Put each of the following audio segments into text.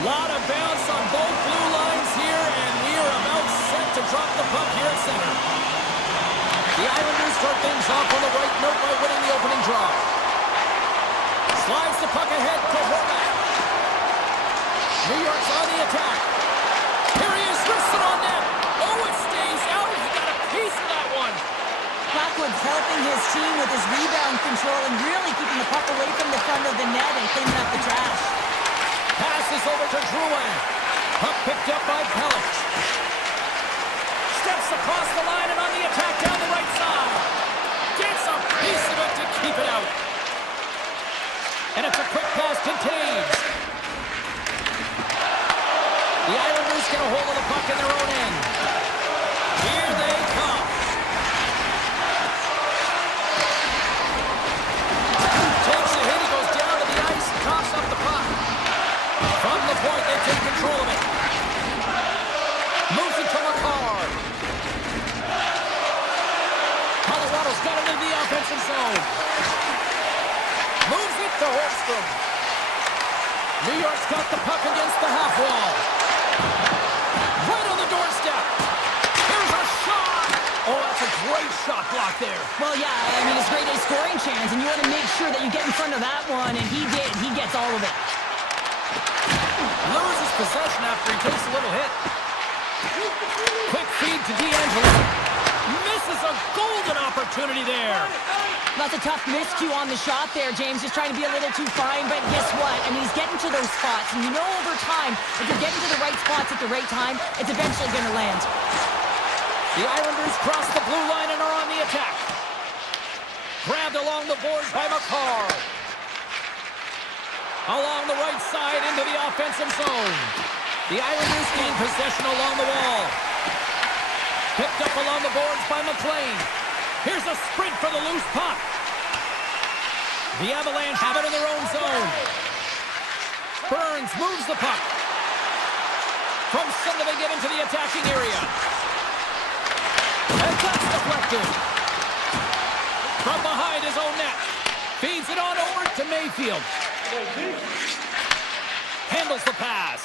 Lot of bounce on both blue lines here, and we are about set to drop the puck here at center. The Islanders start things off on the right note by winning the opening draw. Slides the puck ahead to Horvath. New York's on the attack. Here he is, wristed on net. Oh, it stays out. He got a piece of that one. Blackwood's helping his team with his rebound control and really keeping the puck away from the front of the net and cleaning up the trash. Passes over to Drouin. Puck picked up by Pellich. Steps across the line and on the attack down the right side. Gets a piece of it to keep it out. And it's a quick pass to Taves. The Islanders get a hold of the puck in their own end. Here they come. Takes a hit, he goes down to the ice, coughs up the puck. From the point, they take control of it. Moves it to McCarr. Colorado's got it into the offensive zone. Moves it to Holmstrom. New York's got the puck against the half wall. Right on the doorstep. Here's a shot. Oh, that's a great shot block there. Well, yeah, I mean, it's a great A scoring chance, and you want to make sure that you get in front of that one, and he did. He gets all of it. Loses possession after he takes a little hit. Quick feed to D'Angelo. Misses a golden opportunity there. That's a tough miscue on the shot there, James. Just trying to be a little too fine, but guess what? I mean, he's getting to those spots, and you know over time, if you're getting to the right spots at the right time, it's eventually going to land. The Islanders cross the blue line and are on the attack. Grabbed along the boards by McCarr. Along the right side into the offensive zone. The Islanders gain possession along the wall. Picked up along the boards by McLean. Here's a sprint for the loose puck. The Avalanche have it in their own zone. Burns moves the puck. From center they get into the attacking area. And that's deflected. From behind his own net. Feeds it on over to Mayfield. Handles the pass.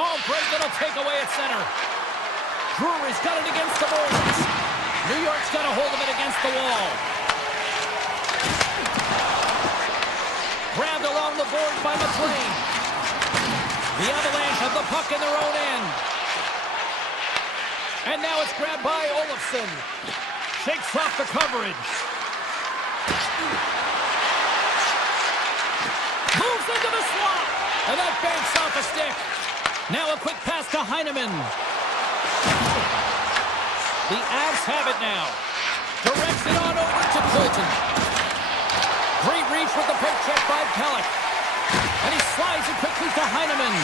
Oh, great little takeaway at center. Drury's got it against the boards. New York's got a hold of it against the wall. Grabbed along the boards by McLean. The Avalanche have the puck in their own end. And now it's grabbed by Olofsson. Shakes off the coverage. Moves into the slot. And that banks off a stick. Now a quick pass to Heineman. The Avs have it now. Directs it on over to Colton. Great reach with the poke check by Pellich. And he slides it quickly to Heineman.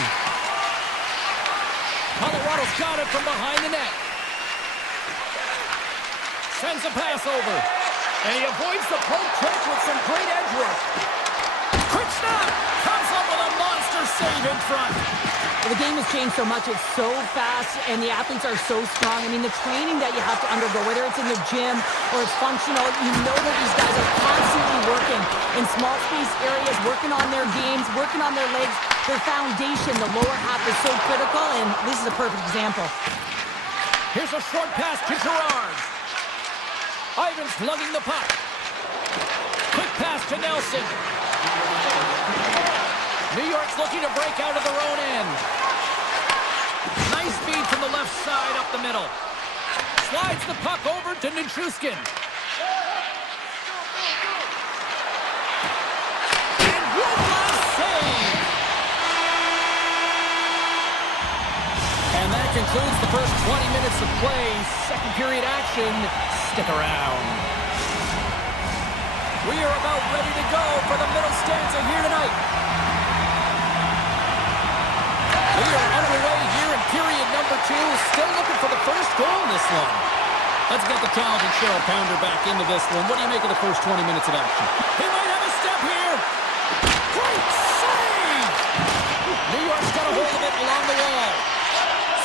Colorado's got it from behind the net. Sends a pass over. And he avoids the poke check with some great edge work. Quick snap! Comes up with a monster save in front. Well, the game has changed so much. It's so fast, and the athletes are so strong. I mean, the training that you have to undergo, whether it's in the gym or it's functional, you know that these guys are constantly working in small space areas, working on their games, working on their legs. Their foundation, the lower half, is so critical, and this is a perfect example. Here's a short pass to Gerard. Ivan's lugging the puck. Quick pass to Nelson. New York's looking to break out of their own end. Nice feed from the left side up the middle. Slides the puck over to Nichushkin. And one last save. And that concludes the first 20 minutes of play. Second period action. Stick around. We are about ready to go for the middle stanza here tonight. We are underway here in period number 2. Still looking for the first goal in this one. Let's get the talented Cheryl Pounder back into this one. What do you make of the first 20 minutes of action? He might have a step here. Great save! New York's got a hold of it along the wall.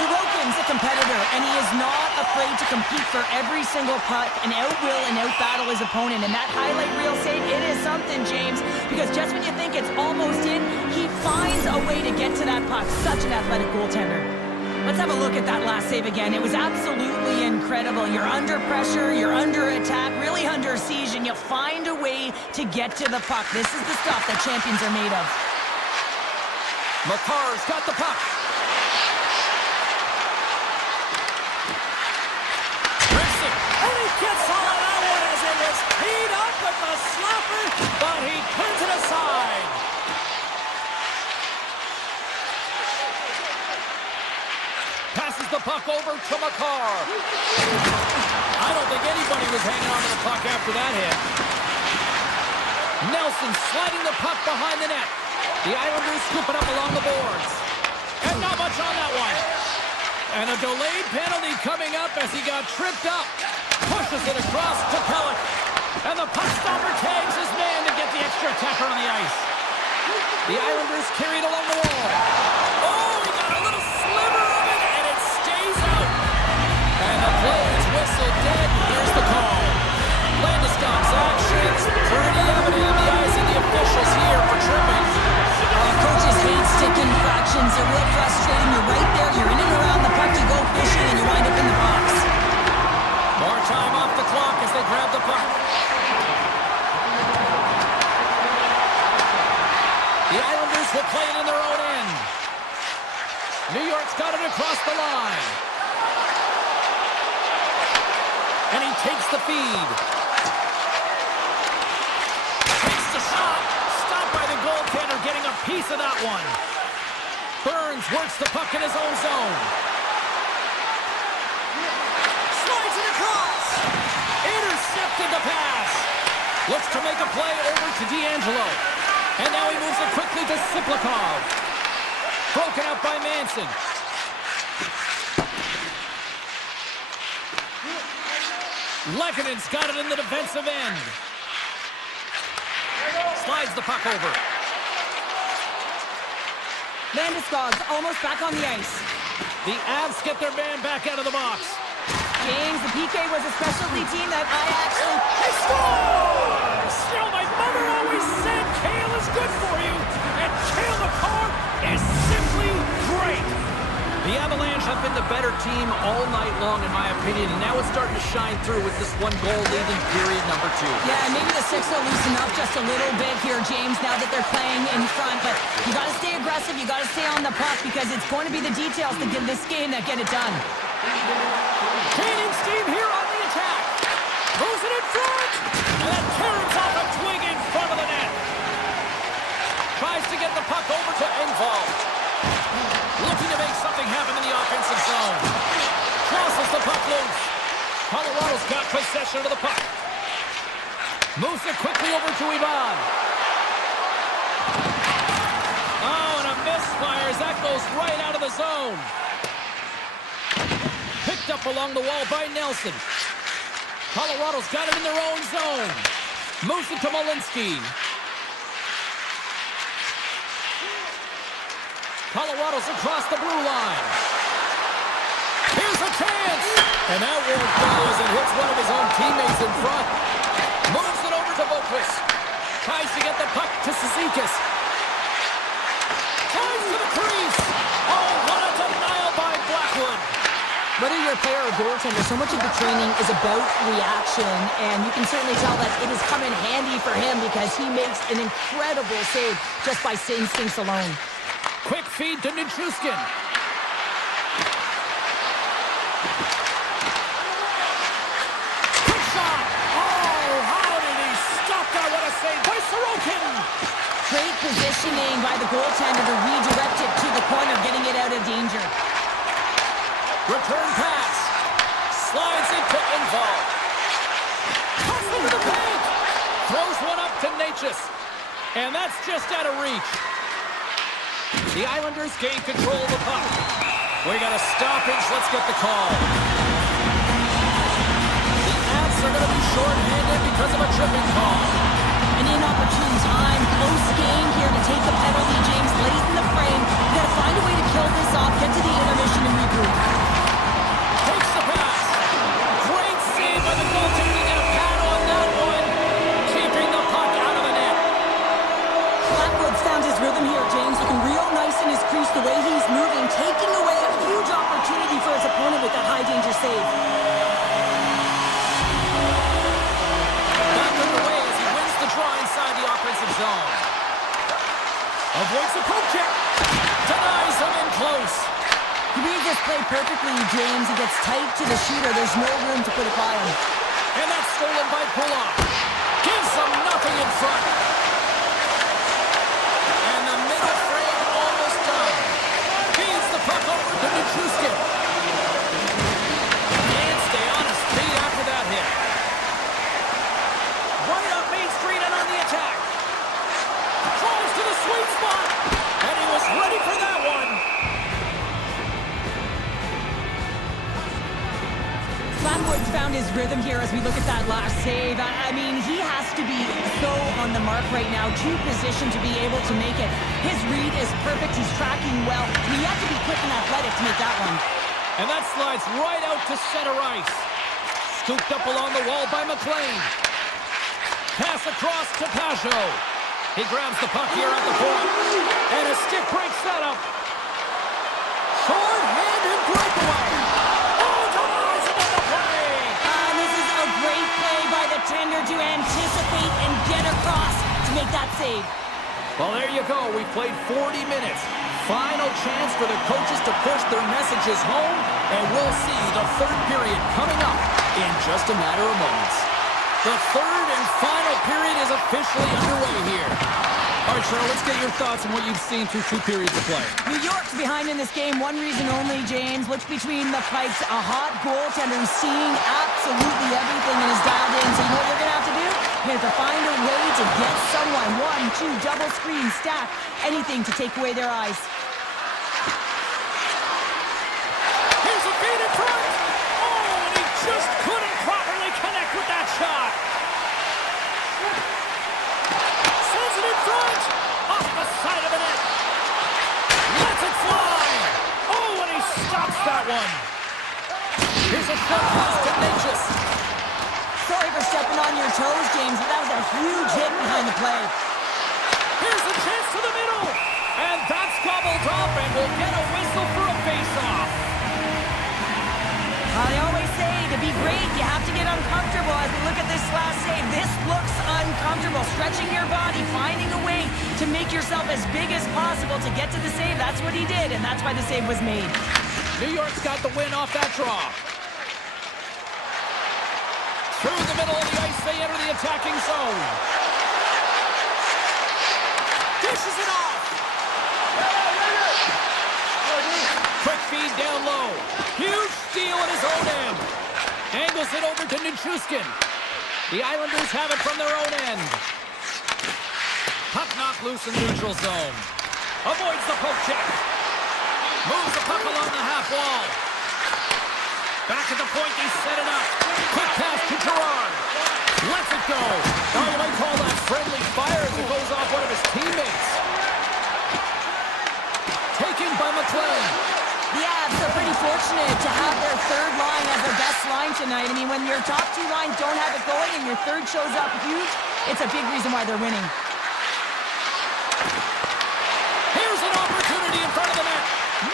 Sorokin Ben's a competitor, and he is not afraid to compete for every single puck and outwill and outbattle his opponent. And that highlight reel save, it is something, James, because just when you think it's almost in, he finds a way to get to that puck. Such an athletic goaltender. Let's have a look at that last save again. It was absolutely incredible. You're under pressure, you're under attack, really under siege, and you find a way to get to the puck. This is the stuff that champions are made of. Makar's got the puck. Racing. And he gets all of that one as it was teed up with the slapper, but he turns it aside. Passes the puck over to Makar. I don't think anybody was hanging on to the puck after that hit. Nelson sliding the puck behind the net. The Islanders scoop it up along the boards. And not much on that one. And a delayed penalty coming up as he got tripped up. Pushes it across to Pellick. And the puck stopper tags his man to get the extra attacker on the ice. The Islanders carried along the wall. Oh, he got a little sliver of it, and it stays out. And the play is whistled dead. Here's the call. Landeskog's actions pretty evident in the eyes of the officials here for tripping. Coaches hate stick infractions. They're real frustrating. You're right there. You're in and around the puck. You go fishing, and you wind up in the box. More time off the clock as they grab the puck. The Islanders will play it in their own end. New York's got it across the line. And he takes the feed. Takes the shot. Stopped by the goaltender, getting a piece of that one. Burns works the puck in his own zone. Slides it across. Intercepted the pass. Looks to make a play over to D'Angelo. And now he moves it quickly to Siplikov. Broken up by Manson. Lekkonen's got it in the defensive end. Slides the puck over. Landeskog's almost back on the ice. The Avs get their man back out of the box. James, the PK was a specialty team that I actually... They score! Still, my mother always said kale is good for you, and Kale McCarr is simply great. The Avalanche have been the better team all night long, in my opinion, and now it's starting to shine through with this one goal lead in period number 2. Yeah, and maybe the Six will loosen up just a little bit here, James, now that they're playing in front. But you got to stay aggressive, you got to stay on the puck, because it's going to be the details that get this game that get it done. Gaining steam here on the attack. Throws it in front. And then turns off a twig in front of the net. Tries to get the puck over to Engvall. Looking to make something happen in the offensive zone. Crosses the puck loose. Colorado's got possession of the puck. Moves it quickly over to Ivan. Oh, and a misfire as that goes right out of the zone. Picked up along the wall by Nelson. Colorado's got it in their own zone. Moves it to Malinsky. Colorado's across the blue line. Here's a chance. And that won't go as it hits one of his own teammates in front. Moves it over to Boquist. Tries to get the puck to Cizikas. Tries to the crease. Oh, what a denial by Blackwood. Whether you're a player or goaltender, so much of the training is about reaction, and you can certainly tell that it has come in handy for him because he makes an incredible save just by instincts alone. Quick feed to Nichushkin. Quick shot. Oh, how did he stop that? What a save by Sorokin. Great positioning by the goaltender to redirect it to the corner, getting it out of danger. Return pass. Slides into Engvall. Cuts into the paint. Throws one up to Natchez. And that's just out of reach. The Islanders gain control of the puck. We got a stoppage. Let's get the call. The Avs are going to be short-handed because of a tripping call. An inopportune time, close game here to take the penalty, James, late in the frame. You got to find a way to kill this off, get to the intermission and regroup. this play perfectly, James. He gets tight to the shooter. There's no room to put it by him. And that's stolen by Kulak. Gives them nothing in front. And the middle frame almost done. Feeds the puck over to Nichushkin. Can't stay on his feet after that hit. Right up Main Street and on the attack. Close to the sweet spot. And he was ready for that one. Flatwood's found his rhythm here as we look at that last save. I mean, he has to be so on the mark right now, to position to be able to make it. His read is perfect. He's tracking well. He has to be quick and athletic to make that one. And that slides right out to center ice. Scooped up along the wall by McLean. Pass across to Pajot. He grabs the puck here at the point. And a stick break setup. Short-handed breakaway. Oh, denies him on the play. This is a great play by the tender to anticipate and get across to make that save. Well, there you go. We played 40 minutes. Final chance for the coaches to push their messages home. And we'll see the third period coming up in just a matter of moments. The third and final period is officially underway here. All right, Cheryl, let's get your thoughts on what you've seen through 2 periods of play. New York's behind in this game. One reason only, James. Look between the pipes. A hot goaltender who's seeing absolutely everything and is dialed in. So you know what you're going to have to do? You're going to have to find a way to get someone. 1, 2, double screen, stack, anything to take away their eyes. Here's a feed in front. Oh, and he just couldn't properly connect with that shot. Sends it in front. Off the side of the net. Lets it fly. Oh, and he stops that one. Here's a shot pass to Natchez. Sorry for stepping on your toes, James, but that was a huge hit behind the play. Here's a chance to the middle. And that's gobbled up, and we'll get a whistle for a face-off. I always say, to be great, you have to get uncomfortable. As we look at this last save, this looks uncomfortable. Stretching your body, finding a way to make yourself as big as possible to get to the save. That's what he did, and that's why the save was made. New York's got the win off that draw. Through the middle of the ice, they enter the attacking zone. Dishes it off. Quick feed down low. Huge steal at his own end. Angles it over to Nichushkin. The Islanders have it from their own end. Puck knocked loose in neutral zone. Avoids the poke check. Moves the puck along the half wall. Back at the point, they set it up. Quick pass to Gerard. Lets it go. Oh, you might call that friendly fire as it goes off one of his teammates. Taken by McLean. The Avs are pretty fortunate to have their third line as their best line tonight. I mean, when your top 2 lines don't have it going and your third shows up huge, it's a big reason why they're winning. Here's an opportunity in front of the net.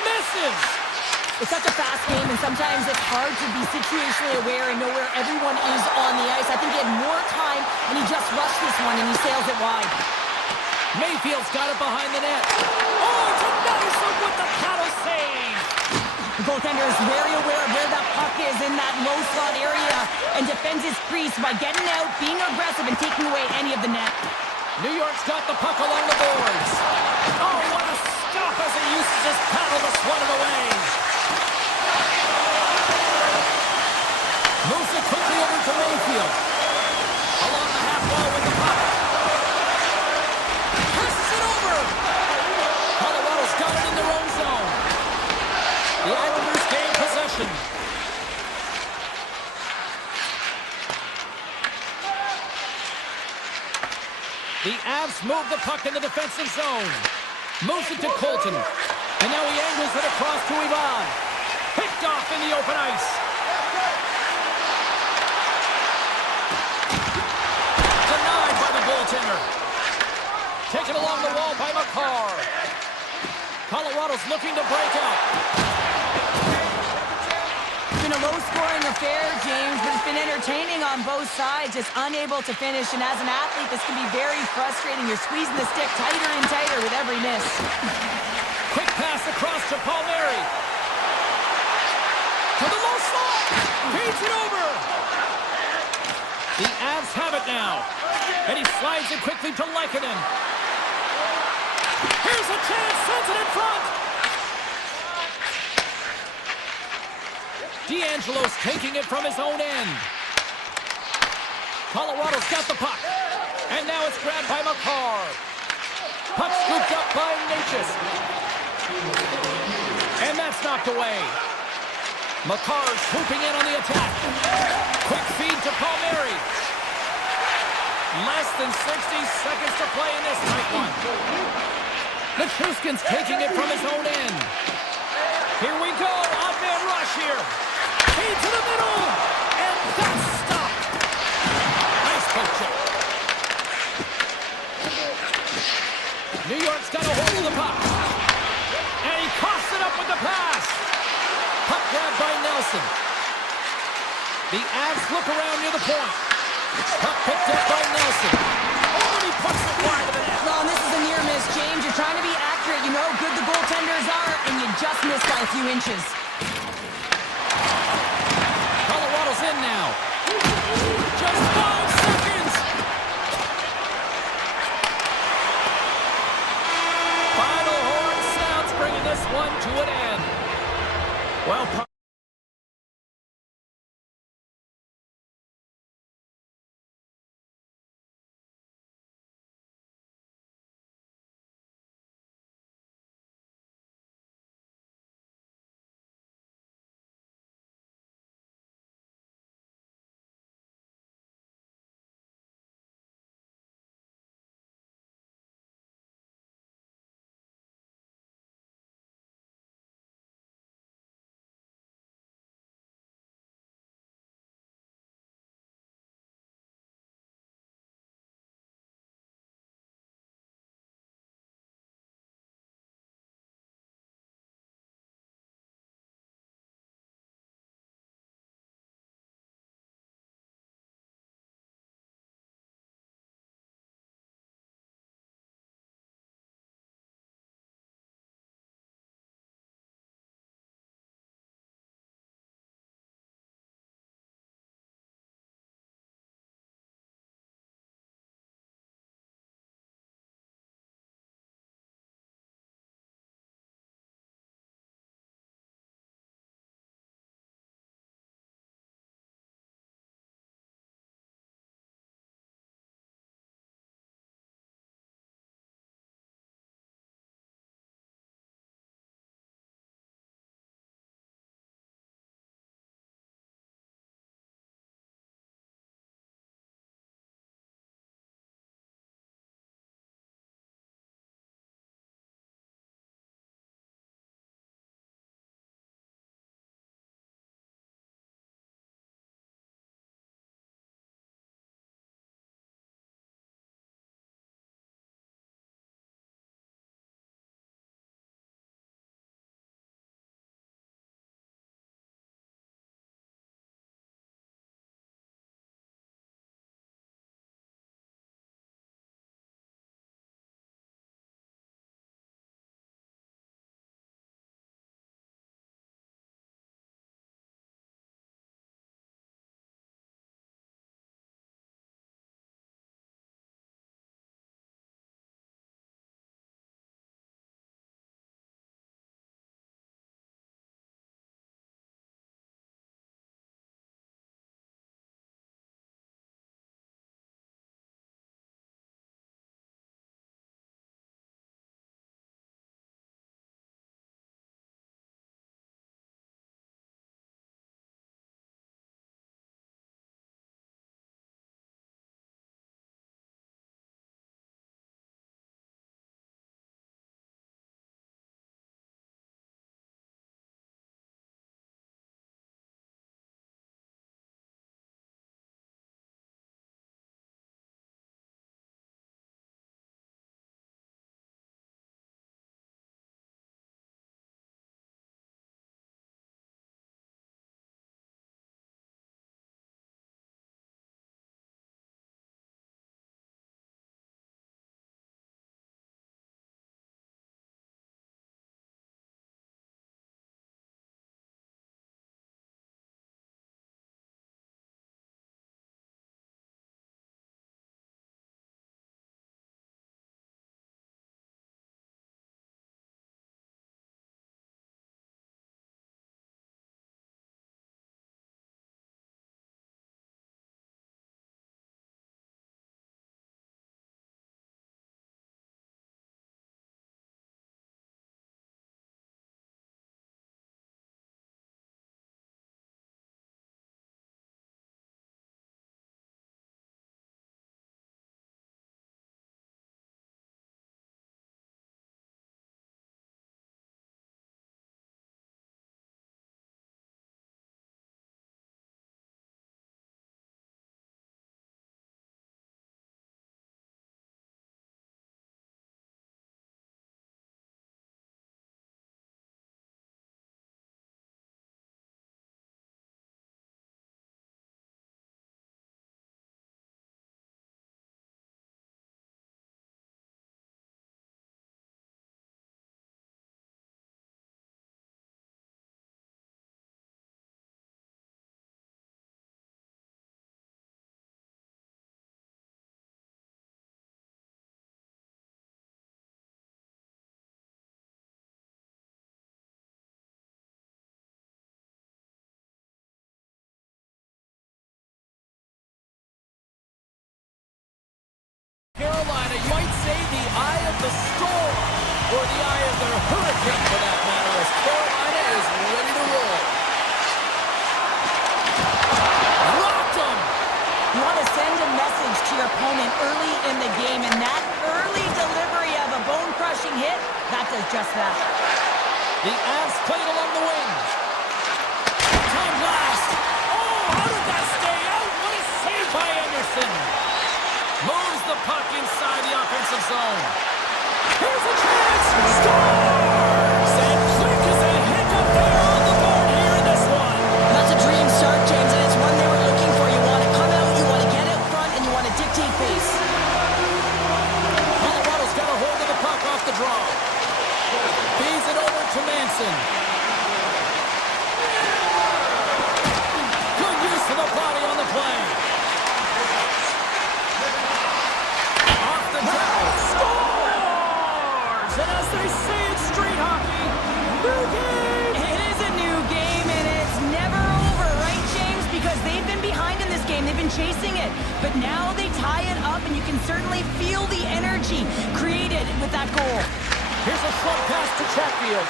Misses. It's such a fast game, and sometimes it's hard to be situationally aware and know where everyone is on the ice. I think he had more time, and he just rushed this one, and he sails it wide. Mayfield's got it behind the net. Oh, it's another one with the paddle save. The goaltender is very aware of where that puck is in that low slot area and defends his crease by getting out, being aggressive, and taking away any of the net. New York's got the puck along the boards. Oh, what a stop as he uses his paddle to swat it away. Moves it quickly over to Mayfield. Along the half wall with the puck. Passes it over. Colorado's got it in their own zone. The Islanders gain possession. The Avs move the puck in the defensive zone. Moves it to Colton. And now he angles it across to Ivan. Picked off in the open ice. Denied by the goaltender. Taken along the wall by McCarr. Colorado's looking to break out. It's been a low-scoring affair, James, but it's been entertaining on both sides, just unable to finish. And as an athlete, this can be very frustrating. You're squeezing the stick tighter and tighter with every miss. Quick pass across to Palmieri. it over. The Avs have it now. And he slides it quickly to Lehkonen. Here's a chance, sends it in front. D'Angelo's taking it from his own end. Colorado's got the puck. And now it's grabbed by McCarr. Puck scooped up by Natchez. And that's knocked away. McCarr's swooping in on the attack. Quick feed to Palmieri. Less than 60 seconds to play in this tight one. Nichushkin's taking it from his own end. Here we go. Odd man rush here. Feed to the middle. And that's stopped. Nice poke check. New York's got a hold of the puck. And he coughs it up with the pass. Puck grabbed by Nelson. The Avs look around near the point. Puck picked up by Nelson. Oh, and he puts it wide of the net. Well, and this is a near miss, James. You're trying to be accurate. You know how good the goaltenders are, and you just missed by a few inches. Colorado's in now. Just 5 seconds. Final horn sounds, bringing this one to an end. Well, say the eye of the storm, or the eye of the hurricane for that matter, as Carolina is ready to roll. Rocked him! You want to send a message to your opponent early in the game, and that early delivery of a bone-crushing hit, that does just that. The Avs played along the wings. Time blast! Oh, how did that stay out? What a save by Anderson! Moves the puck inside the offensive zone. Here's a chance! Scores! And quick as a hiccup there on the board here in this one. That's a dream start, James, and it's one they were looking for. You want to come out, you want to get out front, and you want to dictate pace. Colorado's got a hold of the puck off the draw. Feeds it over to Manson. Good use of the body on the play. Off the dribble. Scores! And as they say in street hockey, new game! It is a new game, and it's never over, right, James? Because they've been behind in this game. They've been chasing it. But now they tie it up, and you can certainly feel the energy created with that goal. Here's a short pass to Chatfield.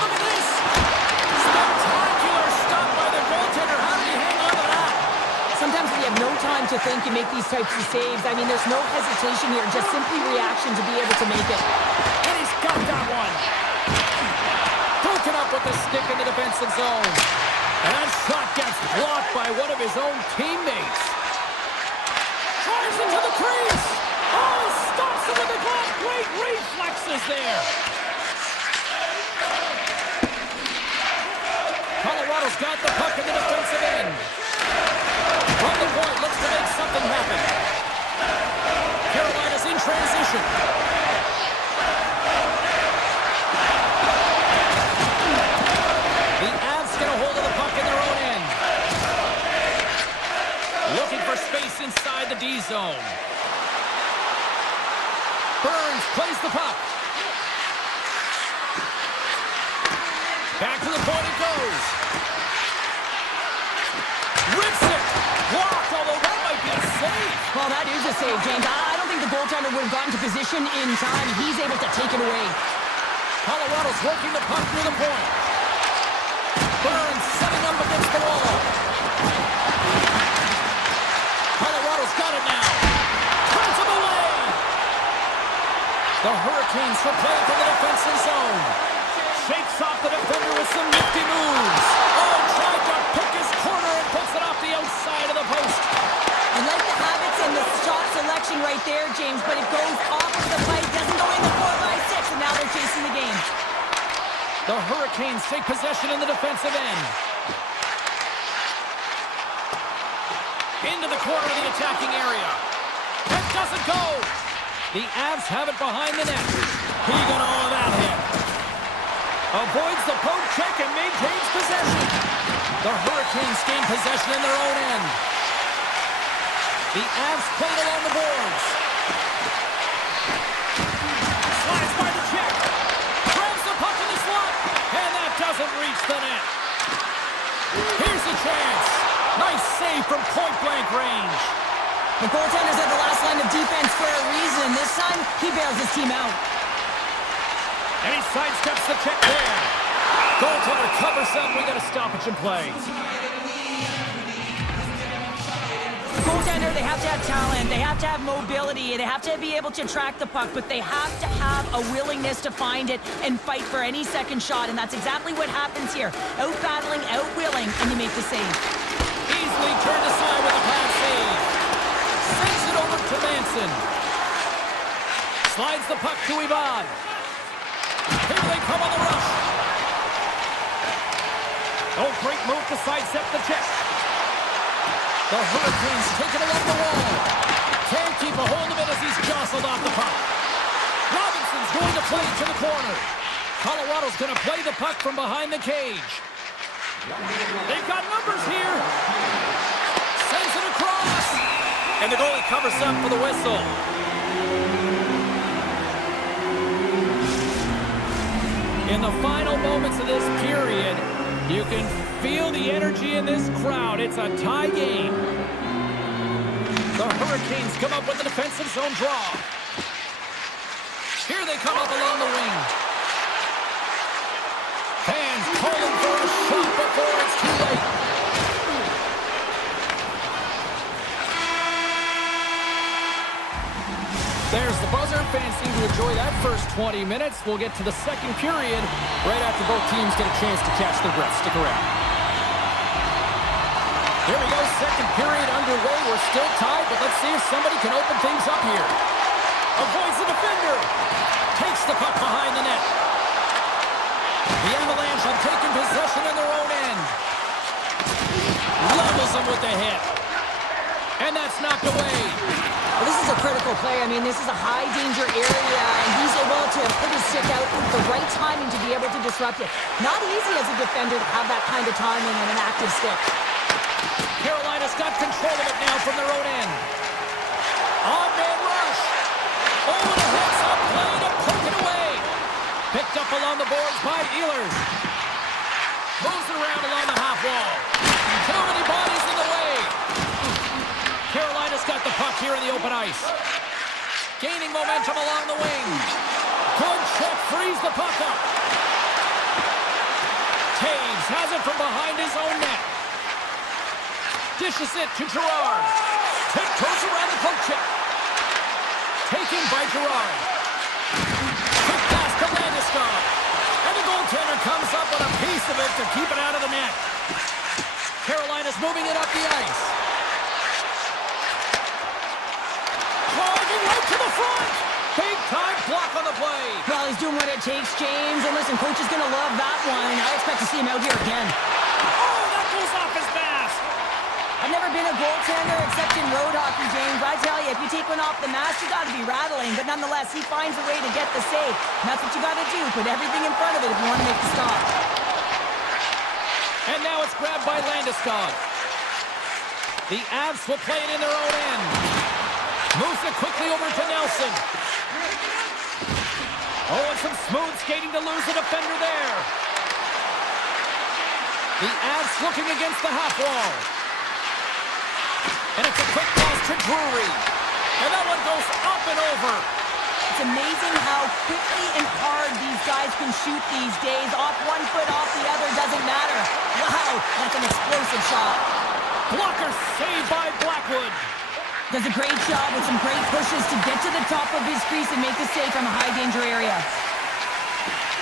Look at this! Spectacular stop by the goaltender. How did he hang on to that? Sometimes when you have no time to think, you make these types of saves. I mean, there's no hesitation here, just simply reaction to be able to make it. And he's got that one. Broken up with the stick in the defensive zone. And that shot gets blocked by one of his own teammates. Drives into the crease. Oh, stops him with the glove. Great reflexes there. Colorado's got the puck in the defensive end. From the point, looks to make something happen. Carolina's in transition. The Avs get a hold of the puck in their own end. Looking for space inside the D zone. Burns plays the puck. Back to the point it goes. Rips it. Blocked, although that might be a save. Well, that is a save, James. I don't think the goaltender would have gotten to position in time. He's able to take it away. Colorado's working the puck near the point. Burns setting up against the wall. Colorado's got it now. Turns him away. The Hurricanes will play from the defensive zone. Shakes off the defender with some nifty moves. Oh, tried to pick his corner and puts it off the outside of the post. I like the habits and the shot selection right there, James, but it goes off of the pipe, doesn't go in the 4x6, and now they're chasing the game. The Hurricanes take possession in the defensive end. Into the corner of the attacking area. That doesn't go. The Avs have it behind the net. He got all of that hit. Avoids the poke check and maintains possession. The Hurricanes gain possession in their own end. The Avs played along the boards. Slides by the check. Grabs the puck in the slot. And that doesn't reach the net. Here's a chance. Nice save from point-blank range. The goaltender's at the last line of defense for a reason. This time, he bails his team out. And he sidesteps the check there. Goaltender covers up. We got a stoppage in play. The goaltender, they have to have talent. They have to have mobility. They have to be able to track the puck, but they have to have a willingness to find it and fight for any second shot, and that's exactly what happens here. Out-battling, out-willing, and you make the save. Easily turned aside with a pass save. Sends it over to Manson. Slides the puck to Ivan. Here they come on the rush. Oh, great move to sidestep the check. The Hurricanes take it along the wall. Can't keep a hold of it as he's jostled off the puck. Robinson's going to play to the corner. Colorado's going to play the puck from behind the cage. They've got numbers here. Sends it across. And the goalie covers up for the whistle. In the final moments of this period, you can feel the energy in this crowd. It's a tie game. The Hurricanes come up with a defensive zone draw. Here they come up along the wing. Fans calling for a shot before it's too late. There's the buzzer. Fans seem to enjoy that first 20 minutes. We'll get to the second period right after both teams get a chance to catch their breath. Stick around. Here we go. Second period underway. We're still tied, but let's see if somebody can open things up here. Avoids the defender. Takes the puck behind the net. The Avalanche have taken possession in their own end. Levels them with the hit. And that's knocked away. Well, this is a critical play. I mean, this is a high-danger area, and he's able to put his stick out with the right timing to be able to disrupt it. Not easy as a defender to have that kind of timing and an active stick. Carolina's got control of it now from their own end. On-man rush. Over the heads-up play to poke it away. Picked up along the boards by Ehlers. Moves it around along the half wall. Too many bodies in the way. Carolina's got the puck here in the open ice. Gaining momentum along the wing. Good check, frees the puck up. Taves has it from behind his own net. Dishes it to Girard. Tiptoes around the poke check. Taken by Girard. Quick pass to Landeskog. And the goaltender comes up with a piece of it to keep it out of the net. Carolina's moving it up the ice. Charging right to the front. Big time block on the play. Well, he's doing what it takes, James. And listen, coach is going to love that one. I expect to see him out here again. Oh, that goes off his mask. I've never been a goaltender except in road hockey, James. But I tell you, if you take one off the mask, you got to be rattling. But nonetheless, he finds a way to get the save. And that's what you got to do. Put everything in front of it if you want to make the stop. And now it's grabbed by Landeskog. The Avs will play it in their own end. Moves it quickly over to Nelson. Oh, and some smooth skating to lose the defender there. The Avs looking against the half wall. And it's a quick pass to Drury. And that one goes up and over. It's amazing how quickly and hard these guys can shoot these days. Off one foot, off the other, doesn't matter. Wow, that's an explosive shot. Blocker saved by Blackwood. Does a great job with some great pushes to get to the top of his crease and make the save from a high-danger area.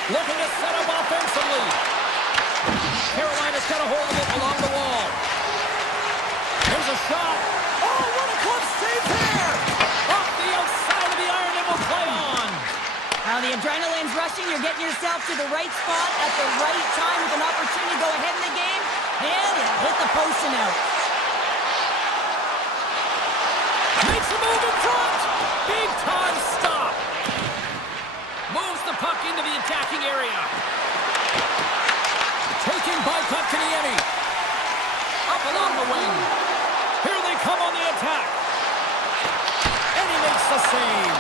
Looking to set up offensively. Carolina's got a hold of it along the wall. There's a shot. Oh, what a close save there! Off the outside of the iron and will play on. Now the adrenaline's rushing. You're getting yourself to the right spot at the right time with an opportunity to go ahead in the game. And you hit the post and out. Makes a move in front. Big time stop. Moves the puck into the attacking area. Taken by Kotkaniemi. Up along the wing. Here they come on the attack. And he makes the save.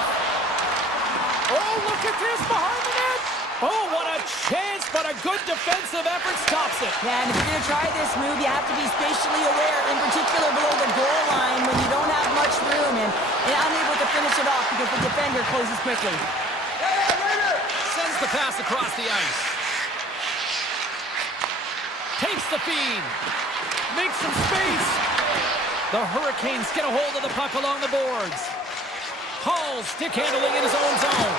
Oh, look at this behind the net. Oh, what a chance, but a good defensive effort stops it. Yeah, and if you're going to try this move, you have to be spatially aware, in particular below the goal line when you don't have much room and unable to finish it off because the defender closes quickly. Sends the pass across the ice. Takes the feed. Makes some space. The Hurricanes get a hold of the puck along the boards. Hall stick handling in his own zone.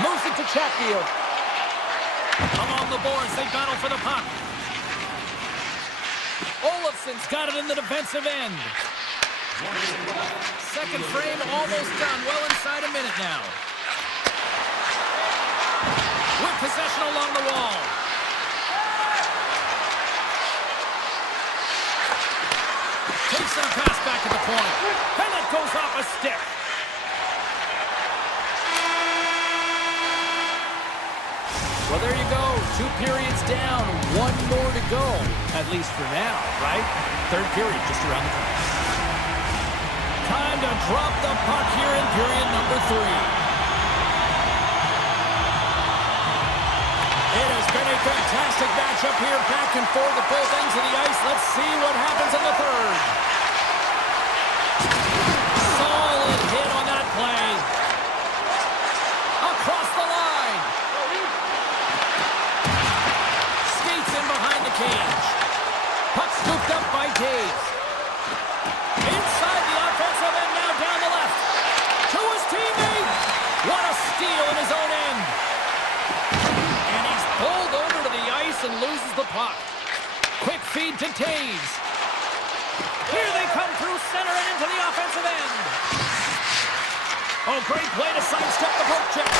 Moves it to Chatfield. Along the boards, they battle for the puck. Olofsson's got it in the defensive end. Second frame almost done. Well inside a minute now. With possession along the wall. Takes their pass back at the point. And it goes off a stick. Well, there you go. 2 periods down. 1 more to go. At least for now, right? Third period just around the corner. Time to drop the puck here in period number 3. It has been a fantastic matchup here, back and forth at both ends of the ice. Let's see what happens in the third. exchange. Puck scooped up by Taves. Inside the offensive end, now down the left. To his teammate. What a steal in his own end. And he's pulled over to the ice and loses the puck. Quick feed to Taves. Here they come through center and into the offensive end. Oh, great play to sidestep the poke check.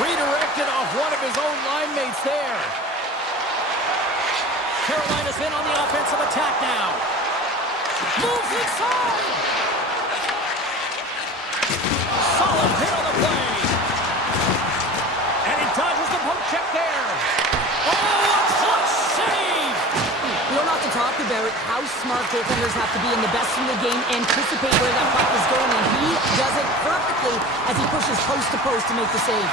Redirected off one of his own line mates there. Carolina's in on the offensive attack now. Moves inside. Solid hit on the play. And he dodges the poke check there. Oh, a clutch save. We don't have to talk about how smart goaltenders have to be in the best in the game, anticipate where that puck is going, and he does it perfectly as he pushes post to post to make the save.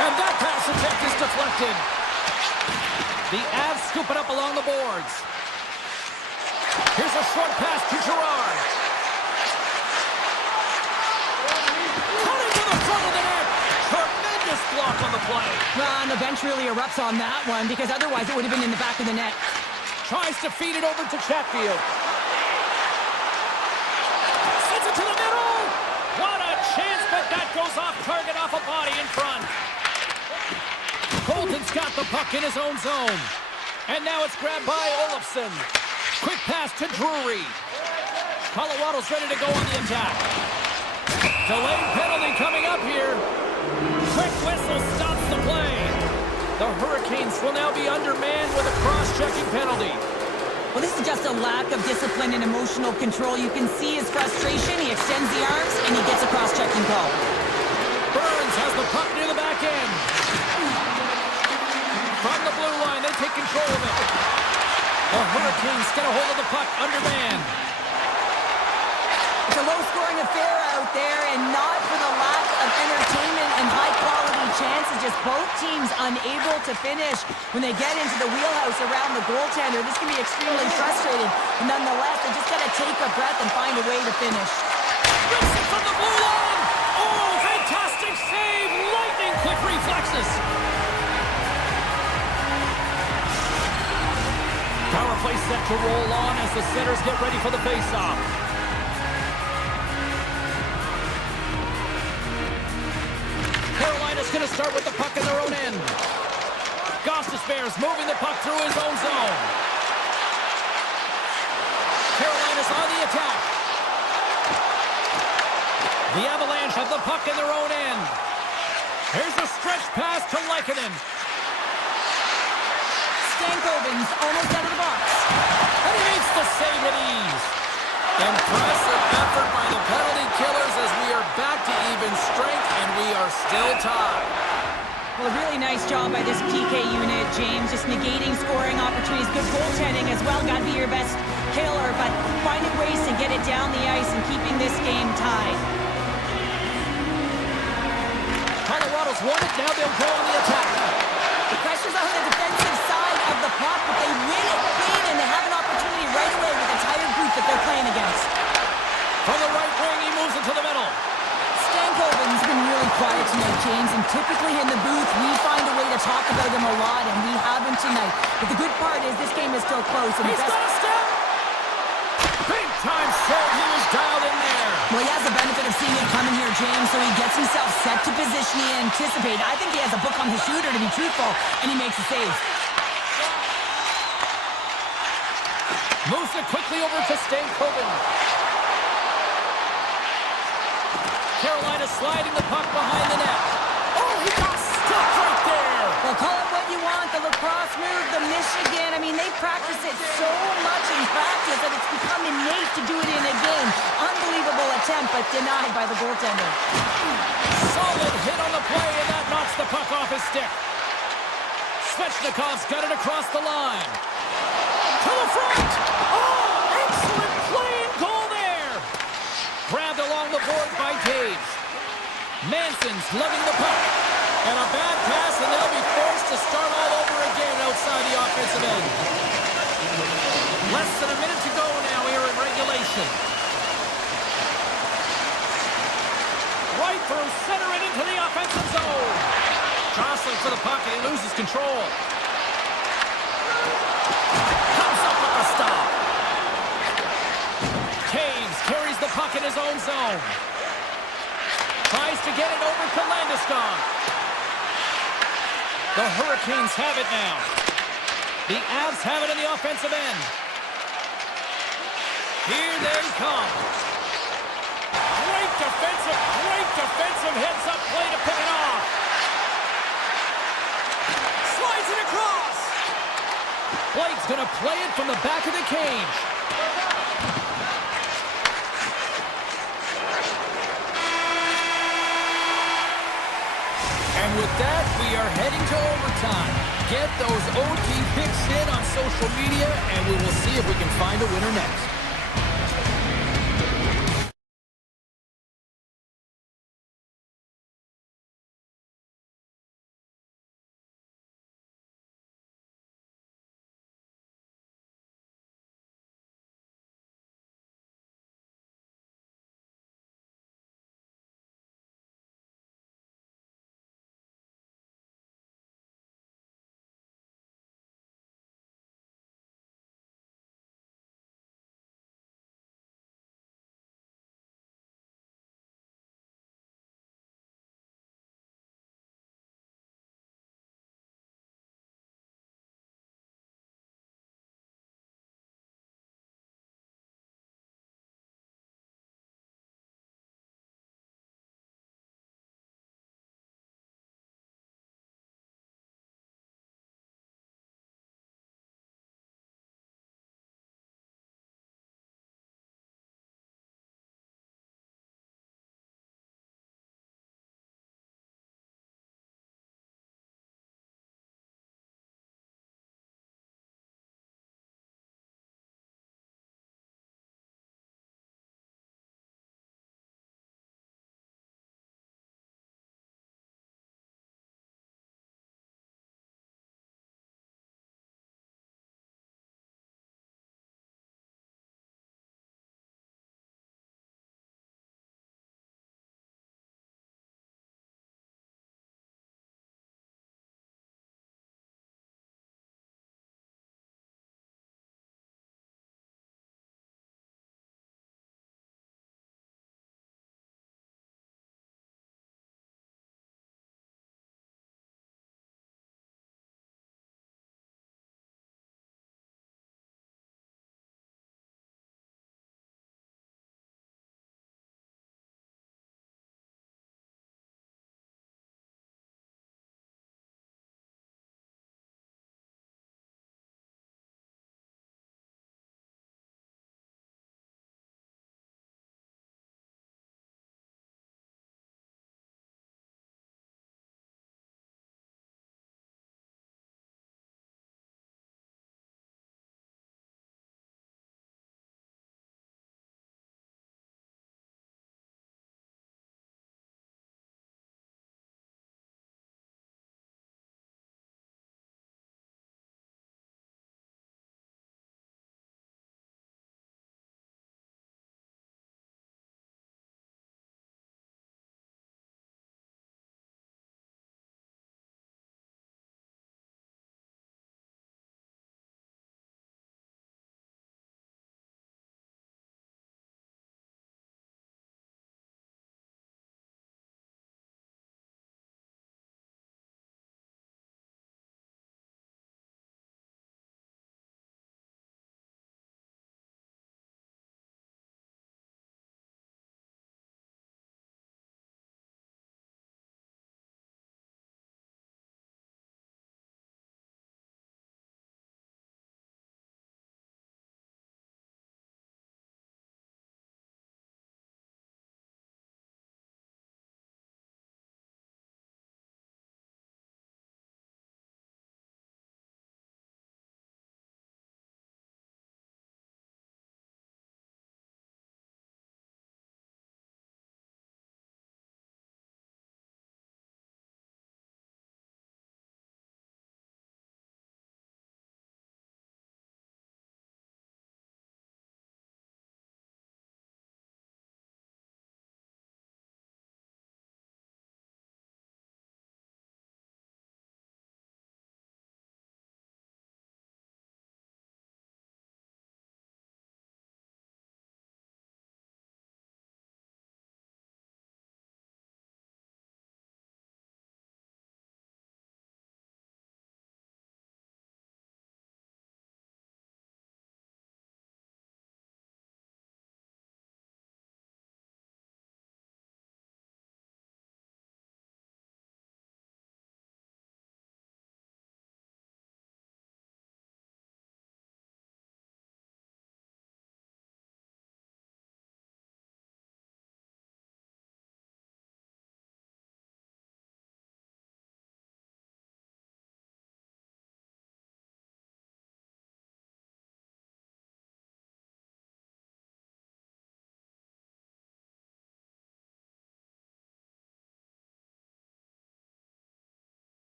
And that pass attempt is deflected. The Avs scoop it up along the boards. Here's a short pass to Girard. Cutting to the front of the net. Tremendous block on the play. Well, and the bench really erupts on that one, because otherwise it would have been in the back of the net. Tries to feed it over to Chatfield. Sends it to the middle. What a chance, but that goes off target, off a body in front. Colton's got the puck in his own zone. And now it's grabbed by Olofsson. Quick pass to Drury. Colorado's ready to go on the attack. Delayed penalty coming up here. Quick whistle stops the play. The Hurricanes will now be undermanned with a cross-checking penalty. Well, this is just a lack of discipline and emotional control. You can see his frustration. He extends the arms, and he gets a cross-checking call. Burns has the puck near the back end. From the blue line, they take control of it. The Hurricanes get a hold of the puck, undermanned. It's a low-scoring affair out there, and not for the lack of entertainment and high-quality chances. Just both teams unable to finish when they get into the wheelhouse around the goaltender. This can be extremely frustrating. And nonetheless, they just got to take a breath and find a way to finish. Rips it from the blue line. Oh, fantastic save. Lightning quick reflexes. Power play set to roll on as the centers get ready for the face-off. Carolina's going to start with the puck in their own end. Gostisbehere's moving the puck through his own zone. Carolina's on the attack. The Avalanche have the puck in their own end. Here's a stretch pass to Lehkonen. Stankoven's almost out of the box. And he makes the save with ease. Impressive effort by the penalty killers as we are back to even strength and we are still tied. Well, a really nice job by this PK unit, James. Just negating scoring opportunities. Good goaltending as well. Got to be your best killer, but finding ways to get it down the ice and keeping this game tied. Colorado's won it. Now they'll go on the attack. The pressure's on the defensive side of the puck, but they win it big, and they have an opportunity right away with the tired group that they're playing against. From the right wing, he moves it to the middle. Stankoven's been really quiet tonight, James, and typically in the booth, we find a way to talk about him a lot, and we have him tonight. But the good part is this game is still close. And He's got a step! Big time save, he was dialed in there. Well, he has the benefit of seeing it coming here, James, so he gets himself set to position he anticipated. I think he has a book on his shooter, to be truthful, and he makes a save. Moves it quickly over to Stankoven. Carolina sliding the puck behind the net. Oh, he got stuck right there. Well, call it what you want, the lacrosse move, the Michigan. I mean, they practice it so much in practice that it's become innate to do it in a game. Unbelievable attempt, but denied by the goaltender. Solid hit on the play, and that knocks the puck off his stick. Svechnikov's got it across the line. To the front! Oh, excellent play and goal there! Grabbed along the board by Taves. Manson's lugging the puck. And a bad pass, and they'll be forced to start all over again outside the offensive end. Less than a minute to go now here in regulation. Right through center and into the offensive zone. Jostling for the puck, and he loses control. Comes up with the stop. Taves carries the puck in his own zone. Tries to get it over to Landeskog. The Hurricanes have it now. The Avs have it in the offensive end. Here they come. Great defensive heads-up play to pick it off. Slides it across. Blake's going to play it from the back of the cage. And with that, we are heading to overtime. Get those OT picks in on social media, and we will see if we can find a winner next.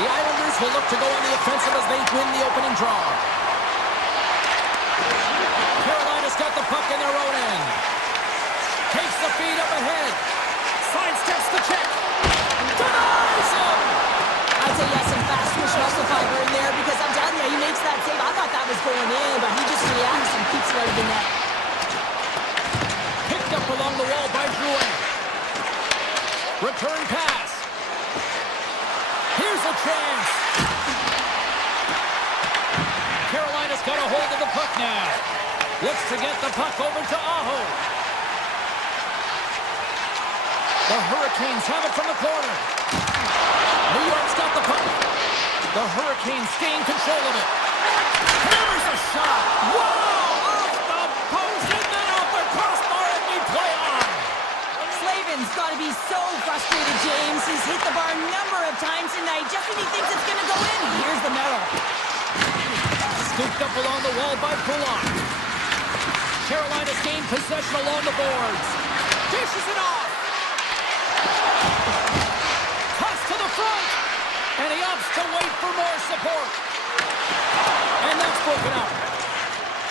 The Islanders will look to go on the offensive as they win the opening draw. Carolina's got the puck in their own end. Takes the feed up ahead. Sidesteps the check. Denies him! I'd say yes, some fast twitch muscle fiber in there because I'm telling you, he makes that save. I thought that was going in, but he just reacts and keeps it out of the net. Picked up along the wall by Drouin. Return pass. Here's a chance. Carolina's got a hold of the puck now. Looks to get the puck over to Aho. The Hurricanes have it from the corner. New York's got the puck. The Hurricanes gain control of it. Hammers a shot. Wow! Off the post and then off the crossbar and we play on. Slavin's got to be so frustrated, James. He's hit the bar a number of times tonight just when he thinks it's going to go in. Here's the medal. Scooped up along the wall by Pulak. Carolina's gained possession along the boards. Dishes it off. Cuts to the front. And he opts to wait for more support. And that's broken up.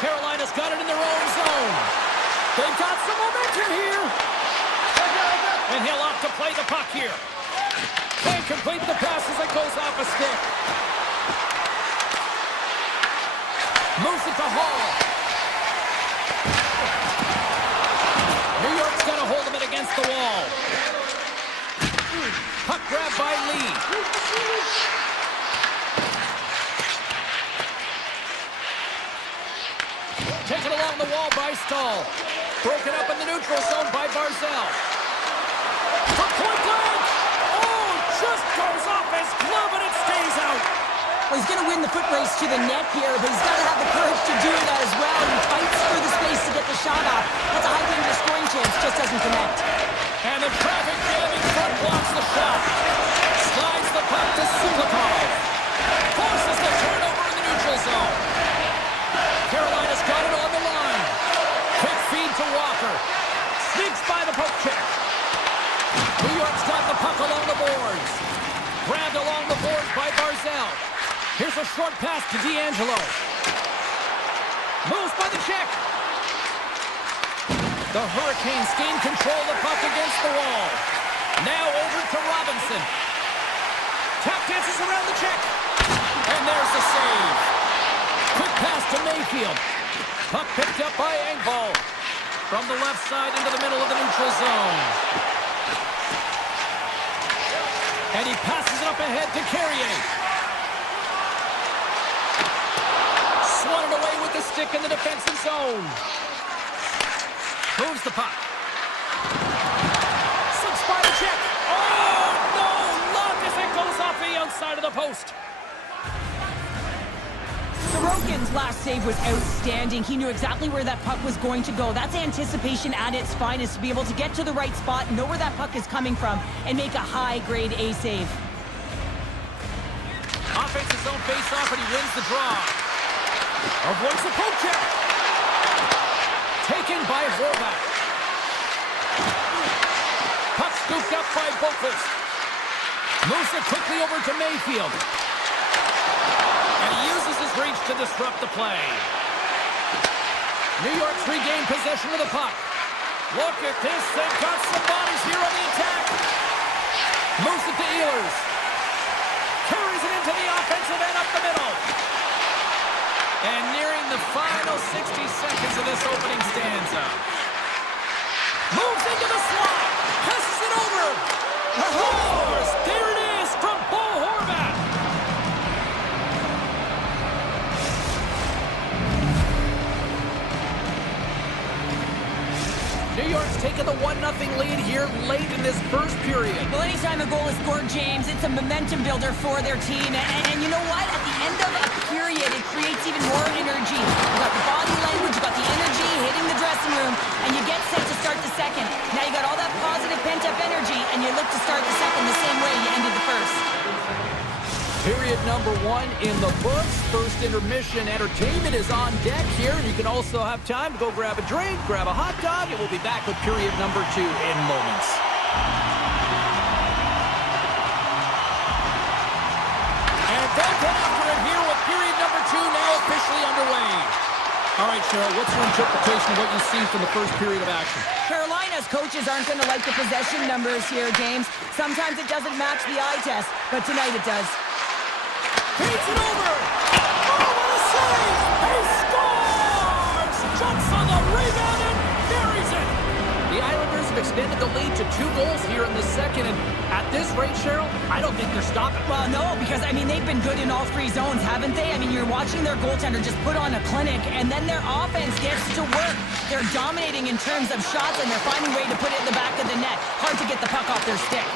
Carolina's got it in their own zone. They've got some momentum here. And he'll opt to play the puck here. Can't complete the pass as it goes off a stick. Moves it to Hall. New York's got a hold of it against the wall. Puck grab by Lee. Taken along the wall by Stahl. Broken up in the neutral zone by Barzell. For point blank! Oh, just goes off his glove and it stays out. Well, he's going to win the foot race to the net here, but he's got to have the courage to do that as well. He fights for the space to get the shot off. That's a high danger scoring chance, just doesn't connect. And the traffic jam in front blocks the shot. Slides the puck to Sulikov. Forces the turnover in the neutral zone. Carolina's got it on the line. Quick feed to Walker. Sneaks by the poke check. New York's got the puck along the boards. Grabbed along the boards by Barzell. Here's a short pass to D'Angelo. Moves by the check. The Hurricanes gain control of the puck against the wall. Now over to Robinson. Tap dances around the check. And there's the save. Quick pass to Mayfield. Puck picked up by Engvall. From the left side into the middle of the neutral zone. And he passes it up ahead to Carrier. Swatted away with the stick in the defensive zone. Moves the puck. Slips by the check. Oh, no! Luck as it goes off the outside of the post. Sorokin's last save was outstanding. He knew exactly where that puck was going to go. That's anticipation at its finest, to be able to get to the right spot, know where that puck is coming from, and make a high-grade A save. Offensive zone face-off, and he wins the draw. Avoids the poke check. Taken by Horvath. Puck scooped up by Boqvist. Moves it quickly over to Mayfield. And he uses his reach to disrupt the play. New York's regained possession of the puck. Look at this. They've got some bodies here on the attack. Moves it to Ehlers. Carries it into the offensive end up the middle. And nearing the final 60 seconds of this opening stanza. Moves into the slot. Passes it over. Horst. There it is from Bo Horvath. New York's taken the 1-0 lead here late in this first period. Well, anytime a goal is scored, James, it's a momentum builder for their team. And you know what? At the end of a period, it creates even more energy. You got the body language, you got the energy hitting the dressing room, and you get set to start the second. Now you got all that positive pent-up energy, and you look to start the second the same way you ended the first. Period number 1 in the books. First intermission entertainment is on deck here. You can also have time to go grab a drink, grab a hot dog, and we'll be back with period number 2 in moments. Cheryl, what's your interpretation of what you see from the first period of action? Carolina's coaches aren't going to like the possession numbers here, James. Sometimes it doesn't match the eye test, but tonight it does. Feeds it over! Oh, what a save! He scores! Jumps on the rebound and buries it! The Islanders have extended the lead to 2 goals here in the second, and at this rate, Cheryl, I don't think they're stopping. Well, no, because, I mean, they've been good in all 3 zones, haven't they? I mean, you're watching their goaltender just put on a clinic, and then their offense gets to work. They're dominating in terms of shots, and they're finding a way to put it in the back of the net. Hard to get the puck off their stick.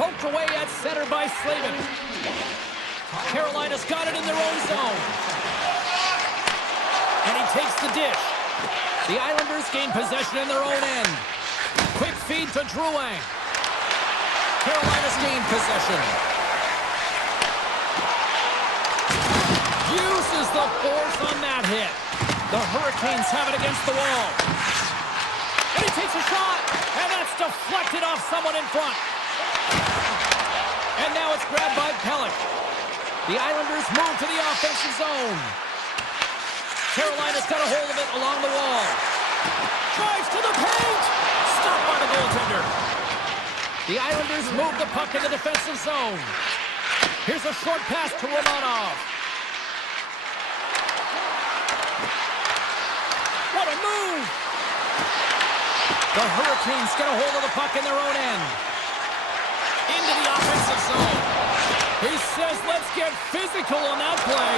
Poked away at center by Slavin. Carolina's got it in their own zone. And he takes the dish. The Islanders gain possession in their own end. Quick feed to Drouin. Carolina's gained possession. Uses the force on that hit. The Hurricanes have it against the wall. And he takes a shot. And that's deflected off someone in front. And now it's grabbed by Pellick. The Islanders move to the offensive zone. Carolina's got a hold of it along the wall. Drives to the paint. Stopped by the goaltender. The Islanders move the puck in the defensive zone. Here's a short pass to Romanov. What a move! The Hurricanes get a hold of the puck in their own end. Into the offensive zone. He says, let's get physical on that play.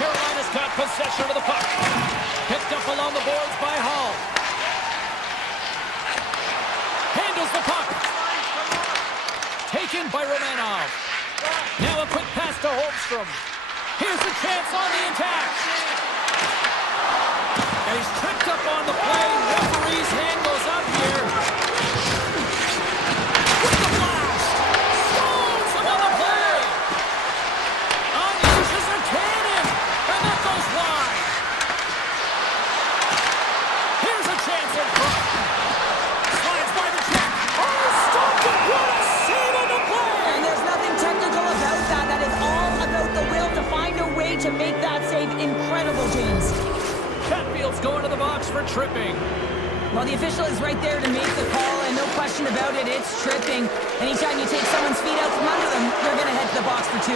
Carolina's got possession of the puck. Picked up along the boards by Hall. Handles the puck. Taken by Romanov. Now a quick pass to Holmstrom. Here's a chance on the attack. And he's tripped up on the play. Referee's hand goes up here. With the blast. Stones another play. Unleashes a cannon. And that goes wide. Here's a chance in front. Slides by the check. Oh, stopped it. What a save on the play. And there's nothing technical about that. That is all about the will to find a way to make that save incredible, James. Chatfield's going to the box for tripping. Well, the official is right there to make the call, and no question about it, it's tripping. Anytime you take someone's feet out from under them, you're going to head to the box for 2.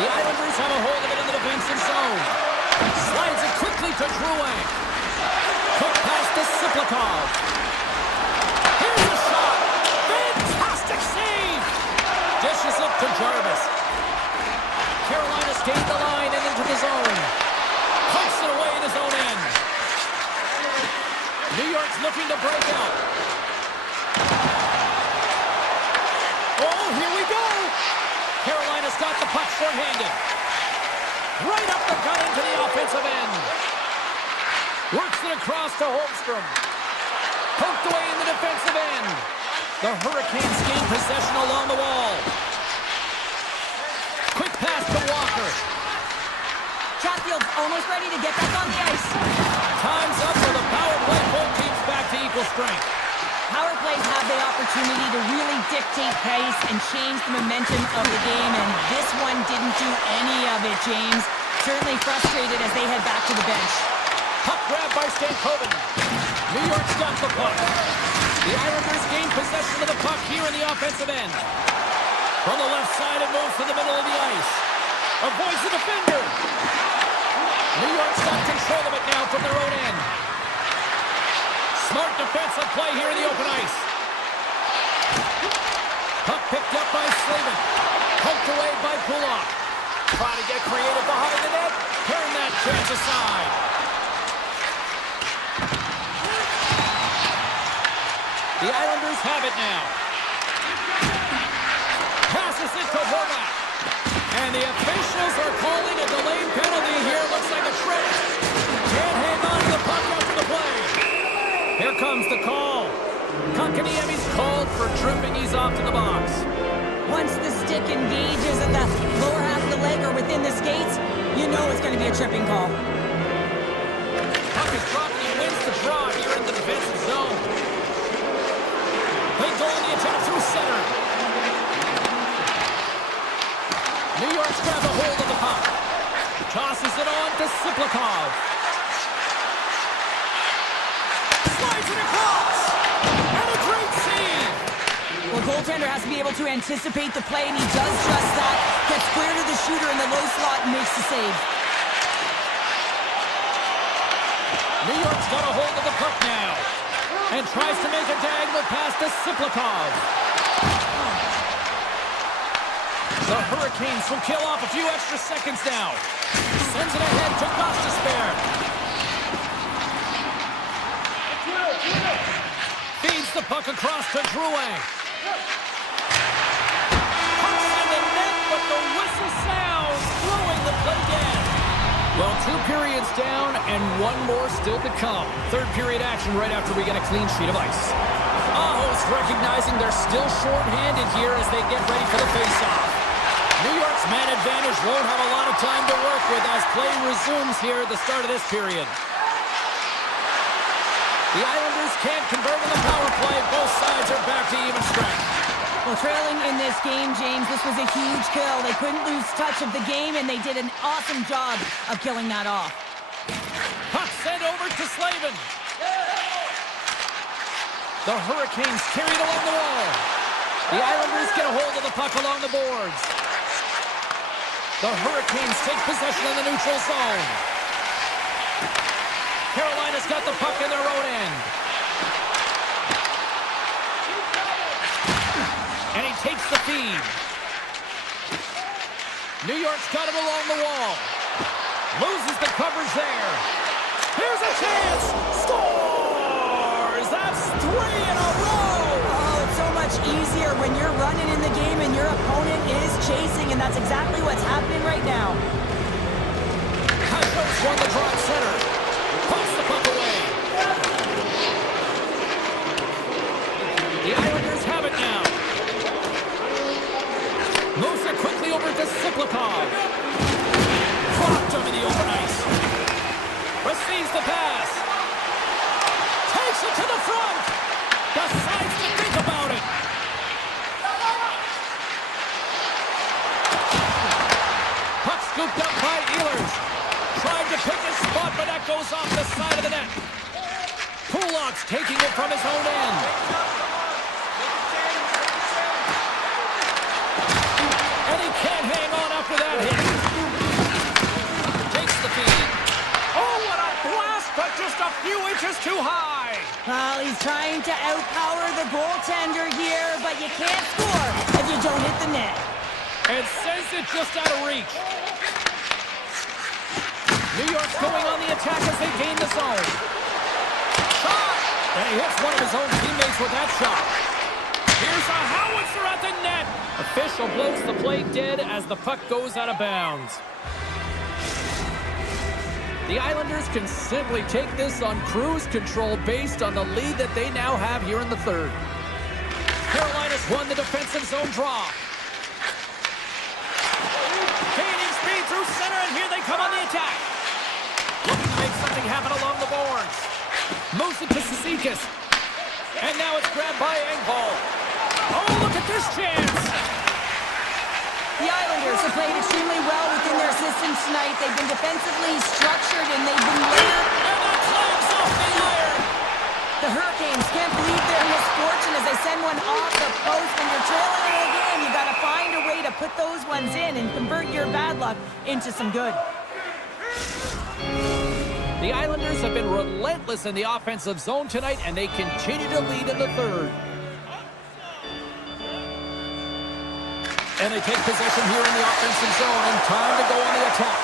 The Islanders have a hold of it in the defensive zone. Slides it quickly to Drouin. Quick pass to Siplikov. Here's a shot. Fantastic save. Dishes it to Jarvis. Carolina's gained the line and into the zone. Pumps it away in his own end. New York's looking to break out. Oh, here we go. Carolina's got the puck short-handed. Right up the gut into the offensive end. Works it across to Holmstrom. Poked away in the defensive end. The Hurricanes gain possession along the wall. Quick pass to Walker. Chatfield's almost ready to get back on the ice. Time's up for the power play. Both teams back to equal strength. Power plays have the opportunity to really dictate pace and change the momentum of the game, and this one didn't do any of it, James. Certainly frustrated as they head back to the bench. Puck grab by Stankoven. New York's got the puck. The Islanders gain possession of the puck here in the offensive end. From the left side, it moves to the middle of the ice. Avoids the defender. New York's got control of it now from their own end. Smart defensive play here in the open ice. Puck picked up by Slavin. Poked away by Kulak. Trying to get creative behind the net. Turn that chance aside. The Islanders have it now. Passes it to Horvat. And the officials are calling a delayed penalty here. Looks like a trick. Can't hang on to the puck after the play. Here comes the call. Kotkaniemi's called for tripping. He's off to the box. Once the stick engages in the lower half of the leg or within the skates, you know it's going to be a tripping call. Puck is dropped and he wins the draw here in the defensive zone. They goal the attack through center. hold of the puck. Tosses it on to Siplikov. Slides it across. And a great save. Well, goaltender has to be able to anticipate the play, and he does just that. Gets square to the shooter in the low slot and makes the save. New York's got a hold of the puck now. And tries to make a diagonal pass to Siplikov. The Hurricanes will kill off a few extra seconds now. Sends it ahead to Gostisbehere. Feeds the puck across to Drouin. Puck's in the net, but the whistle sounds, throwing the play dead. Well, 2 periods down and 1 more still to come. Third period action right after we get a clean sheet of ice. Aho's recognizing they're still short-handed here as they get ready for the face-off. New York's man advantage won't have a lot of time to work with as play resumes here at the start of this period. The Islanders can't convert on the power play. Both sides are back to even strength. Well, trailing in this game, James, this was a huge kill. They couldn't lose touch of the game, and they did an awesome job of killing that off. Puck sent over to Slavin. The Hurricanes carried along the wall. The Islanders get a hold of the puck along the boards. The Hurricanes take possession in the neutral zone. Carolina's got the puck in their own end. And he takes the feed. New York's got him along the wall. Loses the coverage there. Here's a chance. Scores! That's 3 in a row! Oh, it's so much easier when you're running in the game and your opponent is chasing, and that's exactly what's happening right now. Kajos won the draw at center. Pumps the puck away. The Islanders have it now. Moves it quickly over to Siplikov. Dropped him in the open ice. Receives the pass. Takes it to the front. Decides to think about it. Puck scooped up by Ehlers. Tried to pick his spot, but that goes off the side of the net. Kulak's taking it from his own end. And he can't hang on after that hit. Takes the feed. Oh, what a blast, but just a few inches too high. Well, he's trying to outpower the goaltender here, but you can't score if you don't hit the net. And sends it just out of reach. New York's going on the attack as they gain the zone. Shot! And he hits one of his own teammates with that shot. Here's a howitzer at the net. Official blows the play dead as the puck goes out of bounds. The Islanders can simply take this on cruise control based on the lead that they now have here in the third. Carolina's won the defensive zone draw. Gaining speed through center, and here they come on the attack. Looking to make something happen along the boards. Moves it to Cizikas. And now it's grabbed by Engvall. Oh, look at this chance! The Islanders have played extremely well within their systems tonight. They've been defensively structured, and they've been layered. And that clams off the iron! The Hurricanes can't believe their misfortune as they send one off the post. When you're trailing in a game, you got to find a way to put those ones in and convert your bad luck into some good. The Islanders have been relentless in the offensive zone tonight, and they continue to lead in the third. And they take possession here in the offensive zone, and time to go on the attack.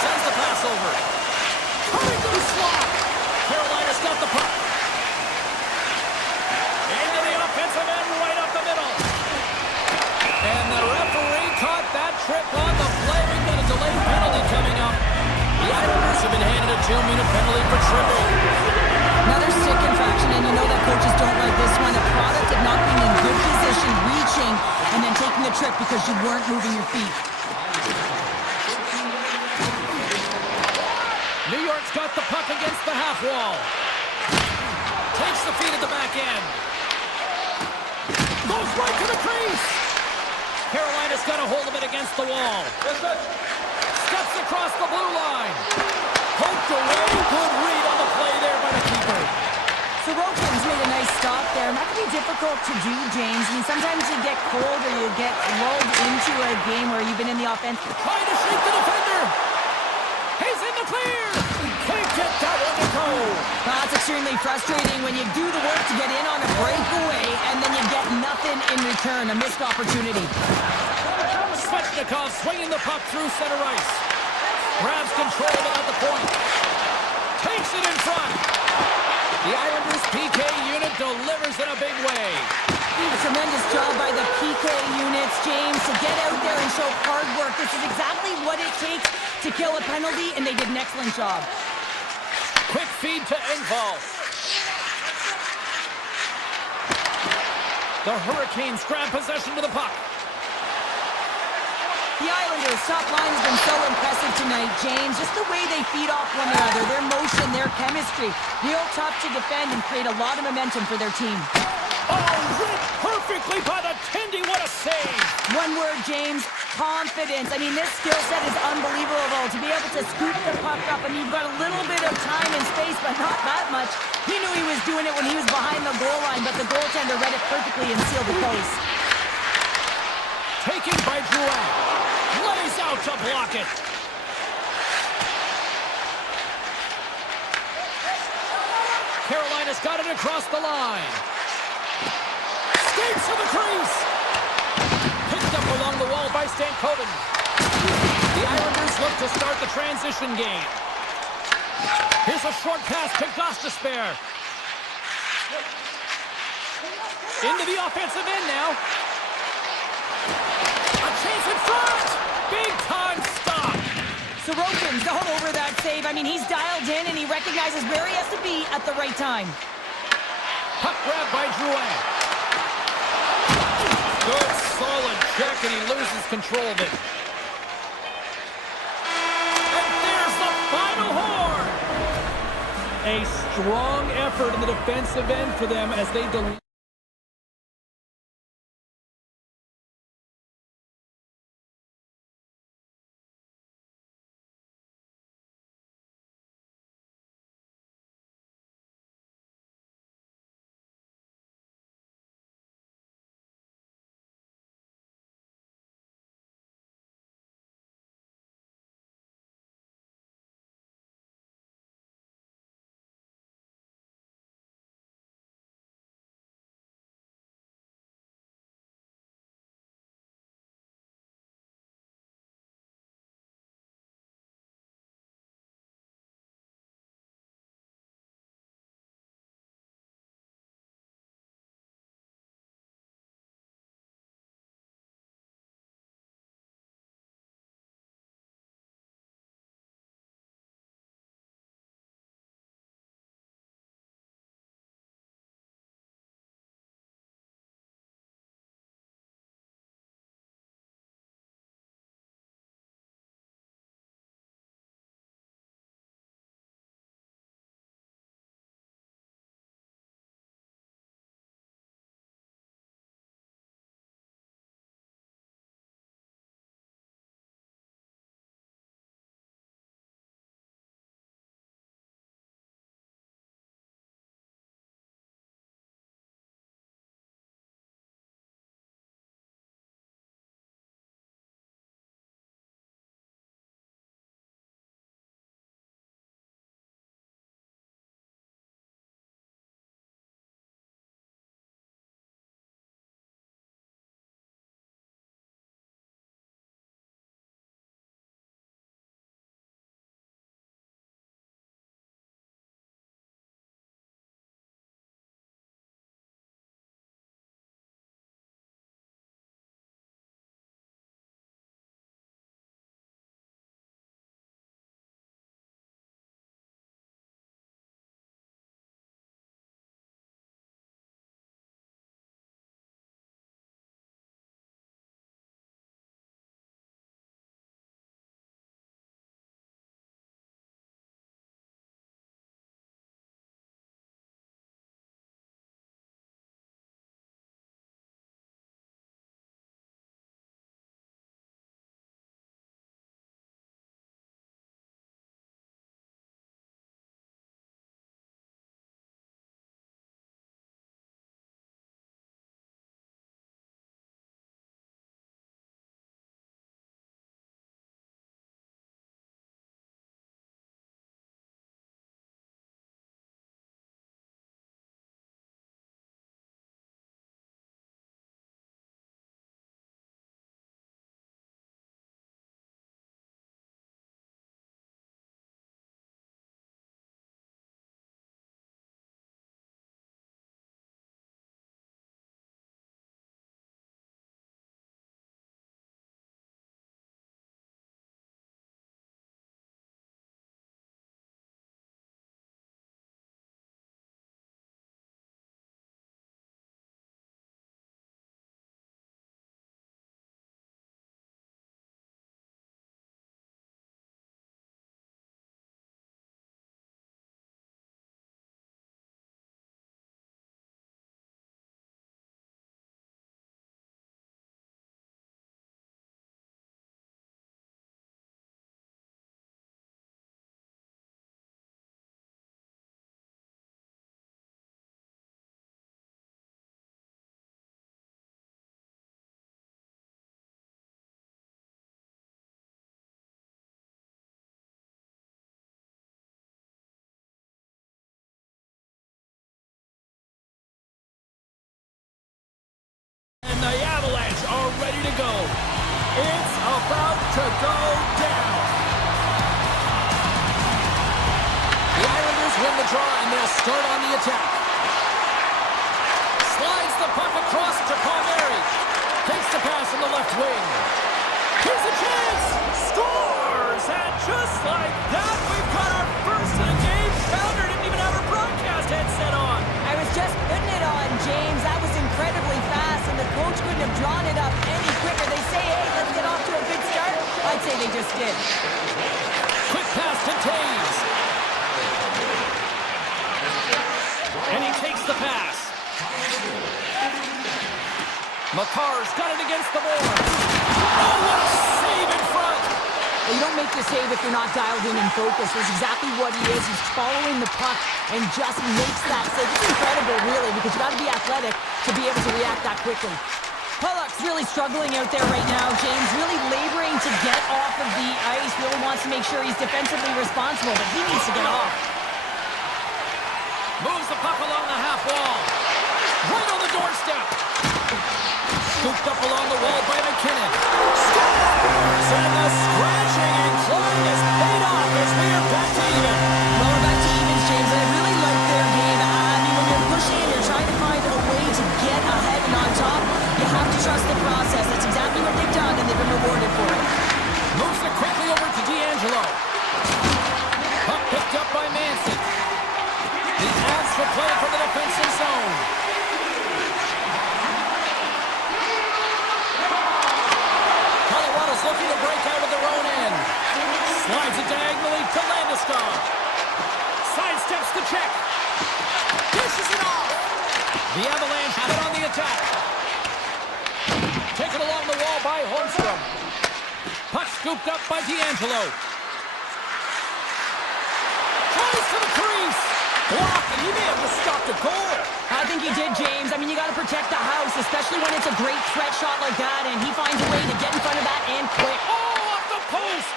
Sends the pass over. Coming to the slot. Carolina's got the puck. Into the offensive end, right up the middle. And the referee caught that trip on the play. We've got a delayed penalty coming up. The Islanders have been handed a 2-minute penalty for tripping. Another stick infraction, and you know that coaches don't like this one. A product of not being in good position, reaching, and then taking the trip because you weren't moving your feet. New York's got the puck against the half wall. Takes the feed at the back end. Goes right to the crease. Carolina's got a hold of it against the wall. Steps across the blue line. Poked away. Good read on the play there by the keeper. Sorokin's made a nice stop there, and that can be difficult to do, James. I mean, sometimes you get cold or you get lulled into a game where you've been in the offense. Trying to shake the defender. He's in the clear. Can't get that one to go. That's extremely frustrating when you do the work to get in on a breakaway, and then you get nothing in return, a missed opportunity. Svechnikov swinging the puck through center ice. Grabs control of it at the point. Takes it in front. The Islanders' PK unit delivers in a big way. A tremendous job by the PK units, James, to get out there and show hard work. This is exactly what it takes to kill a penalty, and they did an excellent job. Quick feed to Engvall. The Hurricanes grab possession to the puck. The Islanders' top line has been so impressive tonight, James. Just the way they feed off one another, their motion, their chemistry. Real tough to defend and create a lot of momentum for their team. Oh, read perfectly by the Tendy. What a save. One word, James, confidence. I mean, this skill set is unbelievable. To be able to scoop the puck up, and you've got a little bit of time and space, but not that much. He knew he was doing it when he was behind the goal line, but the goaltender read it perfectly and sealed the post. Taken by Drouin. Lays out to block it. Carolina's got it across the line. Skates to the crease. Picked up along the wall by Stankoven. The Islanders look to start the transition game. Here's a short pass to Gostisbehere. Into the offensive end now. A chance in front! Big time stop! Sorokin's all over that save. I mean, he's dialed in and he recognizes where he has to be at the right time. Puck grab by Drouin. Good solid check and he loses control of it. And there's the final horn! A strong effort in the defensive end for them as they deliver. And the Avalanche are ready to go. It's about to go down. The Islanders win the draw, and they'll start on the attack. Slides the puck across to Palmieri. Takes the pass in the left wing. Here's a chance! Scores! And just like that, we've got our first of the game. Founder didn't even have her broadcast headset on. I was just putting it on, James. That was incredibly fast, and the coach couldn't have drawn it up any quicker. They say, hey, let's get off to a good start. I'd say they just did. Quick pass to Taves. And he takes the pass. Makar's got it against the boards. Oh, what a save in front! Well, you don't make the save if you're not dialed in and focused. That's exactly what he is. He's following the puck and just makes that save. It's incredible, really, because you got to be athletic to be able to react that quickly. Pollock's really struggling out there right now, James. Really laboring to get off of the ice. Really wants to make sure he's defensively responsible, but he needs to get off. Moves the puck along the half wall. Right on the doorstep. Scooped up along the wall by McKinnon. Scores! And the scratching and clawing is paid off as we are back to even. Well, we're back to evens, James, and I really like their game. I mean, when you're pushing, you're trying to find a way to get ahead and on top. You have to trust the process. That's exactly what they've done, and they've been rewarded for it. Moves it quickly over to D'Angelo. Puck picked up by Manson. The Avs for play from the defensive zone. Colorado's looking to break out of their own end. Slides it diagonally to Landeskog. Sidesteps the check. Dishes it off. The Avalanche have it on the attack. Taken along the wall by Holmstrom. Puck scooped up by D'Angelo. Tries to the crease. Blocked, and he may have just stopped a goal. I think he did, James. I mean, you got to protect the house, especially when it's a great threat shot like that, and he finds a way to get in front of that and quick. Oh, off the post.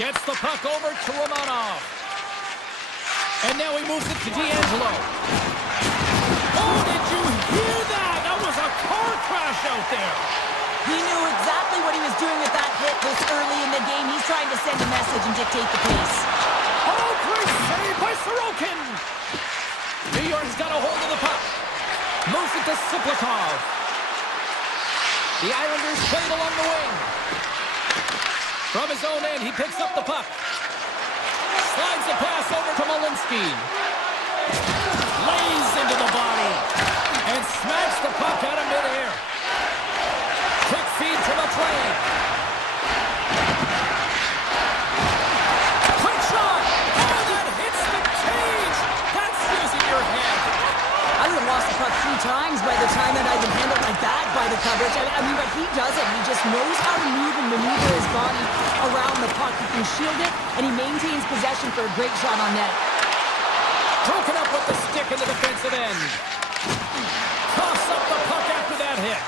Gets the puck over to Romanov. And now he moves it to D'Angelo. Oh, did you hear that? That was a car crash out there. He knew exactly what he was doing with that hit this early in the game. He's trying to send a message and dictate the pace. Oh, great save by Sorokin. New York's got a hold of the puck. Moves it to Siplikov. The Islanders play it along the wing. From his own end, he picks up the puck. Slides the pass over to Malinsky. Lays into the body. And smacks the puck out of midair. Quick feed to McLean. Quick shot! Oh, that hits the cage! That's using your head. I would have lost the puck 3 times by the time that I've been handled like that by the coverage. I mean, but he doesn't. He just knows how to move and maneuver his body around the puck. He can shield it, and he maintains possession for a great shot on net. Broken up with the stick in the defensive end. Coughs up the puck after that hit.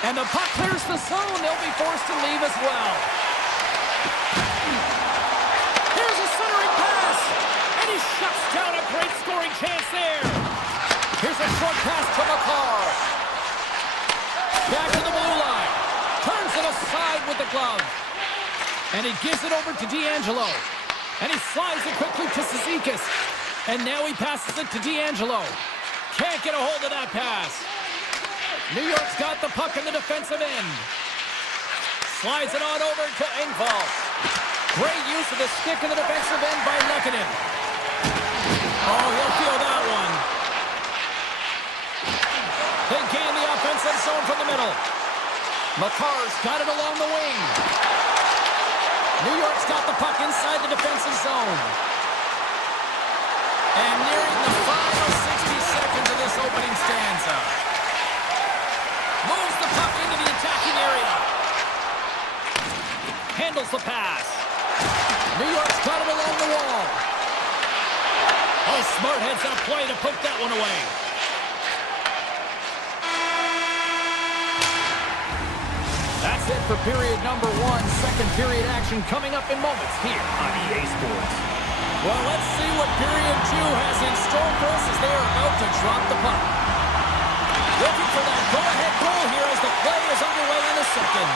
And the puck clears the zone. They'll be forced to leave as well. Here's a centering pass. And he shuts down a great scoring chance there. Here's a short pass to Makar. Back to the blue line. Turns it aside with the glove. And he gives it over to D'Angelo. And he slides it quickly to Cizikas. And now he passes it to D'Angelo. Can't get a hold of that pass. New York's got the puck in the defensive end. Slides it on over to Engvall. Great use of the stick in the defensive end by Lehkonen. Oh, he'll feel that one. They gain the offensive zone from the middle. Makar's got it along the wing. New York's got the puck inside the defensive zone. And nearing the final 60 seconds of this opening stanza. Moves the puck into the attacking area. Handles the pass. New York's got it along the wall. Oh, smart heads up play to put that one away. That's it for period number 1. Second period action coming up in moments here on EA Sports. Well, let's see what period 2 has in store for us as they are about to drop the puck. Looking for that go-ahead second.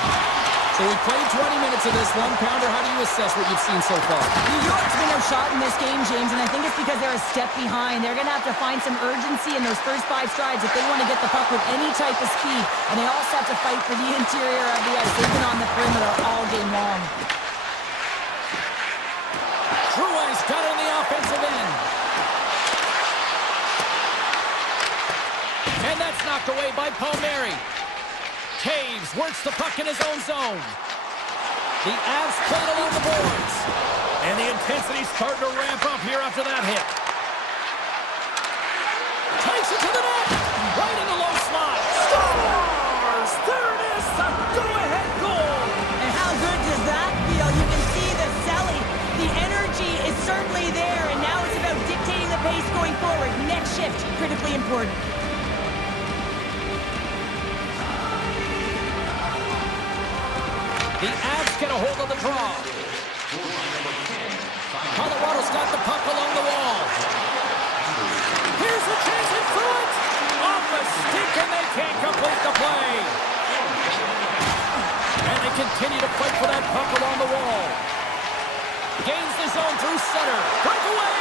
So we played 20 minutes of this one. Pounder, how do you assess what you've seen so far? New York's been outshot in this game, James, and I think it's because they're a step behind. They're going to have to find some urgency in those first 5 strides if they want to get the puck with any type of speed. And they also have to fight for the interior of the ice. They've been on the perimeter all game long. True ice got on the offensive end. And that's knocked away by Palmieri. Taves works the puck in his own zone. The Avs played along the boards. And the intensity's starting to ramp up here after that hit. Takes it to the net. Right in the low slot. Scores! There it is, the go-ahead goal. And how good does that feel? You can see the selling. The energy is certainly there, and now it's about dictating the pace going forward. Next shift, critically important. The Avs get a hold of the draw. Colorado's got the puck along the wall. Here's a chance in front. Off the stick, and they can't complete the play. And they continue to fight for that puck along the wall. Gains the zone through center. Breakaway.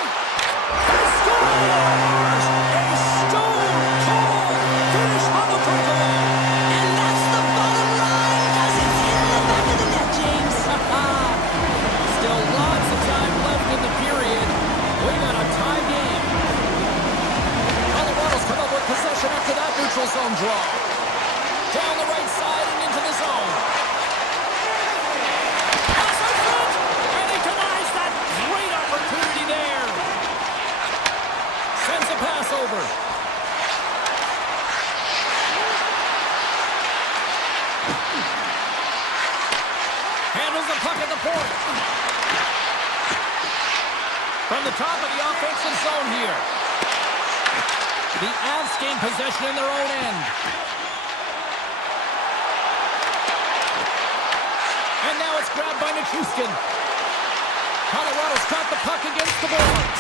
He scores! A stone-cold finish on the breakaway. And that's the bottom line, because it's in the back of the net, James. Still lots of time left in the period. We got a tie game. Colorado's come up with possession after that neutral zone draw. Down the right side and into the zone. Pass in front, and he denies that great opportunity there. Sends a pass over. Handles the puck at the point. From the top of the offensive zone here. The Avs gain possession in their own end. And now it's grabbed by Nichushkin. Colorado's got the puck against the boards.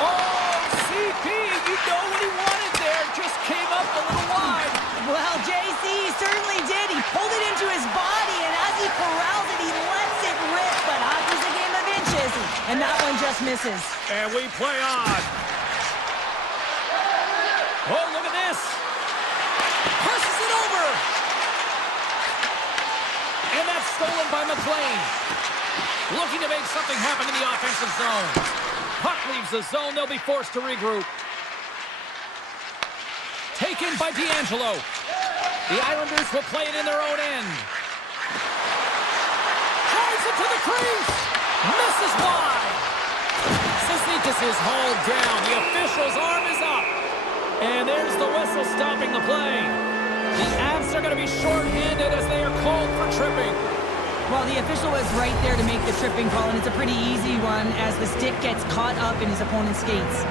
Oh, CP, you know what he wanted there. Just came up a little wide. Well, JC certainly did. He pulled it into his body, and as he corrals it, he lets it rip. But hockey's a game of inches, and that one just misses. And we play on. Oh, look at this. Passes it over. And that's stolen by McLean. Looking to make something happen in the offensive zone. Puck leaves the zone. They'll be forced to regroup. Taken by D'Angelo. The Islanders will play it in their own end. Drives it to the crease. Misses wide. Sisnikas is hauled down. The official's arm is up. And there's the whistle stopping the play. The Avs are going to be shorthanded as they are called for tripping. Well, the official was right there to make the tripping call, and it's a pretty easy one as the stick gets caught up in his opponent's skates.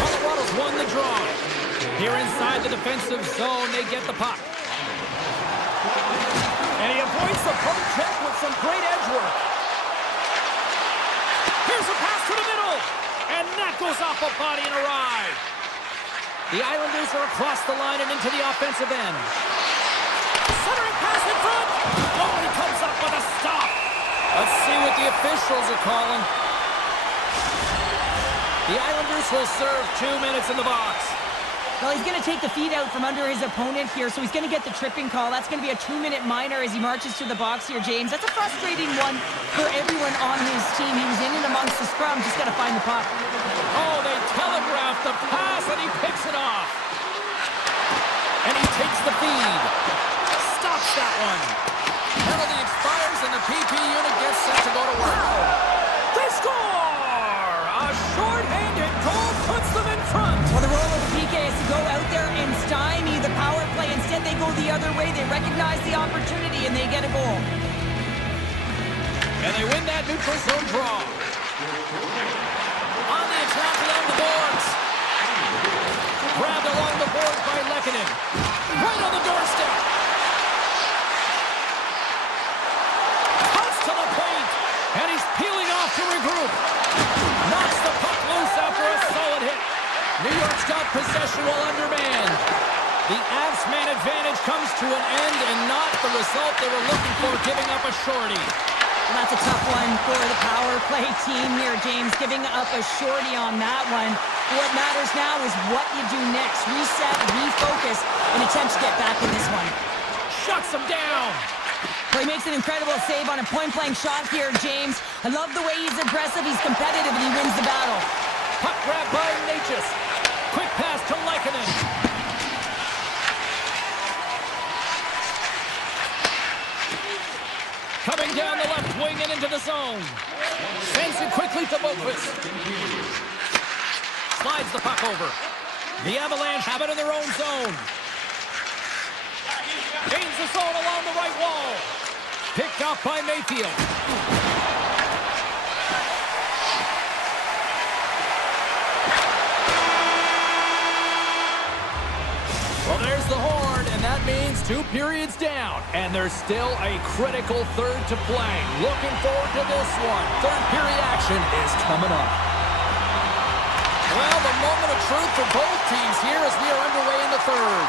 Colorado's won the draw. Here inside the defensive zone, they get the puck. And he avoids the poke check with some great edge work. Here's a pass to the middle. And that goes off a body and a ride. The Islanders are across the line and into the offensive end. Centering pass in front. Oh, he comes up with a stop. Let's see what the officials are calling. The Islanders will serve 2 minutes in the box. Well, he's going to take the feet out from under his opponent here, so he's going to get the tripping call. That's going to be a 2-minute minor as he marches to the box here, James. That's a frustrating one for everyone on his team. He was in and amongst the scrum, just got to find the puck. Oh, they telegraphed the pass, and he picks it off. And he takes the feed. Stops that one. Penalty expires, and the PP unit gets set to go to work. They score! A short-handed goal puts them in front. Well, the role of the PK is to go out there and stymie the power play. Instead, they go the other way. They recognize the opportunity, and they get a goal. And they win that neutral zone draw. On the attack along the boards. Grabbed along the boards by Lehkonen. Right on the doorstep. Cuts to the paint. And he's peeling off to regroup. Knocks the puck loose after a solid hit. New York's got possession while undermanned. The Avs six-man advantage comes to an end and not the result they were looking for, giving up a shorty. And that's a tough one for the power play team here, James, giving up a shorty on that one. What matters now is what you do next. Reset, refocus, and attempt to get back in this one. Shuts him down. Well, he makes an incredible save on a point-blank shot here, James. I love the way he's aggressive, he's competitive, and he wins the battle. Puck grab by Natchez. Quick pass to Lehkonen. Coming down the left wing and into the zone. Sends it quickly to Boquist. Slides the puck over. The Avalanche have it in their own zone. Gains the zone along the right wall. Picked up by Mayfield. Well, there's the horn, and that means 2 periods down. And there's still a critical third to play. Looking forward to this one. Third period action is coming up. Well, the moment of truth for both teams here as we are underway in the third.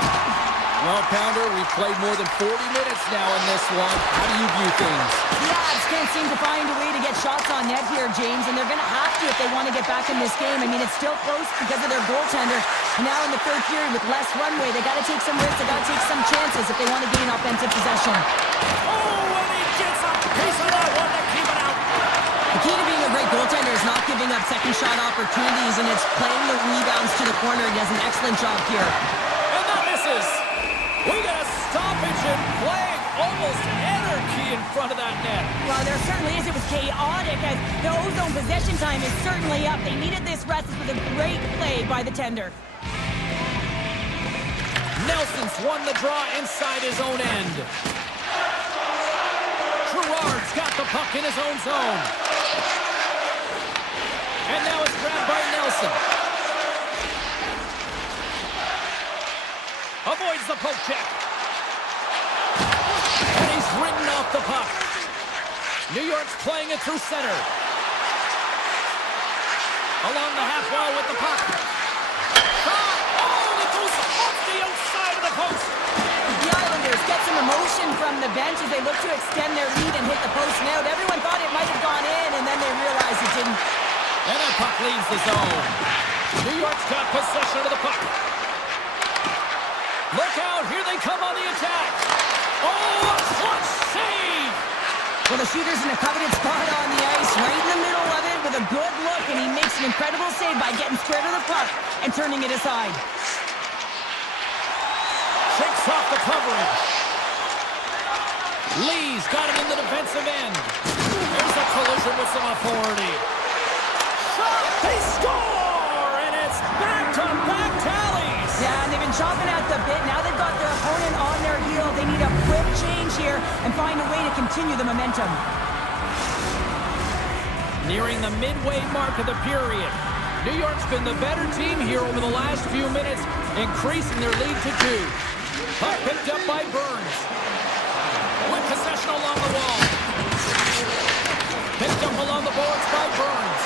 Well, Pounder, we've played more than 40 minutes now in this one. How do you view things? Yeah, just can't seem to find a way to get shots on net here, James, and they're going to have to if they want to get back in this game. I mean, it's still close because of their goaltender. And now in the third period with less runway, they got to take some risks, they got to take some chances if they want to gain offensive possession. Oh, and he gets a piece of that one to keep it out. The key to being a great goaltender is not giving up second shot opportunities, and it's playing the rebounds to the corner. He does an excellent job here. And that misses. We got a stoppage in play. Almost anarchy in front of that net. Well, there certainly is. It was chaotic as the ozone possession time is certainly up. They needed this rest. This was a great play by the tender. Nelson's won the draw inside his own end. Gerard's got the puck in his own zone. And now it's grabbed by Nelson. Avoids the poke check. And he's ridden off the puck. New York's playing it through center. Along the half wall with the puck. Shot! Oh, it goes off the outside of the post. The Islanders get some emotion from the bench as they look to extend their lead and hit the post now. Everyone thought it might have gone in, and then they realized it didn't. And that puck leaves the zone. New York's got possession of the puck. Look out, here they come on the attack. Oh, a clutch save! Well, the shooter's in a coveted spot on the ice, right in the middle of it with a good look, and he makes an incredible save by getting square to the puck and turning it aside. Shakes off the coverage. Lee's got it in the defensive end. There's a collision with some authority. Shot, they score! And it's back-to-back tallies! Yeah, and they've been chopping at the bit. Now they've got their opponent on their heel. They need a quick change here and find a way to continue the momentum. Nearing the midway mark of the period. New York's been the better team here over the last few minutes, increasing their lead to 2. Puck picked up by Burns. With possession along the wall. Picked up along the boards by Burns.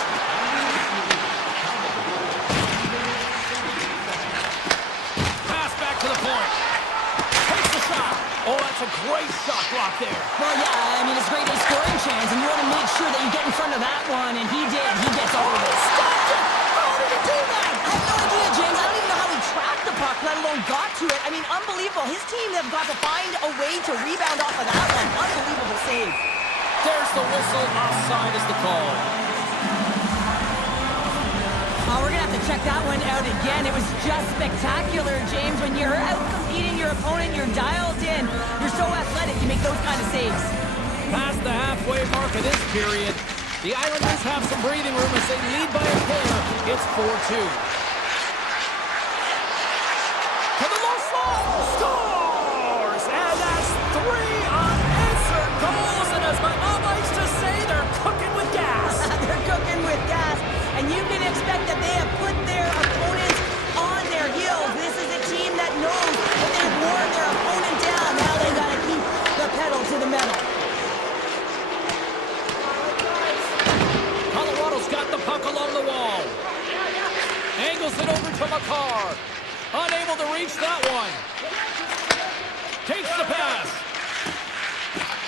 Pass back to the point. Takes the shot. Oh, that's a great shot block there. Well, yeah, I mean, it's a great scoring chance, and you want to make sure that you get in front of that one, and he did. He gets all of it. Stopped it! How did he do that? I have no idea, James. I don't even know how he tracked the puck, let alone got to it. I mean, unbelievable. His team have got to find a way to rebound off of that one. Unbelievable save. There's the whistle. Offside is the call. Oh, we're going to have to check that one out again. It was just spectacular, James. When you're out competing your opponent, you're dialed in. You're so athletic, you make those kind of saves. Past the halfway mark of this period, the Islanders have some breathing room as they lead by a player. It's 4-2. To the low slot, scores! And that's 3 unanswered goals. And as my mom likes to say, they're cooking with gas. They're cooking with gas. And you can expect that they have put their opponents on their heels. This is a team that knows that they've worn their opponent down. Now they got to keep the pedal to the metal. Colorado's got the puck along the wall. Angles it over to Makar. Unable to reach that one.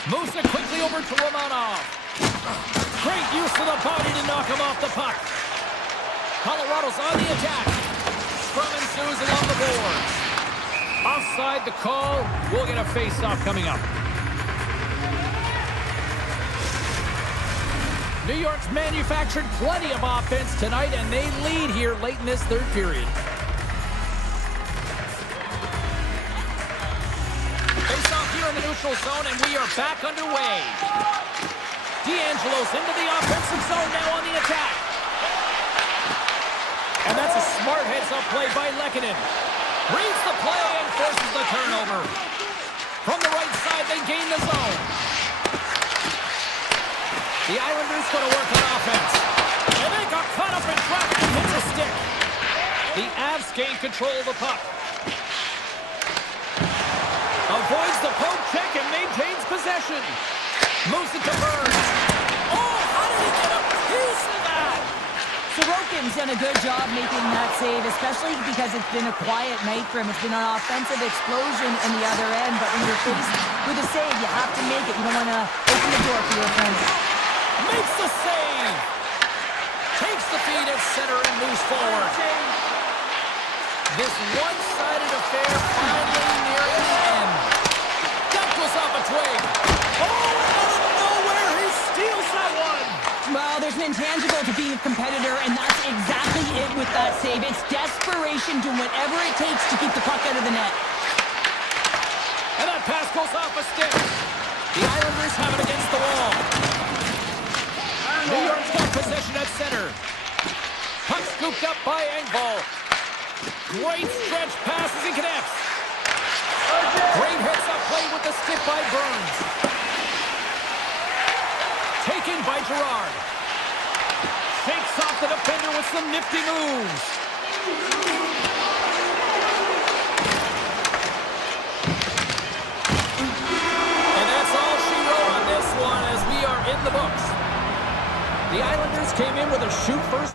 Moves it quickly over to Romanov. Great use of the body to knock him off the puck. Colorado's on the attack. Scrum ensues along the boards. Offside the call. We'll get a face-off coming up. New York's manufactured plenty of offense tonight, and they lead here late in this third period. Face-off here in the neutral zone, and we are back underway. D'Angelo's into the offensive zone now on the attack. And that's a smart heads-up play by Lehkonen. Reads the play and forces the turnover. From the right side, they gain the zone. The Islanders going to work on offense. And they got caught up in traffic and hits a stick. The Avs gain control of the puck. Avoids the poke check and maintains possession. Moves it to Burns. Oh, how did he get a piece of that? Sorokin's done a good job making that save, especially because it's been a quiet night for him. It's been an offensive explosion in the other end, but when you're faced with a save, you have to make it. You don't want to open the door for your opponent. Makes the save. Takes the feed at center and moves forward. This one-sided affair finally nearing the end. That goes off a twig. Oh, out of nowhere, he steals that one. Well, there's an intangible to being a competitor, and that's exactly it with that save. It's desperation, doing whatever it takes to keep the puck out of the net. And that pass goes off a stick. The Islanders have it against the wall. New York's got possession at center. Puck scooped up by Engvall. Great stretch pass as he connects. Great heads-up play with the stick by Burns. Taken by Gerard. Shakes off the defender with some nifty moves. And that's all she wrote on this one as we are in the books. The Islanders came in with a shoot-first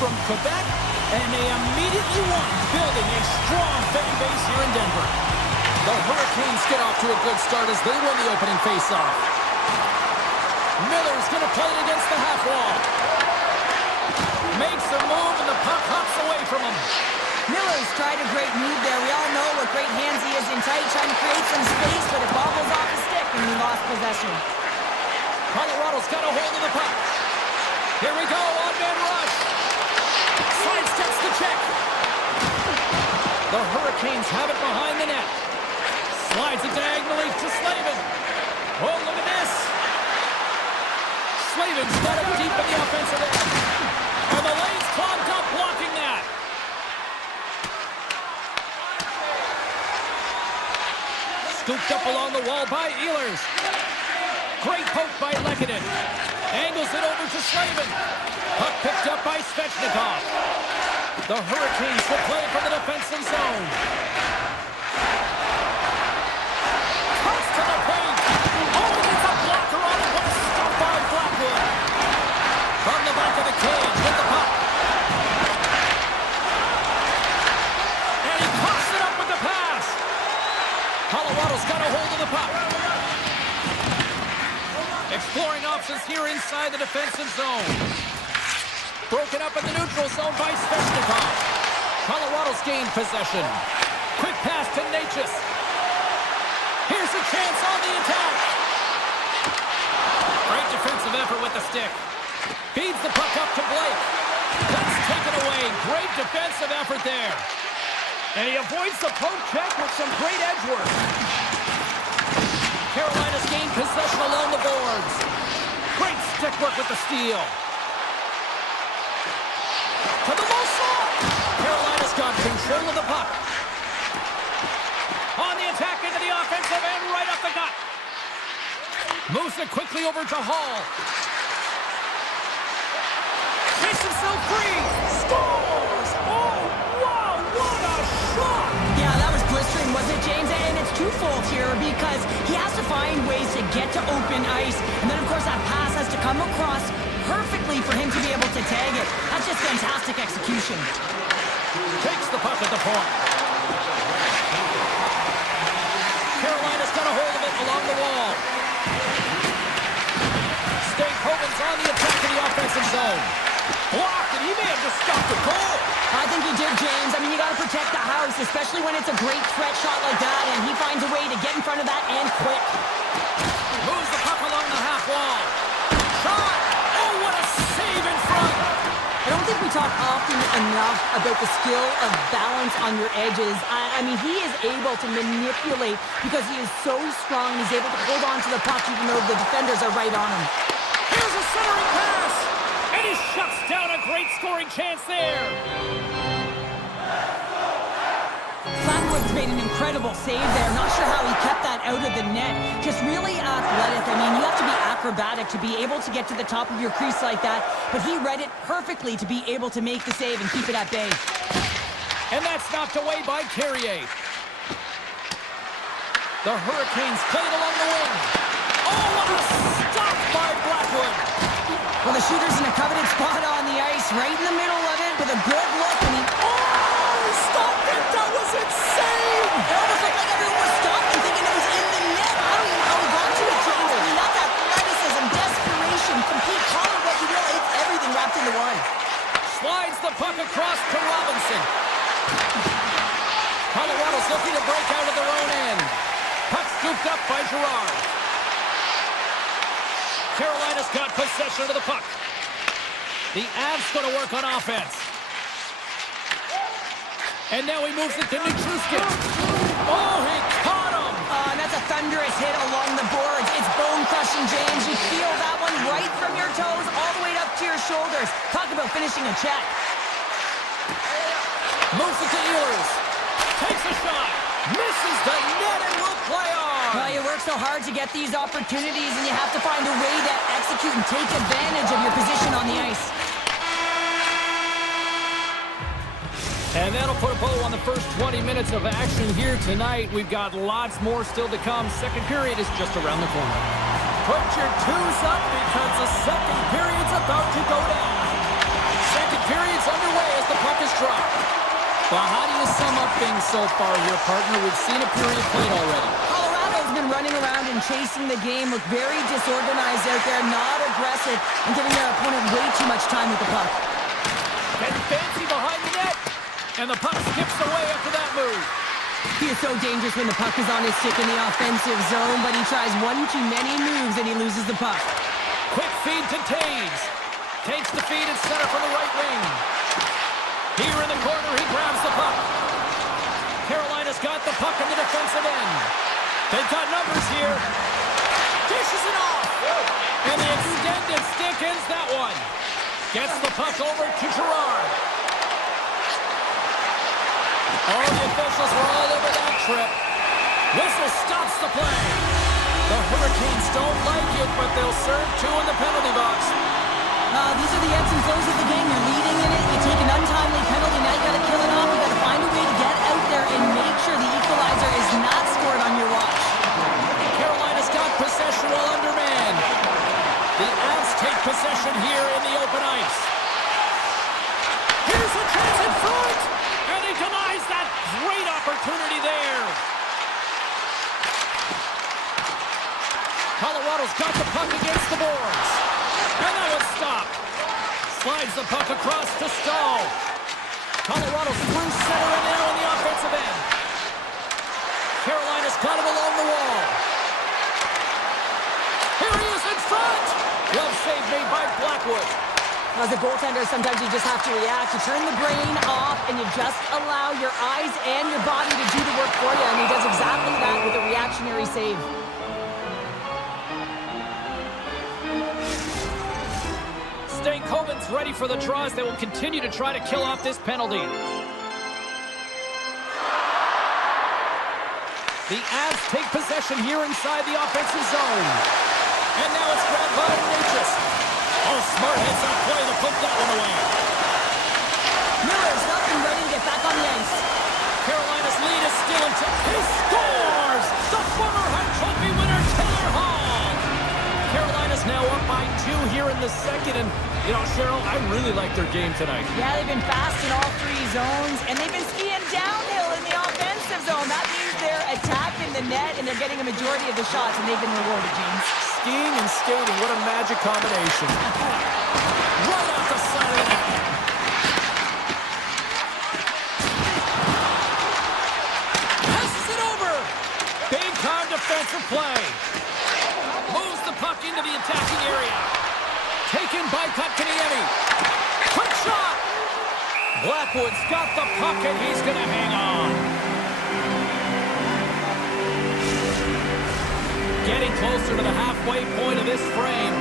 from Quebec, and they immediately won, building a strong fan base here in Denver. The Hurricanes get off to a good start as they win the opening faceoff. Miller's going to play it against the half wall. Makes a move, and the puck hops away from him. Miller's tried a great move there. We all know what great hands he is in tight, trying to create some space, but it bobbles off his stick, and he lost possession. Colorado's got a hold of the puck. Here we go, on-man rush. Sidesteps the check. The Hurricanes have it behind the net. Slides it diagonally to Slavin. Oh, look at this. Slavin's got it deep in the offensive end. And the lane's clogged up, blocking that. Scooped up along the wall by Ehlers. Great poke by Lehkonen. Angles it over to Slavin. Puck picked up by Svechnikov. The Hurricanes will play from the defensive zone. Toss to the paint. Oh, it's a blocker on it. What a stop by Blackwood. From the back of the cage with the puck. And he coughs it up with the pass. Colorado's got a hold of the puck. Exploring options here inside the defensive zone. Broken up in the neutral zone by Svechnikov. Colorado's gained possession. Quick pass to Natchez. Here's a chance on the attack. Great defensive effort with the stick. Feeds the puck up to Blake. That's taken away. Great defensive effort there. And he avoids the poke check with some great edge work. Carolina's gained possession along the boards. Great stick work with the steal. To the low slot. Carolina's got control of the puck. On the attack into the offensive end, right up the gut. Moves it quickly over to Hall. Makes himself free. Scores! Oh, wow, what a shot! Yeah, that was blistering, wasn't it, James? And it's twofold here because he has to find ways to get to open ice. And then, of course, that pass has to come across perfectly for him to be able to tag it. That's just fantastic execution. Takes the puck at the point. Carolina's got a hold of it along the wall. State Hogan's on the attack in the offensive zone. Blocked, and he may have just stopped the goal. I think he did, James. I mean, you got to protect the house, especially when it's a great threat shot like that, and he finds a way to get in front of that and quick. Moves the puck along the half wall. Shot! Oh, what a save in front! I don't think we talk often enough about the skill of balance on your edges. I mean, he is able to manipulate because he is so strong. He's able to hold on to the puck even though the defenders are right on him. Here's a centering pass! And he shuts down a great scoring chance there. Flatwood's made an incredible save there. Not sure how he kept that out of the net. Just really athletic. I mean, you have to be acrobatic to be able to get to the top of your crease like that. But he read it perfectly to be able to make the save and keep it at bay. And that's knocked away by Carrier. The Hurricanes play it along the wing. Oh, what a stop by Blackwood. Well, the shooter's in a coveted spot on the ice, right in the middle of it, with a good look, and he... Oh, he stopped it! That was insane! It almost looked like everyone was stopping, thinking it was in the net. I don't even know how he got to it, James. I mean, that's athleticism, desperation, complete, call it what you will. It's everything wrapped into one. Slides the puck across to Robinson. Colorado's looking to break out of their own end. Puck scooped up by Girard. Carolina's got possession of the puck. The Avs going to work on offense. And now he moves it to Nichushkin. Oh, he caught him! That's a thunderous hit along the boards. It's bone-crushing, James. You feel that one right from your toes all the way up to your shoulders. Talk about finishing a check. Moves it to Ehlers. Takes a shot. Misses the net and will play on. Well, you work so hard to get these opportunities, and you have to find a way to execute and take advantage of your position on the ice. And that'll put a bow on the first 20 minutes of action here tonight. We've got lots more still to come. Second period is just around the corner. Put your twos up because the second period's about to go down. Second period's Well, how do you sum up things so far here, partner? We've seen a period played already. Colorado's been running around and chasing the game, look very disorganized out there, not aggressive, and giving their opponent way too much time with the puck. Getting fancy behind the net, and the puck skips away after that move. He is so dangerous when the puck is on his stick in the offensive zone, but he tries one too many moves and he loses the puck. Quick feed to Taves. Takes the feed and center from the right wing. Here in the corner, he grabs the puck. Carolina's got the puck in the defensive end. They've got numbers here. Dishes it off. And the extended stick ends that one. Gets the puck over to Gerard. All the officials were all over that trip. Whistle stops the play. The Hurricanes don't like it, but they'll serve two in the penalty box. These are the ebbs and flows of the game. You're leading in it. You take an untimely penalty. Now you got to kill it off. You got to find a way to get out there and make sure the equalizer is not scored on your watch. Carolina's got possession while undermanned. The Avs take possession here in the open ice. Here's a chance in front, and he denies that great opportunity there. Colorado's got the puck against the boards. And that one's stopped. Slides the puck across to Stahl. Colorado's through center and now in the offensive end. Carolina's got it along the wall. Here he is in front. Glove save made by Blackwood. As a goaltender, sometimes you just have to react. You turn the brain off and you just allow your eyes and your body to do the work for you. And he does exactly that with a reactionary save. Stankoven's ready for the draws. They will continue to try to kill off this penalty. The Avs take possession here inside the offensive zone. And now it's grabbed by Natchez. Oh, smart heads up play to put that one away. Miller's up and ready to get back on the ice. Carolina's lead is still intact. He scores! The former Hart Trophy winner, Taylor Hall. Carolina's now up by 2 here in the second. And, you know, Cheryl, I really like their game tonight. Yeah, they've been fast in all 3 zones, and they've been skiing downhill in the offensive zone. That means they're attacking the net, and they're getting a majority of the shots, and they've been rewarded, James. Skiing and skating, what a magic combination. Right off the side of the net. Passes it over. Big time defensive play. Moves the puck into the attacking area. Taken by Kotkaniemi. Quick shot. Blackwood's got the puck and he's going to hang on. Getting closer to the halfway point of this frame.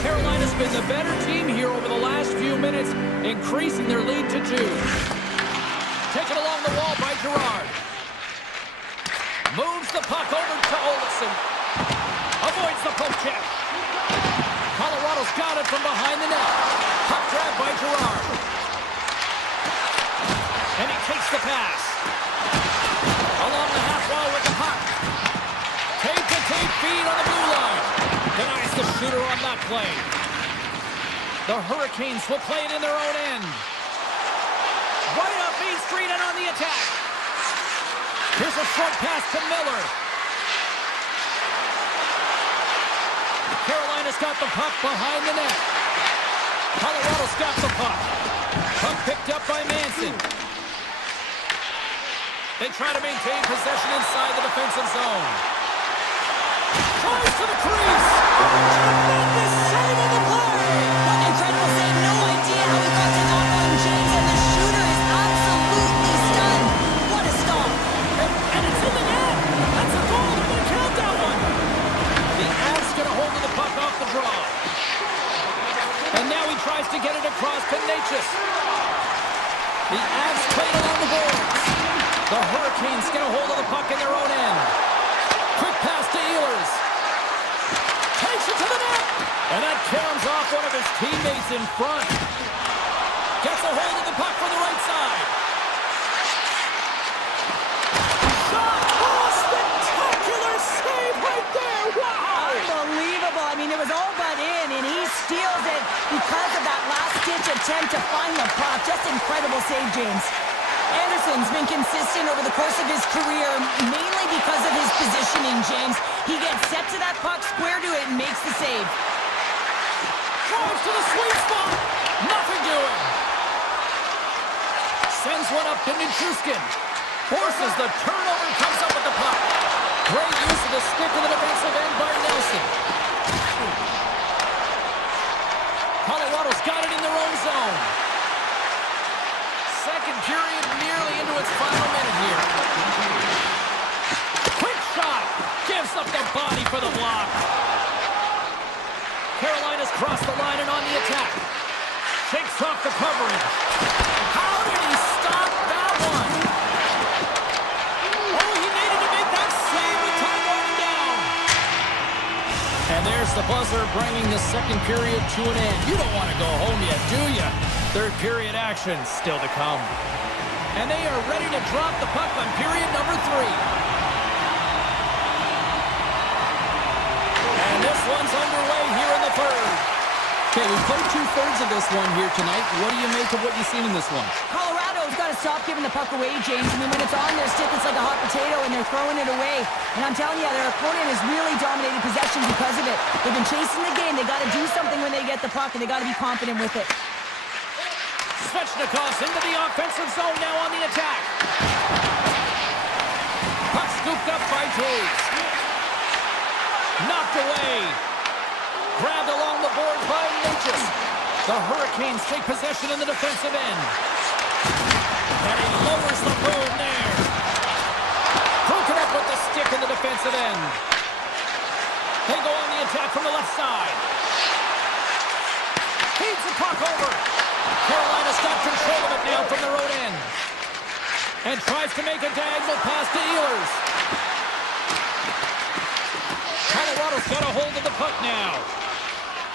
Carolina's been the better team here over the last few minutes, increasing their lead to 2. Taken along the wall by Gerard. Moves the puck over to Olsen. Avoids the poke check. Colorado's got it from behind the net. Puck grabbed by Gerard. And he takes the pass. Along the half wall with the puck. Tape feed on the blue line. Denies the shooter on that play. The Hurricanes will play it in their own end. Right up Main Street and on the attack. Here's a short pass to Miller. Carolina's got the puck behind the net. Colorado's got the puck. Puck picked up by Manson. They try to maintain possession inside the defensive zone. Tries to the crease. Tremendous save of the play. Incredible save. No idea how he got to that one, James. And the shooter is absolutely stunned. What a stop. And it's in the net. That's a goal. They're going to count that one. The Avs get a hold of the puck off the draw. And now he tries to get it across to Natchez. The Avs play it along the boards. The Hurricanes get a hold of the puck in their own end. Quick pass to Ehlers. Takes it to the net. And that caroms off one of his teammates in front. Gets a hold of the puck from the right side. Shot! Oh, spectacular save right there! Wow! Unbelievable. I mean, it was all but in, and he steals it because of that last-ditch attempt to find the puck. Just incredible save, James. Anderson's been consistent over the course of his career, mainly because of his positioning, James. He gets set to that puck, square to it, and makes the save. Drives to the sweet spot. Nothing doing. Sends one up to Nichushkin. Forces the turnover, comes up with the puck. Great use of the stick in the defensive end by Nelson. Colorado's got it in their own zone. Second period nearly into its final minute here. Quick shot. Gives up the body for the block. Carolina's crossed the line and on the attack. Shakes off the coverage. How did he stop that one? Oh, he needed to make that save with time running down. And there's the buzzer bringing the second period to an end. You don't want to go home yet, do you? Third period action still to come. And they are ready to drop the puck on period number 3. And this one's underway here in the third. Okay, we've played 2/3 of this one here tonight. What do you make of what you've seen in this one? Colorado's got to stop giving the puck away, James. I mean, when it's on their stick, it's like a hot potato, and they're throwing it away. And I'm telling you, their opponent has really dominated possession because of it. They've been chasing the game. They got to do something when they get the puck, and they got to be confident with it. Svechnikov's into the offensive zone now on the attack. Puck scooped up by Taves. Knocked away. Grabbed along the boards by Natchez. The Hurricanes take possession in the defensive end. And he lowers the boom there. Broken up with the stick in the defensive end. They go on the attack from the left side. Feeds the puck over. Carolina's got control of it now from their own end. And tries to make a diagonal pass to Ehlers. Colorado's got a hold of the puck now.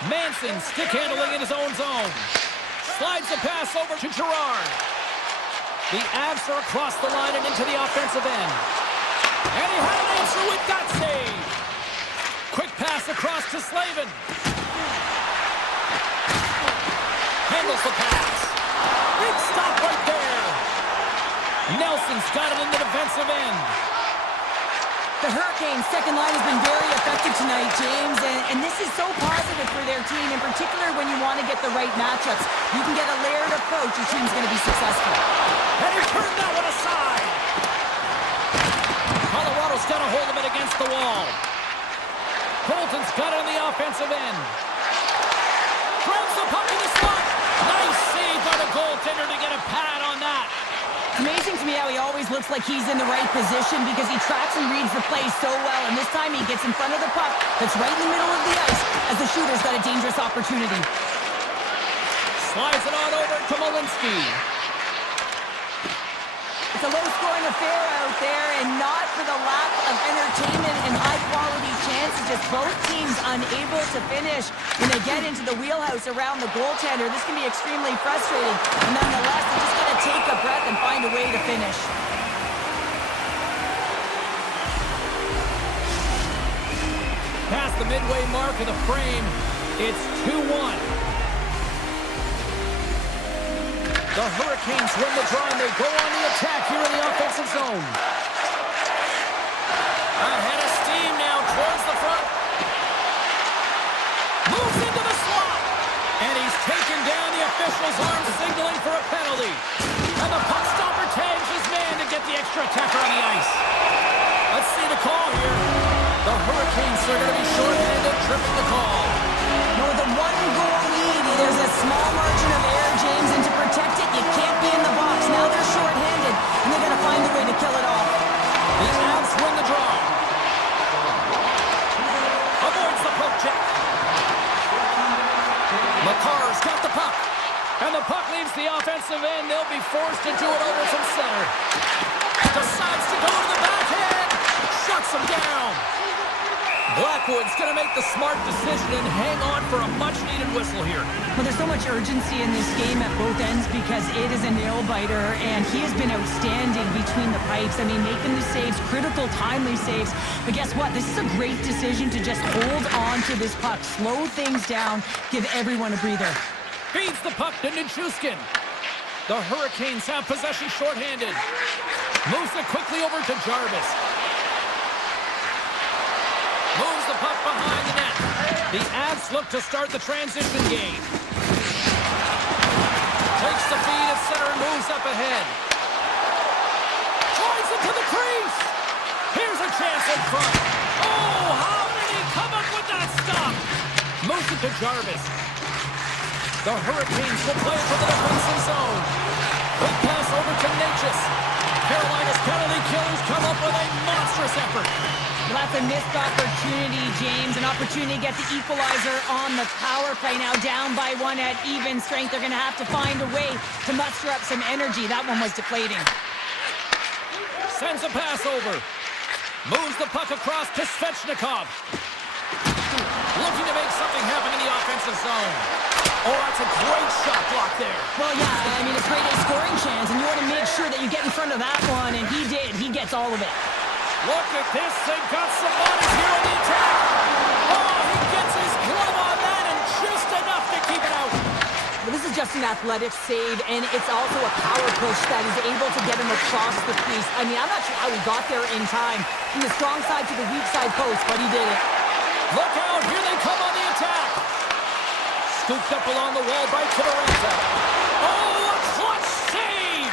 Manson stick handling in his own zone. Slides the pass over to Girard. The Avs are across the line and into the offensive end. And he had an answer with that save. Quick pass across to Slavin. Handles the pass. Big stop right there. Nelson's got it in the defensive end. The Hurricanes' second line has been very effective tonight, James, and this is so positive for their team, in particular when you want to get the right matchups. You can get a layered approach, your team's going to be successful. And he turned that one aside. Colorado's got a hold of it against the wall. Colton's got it on the offensive end. Throws the puck in the slot. Nice save by the goaltender to get a pad on that. It's amazing to me how he always looks like he's in the right position because he tracks and reads the play so well, and this time he gets in front of the puck that's right in the middle of the ice as the shooter's got a dangerous opportunity. Slides it on over to Malinsky. It's a low-scoring affair out there, and not for the lack of entertainment and high-quality chances. Just both teams unable to finish when they get into the wheelhouse around the goaltender. This can be extremely frustrating, and nonetheless, they're just going to take a breath and find a way to finish. Past the midway mark of the frame, it's 2-1. The Hurricanes win the draw, and they go on the attack here in the offensive zone. Ahead of steam now towards the front. Moves into the slot. And he's taken down, the official's arm signaling for a penalty. And the puck stopper tags his man to get the extra attacker on the ice. Let's see the call here. The Hurricanes are going to be shorthanded, tripping the call. No, with a one-goal lead, there's a small margin of error, James, and to protect it, you can't be in the box. Now they're shorthanded, and they're going to find a way to kill it off. The Avs win the draw. Avoids the poke check. McCarr's got the puck. And the puck leaves the offensive end. They'll be forced to do it over from center. Decides to go to the backhand. Shuts him down. Blackwood's going to make the smart decision and hang on for a much-needed whistle here. Well, there's so much urgency in this game at both ends because it is a nail-biter, and he has been outstanding between the pipes. I mean, making the saves, critical, timely saves. But guess what? This is a great decision to just hold on to this puck, slow things down, give everyone a breather. Feeds the puck to Nichushkin. The Hurricanes have possession shorthanded. Moves it quickly over to Jarvis. Moves the puck behind the net. The Avs look to start the transition game. Takes the feed at center and moves up ahead. Drives it to the crease. Here's a chance in front. Oh, how did he come up with that stop? Moves it to Jarvis. The Hurricanes will play it to the defensive zone. Quick pass over to Natchez. Carolina's penalty killers come up with a monstrous effort. Well, that's a missed opportunity, James. An opportunity to get the equalizer on the power play. Now down by one at even strength. They're going to have to find a way to muster up some energy. That one was deflating. Sends a pass over. Moves the puck across to Svechnikov. Looking to make something happen in the offensive zone. Oh, that's a great shot block there. Well, yeah, I mean, it's created a scoring chance, and you want to make sure that you get in front of that one, and he did. He gets all of it. Look at this. They've got Sabonis here on the attack. Oh, he gets his glove on that and just enough to keep it out. Well, this is just an athletic save, and it's also a power push that is able to get him across the crease. I mean, I'm not sure how he got there in time. From the strong side to the weak side post, but he did it. Look out. Here they come on the attack. Scooped up along the wall by Kidorenta. Oh, a clutch save!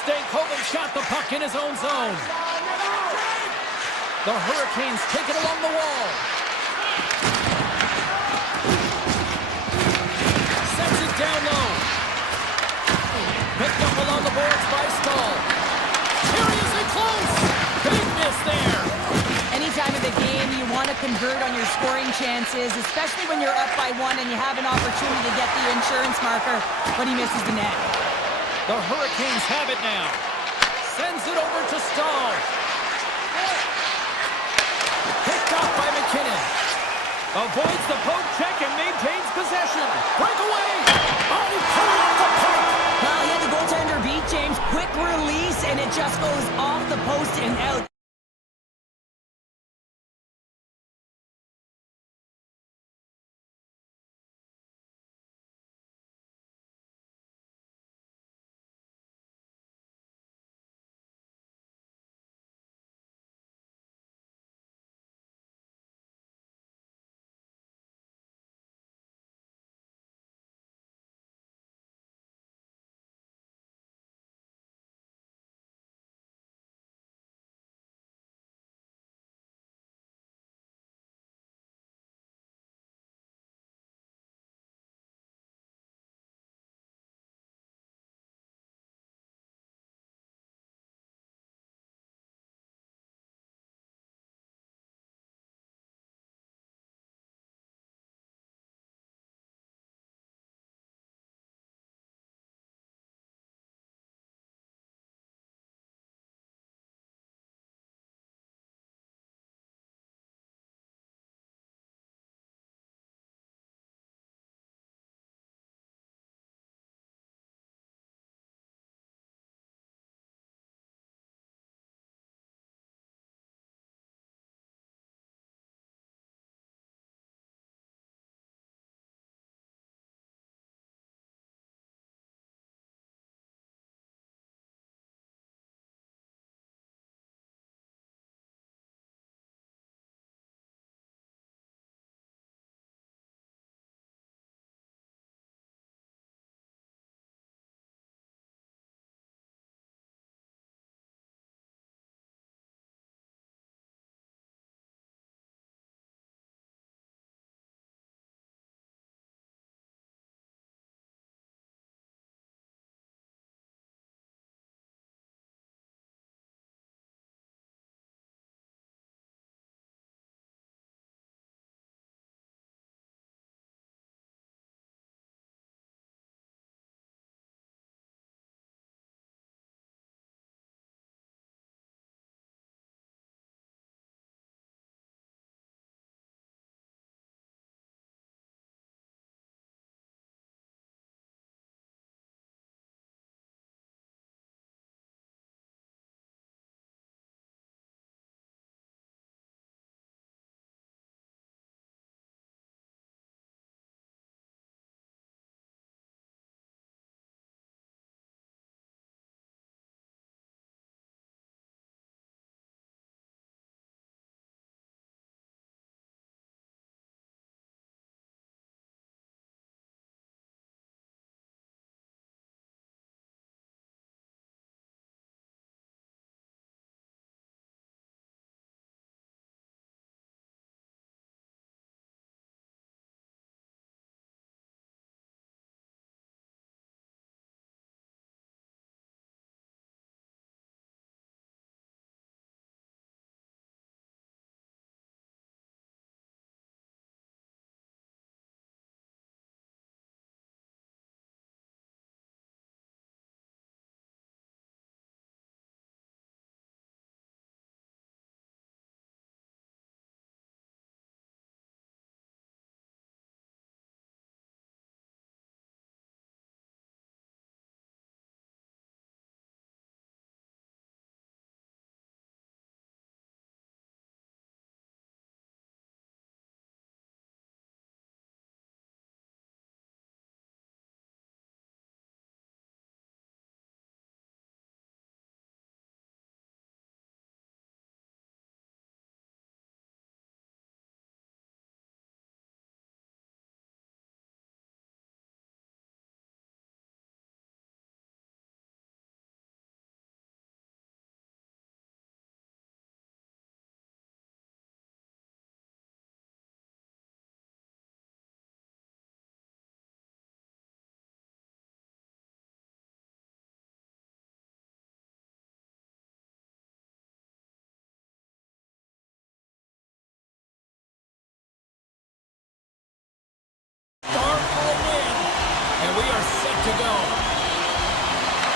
Stankoven shot the puck in his own zone. The Hurricanes take it along the wall. Sends it down low. Picked up along the boards by Stahl. Seriously close! Big miss there. Anytime in the game you want to convert on your scoring chances, especially when you're up by one and you have an opportunity to get the insurance marker, but he misses the net. The Hurricanes have it now. Sends it over to Stahl. Picked off by McKinnon. Avoids the poke check and maintains possession. Breakaway! Oh, he put it off the pipe! Well, he had the goaltender beat, James. Quick release, and it just goes off the post and out.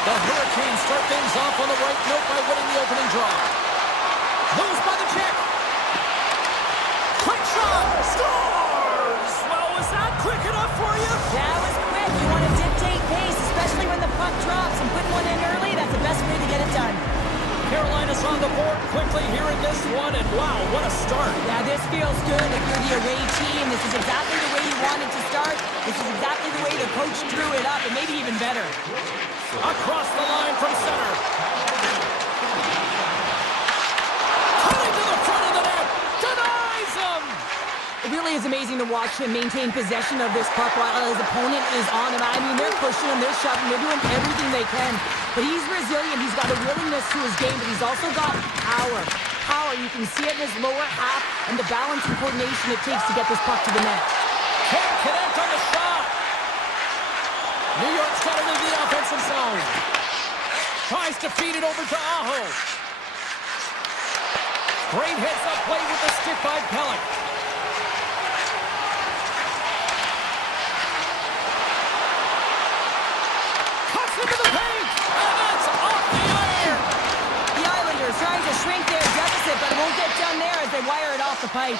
The Hurricanes start things off on the right note by winning the opening draw. Moves by the Czech. Quick shot. Scores! Well, was that quick enough for you? That was quick. You want to dictate pace, especially when the puck drops, and put one in early. That's the best way to get it done. Carolina's on the board quickly here in this one, and wow, what a start. Yeah, this feels good if you're the away team. This is exactly the way you wanted to start. This is exactly the way the coach drew it up, and maybe even better. Across the line from center. Cutting to the front of the net. Denies him. It really is amazing to watch him maintain possession of this puck while his opponent is on him. I mean, they're pushing him, they're shoving, they're doing everything they can. But he's resilient, he's got a willingness to his game, but he's also got power. Power, you can see it in his lower half and the balance and coordination it takes to get this puck to the net. Can't connect on the shot. New York's got it in the offensive zone. Tries to feed it over to Aho. Great heads-up play with the stick by Pellick. Cuts into the paint, and that's off the iron. The Islanders trying to shrink their deficit, but it won't get done there as they wire it off the pipe.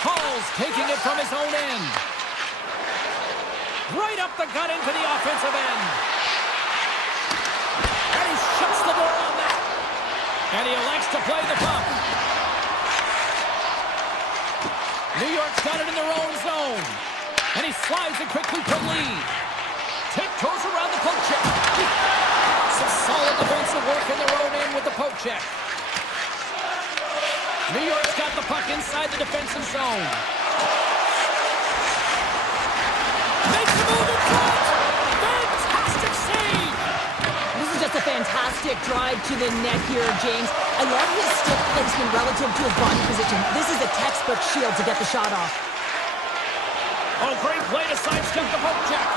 Hall's taking it from his own end. Right up the gut into the offensive end. And he shuts the door on that. And he elects to play the puck. New York's got it in their own zone. And he slides it quickly to Lee. Tiptoes around the poke check. Some solid defensive work in their own end with the poke check. New York's got the puck inside the defensive zone. Makes a move in front. Fantastic save. This is just a fantastic drive to the net here, James. I love his stick placement relative to his body position. This is a textbook shield to get the shot off. Oh, great play to sidestep the poke check.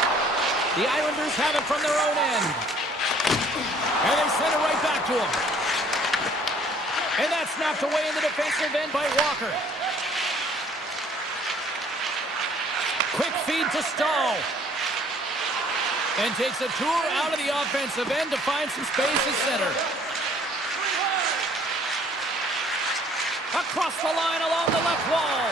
The Islanders have it from their own end. And they send it right back to him. And that's snapped away in the defensive end by Walker. Quick feed to Stahl. And takes a tour out of the offensive end to find some space at center. Across the line along the left wall.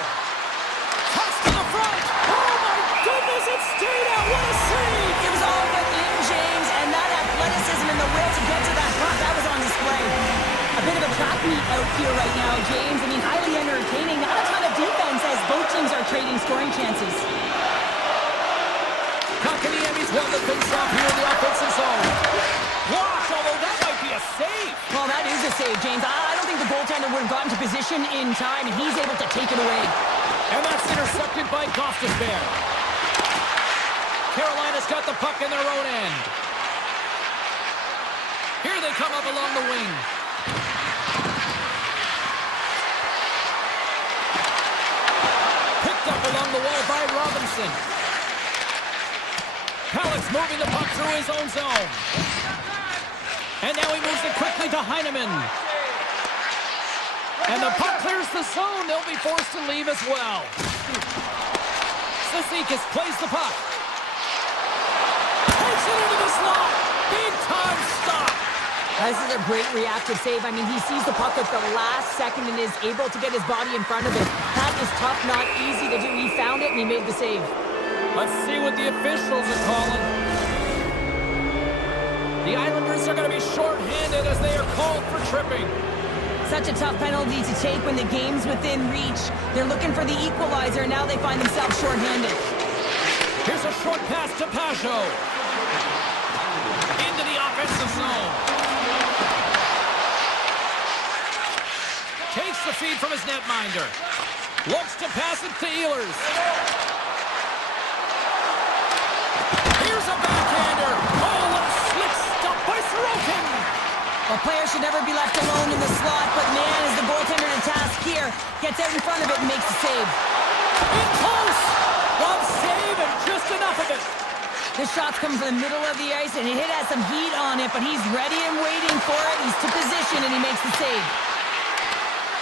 Toss to the front. Oh my goodness, it stayed out. What a save. It was all but in, James, and that athleticism and the will to get to that puck, that was on display. A bit of a track meet out here right now, James. I mean, highly entertaining. Not a ton of defense as both teams are trading scoring chances. Kakaniemi's won the face-off here in the offensive zone. Blocked, although that might be a save. Well, that is a save, James. I don't think the goaltender would have gotten to position in time, and he's able to take it away. And that's intercepted by Gostisbehere. Carolina's got the puck in their own end. Here they come up along the wing. Picked up along the wall by Robinson. Pellick's moving the puck through his own zone. And now he moves it quickly to Heineman. And the puck clears the zone. They'll be forced to leave as well. Cizikas plays the puck. Takes it into the slot. Big time stop. This is a great reactive save. I mean, he sees the puck at the last second and is able to get his body in front of it. That is tough, not easy to do. He found it and he made the save. Let's see what the officials are calling. The Islanders are going to be shorthanded as they are called for tripping. Such a tough penalty to take when the game's within reach. They're looking for the equalizer, and now they find themselves shorthanded. Here's a short pass to Pajot. Into the offensive zone. Takes the feed from his netminder. Looks to pass it to Ehlers. Here's a backhander. Oh, what a slick stop by Sorokin. A player should never be left alone in the slot, but man, is the goaltender to task here. Gets out in front of it and makes the save. In close. Glove save and just enough of it. This shot's coming from the middle of the ice, and it has some heat on it, but he's ready and waiting for it. He's to position, and he makes the save.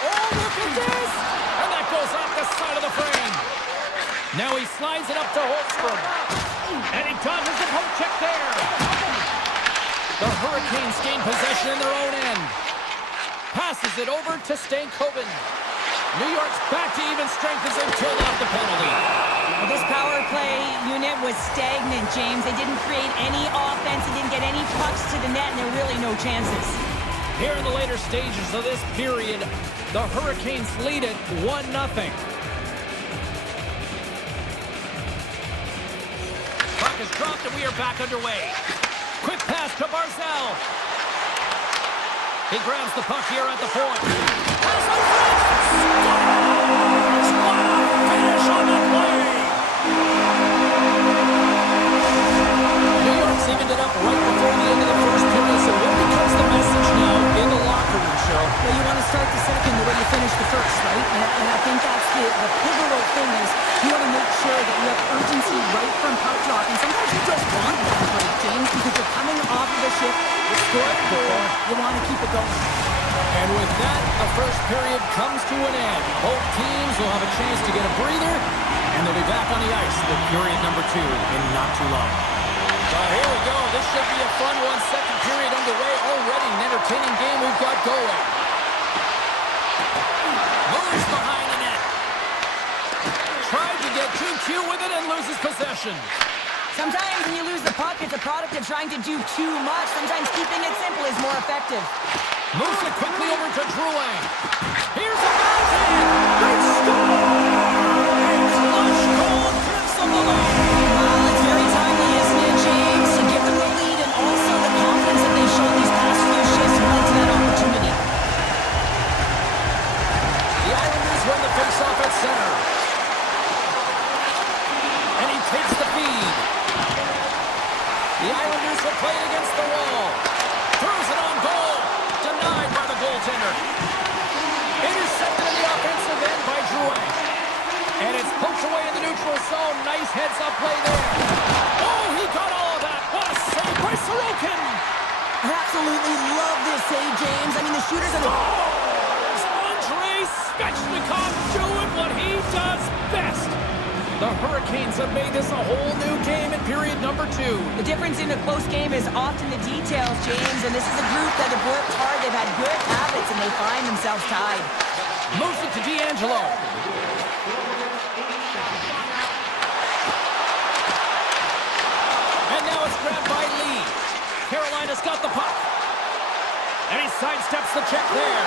Oh, look at this. And that goes off the side of the frame. Now he slides it up to Holmstrom. And he dodges the poke check there. Hurricanes gain possession in their own end. Passes it over to Stankoven. New York's back to even strength as they pull off the penalty. Well, this power play unit was stagnant, James. They didn't create any offense. They didn't get any pucks to the net, and there were really no chances. Here in the later stages of this period, the Hurricanes lead it 1-0. Puck is dropped and we are back underway. Quick pass to Barzal. He grabs the puck here at the point. Pass over it! Scores! Wow! Finish on the play! New York's evened it up right before the end of the first period, so what becomes the message now in the locker room, Cheryl? Well, you want to start the second the way you finish the first, right? And I think that's the pivotal thing is you want to make sure that you have urgency right from puck drop. And sometimes you don't want that break, James, because you're coming off of the shift, you're scoring a goal, you want to keep it going. And with that, the first period comes to an end. Both teams will have a chance to get a breather, and they'll be back on the ice with period number 2 in not too long. So here we go. This should be a fun one. Second period underway already. An entertaining game we've got going. Moves behind the net. Tried to get too cute with it and loses possession. Sometimes when you lose the puck, it's a product of trying to do too much. Sometimes keeping it simple is more effective. Moves it quickly over to Drouin. Here's a backhand. Great score! Clutch goal trips on the lane. It's very timely, isn't it, James? To give them the lead and also the confidence that they've shown these past few shifts led to that opportunity. The Islanders win the face-off at center. And he takes the feed. The Islanders will play it against the wall. Throws it on goal. Denied by the goaltender. Intercepted in the offensive end by Drouin. And it's poked away in the neutral zone. Nice heads-up play there. Oh, he got all of that. What a save by Sorokin. I absolutely love this save, James. I mean, the shooters are... Scores! Andrei Svechnikov doing what he does best. The Hurricanes have made this a whole new game in period number 2. The difference in a close game is often the details, James, and this is a group that have worked hard, they've had good habits, and they find themselves tied. Moves it to D'Angelo. And now it's grabbed by Lee. Carolina's got the puck. And he sidesteps the check there.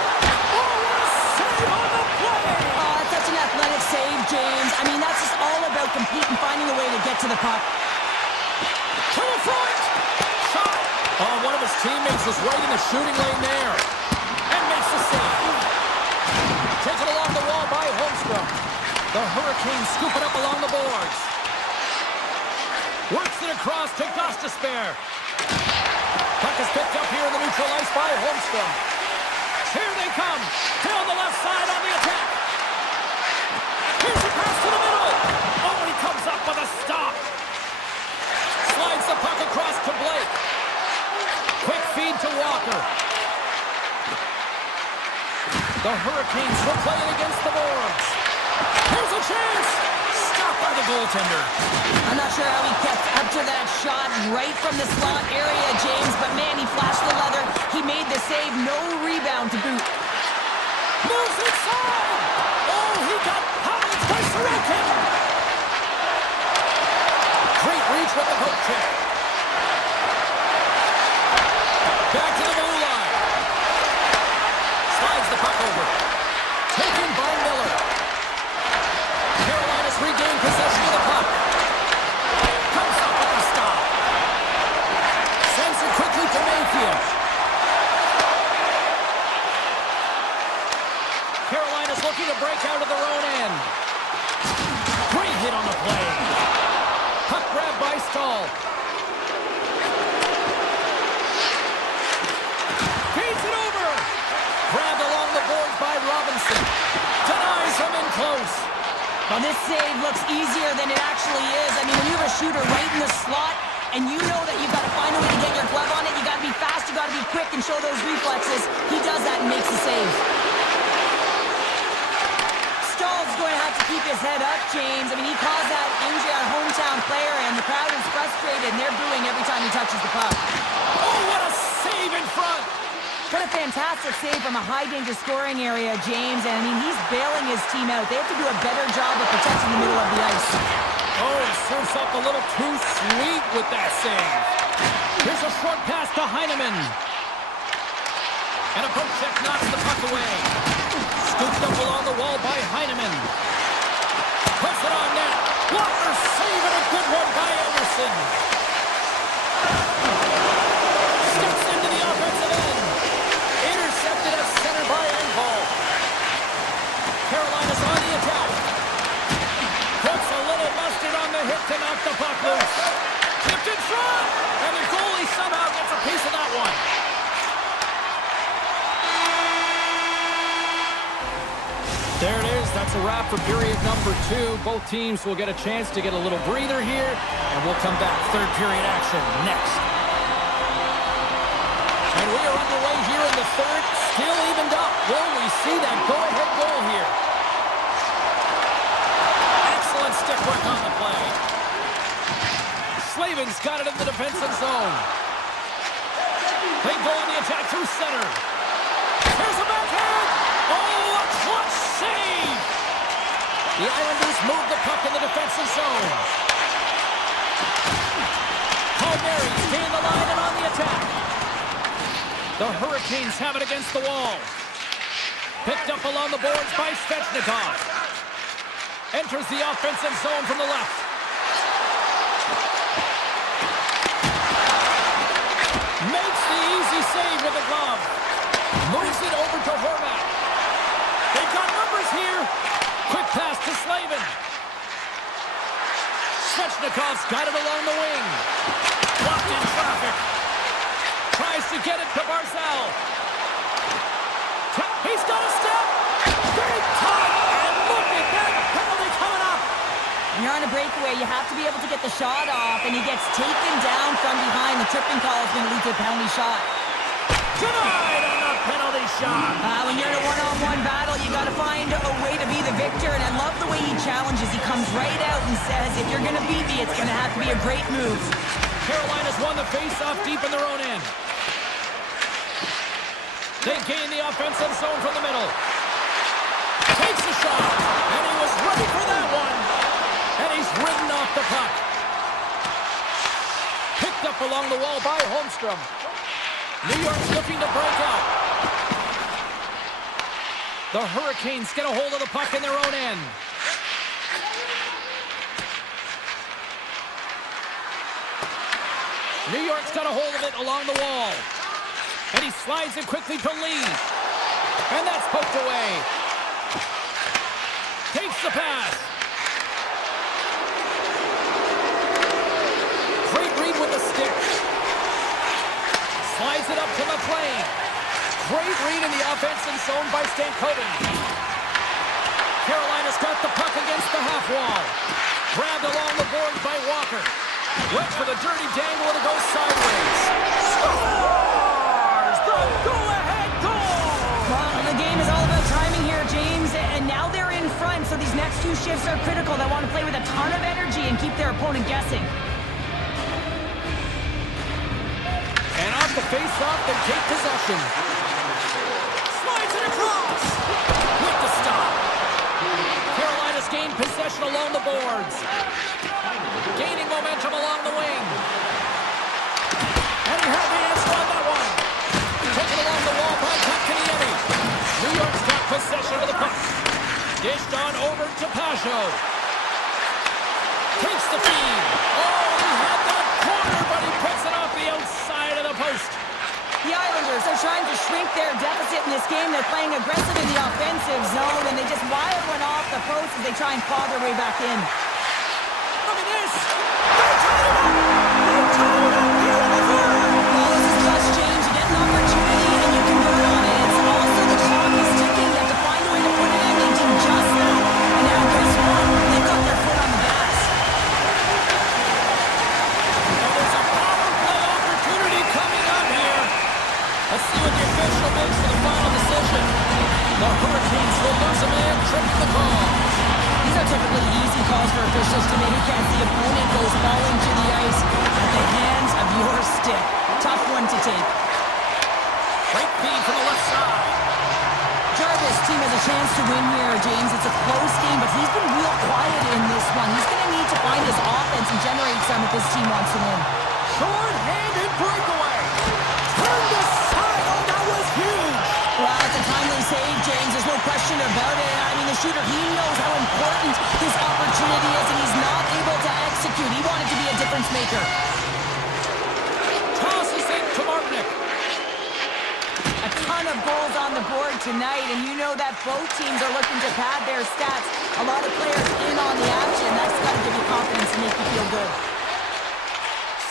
Oh, what a save on the play! Oh, that's such an athletic save, James. I mean, that's just all about competing, finding a way to get to the puck. To the front! Shot! Oh, one of his teammates is right in the shooting lane there. And makes the save. Taken along the wall by Holmstrom. The Hurricanes scoop it up along the boards. Works it across to Gostisbehere. Puck is picked up here in the neutral ice by Holmstrom. Here they come. Down the left side on the attack. Here's a pass to the middle. Oh, he comes up with a stop. Slides the puck across to Blake. Quick feed to Walker. The Hurricanes will play it against the boards. Here's a chance. Stopped by the goaltender. I'm not sure how he kept up to that shot right from the slot area, James, but man, he flashed the leather. He made the save, no rebound to boot. Moves inside. Oh, he got pounded by Sorokin. Great reach with the poke check. Back to the blue line. Slides the puck over. Taken by Miller. Carolina's regained possession of the puck. Comes up with a stop. Sends it quickly to Mayfield. Carolina's looking to break out of their own end. Great hit on the play. Puck grab by Stahl. Feeds it over. Grabbed along the boards by Robinson. Denies him in close. Well, this save looks easier than it actually is. I mean, when you have a shooter right in the slot, and you know that you've got to find a way to get your glove on it, you got to be fast, you got to be quick and show those reflexes. He does that and makes the save. Stahl's going to have to keep his head up, James. I mean, he caused that injury on hometown player, and the crowd is frustrated, and they're booing every time he touches the puck. Oh, what a save What a fantastic save from a high-danger scoring area, James. And, I mean, he's bailing his team out. They have to do a better job of protecting the middle of the ice. Oh, he serves up a little too sweet with that save. Here's a short pass to Heineman. And a poke check knocks the puck away. Scooped up along the wall by Heineman. Puts it on net. Walker save and a good one by Anderson. Steps into the offensive end. Intercepted at center by Engvall. Carolina's on the attack. Puts a little mustard on the hit to knock the puck loose. Tipped in front. And the goalie somehow gets a piece of that one. There it is. That's a wrap for period number 2. Both teams will get a chance to get a little breather here, and we'll come back. Third period action next. And we are underway here in the third. Still evened up. Will we see that go-ahead goal here? Excellent stick work on the play. Slavin's got it in the defensive zone. They go on the attack through center. Here's a backhand. Oh, a clutch save! The Islanders move the puck in the defensive zone. Palmieri's gain the line and on the attack. The Hurricanes have it against the wall. Picked up along the boards by Svechnikov. Enters the offensive zone from the left. Makes the easy save with the glove. Moves it over to Horvat. They've got numbers here. Quick pass to Slavin. Svechnikov's got it along the wing. Blocked in traffic. Tries to get it to Barzal. He's got a step. Great time. And look at that penalty coming up. When you're on a breakaway, you have to be able to get the shot off, and he gets taken down from behind. The tripping call is going to lead to a penalty shot. Denied on the penalty shot. When you're in a one-on-one battle, you got to find a way to be the victor, and I love the way he challenges. He comes right out and says, if you're going to beat me, it's going to have to be a great move. Carolina's won the face-off deep in their own end. They gain the offensive zone from the middle. Takes a shot, and he was ready for that one. And he's ridden off the puck. Picked up along the wall by Holmstrom. New York's looking to break out. The Hurricanes get a hold of the puck in their own end. New York's got a hold of it along the wall. And he slides it quickly to Lee. And that's poked away. Takes the pass. Great read with the stick. Slides it up to McLean. Great read in the offensive zone by Stankoven. Carolina's got the puck against the half wall. Grabbed along the boards by Walker. Went for the dirty dangle and it goes sideways. Scores! The go-ahead goal! Well, the game is all about timing here, James, and now they're in front, so these next 2 shifts are critical. They want to play with a ton of energy and keep their opponent guessing. And off the face-off, they take possession. Slides it across. With the stop. Carolina's gained possession along the boards. Gaining momentum along the wing. And he had the answer on that one. Taken along the wall by Kotkaniemi. New York's got possession of the puck. Dished on over to Pajot. Takes the feed. Oh, he had that corner, but he puts it off the outside of the post. The Islanders are trying to shrink their deficit in this game. They're playing aggressive in the offensive zone, and they just wire one off the post as they try and claw their way back in. Look at this! They tied it up! They tied it up here in the third! Well, this is just change. You get an opportunity, and you convert on it. It's also the clock is ticking. You have to find a way to put it in. They did just that. And now guess what? They've got their foot on the gas. And there's a power play opportunity coming up here. Let's see what the official makes for the final decision. The Hurricanes will lose a man, tripping the call. These are typically easy calls for officials to make as the opponent goes falling to the ice at the hands of your stick. Tough one to take. Great feed team wants to win. Short-handed breakaway. Turned aside. Oh, that was huge. Well, it's a timely save, James. There's no question about it. I mean, the shooter, he knows how important this opportunity is, and he's not able to execute. He wanted to be a difference maker. Tosses it to Martinick. A ton of goals on the board tonight, and you know that both teams are looking to pad their stats. A lot of players in on the action. That's got to give you confidence and make you feel good.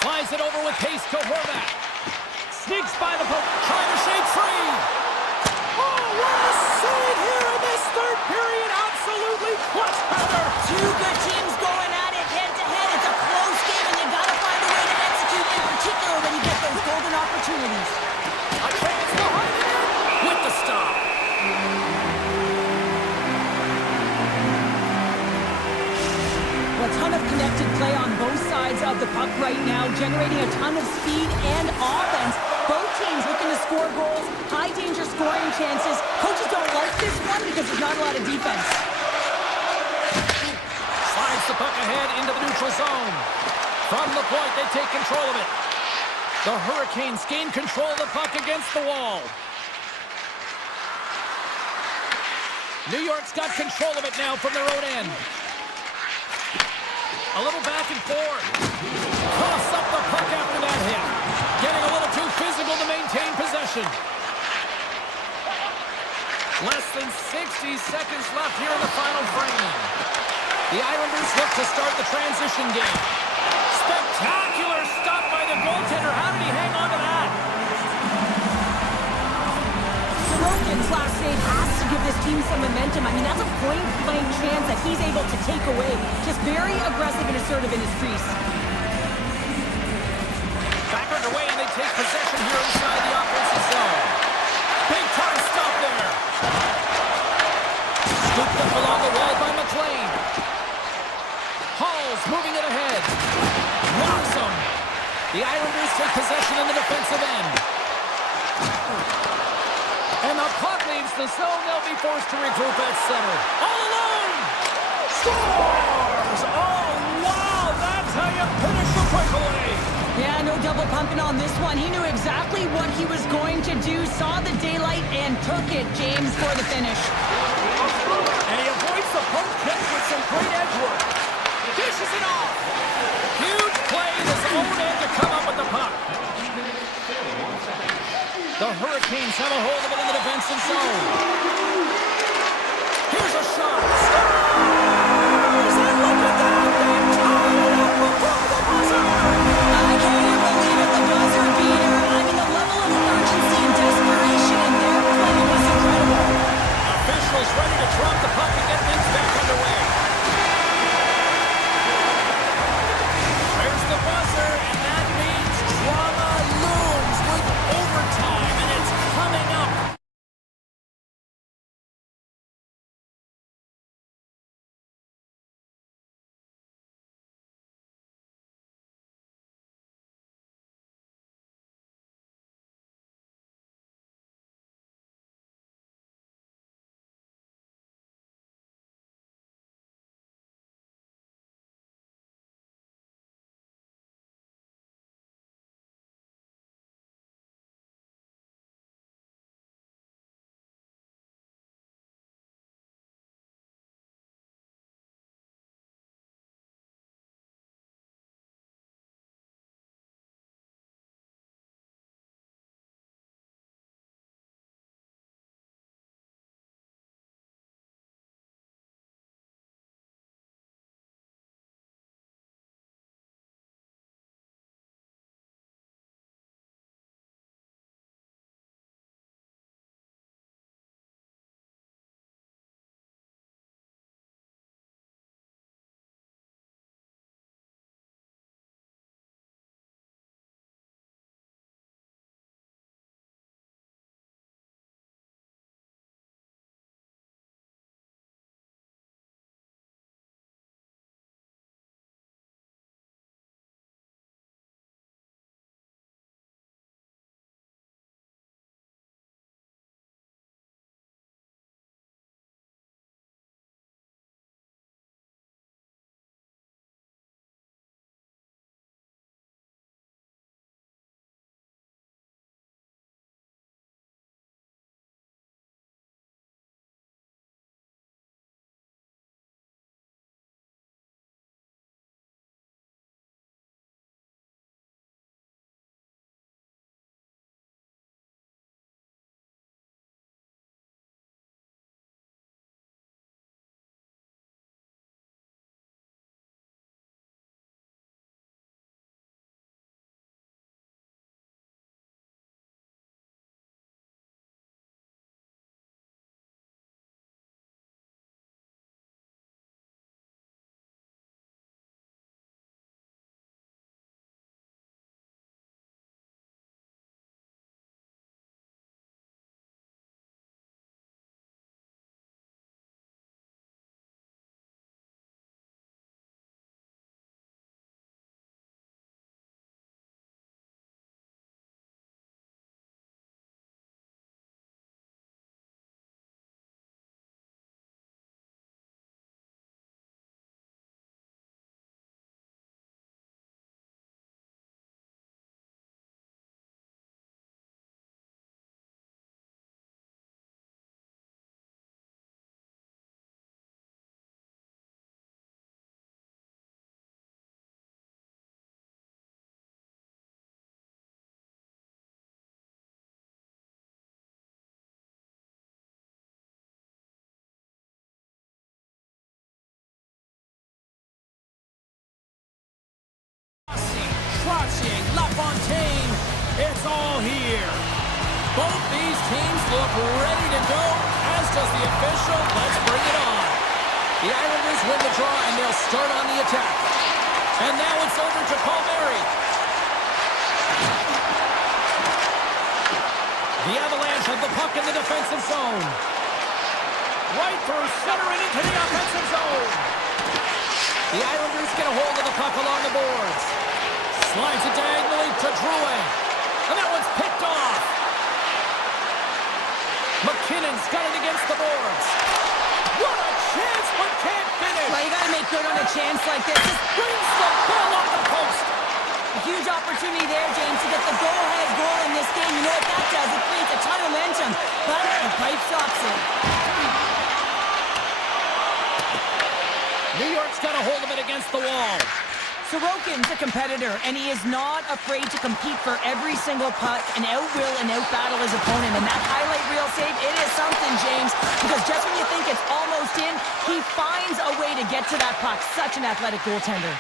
Slides it over with pace to Horvath. Sneaks by the poke, trying to shake free. Oh, what a save here in this third period. Absolutely clutch powder. Two good teams going at it head-to-head. It's a close game, and you got to find a way to execute, in particular when you get those golden opportunities. A chance behind it with the stop. Well, a ton of connected play on both sides of the puck right now, generating a ton of speed and offense. Both teams looking to score goals, high danger scoring chances. Coaches don't like this one because there's not a lot of defense. Slides the puck ahead into the neutral zone. From the point, they take control of it. The Hurricanes gain control of the puck against the wall. New York's got control of it now from their own end. A little back and forth. Toss up the puck after that hit. Getting a little too physical to maintain possession. Less than 60 seconds left here in the final frame. The Islanders look to start the transition game. Spectacular stop by the goaltender. How did he hang on to that? Sorokin's last save has to give this team some momentum. I mean, that's a point-blank chance that he's able to take away. Just very aggressive and assertive in his crease. Back underway, and they take possession here inside the offensive zone. Big time stop there. Scooped up along the wall by McLean. Hall's moving it ahead. Knocks him. The Islanders take possession in the defensive end. And the puck leaves the zone. They'll be forced to regroup at center. All alone! Scores! Oh, wow! That's how you finish the breakaway! Yeah, no double pumping on this one. He knew exactly what he was going to do, saw the daylight, and took it, James, for the finish. And he avoids the poke check with some great edge work. Dishes it off. Huge play in his own end to come up with the puck. The Hurricanes have a hold of it in the defensive zone. Here's a shot. Scores! And look at that! They tie it up before the buzzer! I can't believe it, the buzzer beater. I mean, the level of urgency and desperation in their play was incredible. Officials ready to drop the puck and get things back underway. There's the buzzer, and that means drama looms with overtime, and it's coming up. Charging, LaFontaine. It's all here. Both these teams look ready to go, as does the official. Let's bring it on. The Islanders win the draw, and they'll start on the attack. And now it's over to Palmieri. The Avalanche have the puck in the defensive zone. Right through center and into the offensive zone. The Islanders get a hold of the puck along the boards. Slides it diagonally to Drouin. And that one's picked off. McKinnon's got it against the boards. What a chance, but can't finish. Well, you got to make good on a chance like this. Just brings the ball off the post. A huge opportunity there, James, to get the go-ahead goal in this game. You know what that does? It creates a ton of momentum, but the pipe stops it. New York's got a hold of it against the wall. Sorokin's a competitor, and he is not afraid to compete for every single puck and out-will and out-battle his opponent. And that highlight reel save, it is something, James, because just when you think it's almost in, he finds a way to get to that puck. Such an athletic goaltender.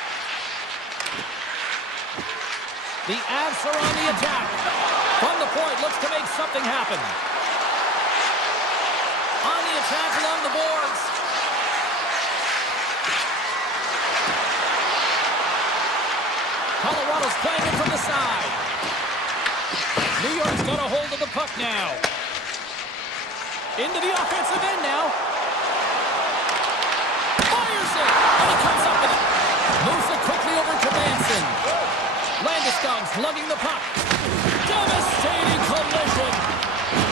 The Avs are on the attack. From the point, looks to make something happen. On the attack along the boards. Colorado's playing it from the side. New York's got a hold of the puck now. Into the offensive end now. Fires it! And he comes up with it. Moves it quickly over to Manson. Landeskog's lugging the puck. Devastating collision.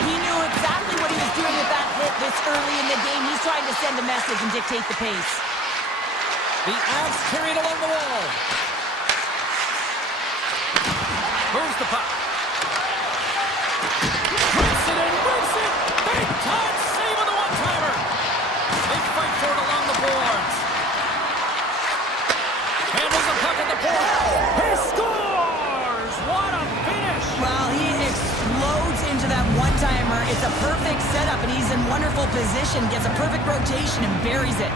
He knew exactly what he was doing with that hit this early in the game. He's trying to send a message and dictate the pace. The Avs carry it along the wall. Moves the puck. Rips it and rips it. Big time save on the one-timer. They fight for it along the boards. Handles the puck at the point. He scores! What a finish! Well, he explodes into that one-timer. It's a perfect setup, and he's in wonderful position. Gets a perfect rotation and buries it.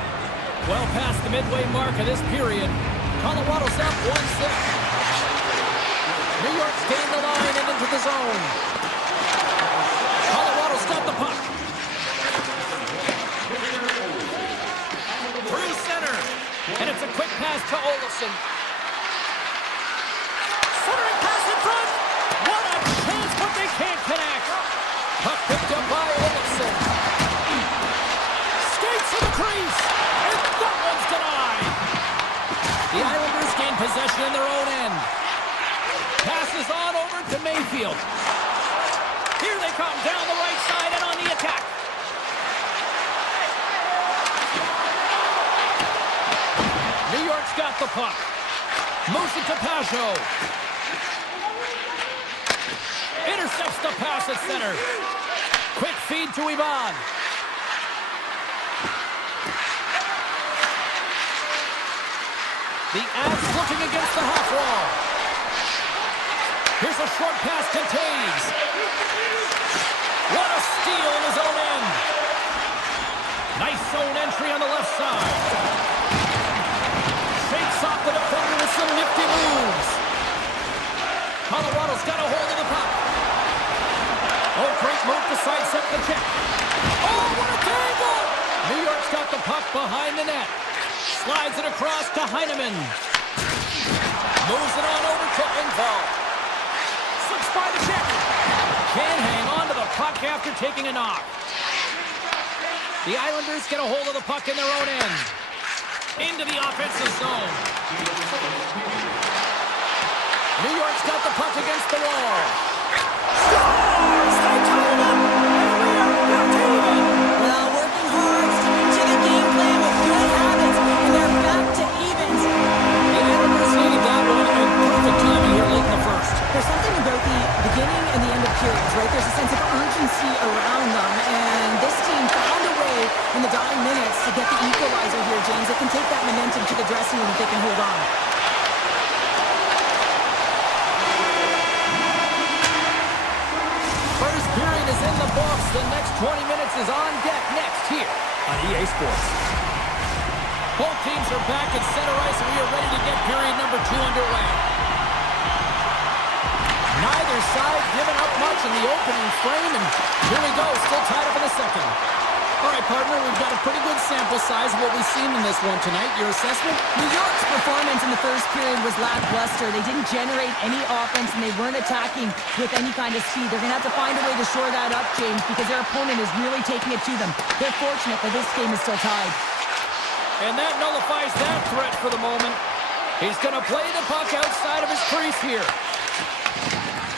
Well past the midway mark of this period. Colorado's up 1-6. New York's gained the line and into the zone. Colorado's got the puck. Through center. And it's a quick pass to Olofsson. Centering pass in front. What a chance, but they can't connect. Puck picked up by Olofsson. Skates to the crease. And that one's denied. The Islanders gain possession in their own end. Passes on over to Mayfield. Here they come down the right side and on the attack. New York's got the puck. Moves it to Pajot. Intercepts the pass at center. Quick feed to Ivan. The Avs looking against the half wall. Here's a short pass to Taves. What a steal in his own end. Nice zone entry on the left side. Shakes off the defender with some nifty moves. Colorado's got a hold of the puck. Oh, great move to sidestep the check. Oh, what a tangle! New York's got the puck behind the net. Slides it across to Heineman. Moves it on over to Engvall. By the check. Can't hang on to the puck after taking a knock. The Islanders get a hold of the puck in their own end. Into the offensive zone. New York's got the puck against the wall. Scores! They tie it up! And we are back even! Well, working hard, sticking to the game plan with good habits, and they're back to evens. The Islanders needed that one, and perfect timing here late in the first. There's something about the beginning and the end of periods, right? There's a sense of urgency around them, and this team found a way in the dying minutes to get the equalizer here, James. It can take that momentum to the dressing room if they can hold on. First period is in the books. The next 20 minutes is on deck next here on EA Sports. Both teams are back at center ice, and we are ready to get period number 2 underway. side giving up much in the opening frame, and here we go, still tied up in the second. All right, partner, we've got a pretty good sample size of what we've seen in this one tonight. Your assessment? New York's performance in the first period was lackluster. They didn't generate any offense, and they weren't attacking with any kind of speed. They're going to have to find a way to shore that up, James, because their opponent is really taking it to them. They're fortunate that this game is still tied. And that nullifies that threat for the moment. He's going to play the puck outside of his crease here.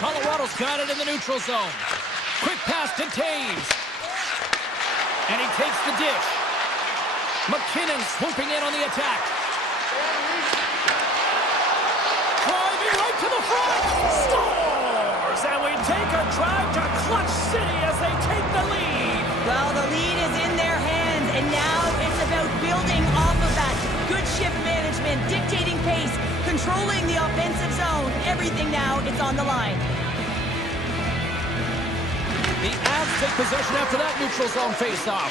Colorado's got it in the neutral zone. Quick pass to Taves. And he takes the dish. McKinnon swooping in on the attack. Driving right to the front. Scores! And we take a drive to Clutch City as they take the lead. Well, the lead is in their hands, and now it's about building off of that. Good shift management, dictating pace, controlling the offensive zone. Everything now, it's on the line. The Avs take possession after that neutral zone face-off.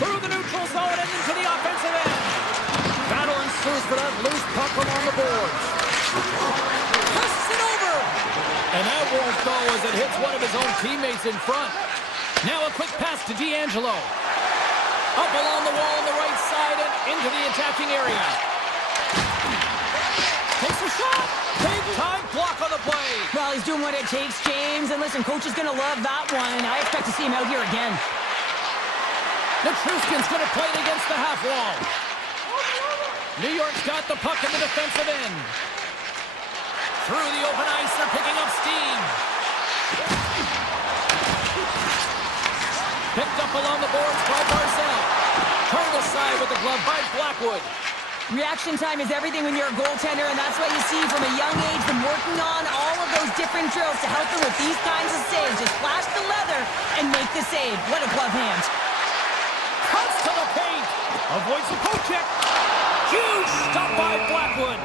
Through the neutral zone and into the offensive end. Battle ensues for that loose puck along the boards. Passes it over. And that won't go as it hits one of his own teammates in front. Now a quick pass to D'Angelo. Up along the wall on the right side and into the attacking area. Takes a shot. Big time block on the play. Well, he's doing what it takes, James. And listen, coach is going to love that one. I expect to see him out here again. Nichushkin's going to play it against the half wall. New York's got the puck in the defensive end. Through the open ice, they're picking up steam. Picked up along the boards by Barzell. Turned aside with the glove by Blackwood. Reaction time is everything when you're a goaltender, and that's what you see from a young age, them working on all of those different drills to help them with these kinds of saves. Just flash the leather and make the save. What a glove hand. Cuts to the paint. Avoids the poke check. Huge stop by Blackwood.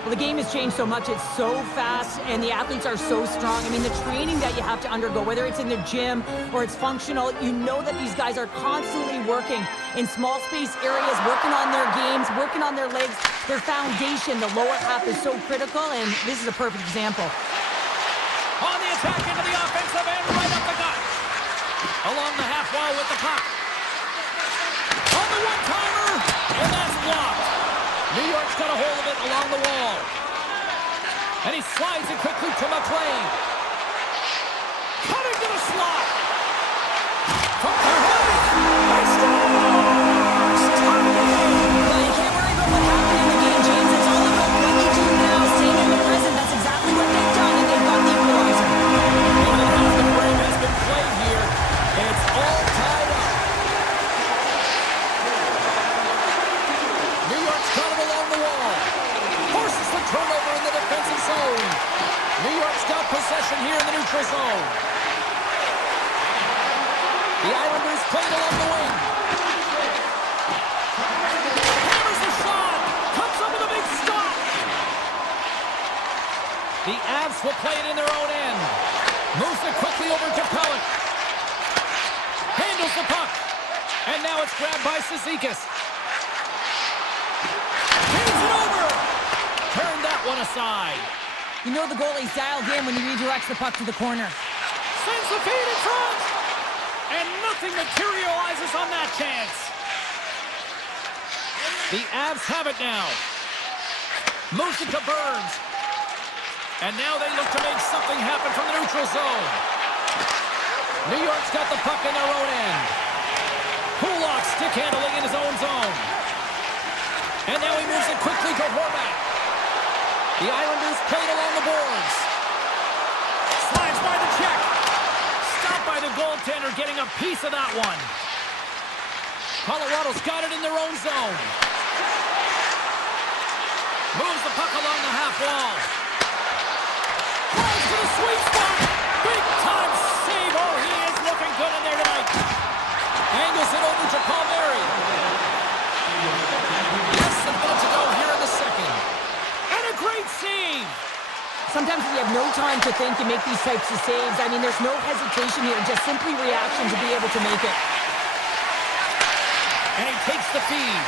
Well, the game has changed so much. It's so fast, and the athletes are so strong. I mean, the training that you have to undergo, whether it's in the gym or it's functional, you know that these guys are constantly working in small space areas, working on their games, working on their legs. Their foundation, the lower half, is so critical, and this is a perfect example. On the attack into the offensive end, right up the gut. Along the half wall with the puck. On the one-timer, and that's blocked. New York's got a hold of it along the wall. And he slides it quickly to McLean. Cutting to the slot. From the right. He scores! Tie game! Well, you can't worry about what happened in the game, James. It's all about what you do now. Staying in the present. That's exactly what they've done, and they've got the equalizer. Well, half the frame has been played here. It's all tied up. New York's got it along the wall. Forces the turnover in the defensive zone. New York's got possession here in the neutral zone. The Islanders play it along the wing. Hammers the shot. Comes up with a big stop. The Avs will play it in their own end. Moves it quickly over to Pellick. Handles the puck. And now it's grabbed by Cizikas. Hands it over. Turn that one aside. You know the goalie's dialed in when he redirects the puck to the corner. Sends the feed in front. And nothing materializes on that chance. The Avs have it now. Moves it to Burns. And now they look to make something happen from the neutral zone. New York's got the puck in their own end. Kulak stick handling in his own zone. And now he moves it quickly to Horvat. The Islanders play it along the boards. Slides by the check. Stopped by the goaltender, getting a piece of that one. Colorado's got it in their own zone. Moves the puck along the half wall. Flies to the sweet spot. Big time save. Oh, he is looking good in there tonight. Angles it over to Palmieri. Less than a minute to go here in the second. And a great save. Sometimes if you have no time to think, you make these types of saves. I mean, there's no hesitation here, just simply reaction to be able to make it. And he takes the feed.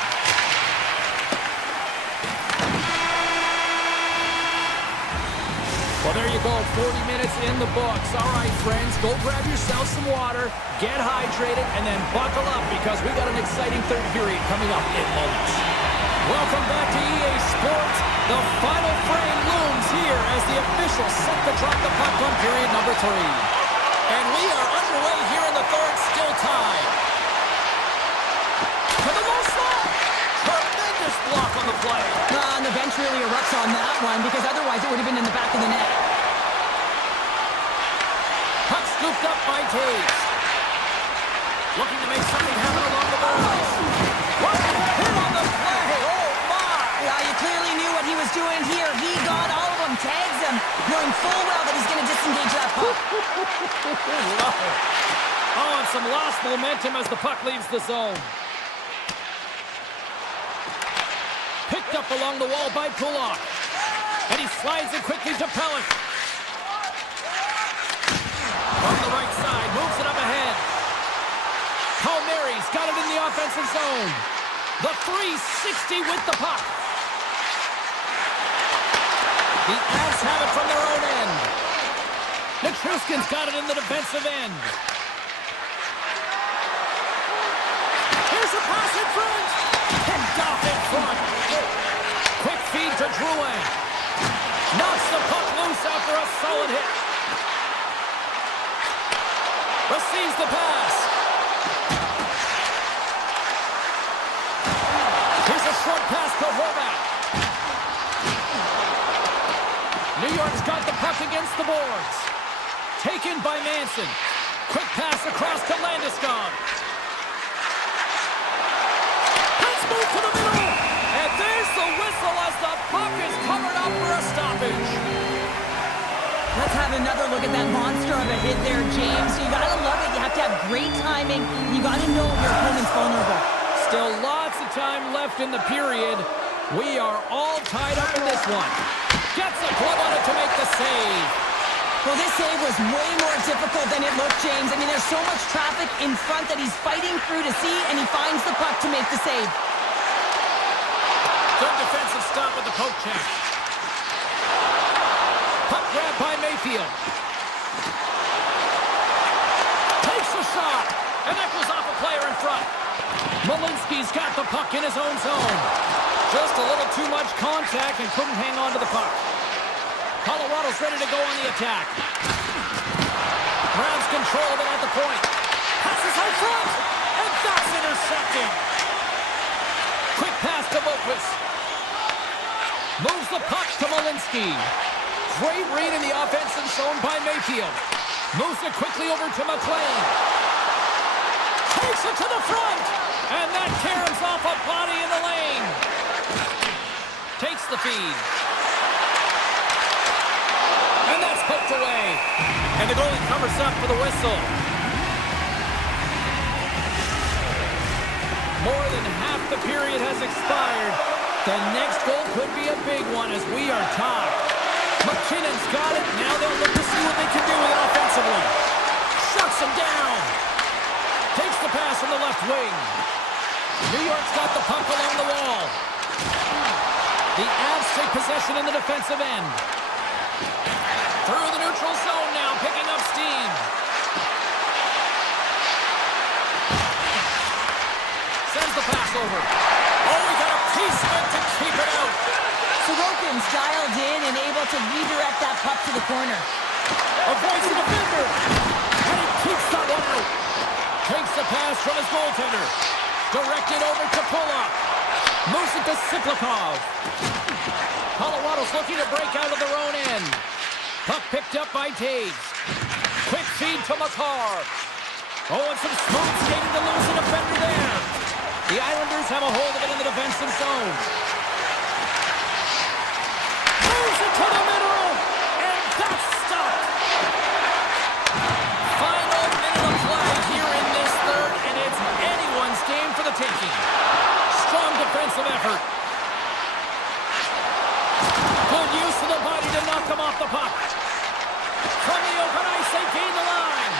Well, there you go, 40 minutes in the books. All right, friends, go grab yourself some water, get hydrated, and then buckle up because we got an exciting third period coming up in moments. Welcome back to EA Sports. The final frame looms here as the officials set to drop the puck on period number 3. And we are underway here in the third, still tied. To the low slot. Tremendous block on the play. And the bench really erupts on that one because otherwise it would have been in the back of the net. Puck scooped up by Taves. Looking to make something happen along the boards. What a hit on the play! Oh, my! Yeah, you clearly knew what he was doing here. He got all of them, tags them, knowing full well that he's going to disengage that puck. Love it. Oh, and some lost momentum as the puck leaves the zone. Picked up along the wall by Pulak. And he slides it quickly to Pellick. On the right side, moves it up ahead. Palmieri's got it in the offensive zone. The 360 with the puck. The Avs have it from their own end. Nichushkin's got it in the defensive end. Here's a pass in front. Picked off in front. Quick feed to Drouin. Knocks the puck loose after a solid hit. Receives the pass. Here's a short pass to Horvat. New York's got the puck against the boards. Taken by Manson. Quick pass across to Landeskog. Let's move to the middle. And there's the whistle as the puck is covered up for a stoppage. Let's have another look at that monster of a hit there, James. You gotta love it. You have to have great timing. You gotta know your opponent's vulnerable. Still lots of time left in the period. We are all tied up in this one. Gets a glove on it to make the save. Well, this save was way more difficult than it looked, James. I mean, there's so much traffic in front that he's fighting through to see, and he finds the puck to make the save. Good defensive stop with the poke check. Puck grab by Mayfield. Takes a shot, and that goes off a player in front. Malinsky's got the puck in his own zone. Just a little too much contact and couldn't hang on to the puck. Colorado's ready to go on the attack. Grabs control of it at the point. Passes out front, and that's intercepted. Quick pass to Boquist. Moves the puck to Malinsky. Great read in the offensive zone by Mayfield. Moves it quickly over to McLean. Takes it to the front. And that caroms off a body in the lane. Takes the feed. And that's poked away. And the goalie covers up for the whistle. More than half the period has expired. The next goal could be a big one as we are tied. McKinnon's got it. Now they'll look to see what they can do with it offensively. Shuts him down. Takes the pass from the left wing. New York's got the puck along the wall. The Avs take possession in the defensive end. Through the neutral zone now, picking up steam. Sends the pass over. Oh, he got a piece of it to keep it out. Sorokin's dialed in and able to redirect that puck to the corner. Avoids the defender. And he keeps that one out. Takes the pass from his goaltender. Directed over to Pulak. Moves it to Siplikov. Colorado's looking to break out of their own end. Puck picked up by Taves. Quick feed to Makar. Oh, and some smooth skating to lose a defender there. The Islanders have a hold of it in the defensive zone. Moves it to the middle. And that's stopped. Final minute of play here in this third, and it's anyone's game for the taking. Strong defensive effort. Good use of the body to knock them off the puck. From the open ice, they gain the line.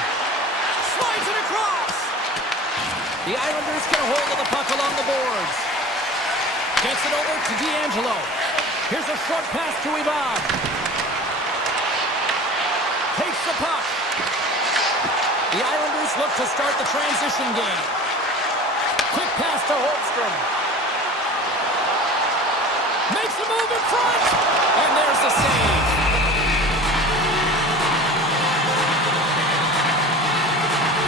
Slides it across. The Islanders get a hold of the puck along the boards. Gets it over to D'Angelo. Here's a short pass to Ivan. Let's look to start the transition game. Quick pass to Holmstrom. Makes a move in front. And there's the save.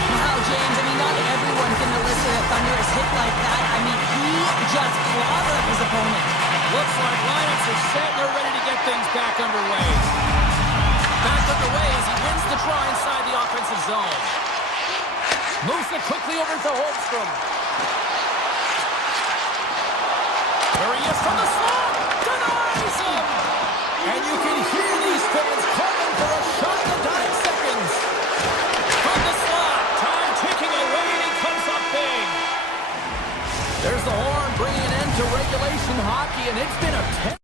Wow, James, I mean, not everyone can elicit a thunderous hit like that. I mean, he just clobbered his opponent. Looks like lineups are set and they're ready to get things back underway. Back underway as he wins the try inside the offensive zone. Moves it quickly over to Holmstrom. There he is from the slot. Denies him. And you can hear these fans calling for a shot in the dying seconds. From the slot. Time ticking away and he comes up big. There's the horn bringing an end to regulation hockey, and it's been a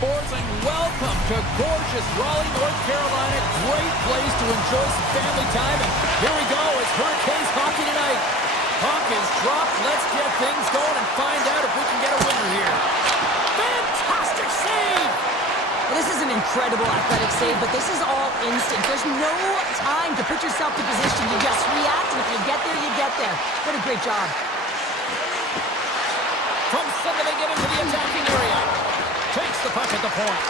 sports, and welcome to gorgeous Raleigh, North Carolina. Great place to enjoy some family time. And here we go, it's Hurricanes hockey tonight. Puck is dropped. Let's get things going and find out if we can get a winner here. Fantastic save! Well, this is an incredible athletic save, but this is all instant. There's no time to put yourself in position. You just react, and if you get there, you get there. What a great job. From center, they get into the attacking area. Takes the puck at the point.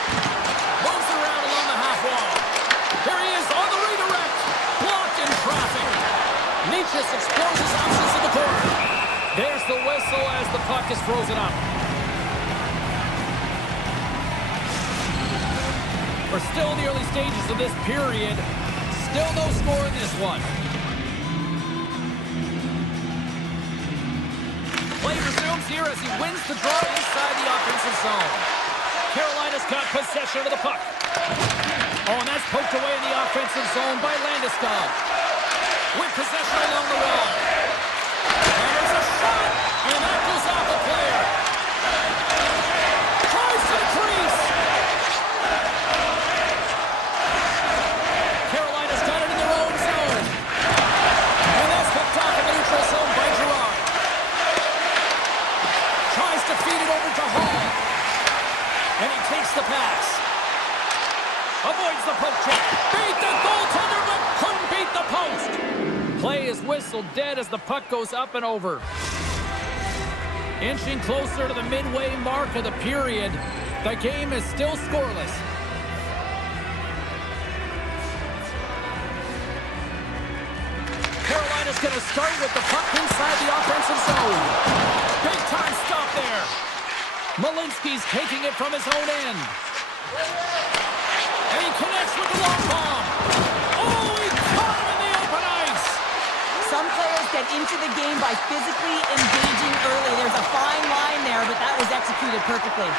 Moves around along the half wall. Here he is on the redirect. Blocked in traffic. Nietzsche explores his options in the corner. There's the whistle as the puck is frozen up. We're still in the early stages of this period. Still no score in this one. Play resumes here as he wins the draw inside the offensive zone. Carolina's got possession of the puck. Oh, and that's poked away in the offensive zone by Landeskog. With possession along the wall. And there's a shot, and that goes off the player. Tries to crease. Carolina's got it in their own zone. And that's picked off in the neutral zone by Gerard. Tries to feed it over to Hall. And he takes the pass. Avoids the poke check. Beat the goaltender, but couldn't beat the post. Play is whistled dead as the puck goes up and over. Inching closer to the midway mark of the period, the game is still scoreless. Carolina's going to start with the puck inside the offensive zone. Big time stop there. Malinsky's taking it from his own end. And he connects with the long bomb. Oh, he caught him in the open ice. Some players get into the game by physically engaging early. There's a fine line there, but that was executed perfectly.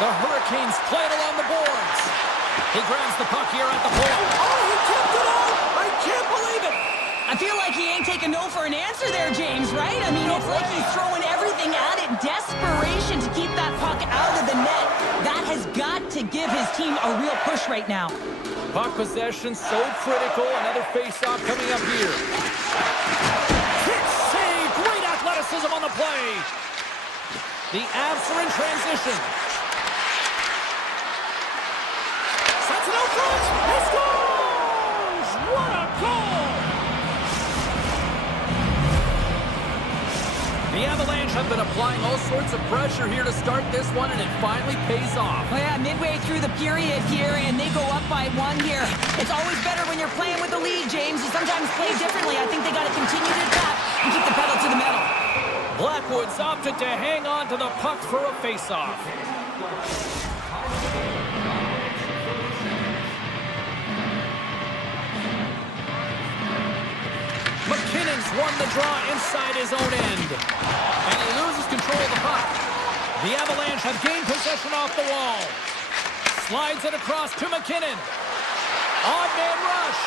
The Hurricanes play it along the boards. He grabs the puck here at the point. Oh, he kept it out! I can't believe it! I feel like he ain't taking no for an answer there, James, right? I mean, it's like he's throwing everything at it. Desperation to keep that puck out of the net. That has got to give his team a real push right now. Puck possession so critical. Another face-off coming up here. Kick save! Great athleticism on the play. The Avs are in transition. Sets it out front. He scores! What a goal! The Avalanche have been applying all sorts of pressure here to start this one, and it finally pays off. Well, yeah, midway through the period here, and they go up by one here. It's always better when you're playing with the lead, James. You sometimes play differently. I think they got to continue to attack and keep the pedal to the metal. Blackwood's opted to hang on to the puck for a face-off. McKinnon's won the draw inside his own end. And he loses control of the puck. The Avalanche have gained possession off the wall. Slides it across to McKinnon. Odd man rush.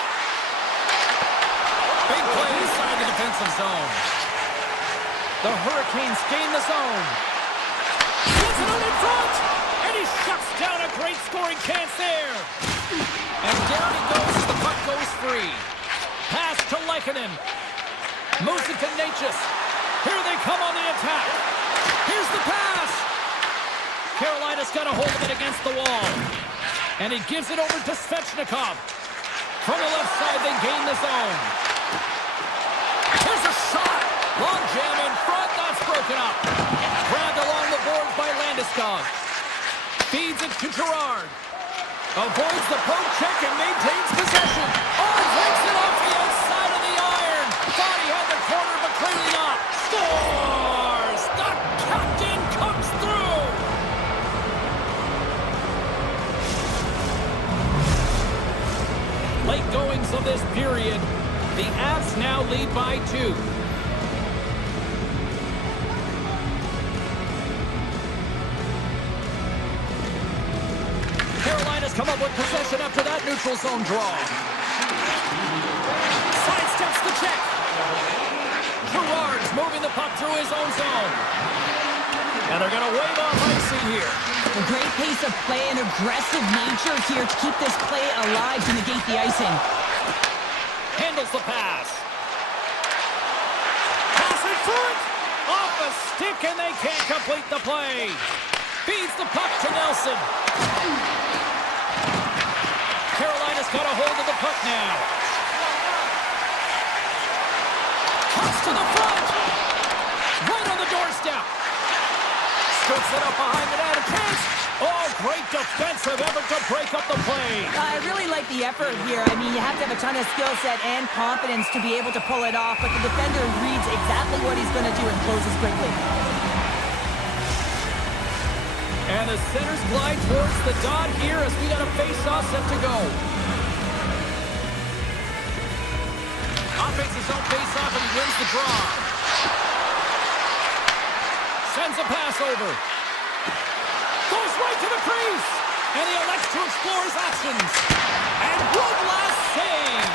Big play inside the defensive zone. The Hurricanes gain the zone. Gets it out in front. And he shuts down a great scoring chance there. And down he goes as the puck goes free. Pass to Lehkonen. Moves it to Natchez. Here they come on the attack. Here's the pass. Carolina's got a hold of it against the wall. And he gives it over to Svechnikov. From the left side, they gain the zone. Here's a shot. Long jam in front. That's broken up. Grabbed along the boards by Landeskog. Feeds it to Gerard. Avoids the poke check and maintains possession. Oh, breaks it off the outside of the iron. Thought he had the corner, but clearly not. Scores! The captain comes through! Late goings of this period. The Avs now lead by 2. Carolina's come up with possession after that neutral zone draw. Sidesteps the check. Gerard's moving the puck through his own zone. And they're going to wave off icing here. A great pace of play and aggressive nature here to keep this play alive to negate the icing. Handles the pass. Pass in front! Off a stick, and they can't complete the play. Feeds the puck to Nelson. Carolina's got a hold of the puck now. Cuts to the front. Right on the doorstep. Scoops it up behind the net. A chance. Oh, great defensive effort to break up the play. I really like the effort here. I mean, you have to have a ton of skill set and confidence to be able to pull it off, but the defender reads exactly what he's going to do and closes quickly. And the centers glide towards the dot here as we got a face-off set to go. Offense his own face-off and he wins the draw. Sends a pass over. Goes right to the crease. And he elects to explore his options. And one last save.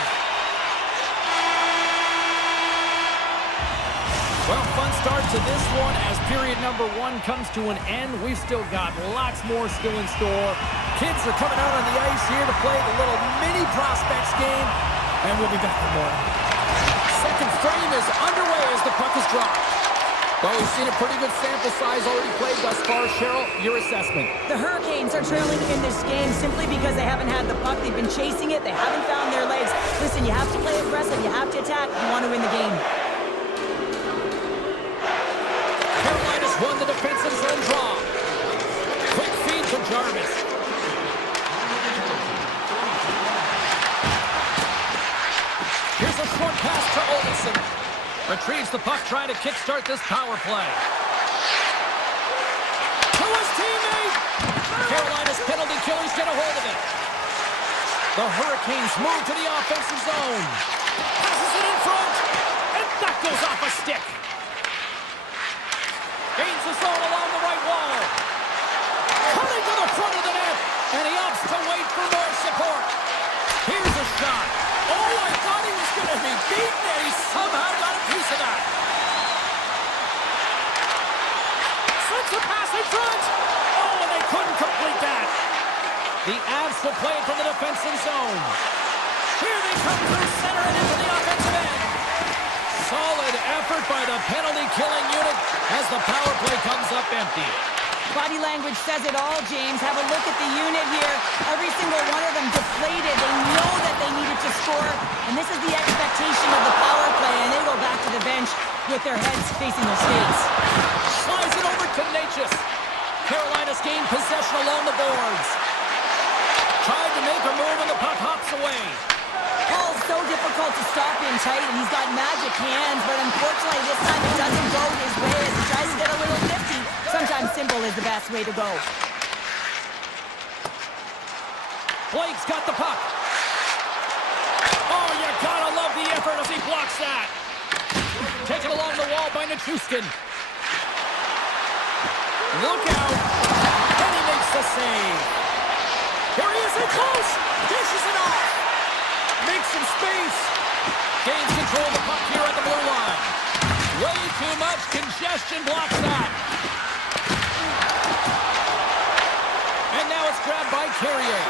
Well, fun start to this one as period number 1 comes to an end. We've still got lots more skill in store. Kids are coming out on the ice here to play the little mini prospects game. And we'll be back for more. Second frame is underway as the puck is dropped. Well, we've seen a pretty good sample size already played thus far. Cheryl, your assessment. The Hurricanes are trailing in this game simply because they haven't had the puck. They've been chasing it. They haven't found their legs. Listen, you have to play aggressive. You have to attack if you want to win the game. Carolina's won the defensive zone draw. Quick feed to Jarvis. Here's a short pass to Olsen. Retrieves the puck, trying to kickstart this power play. To his teammate! Carolina's penalty killers get a hold of it. The Hurricanes move to the offensive zone. Passes it in front, and that goes off a stick. Gains the zone along the right wall. Cutting to the front of the net, and he opts to wait for more support. Here's a shot. Oh, I thought he was going to be beaten, and he somehow got a piece of that. Sends a pass in front. Oh, and they couldn't complete that. The Avs will play it from the defensive zone. Here they come through center and into the offensive end. Solid effort by the penalty-killing unit as the power play comes up empty. Body language says it all, James. Have a look at the unit here. Every single one of them deflated. They know that they needed to score, and this is the expectation of the power play, and they go back to the bench with their heads facing their skates. Slides it over to Natchez. Carolina's gained possession along the boards. Tried to make a move, and the puck hops away. Paul's so difficult to stop in tight, and he's got magic hands, but unfortunately this time it doesn't go his way as he tries to get a little nifty. Sometimes simple is the best way to go. Blake's got the puck. Oh, you gotta love the effort as he blocks that. Taken along the wall by Nichushkin. Look out. And he makes the save. Here he is in close. Dishes it off. Makes some space. Gains control of the puck here at the blue line. Way too much congestion blocks that. And now it's grabbed by Carrier.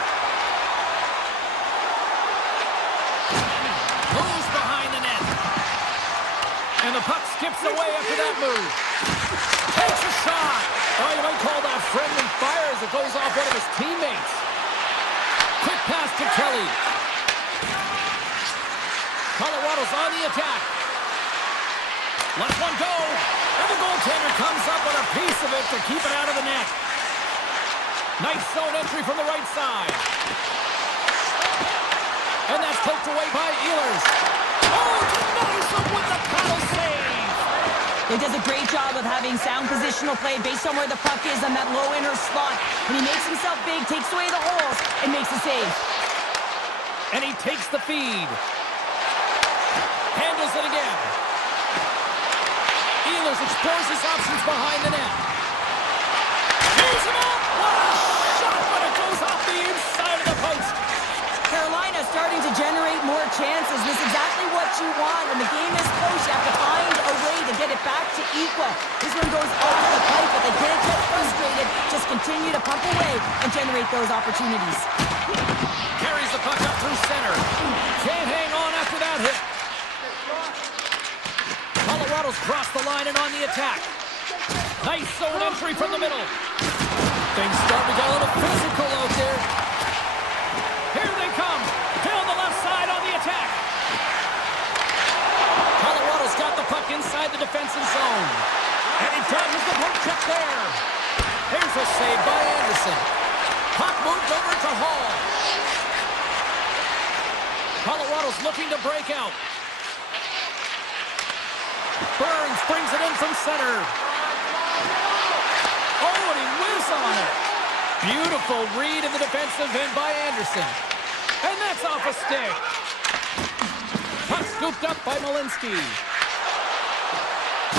Moves behind the net. And the puck skips away after that move. Takes a shot. Oh, you might call that friendly fire as it goes off one of his teammates. Quick pass to Kelly. Colorado's on the attack. Let one go. And the goaltender comes up with a piece of it to keep it out of the net. Nice zone entry from the right side. And that's poked away by Ehlers. Oh, denies him with the paddle save. He does a great job of having sound positional play based on where the puck is on that low inner slot. When he makes himself big, takes away the holes, and makes a save. And he takes the feed. Handles it again. Ehlers explores his options behind the net. He's him up! What a shot, but it goes off the inside of the post. Carolina starting to generate more chances. This is exactly what you want. When the game is close, you have to find a way to get it back to equal. This one goes off the pipe, but they can't get first frustrated. Just continue to pump away and generate those opportunities. Carries the puck up through center. Can't hang on after that hit. Colorado's crossed the line and on the attack. Nice zone entry from the middle. Things start to get a little physical out there. Here they come. Down the left side on the attack. Colorado's got the puck inside the defensive zone. And he dodges the poke check there. Here's a save by Anderson. Puck moved over to Hall. Colorado's looking to break out. Burns brings it in from center. Oh, and he whiffs on it. Beautiful read in the defensive end by Anderson. And that's off a stick. Puck scooped up by Malinsky.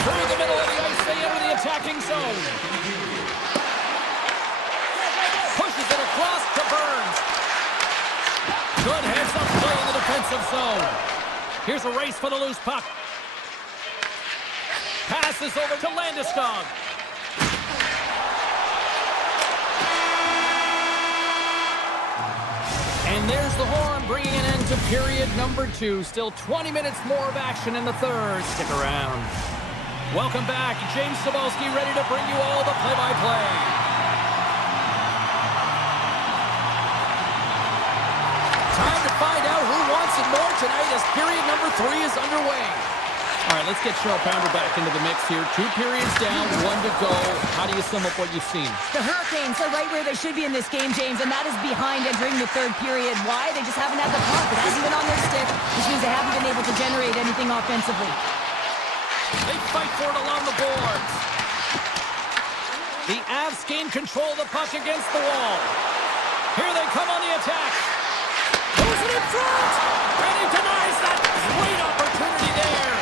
Through the middle of the ice, they enter the attacking zone. Pushes it across to Burns. Good heads-up play in the defensive zone. Here's a race for the loose puck. Passes over to Landeskog. And there's the horn, bringing an end to period number 2. Still 20 minutes more of action in the third. Stick around. Welcome back. James Cybulski ready to bring you all the play-by-play. Time to find out who wants it more tonight as period number 3 is underway. All right, let's get Cheryl Pounder back into the mix here. 2 periods down, 1 to go. How do you sum up what you've seen? The Hurricanes are right where they should be in this game, James, and that is behind entering the third period. Why? They just haven't had the puck. It hasn't been on their stick, which means they haven't been able to generate anything offensively. They fight for it along the boards. The Avs gain control of the puck against the wall. Here they come on the attack. Goes it in front, and he denies that great opportunity there.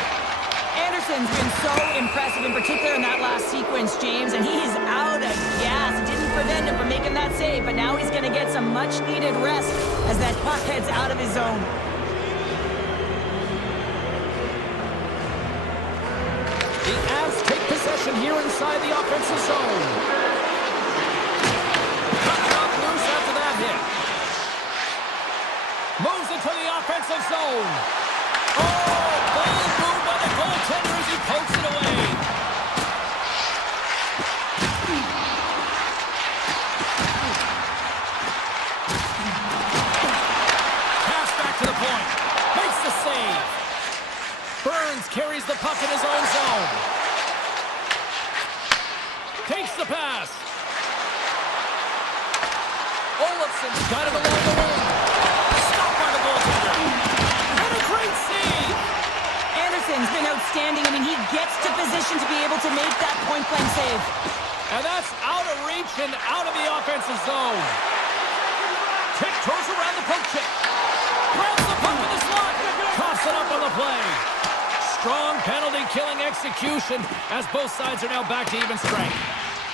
Anderson's been so impressive, in particular in that last sequence, James, and he is out of gas. It didn't prevent him from making that save, but now he's going to get some much-needed rest as that puck heads out of his zone. The Avs take possession here inside the offensive zone. Puck off loose after that hit. Moves into the offensive zone. Oh, ball moved by the goaltender as he pokes it away. Pass back to the point. Makes the save. Burns carries the puck in his own zone. Takes the pass. Olofsson's got it along the wing. Stopped by the goaltender. And a great save. Anderson's been outstanding. I mean, he gets to position to be able to make that point-blank save. And that's out of reach and out of the offensive zone. Tiptoes around the poke check. Grabs the puck with his slot. Toss it up on the play. Strong penalty-killing execution as both sides are now back to even strength.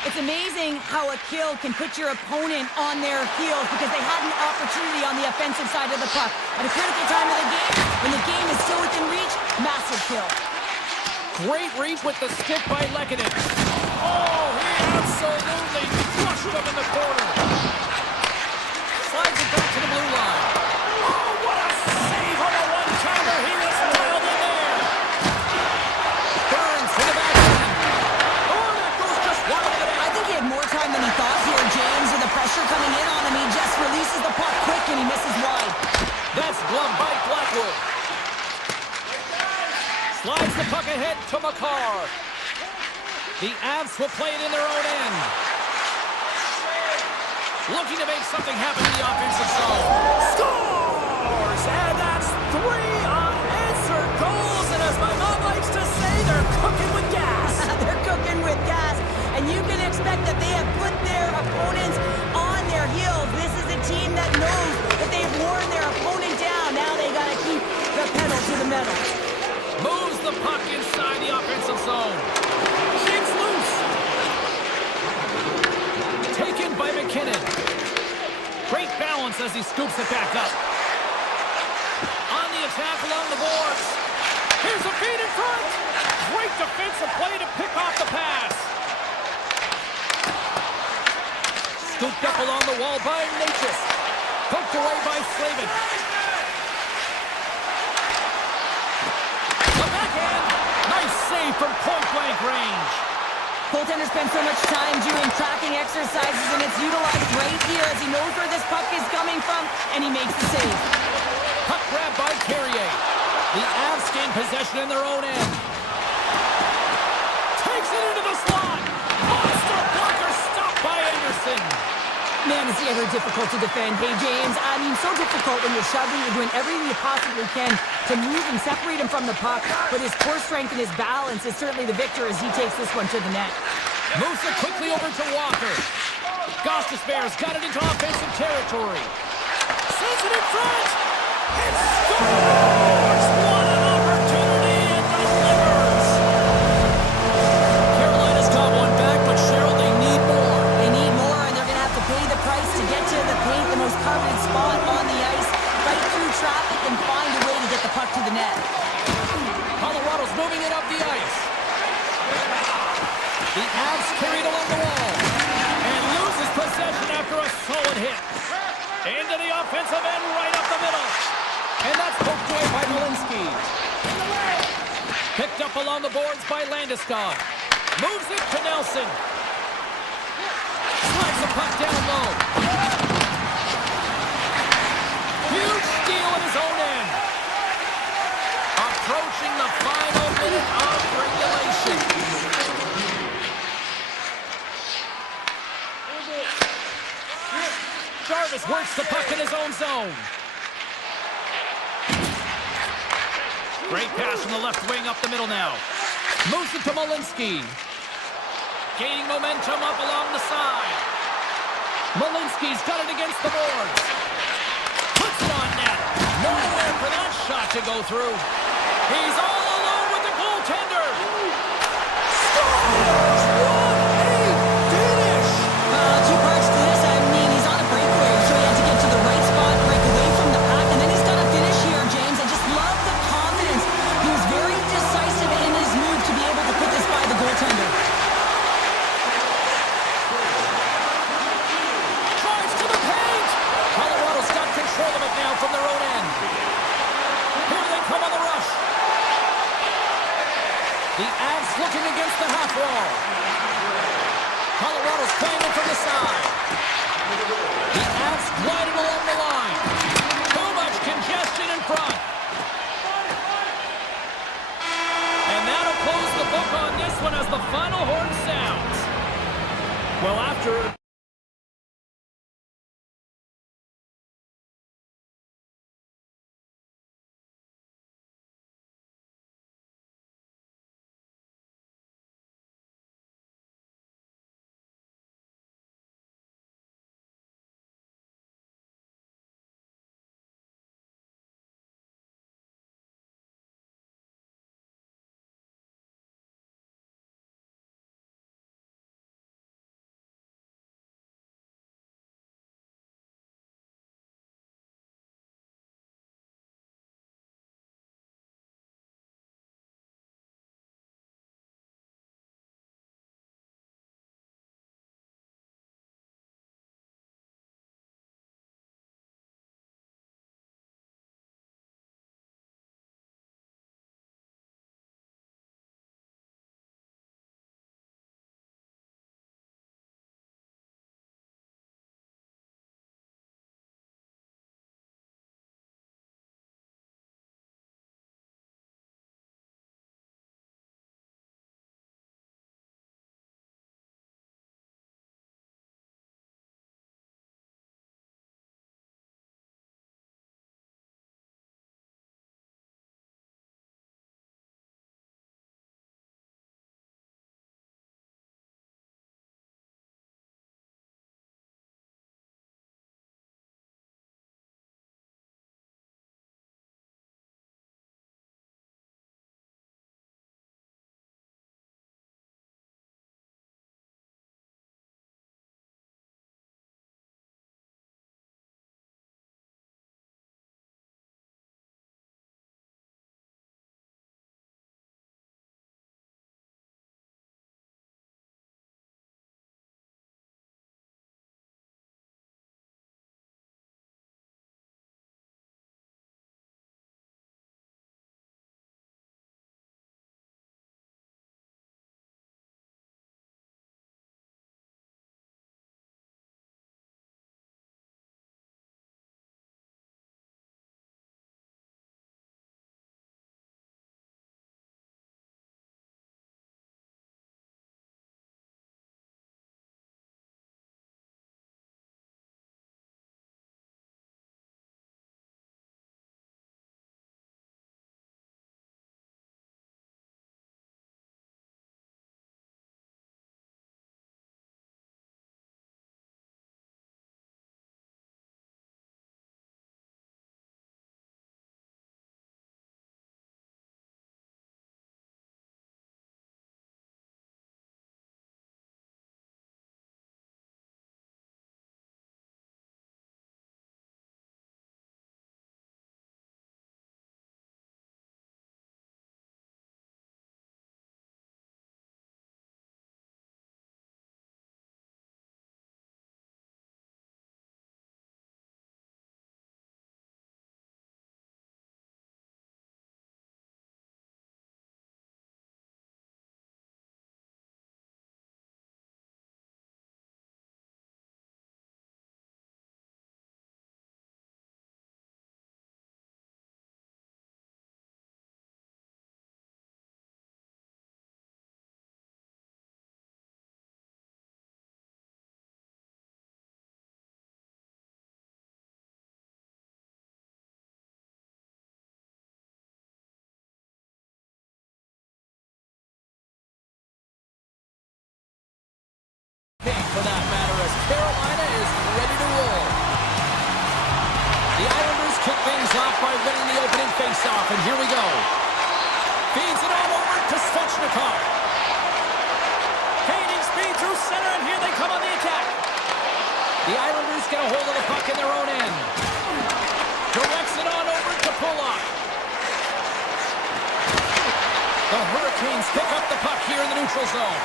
It's amazing how a kill can put your opponent on their heels because they had an opportunity on the offensive side of the puck. At a critical time of the game, when the game is still within reach, massive kill. Great read with the stick by Lehkonen. Oh, he absolutely crushed him in the corner. Slides it back to the blue line. Oh, what a save on the one-timer. He was dialed in there. Burns to the back end. Oh, that goes just wide of the net. I think he had more time than he thought here, James, and the pressure coming in on him. He just releases the puck quick and he misses wide. That's glove by Blackwood. Slides the puck ahead to Makar. The Avs will play it in their own end. Looking to make something happen in the offensive zone. Scores! And that's 3 unanswered goals. And as my mom likes to say, they're cooking with gas. They're cooking with gas. And you can expect that they have put their opponents on their heels. This is a team that knows that they've worn their opponent down. Now they got to keep the pedal to the metal. Moves the puck inside the offensive zone. Shakes loose. Taken by McKinnon. Great balance as he scoops it back up. On the attack along the boards. Here's a feed in front. Great defensive play to pick off the pass. up along the wall by Natchez. Poked away by Slavin. The backhand. Nice save from point-blank range. Goaltender spends so much time doing tracking exercises, and it's utilized right here as he knows where this puck is coming from, and he makes the save. Puck grab by Carrier. The Avs gain possession in their own end. Takes it into the slot. Monster blocker stopped by Anderson. Man, is he ever difficult to defend. Hey, James, I mean, so difficult when you're shoving, you're doing everything you possibly can to move and separate him from the puck, but his core strength and his balance is certainly the victor as he takes this one to the net. Moves it quickly over to Walker. Gostis Bears got it into offensive territory. Sends it in front. It scores! What an opportunity and delivers! Carolina's got one back, but Cheryl, they need more. They need more, and they're going to have to pay the price to get to the paint, the most coveted spot on the ice, fight through traffic, and find a way to get the puck to the net. Colorado's moving it up the ice. The Avs carried along the wall and loses possession after a solid hit. Into the offensive end, right up the middle. And that's poked away by Malinsky. Picked up along the boards by Landeskog. Moves it to Nelson. Slides the puck down low. Huge steal at his own end. Approaching the final minute of regulation. Jarvis works the puck in his own zone. Great pass from the left wing up the middle now. Moves it to Malinsky. Gaining momentum up along the side. Malinsky's got it against the boards. Puts it on net. Nowhere for that shot to go through. He's all alone with the goaltender. Scores! What a finish! Two parts to this. I mean, he's on a breakaway, so he had to get to the right spot, break away from the pack, and then he's got to finish here, James. I just love the confidence. He was very decisive in his move to be able to put this by the goaltender. Drives to the paint. Colorado's got control of it now from their own end. Here they come on the rush. The Avs looking against the half wall. Colorado's playing it from the side. The Avs gliding along the line. Too much congestion in front. And that'll close the book on this one as the final horn sounds. Well, after King, for that matter, as Carolina is ready to roll. The Islanders kick things off by winning the opening faceoff, and here we go. Feeds it on over to Svechnikov. Gaining speed through center, and here they come on the attack. The Islanders get a hold of the puck in their own end. Directs it on over to Pulock. The Hurricanes pick up the puck here in the neutral zone.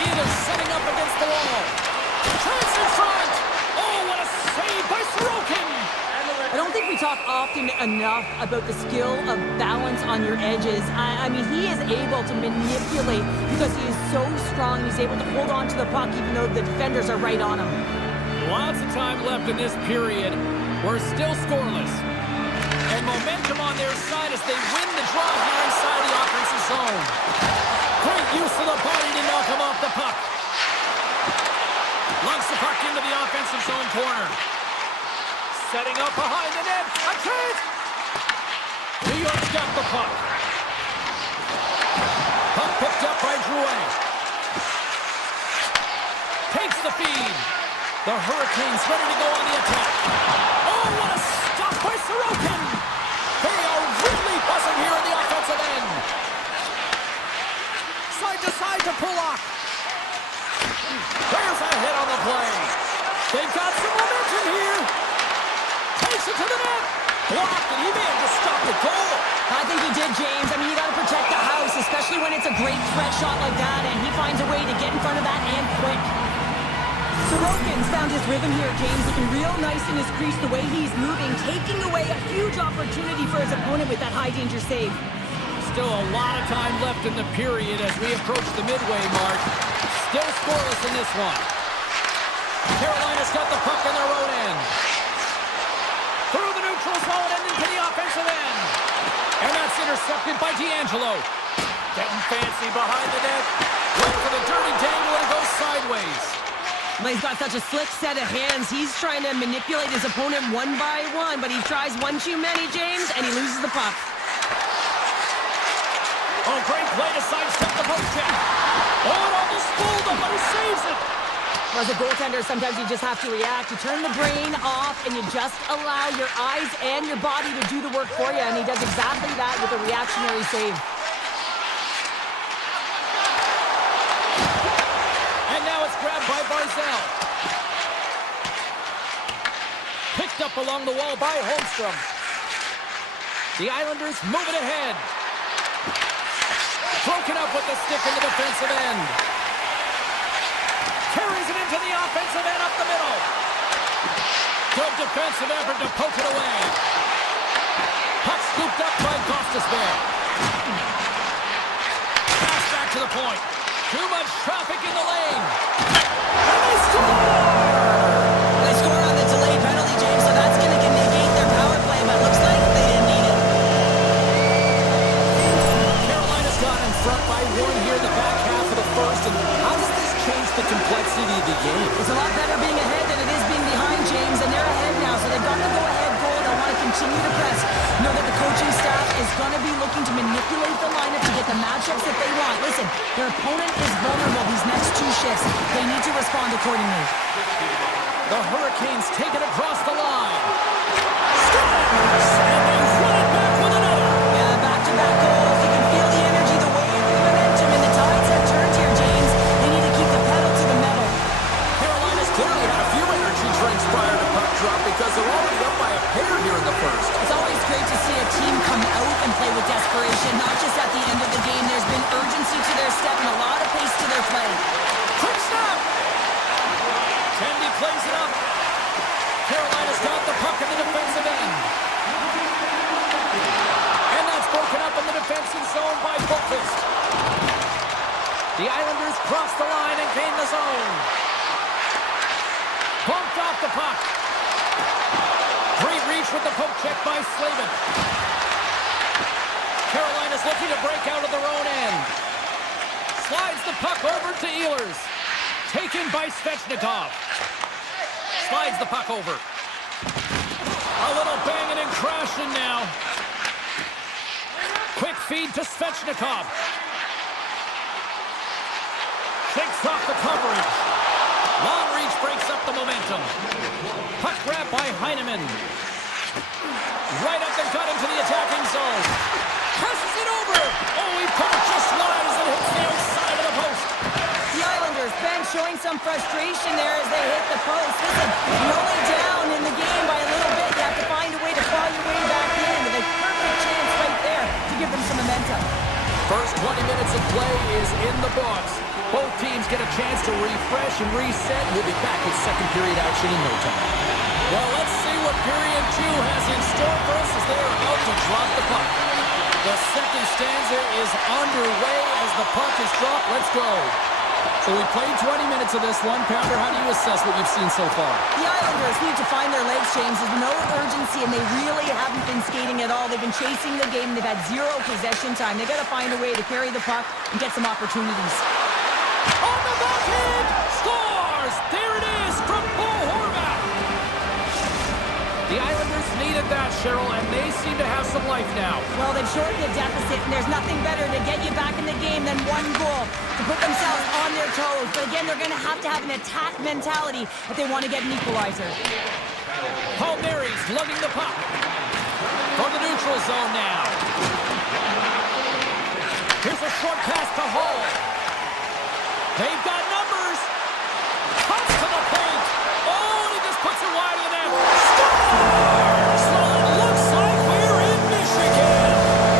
Eva's setting up against the wall. Chance in front. Oh, what a save by Sorokin. I don't think we talk often enough about the skill of balance on your edges. I mean, he is able to manipulate because he is so strong. He's able to hold on to the puck even though the defenders are right on him. Lots of time left in this period. We're still scoreless. And momentum on their side as they win the draw here inside the offensive zone. Great use of the body to knock him off the puck. Lugs the puck into the offensive zone corner. Setting up behind the net. A chance! New York's got the puck. Puck picked up by Drouin. Takes the feed. The Hurricanes ready to go on the attack. Oh, what a stop by Sorokin! They are really buzzing here in the offensive end. Side to side to Pulock. There's a hit on the play. They've got some momentum here. Takes it to the net. Blocked, and he may have just stopped the goal. I think he did, James. I mean, you got to protect the house, especially when it's a great threat shot like that, and he finds a way to get in front of that and quick. Sorokin's found his rhythm here, James, looking real nice in his crease, the way he's moving, taking away a huge opportunity for his opponent with that high-danger save. Still a lot of time left in the period as we approach the midway mark. Still scoreless in this one. Carolina's got the puck in their own end. Through the neutral zone and into the offensive end. And that's intercepted by D'Angelo. Getting fancy behind the net. Went for the dirty dangle and it goes sideways. But he's got such a slick set of hands. He's trying to manipulate his opponent one by one, but he tries one too many, James, and he loses the puck. Oh, great play to sidestep the poke check. Oh, it almost fooled him, but he saves it. As a goaltender, sometimes you just have to react. You turn the brain off, and you just allow your eyes and your body to do the work for you, and he does exactly that with a reactionary save. And now it's grabbed by Barzal. Picked up along the wall by Holmstrom. The Islanders move it ahead. Broken up with the stick in the defensive end. Carries it into the offensive end up the middle. Good defensive effort to poke it away. Puck scooped up by Gostisbehere. Pass back to the point. Too much traffic in the lane. And they score! They score on the delayed penalty, James, so that's going to negate their power play, but it looks like they didn't need it. Carolina's got in front by one here in the back half of the first, and how does this change the complexity of the game? It's a lot better being ahead than it is being behind, James, and they're ahead now, so they've got the go-ahead goal. They want to continue to press. Know that the coaching staff is going to be looking to manipulate the lineup to get the matchups that they want. Listen, their opponent is vulnerable these next two shifts. They need to respond accordingly. The Hurricanes take it across the line. Scores! And they run it back with another. Yeah, back-to-back goals. You can feel the energy, the wave, the momentum, and the tides have turned here, James. They need to keep the pedal to the metal. Carolina's clearly had a few energy drinks prior to puck drop because they're already up by a pair here in the first. It's always great to see a team come out and play with desperation, not just at the end of the game. There's been urgency to their step and a lot of pace to their play. Quick snap! Kennedy plays it up. Carolina's got the puck in the defensive end. And that's broken up in the defensive zone by Boqvist. The Islanders cross the line and gain the zone. Bumped off the puck. Great reach with the poke check by Slavin. Carolina's looking to break out of their own end. Slides the puck over to Ehlers. Taken by Svechnikov. Slides the puck over. A little banging and crashing now. Quick feed to Svechnikov. Shakes off the coverage. Long reach breaks up the momentum. Puck grab by Heineman. Right up the gut into the attacking zone. Passes it over. Oh, he put it just wide as it hits the outside of the post. The Islanders, Ben, showing some frustration there as they hit the post. Listen, you're only down in the game by a little bit. You have to find a way to claw your way back in. With a perfect chance right there to give them some momentum. First 20 minutes of play is in the books. Both teams get a chance to refresh and reset. We'll be back with second period action in no time. Well, let's see what period 2 has in store for us as they are out to drop the puck. The second stanza is underway as the puck is dropped. Let's go. So we played 20 minutes of this one. Pounder, how do you assess what you've seen so far? The Islanders need to find their legs, James. There's no urgency, and they really haven't been skating at all. They've been chasing the game. They've had zero possession time. They've got to find a way to carry the puck and get some opportunities. On the backhand! Scores! There it is from Bo Horvath! The Islanders needed that, Cheryl, and they seem to have some life now. Well, they've shortened the deficit, and there's nothing better to get you back in the game than one goal to put themselves on their toes. But again, they're going to have an attack mentality if they want to get an equalizer. Palmieri's lugging the puck. From the neutral zone now. Here's a short pass to Hall. They've got numbers. Cuts to the paint. Oh, and he just puts it wide of the net. Scores! So it looks like we're in Michigan.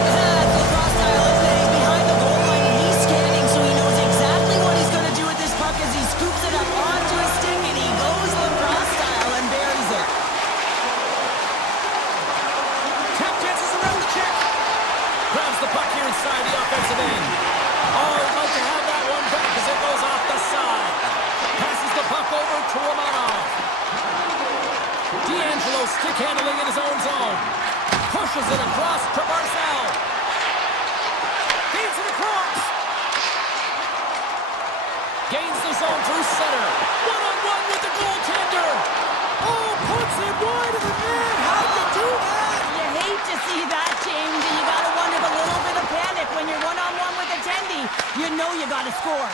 That's the cross-style, isn't it? He's behind the goal line, and he's scanning, so he knows exactly what he's going to do with this puck as he scoops it up onto his stick, and he goes lacrosse style and buries it. Tap dances around the check. Grabs the puck here inside the offensive end. Oh, he'd like to have that one back as it goes off the side. Passes the puck over to Romanov. D'Angelo stick handling in his own zone. Pushes it across to Barzal. Gains it across. Gains the zone through center. One-on-one with the goaltender. Oh, puts it wide of the net. How'd you do that? You hate to see that, James, and you got to wonder a little bit of panic when you're one-on-one with a Tendi. You know you got to score.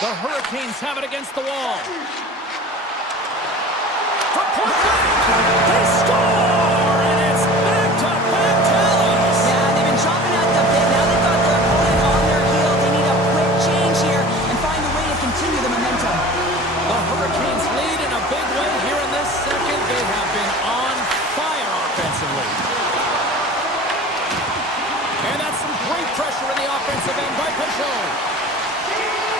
The Hurricanes have it against the wall. From point blank, they score, and it's back-to-back tallies. Yeah, they've been chopping at the bit. Now they've got their opponent on their heel. They need a quick change here and find a way to continue the momentum. The Hurricanes lead in a big way here in this second. They have been on fire offensively. And that's some great pressure in the offensive end by Peugeot.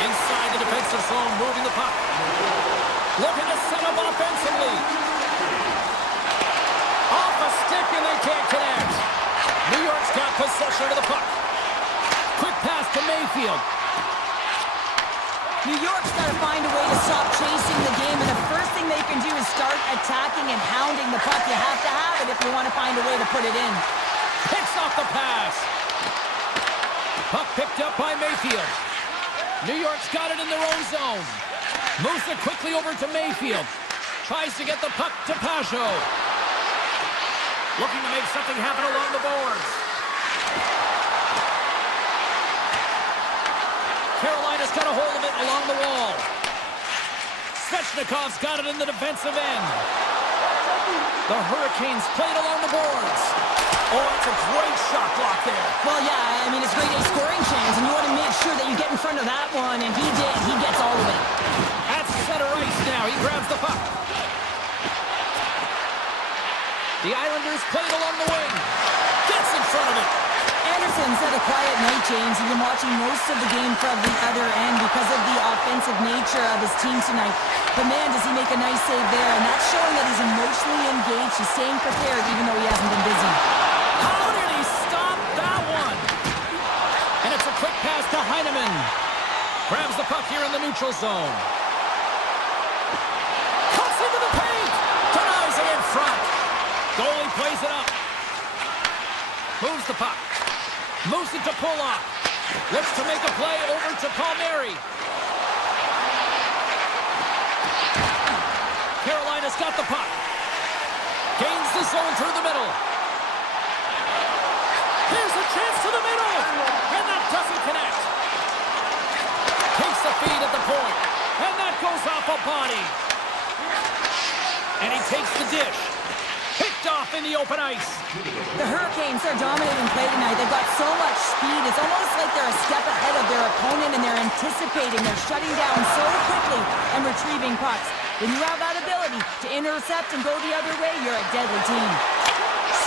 Inside the defensive zone, moving the puck. Looking to set up offensively. Off a stick and they can't connect. New York's got possession of the puck. Quick pass to Mayfield. New York's got to find a way to stop chasing the game, and the first thing they can do is start attacking and hounding the puck. You have to have it if you want to find a way to put it in. Picks off the pass. Puck picked up by Mayfield. New York's got it in their own zone. Moves it quickly over to Mayfield. Tries to get the puck to Peugeot. Looking to make something happen along the boards. Carolina's got a hold of it along the wall. Svechnikov's got it in the defensive end. The Hurricanes played along the boards. Oh, it's a great shot block there. Well, yeah, I mean, it's grade A scoring chance, and you want to make sure that you get in front of that one, and he did. He gets all of it. At center ice now, he grabs the puck. The Islanders played along the wing. Gets in front of it. Anderson's had a quiet night, James. He's been watching most of the game from the other end because of the offensive nature of his team tonight. But man, does he make a nice save there, and that's showing that he's emotionally engaged. He's staying prepared even though he hasn't been busy. How did he stop that one? And it's a quick pass to Heineman. Grabs the puck here in the neutral zone. Cuts into the paint. Denies it in front. Goalie plays it up. Moves the puck. Moves it to Pulock. Looks to make a play over to Palmieri. Carolina's got the puck. Gains the zone through the middle. Here's a chance to the middle. And that doesn't connect. Takes the body. And he takes the dish. Picked off in the open ice. The Hurricanes are dominating play tonight. They've got so much speed. It's almost like they're a step ahead of their opponent, and they're anticipating. They're shutting down so quickly and retrieving pucks. When you have that ability to intercept and go the other way, you're a deadly team.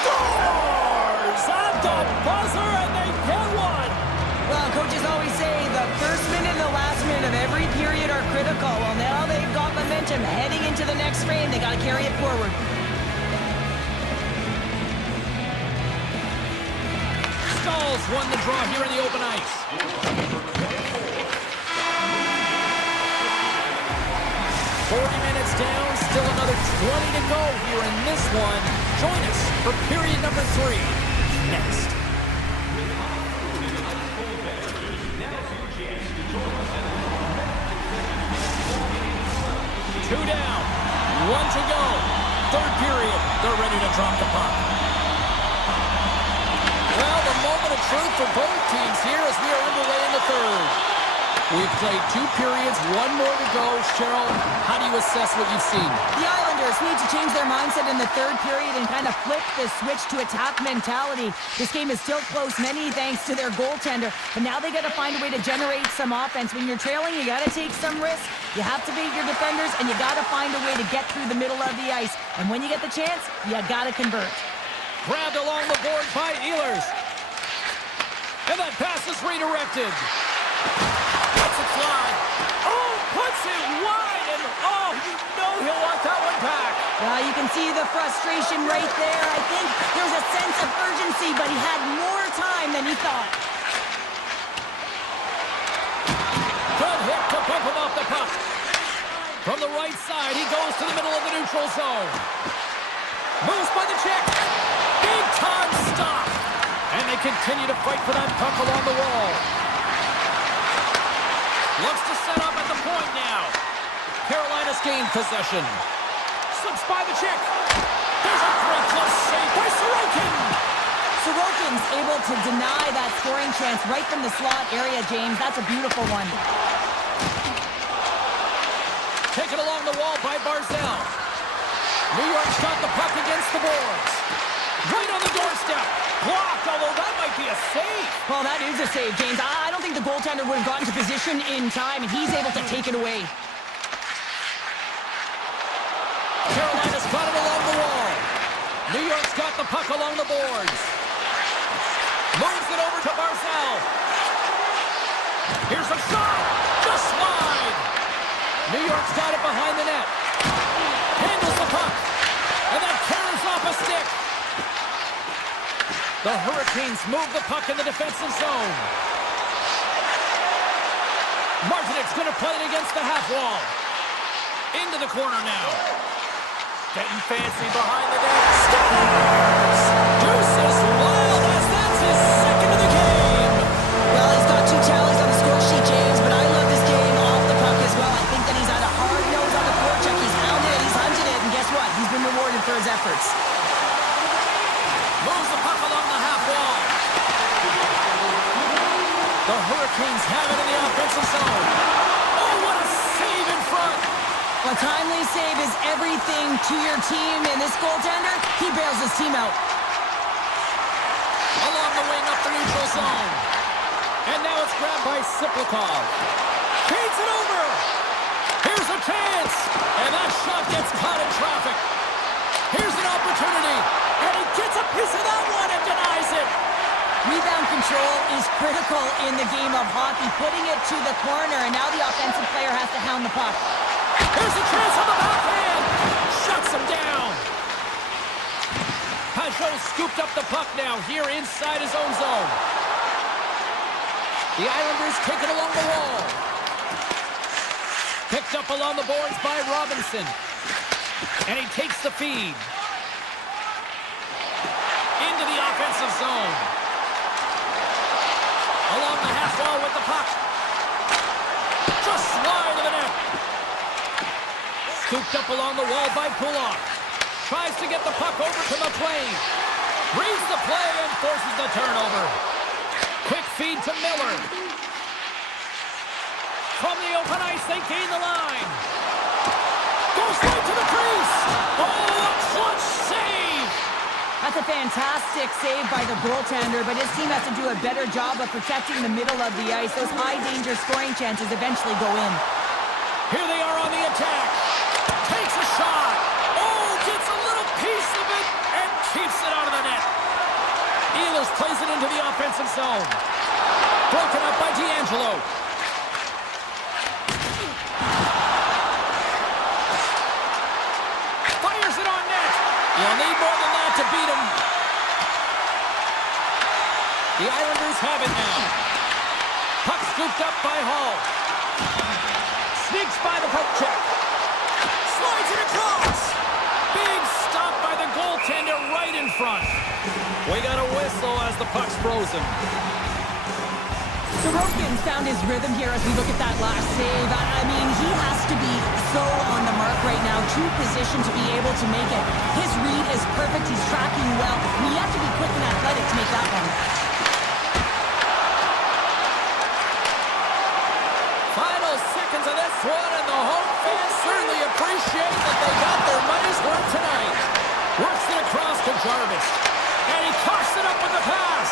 Scores at the buzzer, and they get one. Well, coaches always say the first minute and the last minute of every period are critical. Well, now they've got momentum heading into the next frame. They got to carry it forward. Stalls won the draw here in the open ice. 40 minutes down, still another 20 to go here in this one. Join us for period number 3 next. Two down, one to go. Third period, they're ready to drop the puck. Well, the moment of truth for both teams here as we are underway in the third. We've played 2 periods, 1 more to go. Cheryl, how do you assess what you've seen? The Islanders need to change their mindset in the third period and kind of flip the switch to attack mentality. This game is still close, many thanks to their goaltender, but now they got to find a way to generate some offense. When you're trailing, you got to take some risks. You have to beat your defenders, and you got to find a way to get through the middle of the ice. And when you get the chance, you got to convert. Grabbed along the board by Ehlers. And that pass is redirected. Lets it fly. Oh, puts it wide, and oh, you know he'll want that one back. Well, you can see the frustration right there. I think there's a sense of urgency, but he had more time than he thought. Good hit to bump him off the puck. From the right side, he goes to the middle of the neutral zone. Moves by the check. Big time stop. And they continue to fight for that puck along the wall. Looks to set up at the point now. Carolina's gained possession. Slips by the check. There's a great close save by Sorokin. Sorokin's able to deny that scoring chance right from the slot area, James. That's a beautiful one. Taken along the wall by Barzell. New York's got the puck against the boards. Right on the doorstep. Blocked, although that might be a save. Well, that is a save, James. I don't think the goaltender would have gotten to position in time, and he's able to take it away. Carolina's got it along the wall. New York's got the puck along the boards. Moves it over to Barzell. Here's a shot. Just wide. New York's got it behind the net. Handles the puck. And then carries off a stick. The Hurricanes move the puck in the defensive zone. Martinek's going to play it against the half wall. Into the corner now. Getting fancy behind the net. Scores! Deuce is wild as that's his second of the game. Well, he's got 2 tallies on the score sheet, James, but I love this game off the puck as well. I think that he's had a hard nose on the forecheck. He's hounded it, he's hunted it, and guess what? He's been rewarded for his efforts. Moves the puck along the half wall. The Hurricanes have it in the offensive zone. Oh, what a save in front. A timely save is everything to your team, and this goaltender, he bails his team out. Along the wing up the neutral zone. And now it's grabbed by Siplikov. Feeds it over. Here's a chance. And that shot gets caught in traffic. Here's an opportunity. And he gets a piece of that one and denies it. Rebound control is critical in the game of hockey, putting it to the corner, and now the offensive player has to hound the puck. Here's a chance on the backhand. Shuts him down. Pajot scooped up the puck now here inside his own zone. The Islanders take it along the wall. Picked up along the boards by Robinson. And he takes the feed. Into the offensive zone. Along the half wall with the puck. Just wide of the net. Scooped up along the wall by Pullock. Tries to get the puck over to McLean. Reads the play and forces the turnover. Quick feed to Miller. From the open ice, they gain the line. That's a fantastic save by the goaltender, but his team has to do a better job of protecting the middle of the ice. Those high-danger scoring chances eventually go in. Here they are on the attack. Takes a shot. Oh, gets a little piece of it and keeps it out of the net. Ehlers plays it into the offensive zone. Broken up by D'Angelo. Fires it on net. You'll need more than that to beat him. The Islanders have it now. Puck scooped up by Hall. Sneaks by the poke check. Slides it across. Big stop by the goaltender right in front. We got a whistle as the puck's frozen. Sorokin's found his rhythm here as we look at that last save. I mean, he has to be so on the mark right now, too positioned to be able to make it. His read is perfect. He's tracking well. I mean, you have to be quick and athletic to make that one. Final seconds of this one, and the home fans certainly appreciate that they got their money's worth tonight. Works it across to Jarvis, and he coughs it up with the pass.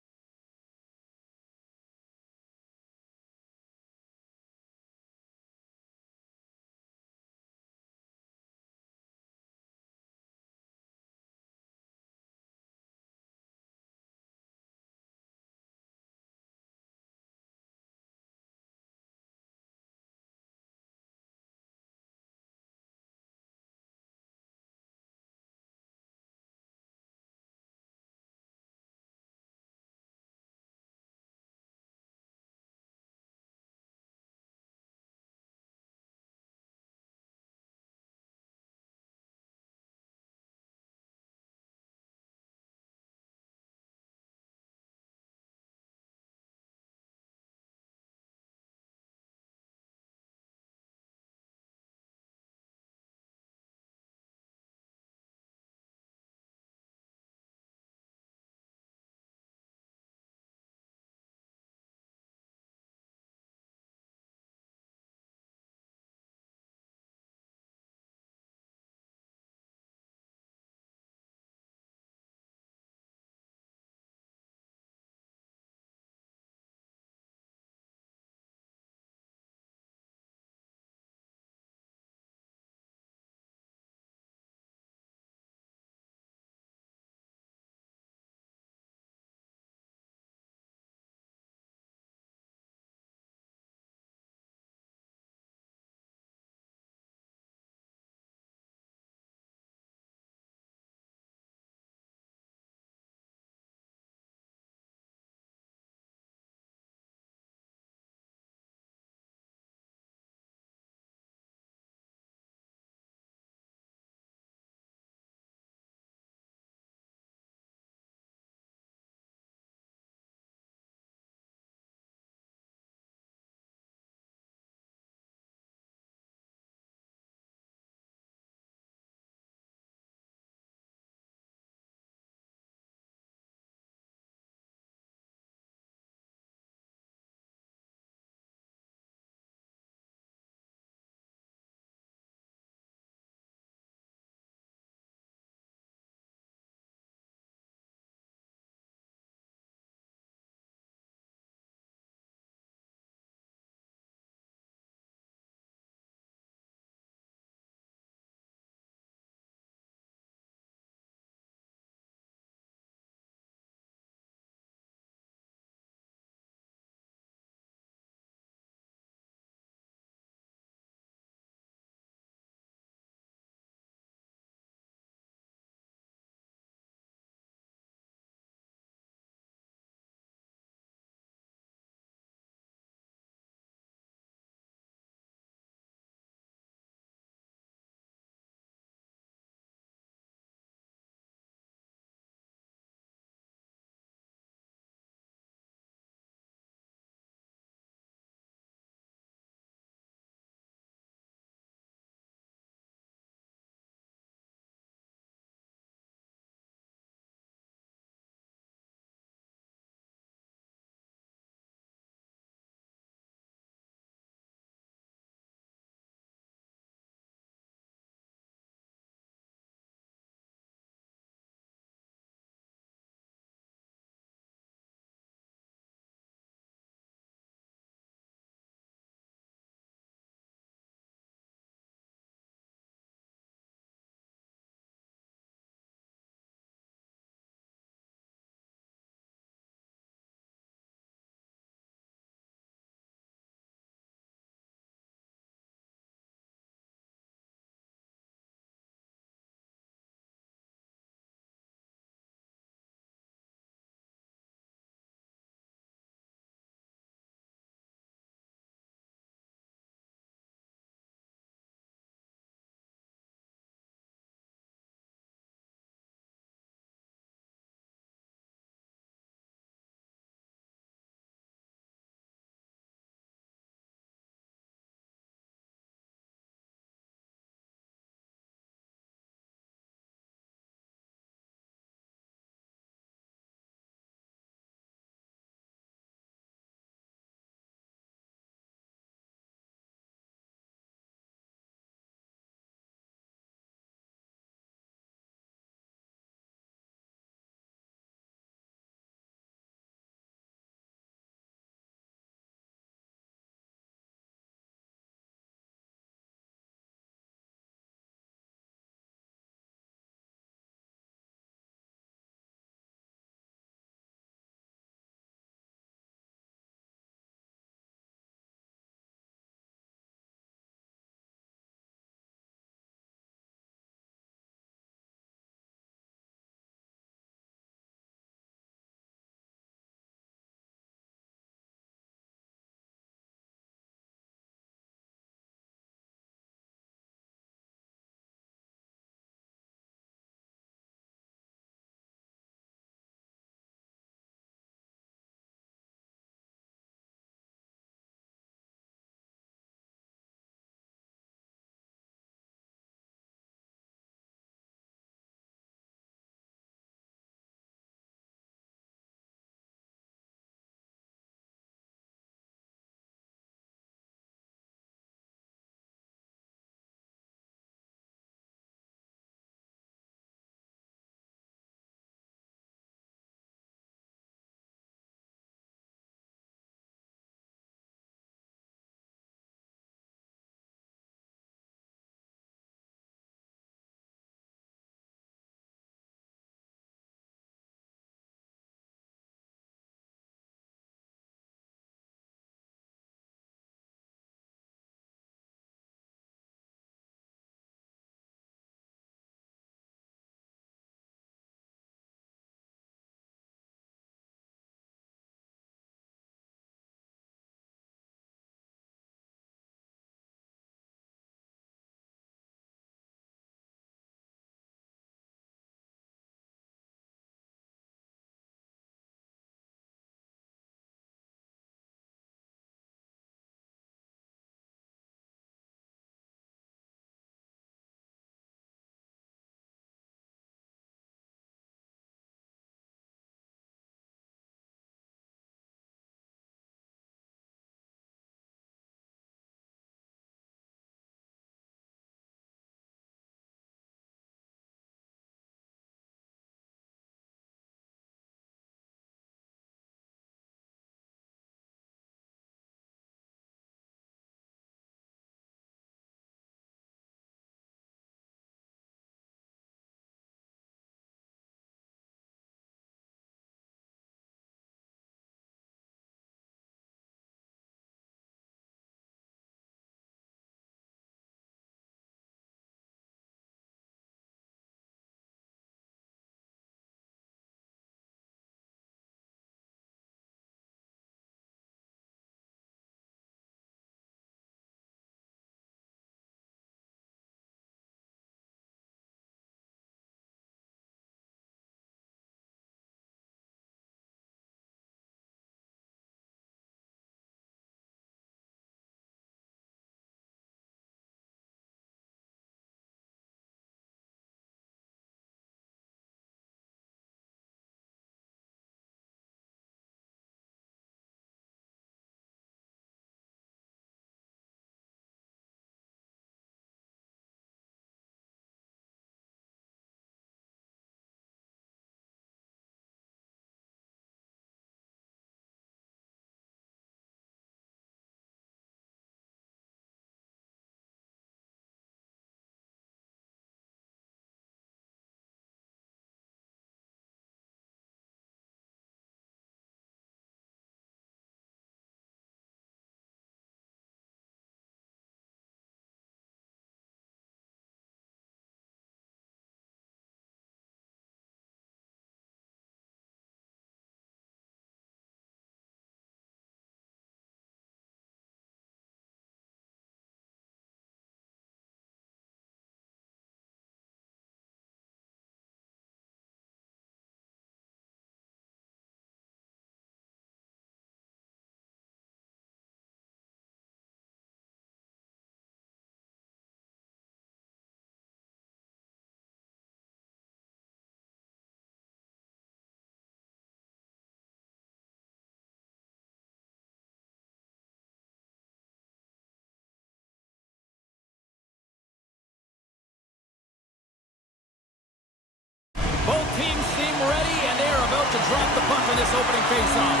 about to drop the puck in this opening faceoff.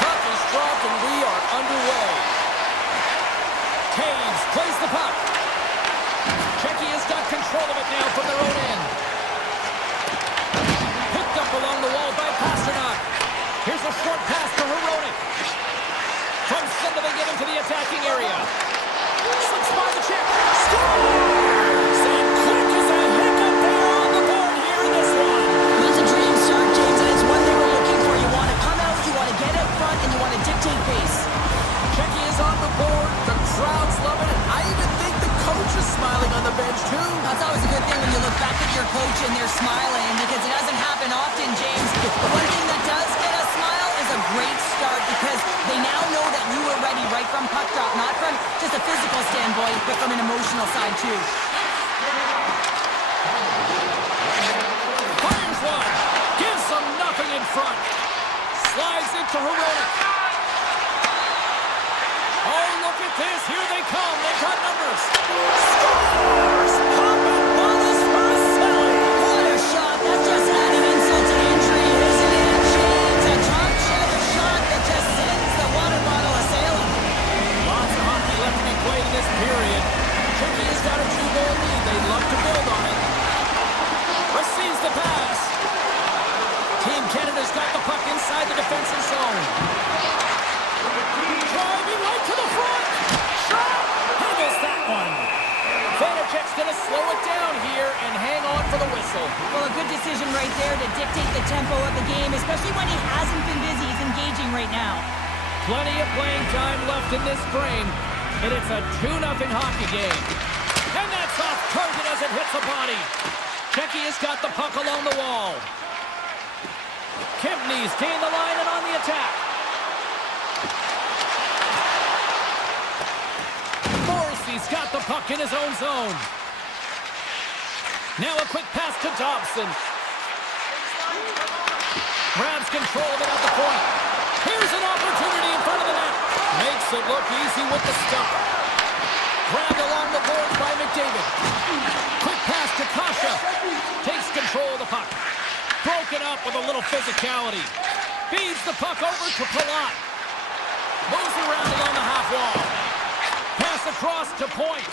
Puck is dropped and we are underway. Taves plays the puck. Czechia has got control of it now from their own end. Picked up along the wall by Pasternak. Here's a short pass to Hronek. From center they get into the attacking area. Slips by the Czech. Scores! And quick as a hiccup there on the board here in this one. It was a dream start, James, and it's what they were looking for. You want to come out, you want to get out front, and you want to dictate pace. Czechia is on the board. The crowd's loving it. I even think the coach is smiling on the bench, too. That's always a good thing when you look back at your coach and they're smiling, because it doesn't happen often, James. The one thing that does get a smile is a great start, because they now know that you were ready right from puck drop, not from just a physical standpoint, but from an emotional side, too. Fires one. Gives them nothing in front. Slides it to Hronek. Oh, look at this. Here they come. They've got numbers. Scores! Pop and bonus for Silly. What a shot. That's just adding insult to injury, isn't it, James? A top cheddar shot that just sends the water bottle a-sailing. Lots of hockey left to be played in this period. Czechia's got a 2-goal lead. They'd love to build on it. Receives the pass. Team Canada's got the puck inside the defensive zone. Driving right to the front. Shot. Handles that one. Vanacek's going to slow it down here and hang on for the whistle. Well, a good decision right there to dictate the tempo of the game, especially when he hasn't been busy. He's engaging right now. Plenty of playing time left in this frame, and it's a 2-0 hockey game. And that's off target as it hits the body. Czechia's got the puck along the wall. Kempney's gained the line and on the attack. Morrissey's got the puck in his own zone. Now a quick pass to Dobson. Grabs control of it at the point. Here's an opportunity in front of the net. Makes it look easy with the stop. Grabbed along the boards by McDavid. Quick pass to Kasha. Takes control of the puck. Broken up with a little physicality. Feeds the puck over to Palat. Moves around along the half wall. Pass across to Point.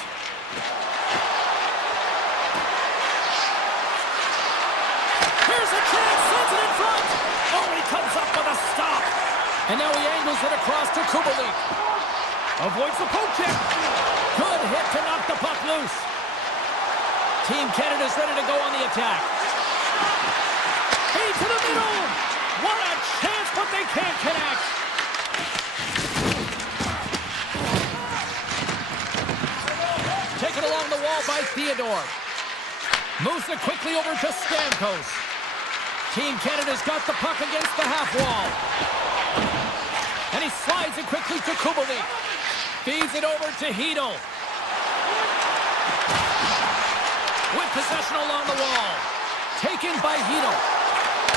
Here's a chance. Sends it in front. Oh, he comes up with a stop. And now he angles it across to Kubalik. Avoids the poke check. Good hit to knock the puck loose. Team Canada's ready to go on the attack. Feed to the middle. What a chance, but they can't connect. Taken along the wall by Theodore. Moves it quickly over to Stamkos. Team Canada's got the puck against the half wall. And he slides it quickly to Kubalik. Feeds it over to Hedl. With possession along the wall. Taken by Hedl.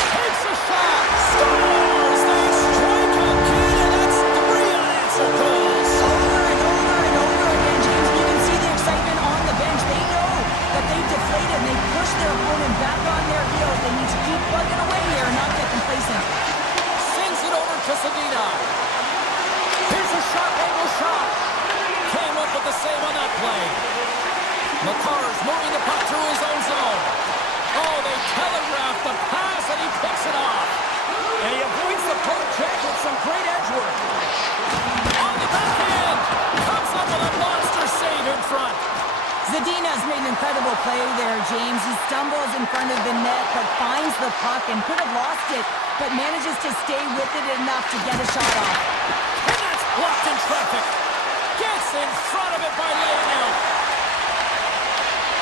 Takes a shot. Scores! They strike again, and that's 3 unanswered goals. Over and over and over again, James. You can see the excitement on the bench. They know that they've deflated and they push their opponent back on their heels. They need to keep plugging away here and not get complacent. Sends it over to Sedina. Here's a shot, angle shot. Came up with the save on that play. McCarr's moving the puck through his own zone. Oh, they telegraphed the pass, and he picks it off. And he avoids the poke check with some great edge work. On the backhand. Comes up with a monster save in front. Zadina's made an incredible play there, James. He stumbles in front of the net, but finds the puck and could have lost it, but manages to stay with it enough to get a shot off. And that's blocked in traffic. Gets in front of it by laying out.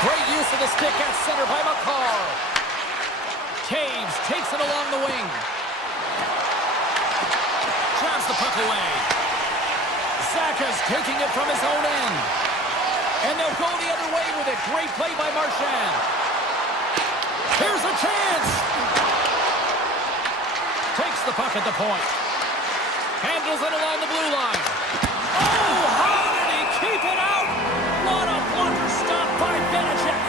Great use of the stick at center by McCarr. Taves takes it along the wing. Jabs the puck away. Zaka's taking it from his own end. And they'll go the other way with it. Great play by Marchand. Here's a chance. Takes the puck at the point. Handles it along the blue line. Oh, how did he keep it out? What a blunder stop by Vanacek.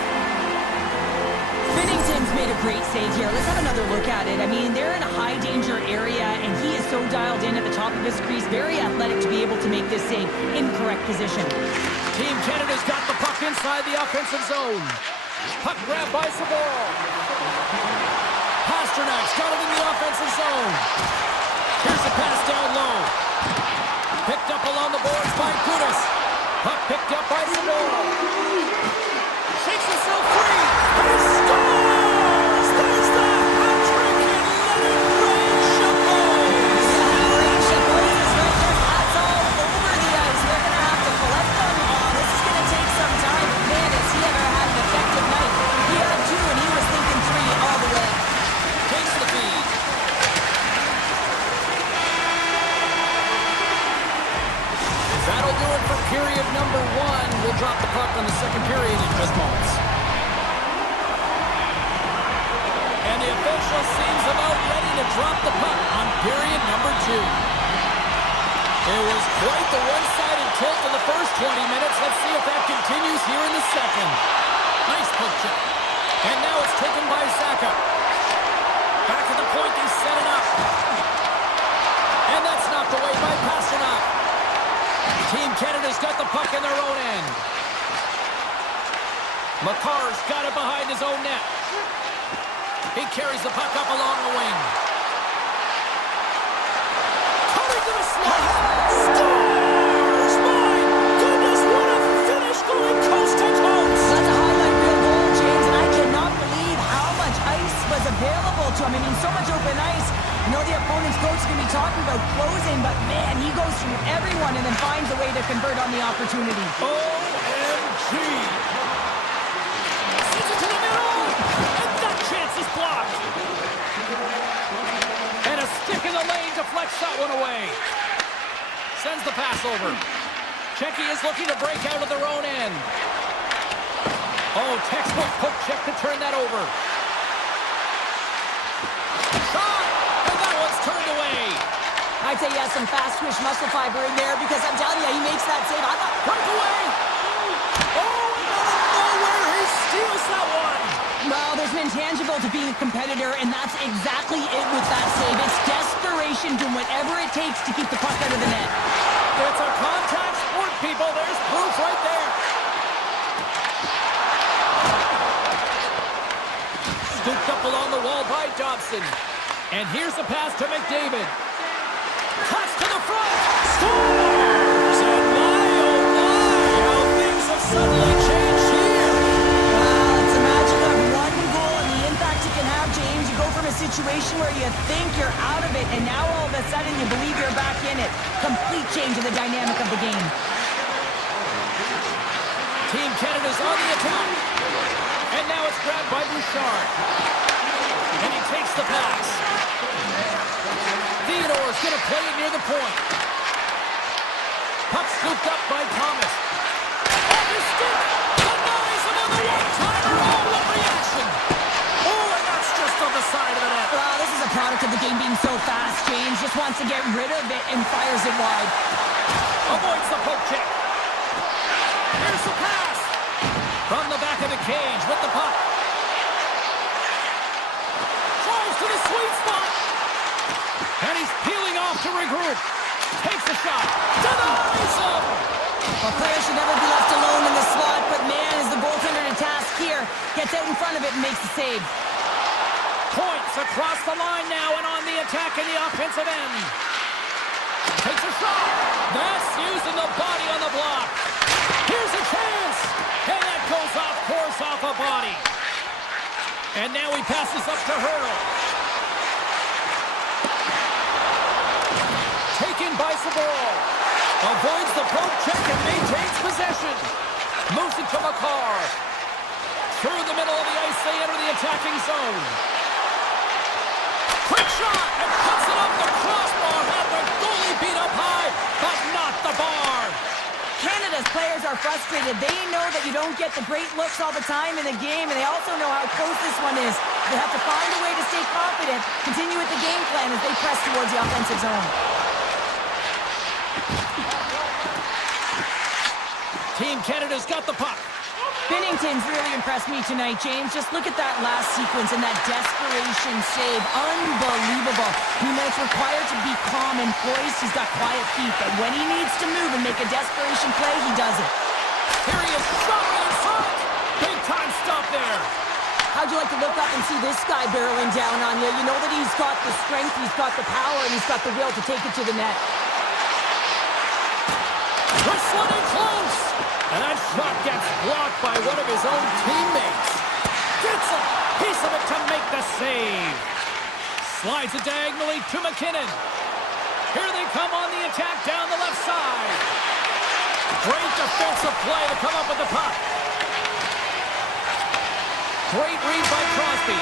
here. Let's have another look at it. I mean, they're in a high danger area, and he is so dialed in at the top of his crease, very athletic to be able to make this save in correct position. Team Canada's got the puck inside the offensive zone. Puck grab by Saboro. Pasternak's got it in the offensive zone. Here's a pass down low. Picked up along the boards by Kudus. Puck picked up by Saboro. Shakes himself free. And he scores! There's the hat-trick and let it rain Chabot! Rain Chabot is right there. That's all over the ice. They're going to have to collect them. Oh, this is going to take some time. Man, has he ever had an effective night. He had 2, and he was thinking 3 all the way. Takes the feed. That'll do it for period number 1. We'll drop the puck on the second period in just moments. And the official seems about ready to drop the puck on period number 2. It was quite the one-sided tilt in the first 20 minutes. Let's see if that continues here in the second. Nice poke check. And now it's taken by Zaka. Back at the point, they set it up. And that's knocked away by Pasternak. Team Canada's got the puck in their own end. Makar's got it behind his own net. He carries the puck up along the wing. Coming to the slot. Scores! My goodness, what a finish going coast to coast. That's a highlight reel goal, James, and I cannot believe how much ice was available to him. I mean, so much open ice. I know the opponent's coach is going to be talking about closing, but man, he goes through everyone and then finds a way to convert on the opportunity. OMG! Sends it to the middle, and that chance is blocked. And a stick in the lane deflects that one away. Sends the pass over. Czechia is looking to break out of their own end. Oh, textbook poke check to turn that over. Shot! Turned away. I'd say he has some fast twitch muscle fiber in there because I'm telling you, he makes that save. I thought, breakaway. Oh, and out of nowhere, he steals that one. Well, there's an intangible to being a competitor, and that's exactly it with that save. It's desperation, doing whatever it takes to keep the puck out of the net. It's a contact sport, people. There's proof right there. Scooped up along the wall by Dobson. And here's the pass to McDavid. Cuts to the front. Scores! And my, oh my, how things have suddenly changed here. Wow, it's a magic of one goal and the impact it can have, James. You go from a situation where you think you're out of it, and now all of a sudden you believe you're back in it. Complete change in the dynamic of the game. Team Canada's on the attack. And now it's grabbed by Bouchard. And he takes the pass. Theodore's going to play it near the point. Puck scooped up by Thomas. Off his stick. Denies him on the one-timer. Oh, what reaction. Oh, and that's just on the side of the net. Wow, this is a product of the game being so fast. James just wants to get rid of it and fires it wide. Avoids the poke check. Here's the pass. From the back of the cage with the puck. To the sweet spot. And he's peeling off to regroup. Takes a shot. Denies him. A player should never be left alone in the slot, but man, is the goaltender to task here. Gets out in front of it and makes the save. Points across the line now and on the attack in the offensive end. Takes a shot. That's using the body on the block. Here's a chance. And that goes off course off a body. And now he passes up to Hurdle. Taken by Saboro. Avoids the poke check and maintains possession. Moves it to Makar. Through the middle of the ice, they enter the attacking zone. Quick shot and puts it up the crossbar. Had the goalie beat up high, but not the bar. Canada's players are frustrated. They know that you don't get the great looks all the time in the game, and they also know how close this one is. They have to find a way to stay confident, continue with the game plan as they press towards the offensive zone. Team Canada's got the puck. Binnington's really impressed me tonight, James. Just look at that last sequence and that desperation save. Unbelievable. I mean, when it's required to be calm and poised, he's got quiet feet. But when he needs to move and make a desperation play, he does it. Here he is, shot right in front. Big time stop there. How'd you like to look up and see this guy barreling down on you? You know that he's got the strength, he's got the power, and he's got the will to take it to the net. Whistling in close. And that shot gets blocked by one of his own teammates. Gets a piece of it to make the save. Slides it diagonally to McKinnon. Here they come on the attack down the left side. Great defensive play to come up with the puck. Great read by Crosby.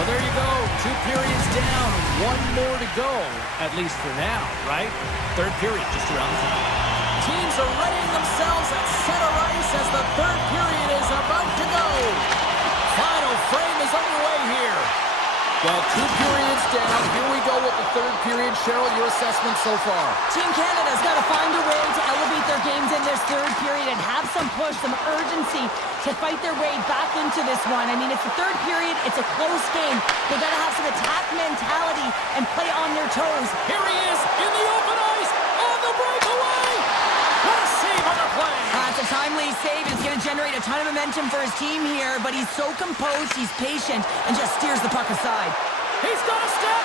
Well, there you go. 2 periods down. 1 more to go, at least for now, right? 3rd period just around the corner. Teams are readying themselves at center ice as the 3rd period is about to go. Final frame is underway here. Well, 2 periods down. Here we go with the 3rd period. Cheryl, your assessment so far? Team Canada's got to find a way to elevate their games in this 3rd period and have some push, some urgency to fight their way back into this one. I mean, it's the 3rd period. It's a close game. They've got to have some attack mentality and play on their toes. Here he is in the open ice on the breakaway. What a save on the play. It's a timely save. It's going to generate a ton of momentum for his team here, but he's so composed, he's patient, and just steers the puck aside. He's got a step.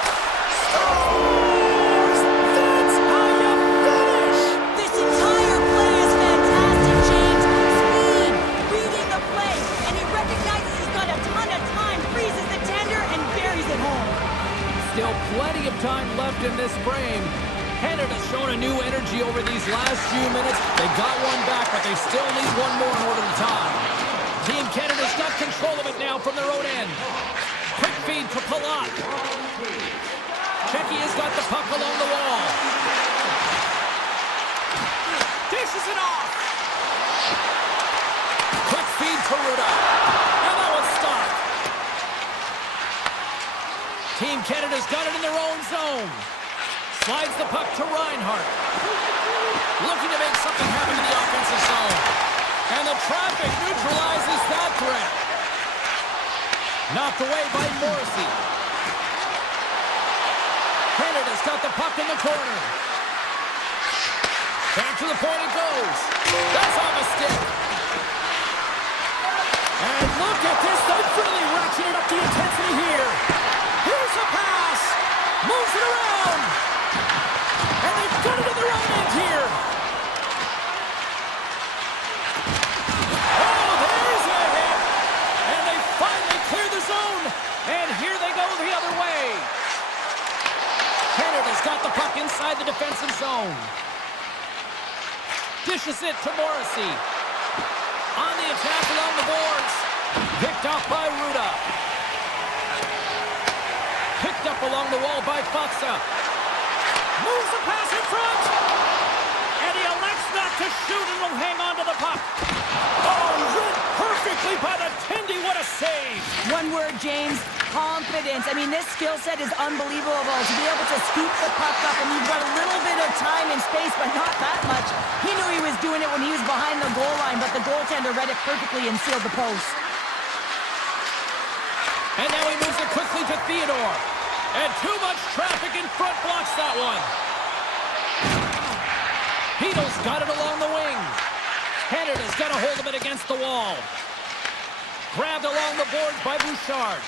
Scores! That's how you finish. This entire play is fantastic, James. Speed, reading the play, and he recognizes he's got a ton of time, freezes the tender, and buries it home. Still plenty of time left in this frame. Canada's shown a new energy over these last few minutes. They got one back, but they still need one more in order to tie. Team Canada's got control of it now from their own end. Quick feed to Palat. Czechia has got the puck along the wall. Dishes it off. Quick feed to Ruda. And that was stopped. Team Canada's got it in their own zone. Slides the puck to Reinhart. Looking to make something happen in the offensive zone. And the traffic neutralizes that threat. Knocked away by Morrissey. Canada's got the puck in the corner. Back to the point it goes. That's off a stick. And look at this. They've really ratcheted up the intensity here. Here's a pass. Moves it around. And they've got it in their own end here. Oh, there's a hit. And they finally clear the zone. And here they go the other way. Canada's got the puck inside the defensive zone. Dishes it to Morrissey. On the attack along the boards. Picked off by Ruda. Picked up along the wall by Faksa. Moves the pass in front. And he elects not to shoot and will hang on to the puck. Oh, read perfectly by the Tindy. What a save. One word, James. Confidence. I mean, this skill set is unbelievable. To be able to scoop the puck up, and you've got a little bit of time and space, but not that much. He knew he was doing it when he was behind the goal line, but the goaltender read it perfectly and sealed the post. And now he moves it quickly to Theodore. And too much traffic in front blocks that one. Hedo's got it along the wing. Canada's got a hold of it against the wall. Grabbed along the boards by Bouchard.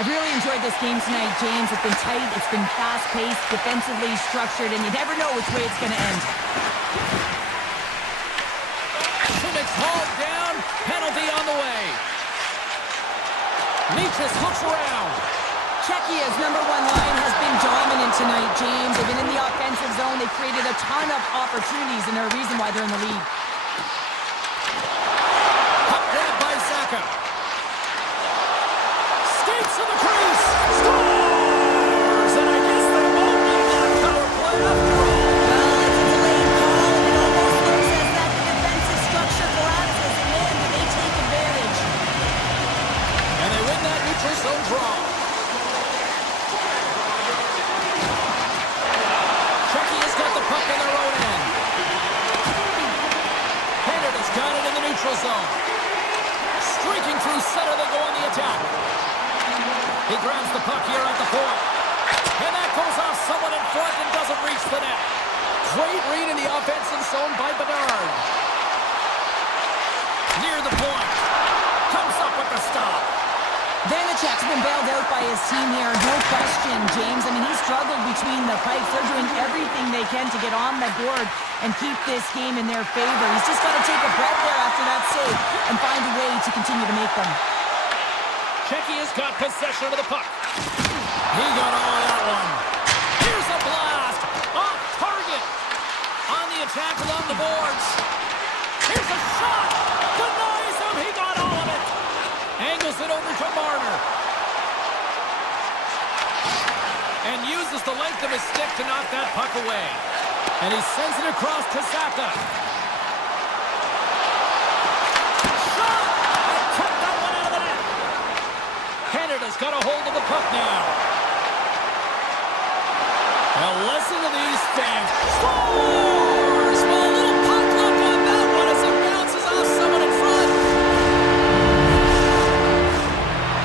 I've really enjoyed this game tonight, James. It's been tight, it's been fast-paced, defensively structured, and you never know which way it's going to end. Schimmick's hauled down. Penalty on the way. Leachus hooks around. Czechia's number 1 line has been dominant tonight, James. They've been in the offensive zone. They've created a ton of opportunities, and they're a reason why they're in the lead. Puck grab by Zaka. Skates to the crease. Scores! And I guess they won't need that power play after all. Well, it's a delayed call, and it almost looks as that the defensive structure collapses, and man, do they take advantage. And they win that neutral zone draw. Czechia's got the puck in their own end. zone by Bedard. Near the point. Comes up with the stop. Vanacek's been bailed out by his team here, no question, James. I mean, he struggled between the pipes. They're doing everything they can to get on the board and keep this game in their favor. He's just got to take a breath there after that save and find a way to continue to make them. Czechia has got possession of the puck. He got all of that one. Here's a blast. Off target. On the attack along the boards. Here's a shot. Denies him. He got all of it. Angles it over to Marner. And uses the length of his stick to knock that puck away. And he sends it across to Saka. Shot! And took that one out of the net. Canada's got a hold of the puck now. Now listen to these fans. Scores! Well, a little puck luck on that one as it bounces off someone in front.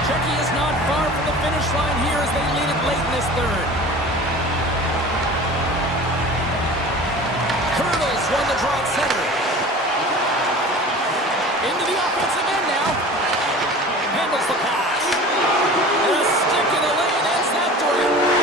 Czechia is not far from the finish line here as they lead it late in this third. Hurdles won the draw at center. Into the offensive end now. Handles the pass. And a stick in the lane ends that threat.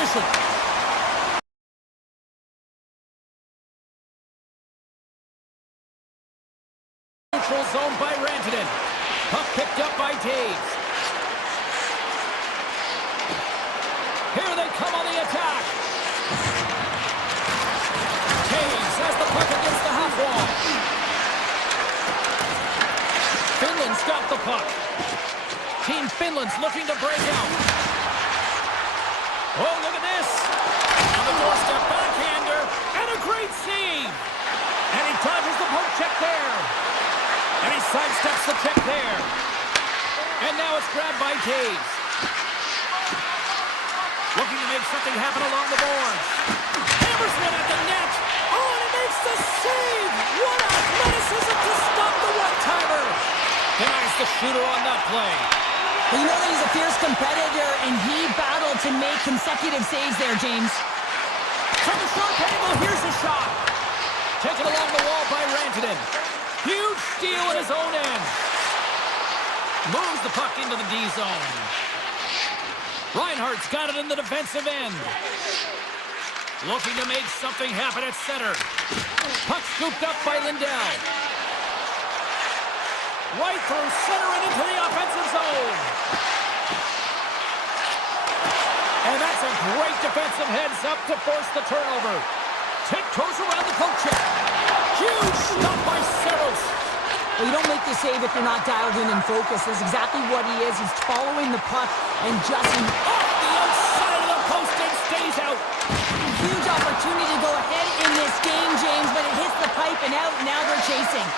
transition. Neutral zone by Rantanen. Puck picked up by Taves. Here they come on the attack. Taves has the puck against the half wall. Finland's got the puck. Team Finland's looking to break out. Oh, look at this. On the doorstep, backhander, and a great save. And he dodges the poke check there. And he sidesteps the check there. And now it's grabbed by Taves. Looking to make something happen along the boards. Hammers one at the net. Oh, and he makes the save. What athleticism to stop the one-timer. Denies the shooter on that play. Well, you know that he's a fierce competitor, and he battled to make consecutive saves there, James. From the short angle, here's a shot. Taken along the wall by Rantanen. Huge steal at his own end. Moves the puck into the D zone. Reinhardt's got it in the defensive end. Looking to make something happen at center. Puck scooped up by Lindell. Right through center and into the offensive zone. And that's a great defensive heads up to force the turnover. Tiptoes around the poke check. Huge stop by Saros. Well, you don't make the save if you're not dialed in and focused. That's exactly what he is. He's following the puck and just off the outside of the post and stays out. Huge opportunity to go ahead in this game, James, but it hits the pipe and out. Now they're chasing.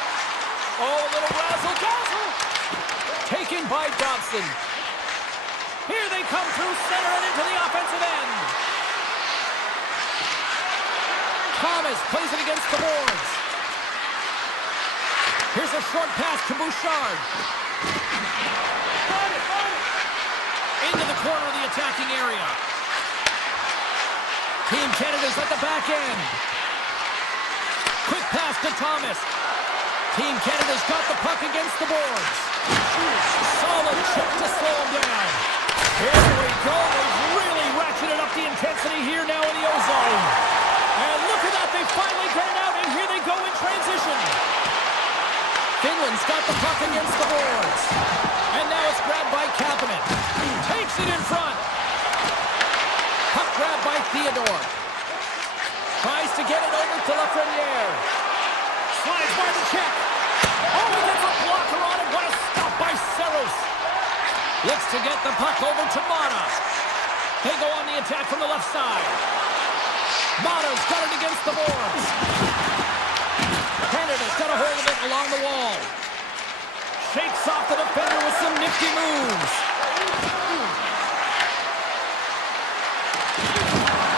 Oh, a little razzle-dazzle. Taken by Dobson. Here they come through center and into the offensive end. Thomas plays it against the boards. Here's a short pass to Bouchard. Into the corner of the attacking area. Team Canada's at the back end. Quick pass to Thomas. Team Canada's got the puck against the boards. Solid chip to slow him down. Here we go. They've really ratcheted up the intensity here now in the O-zone. And look at that. They finally get it out, and here they go in transition. Finland's got the puck against the boards. And now it's grabbed by Kapanen. Takes it in front. Puck grabbed by Theodore. Tries to get it over to Lafreniere. Slides by the check. Oh, he gets a blocker on it. What a stop by Saros. Looks to get the puck over to Mata. They go on the attack from the left side. Mata's got it against the boards. Canada's got a hold of it along the wall. Shakes off the defender with some nifty moves.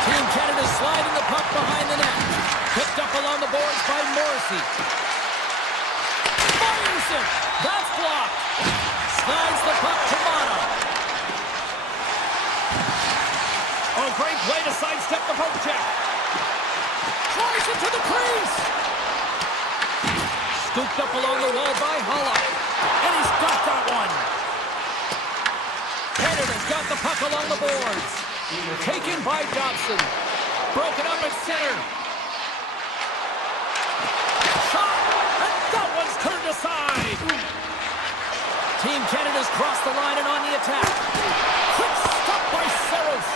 Team Canada sliding the puck behind the net. Picked up along the boards by Morrissey. Fires it. That's blocked. Slides the puck to Mata. Oh, great play to sidestep the poke check. Tries it to the crease. Scooped up along the wall by Holla. And he's got that one. Canada's got the puck along the boards. Taken by Dobson. Broken up at center. Shot. And that one's turned aside. Team Canada's crossed the line and on the attack. Quick stop by Saros.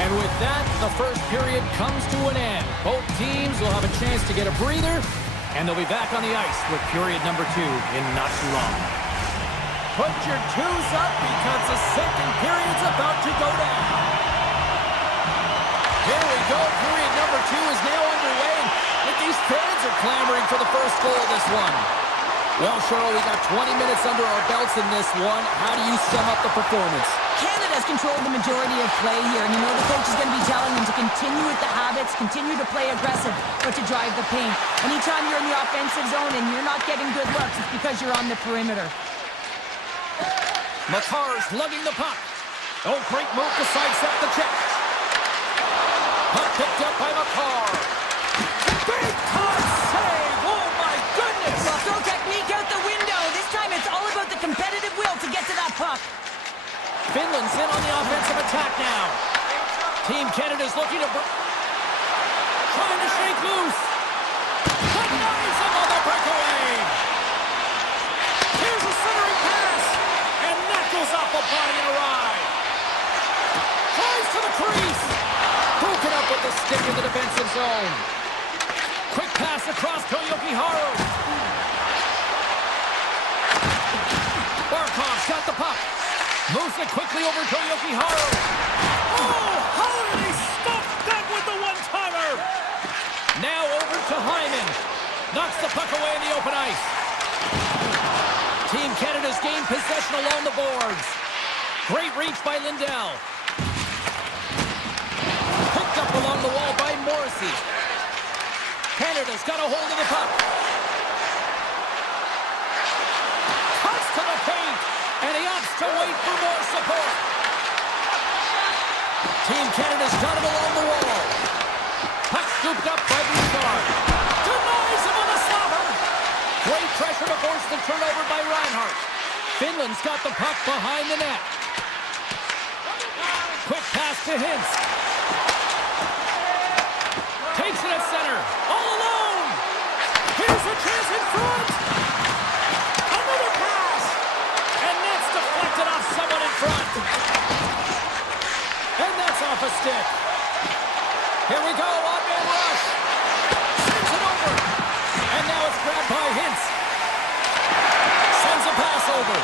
And with that, the first period comes to an end. Both teams will have a chance to get a breather, and they'll be back on the ice with period number 2 in not too long. Put your twos up because the second period's about to go down. Here we go. Period number 2 is now underway. And these fans are clamoring for the first goal of this one. Well, Cheryl, we got 20 minutes under our belts in this one. How do you sum up the performance? Canada's controlled the majority of play here, and you know the coach is going to be telling them to continue with the habits, continue to play aggressive, but to drive the paint. Anytime you're in the offensive zone and you're not getting good looks, it's because you're on the perimeter. Makar's lugging the puck. Oh, great move to sidestep the check. Puck picked up by Makar. Big time save! Oh, my goodness! Well, throw technique out the window. This time it's all about the competitive puck. Finland's in on the offensive attack now. Team Canada's looking to... trying to shake loose. Denies him on the breakaway. Here's a centering pass. And that goes off the body and a ride. Tries to the crease. Broken up with the stick in the defensive zone. Quick pass across Toyoki Haru. Barkov's got the puck. Moves it quickly over Toyoki Haru. Oh, how did he stop that with the one-timer? Now over to Hyman. Knocks the puck away in the open ice. Team Canada's gained possession along the boards. Great reach by Lindell. Picked up along the wall by Morrissey. Canada's got a hold of the puck. Cuts to the paint, and he opts to wait for more support. Team Canada's got him along the wall. Puck scooped up by Bouchard. Denies him on the slobber. Great pressure to force the turnover by Reinhart. Finland's got the puck behind the net. Quick pass to Hintz. Takes it at center. All alone. Here's a chance in front. Another pass. And that's deflected off someone in front. And that's off a stick. Here we go. On-man rush. Sends it over. And now it's grabbed by Hintz. Sends a pass over.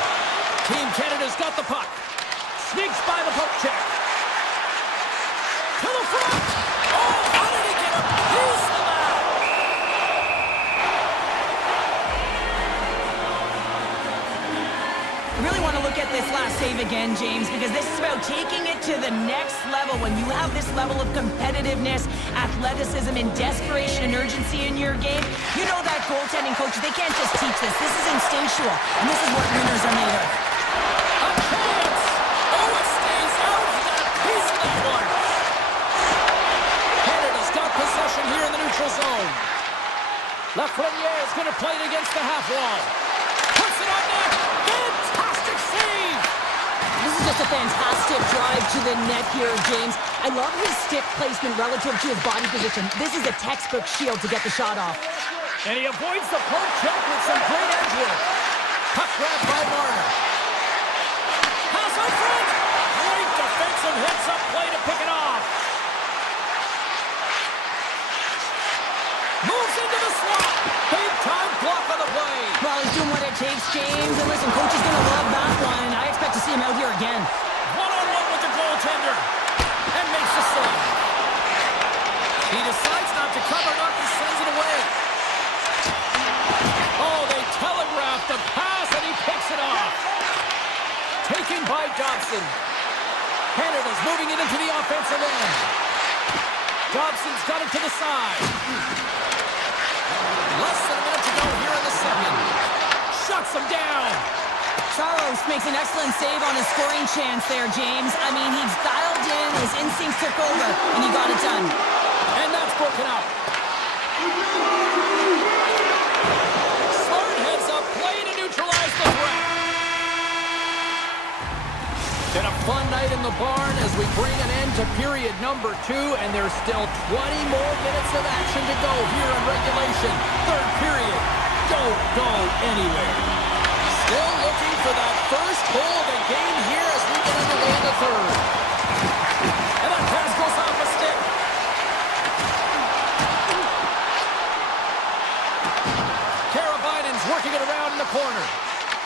Team Canada's got the puck. Sneaks by the poke check. To the front. Oh, how did he get a piece of that? I really want to look at this last save again, James, because this is about taking it to the next level. When you have this level of competitiveness, athleticism, and desperation and urgency in your game, you know that goaltending coaches, they can't just teach this. This is instinctual, and this is what winners are made of. A chance! Oh, it stays out. He got a piece of that one. Canada's got possession here in the neutral zone. Lafreniere is going to play it against the half wall. Puts it on net. Fantastic save! This is just a fantastic drive to the net here, James. I love his stick placement relative to his body position. This is a textbook shield to get the shot off. And he avoids the poke check with some great edge work. Puck grab by Marner. Pass up front. Great defensive hits up play to pick it off. Moves into the slot. Big time block on the play. Well, he's doing what it takes, James. And listen, coach is going to love that one. I expect to see him out here again. One-on-one with the goaltender. And makes the save. He decides not to cover it up and sends it away. Oh, they telegraphed the pass and he picks it off. Taken by Dobson. Canada's moving it into the offensive end. Dobson's got it to the side. Less than a minute to go here in the second. Shuts him down. Saros makes an excellent save on his scoring chance there, James. I mean, he's dialed in, his instincts took over, and he got it done. And that's broken up. Smart heads up play to neutralize the threat. Been a fun night in the barn as we bring an end to period number 2, and there's still 20 more minutes of action to go here in regulation. Third period. Don't go anywhere. Still looking for that first goal of the game here as we get underway in the third. And that pass goes off a stick. Karabainen's working it around in the corner.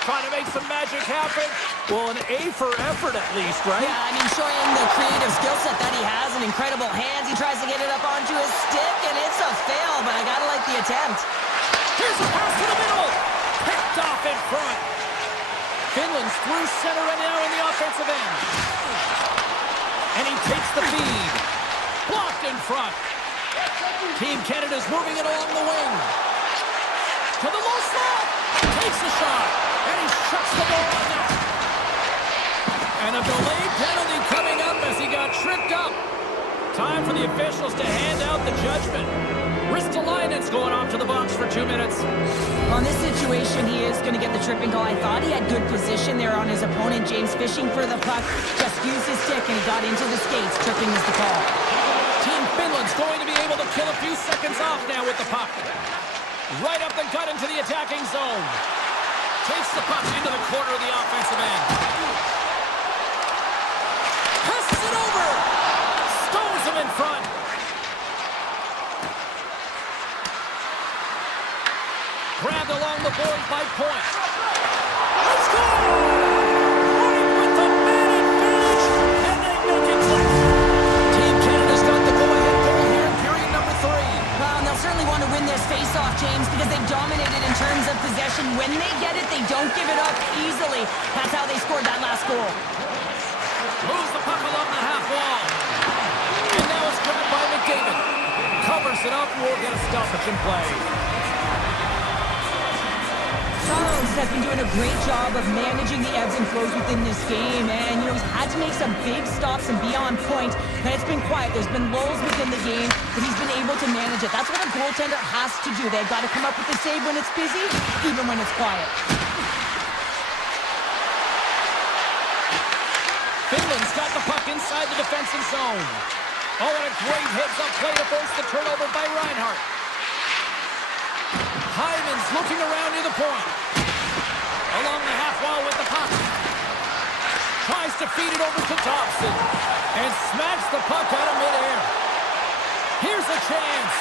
Trying to make some magic happen. Well, an A for effort at least, right? Yeah, I mean, showing the creative skill set that he has and incredible hands. He tries to get it up onto his stick, and it's a fail, but I gotta like the attempt. Here's a pass to the middle. Picked off in front. Finland's through center and now in the offensive end. And he takes the feed. Blocked in front. Team Canada's moving it along the wing. To the low slot. Takes the shot. And he shuts the door on net. And a delayed penalty coming up as he got tripped up. Time for the officials to hand out the judgment. Ristolainen's going off to the box for 2 minutes. On this situation, he is going to get the tripping call. I thought he had good position there on his opponent. James fishing for the puck. Just used his stick and he got into the skates. Tripping is the call. Team Finland's going to be able to kill a few seconds off now with the puck. Right up the gut into the attacking zone. Takes the puck into the corner of the offensive end. Passes it over. Stones him in front. Grabbed along the boards by Point. Let's go! Point with the man advantage, and they make it click. Team Canada's got the go-ahead goal here in period number 3. Well, and they'll certainly want to win this face-off, James, because they've dominated in terms of possession. When they get it, they don't give it up easily. That's how they scored that last goal. Moves the puck along the half wall. And now it's grabbed by McDavid. Covers it up, we'll get a stoppage in play. Charles has been doing a great job of managing the ebbs and flows within this game, and he's had to make some big stops and be on point. And it's been quiet. There's been lulls within the game, but he's been able to manage it. That's what a goaltender has to do. They've got to come up with the save when it's busy, even when it's quiet. Finland's got the puck inside the defensive zone. Oh, and a great heads-up play to force the turnover by Reinhart. Hyman's looking around near the point. Along the half wall with the puck. Tries to feed it over to Dobson. And smacks the puck out of midair. Here's a chance.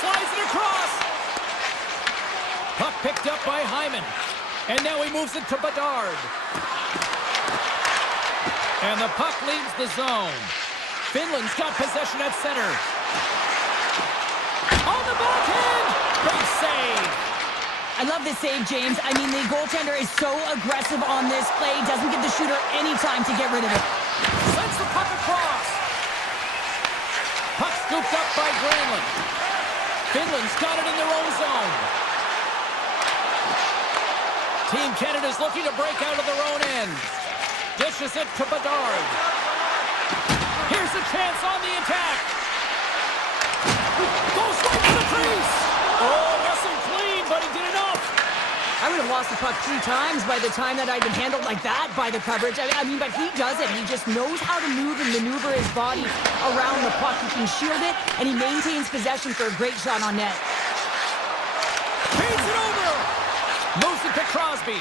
Slides it across. Puck picked up by Hyman. And now he moves it to Bedard. And the puck leaves the zone. Finland's got possession at center. On the backhand! Big save! I love this save, James. I mean, the goaltender is so aggressive on this play. Doesn't give the shooter any time to get rid of it. Sends the puck across. Puck scooped up by Granlund. Finland's got it in their own zone. Team Canada's looking to break out of their own end. Dishes it to Bedard. Here's a chance on the attack. Goes right to the crease. Oh, wrestled clean, but he did enough. I would have lost the puck 3 times by the time that I'd been handled like that by the coverage. I mean, but he does it. He just knows how to move and maneuver his body around the puck. He can shield it, and he maintains possession for a great shot on net. Feeds it over. Moves it to Crosby.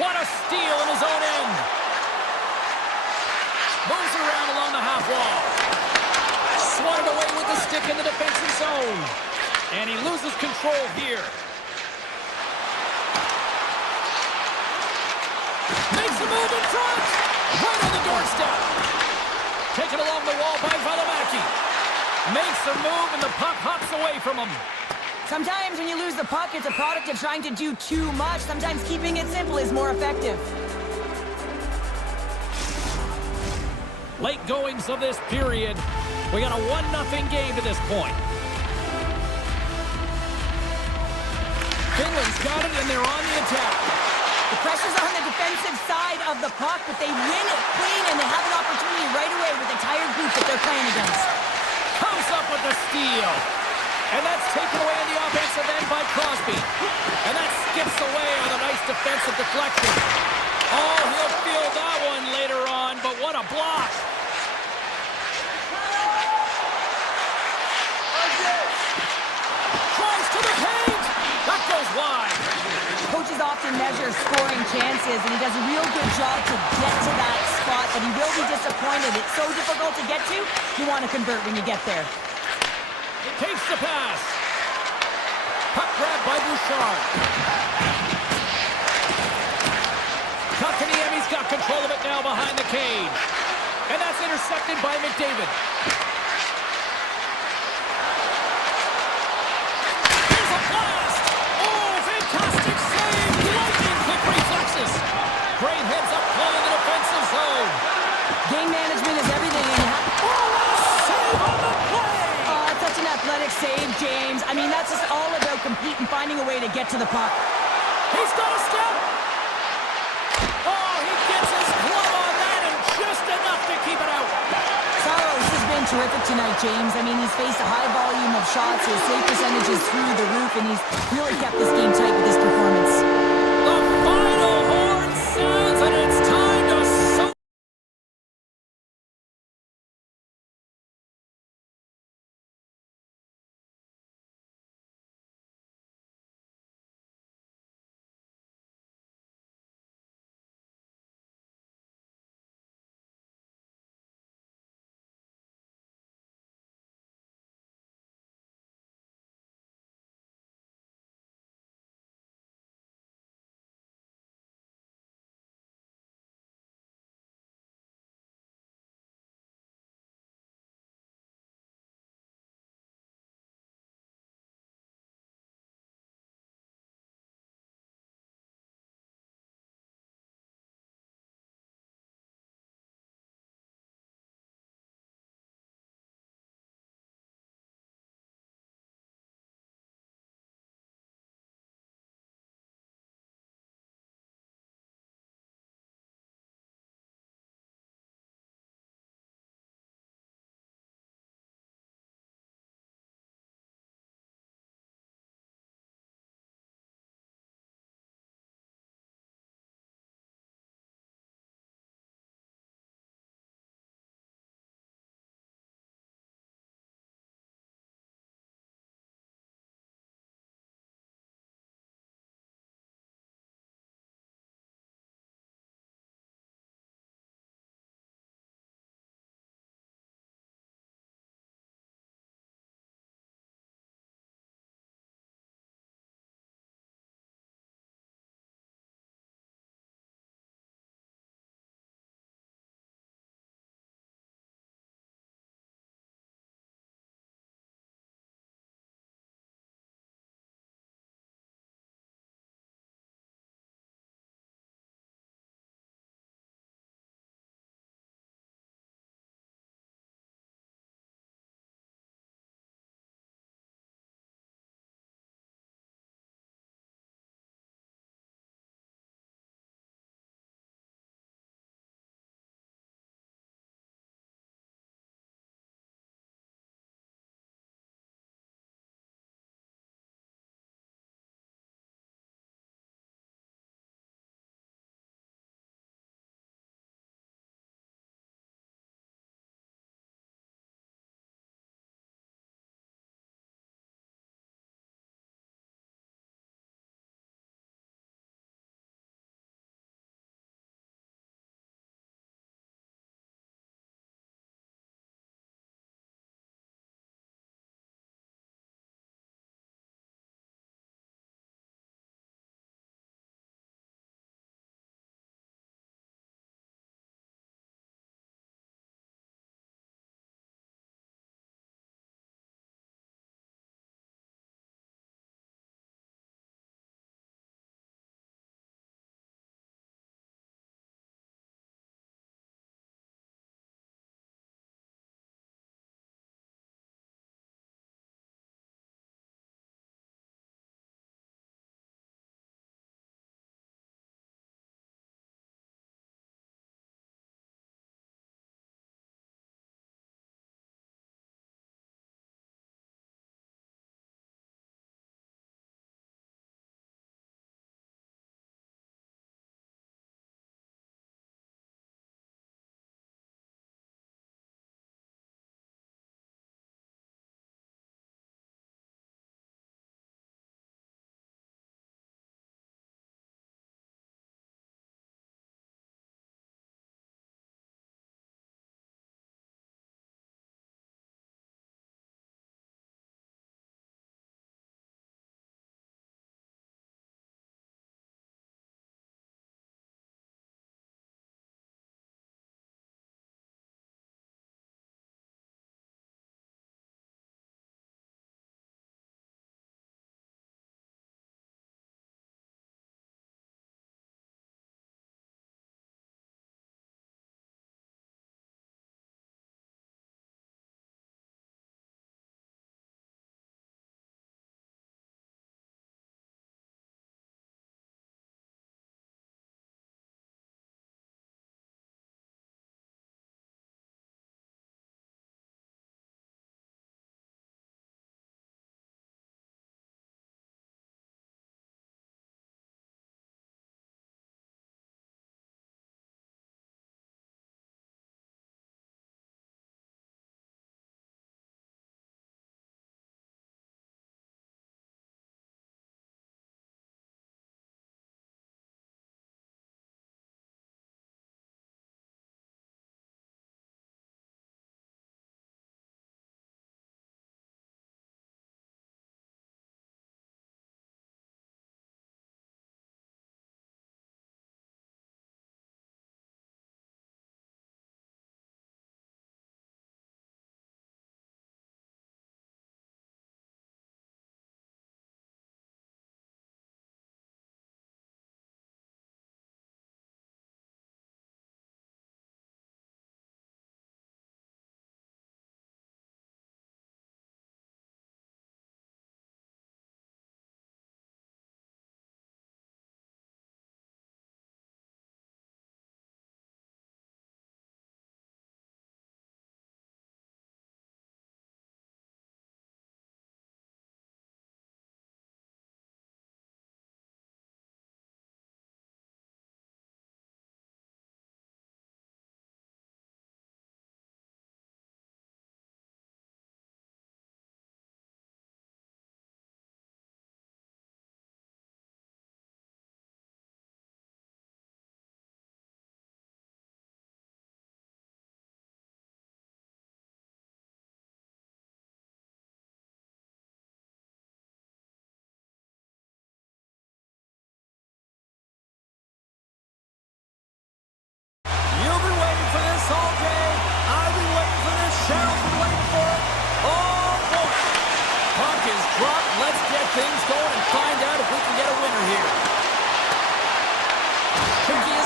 What a steal in his own end. Moves it around along the half wall. Swatted away with the stick in the defensive zone. And he loses control here. Makes a move in front. Right on the doorstep. Taken along the wall by Valimaki. Makes a move and the puck hops away from him. Sometimes when you lose the puck, it's a product of trying to do too much. Sometimes keeping it simple is more effective. Late goings of this period. We got a 1-0 game to this point. Finland's got it, and they're on the attack. The pressure's on the defensive side of the puck, but they win it clean, and they have an opportunity right away with the tired group that they're playing against. Comes up with the steal. And that's taken away in the offensive end by Crosby. And that skips away on a nice defensive deflection. Oh, he'll feel that one later on, but what a block. Tries to the paint. That goes wide. Coaches often measure scoring chances, and he does a real good job to get to that spot, but he will be disappointed. It's so difficult to get to, you want to convert when you get there. Takes the pass. Puck grabbed by Bouchard. Kotkaniemi's got control of it now behind the cage. And that's intercepted by McDavid. Here's a blast! Oh, fantastic save! Lightning quick reflexes. Great heads-up play in the defensive zone. Game management is everything, and you have... Save on the play! Such an athletic save, James. I mean, that's just all about competing, finding a way to get to the puck. He's got a step! Oh, he gets his glove on that and just enough to keep it out. Saros has been terrific tonight, James. I mean, he's faced a high volume of shots, his save percentage is through the roof, and he's really kept this game tight with his performance. The final horn sounds, and it's time.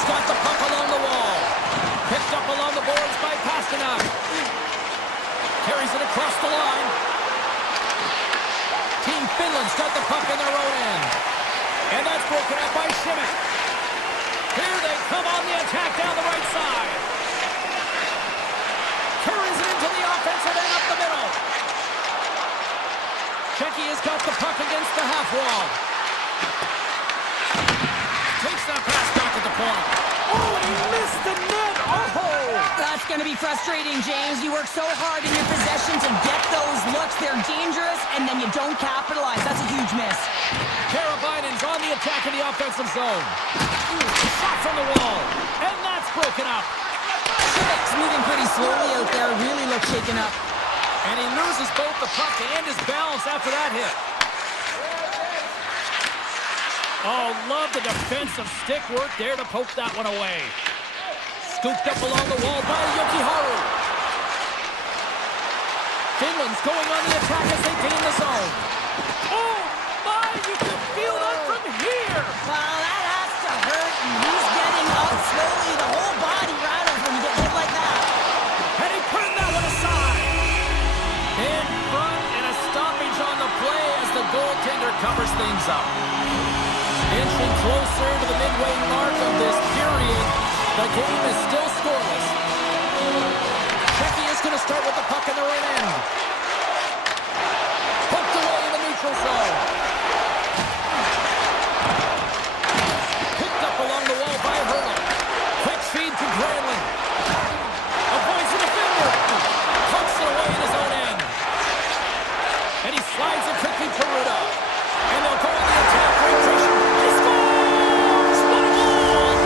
Finland's got the puck along the wall. Picked up along the boards by Pasternak. Carries it across the line. Team Finland's got the puck in their own end. And that's broken up by Schmidt. Here they come on the attack down the right side. Carries it into the offensive end up the middle. Czechia has got the puck against the half wall. Takes that pass back at the point. Oh, he missed the net. Oh! That's going to be frustrating, James. You work so hard in your possession to get those looks. They're dangerous, and then you don't capitalize. That's a huge miss. Karabainen's on the attack in the offensive zone. Shot from the wall, and that's broken up. Schmidt's moving pretty slowly out there. Really looks shaken up. And he loses both the puck and his balance after that hit. Oh, love the defensive stick work there to poke that one away. Scooped up along the wall by Jokiharju. Finland's going on the attack as they gain the zone. Oh, my, you can feel that from here. Well, that has to hurt, and he's getting up slowly. The whole body rattles when you get hit like that. And he put that one aside. In front, and a stoppage on the play as the goaltender covers things up. Inching closer to the midway mark of this period, the game is still scoreless. Czechia is going to start with the puck in their own end. Poked away in the neutral zone. Picked up along the wall by Hurley. Quick feed to Granlund. Avoids the defender. Pumps it away in his own end. And he slides it quickly to Ruda. And they'll go on the attack. Great pressure. He scores! What a goal!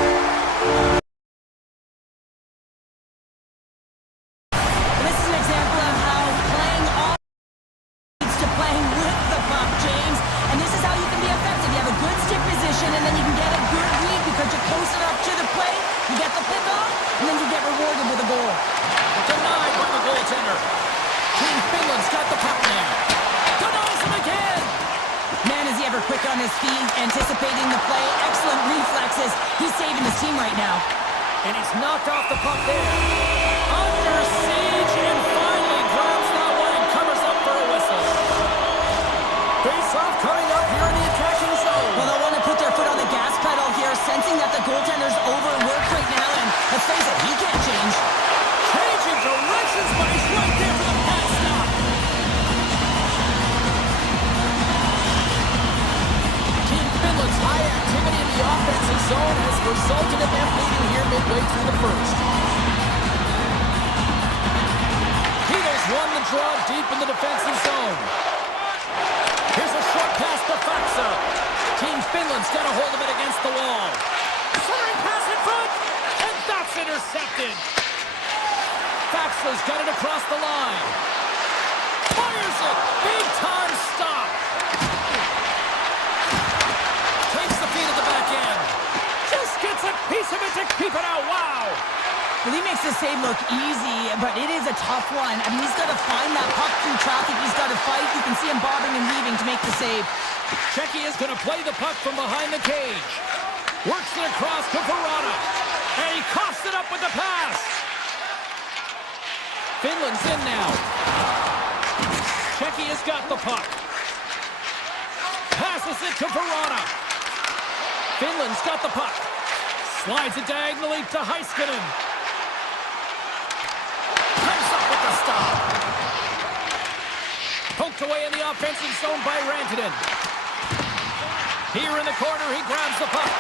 This is an example of how playing off leads to playing with the puck, James. And this is how you can be effective. You have a good stick position, and then you can get a good read because you're close enough to the play. You get the pick-off, and then you get rewarded with a goal. Denied by the goaltender. Team Finland's got the puck now. Denies him again. Man, is he ever quick on his feet, anticipating the play. Excellent reflexes. He's saving his team right now. And he's knocked off the puck there. Under siege and finally grabs that one and covers up for a whistle. Face-off coming up here in the attacking zone. Well, they'll want to put their foot on the gas pedal here, sensing that the goaltender's overworked right now, and let's face it, he can't change. Changing directions, but he's right there for the pass stop. Team Finland's high activity in the offensive zone has resulted in them leading here midway through the first. Peters won the draw deep in the defensive zone. Here's a short pass to Faksa. Team Finland's got a hold of it against the wall. Centering pass in front, and that's intercepted. Faksa's got it across the line. Fires it. Big time stop. Takes the feed at the back end. Just gets a piece of it to keep it out. Wow. Well, he makes the save look easy, but it is a tough one. I mean, he's got to find that puck through traffic. He's got to fight. You can see him bobbing and weaving to make the save. Czechia is going to play the puck from behind the cage. Works it across to Verana. And he coughs it up with the pass. Finland's in now. Czechia's got the puck. Passes it to Verana. Finland's got the puck. Slides it diagonally to Heiskanen. Comes up with the stop. Poked away in the offensive zone by Rantanen. Here in the corner, he grabs the puck.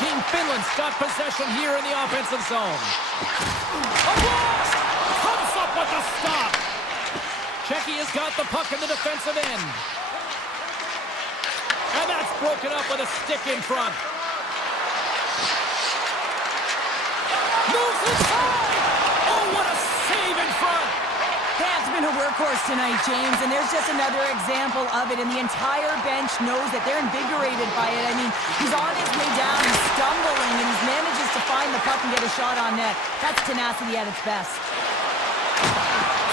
Team Finland's got possession here in the offensive zone. A blast! Comes up with the stop. Czechia's got the puck in the defensive end. And that's broken up with a stick in front. Moves inside! Oh, what a save in front! That's been a workhorse tonight, James, and there's just another example of it, and the entire bench knows that they're invigorated by it. I mean, he's on his way down, he's stumbling, and he manages to find the puck and get a shot on net. That's tenacity at its best.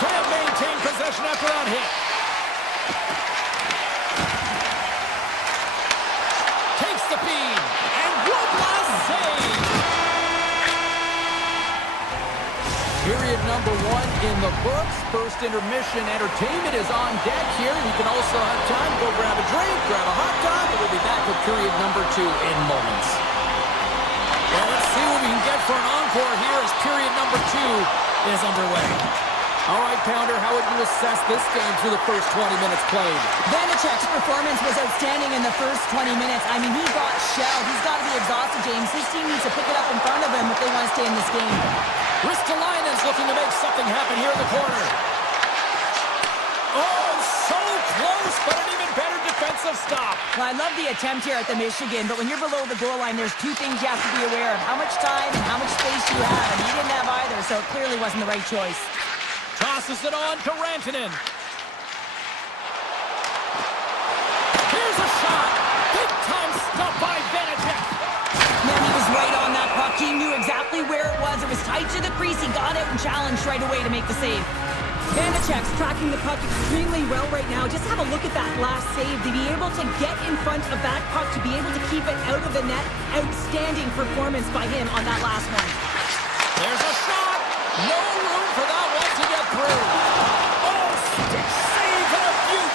Can't maintain possession after that hit. Takes the feed, and one last save! Period number 1 in the books. First intermission entertainment is on deck here. You can also have time to go grab a drink, grab a hot dog, and we'll be back with period number 2 in moments. Well, let's see what we can get for an encore here as period number 2 is underway. All right, Pounder, how would you assess this game through the first 20 minutes played? Vanacek's performance was outstanding in the first 20 minutes. I mean, he got shelled. He's got to be exhausted, James. His team needs to pick it up in front of him if they want to stay in this game. Ristolainen's looking to make something happen here in the corner. Oh, so close, but an even better defensive stop. Well, I love the attempt here at the Michigan, but when you're below the goal line, there's two things you have to be aware of. How much time and how much space you have, and he didn't have either, so it clearly wasn't the right choice. Tosses it on to Rantanen. Here's a shot. Big time stop by Vanacek. Man, he was right on that puck. He knew exactly where it was. It was tight to the crease. He got out and challenged right away to make the save. Vanacek's tracking the puck extremely well right now. Just have a look at that last save. To be able to get in front of that puck, to be able to keep it out of the net. Outstanding performance by him on that last one. There's a shot. No room for that one to get through. Oh, stick save and a beaut.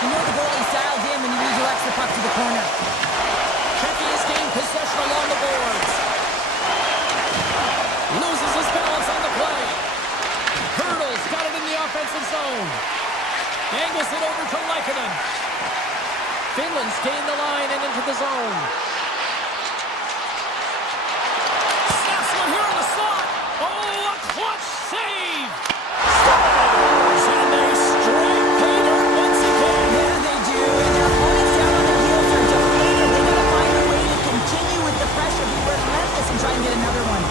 You know the goalie's dialed in when he redirects the puck to the corner. Checky has gained possession along the boards. Loses his balance on the play. Hurdles, got it in the offensive zone. Angles it over to Laikonen. Finland's gained the line and into the zone. Snaps one here in the slot. Oh, a clutch save. Scores, and they strike pay dirt once again. Yeah, they do, and their opponents down on their heels are deflated. They gotta find a way to continue with the pressure, be relentless, and try and get another one.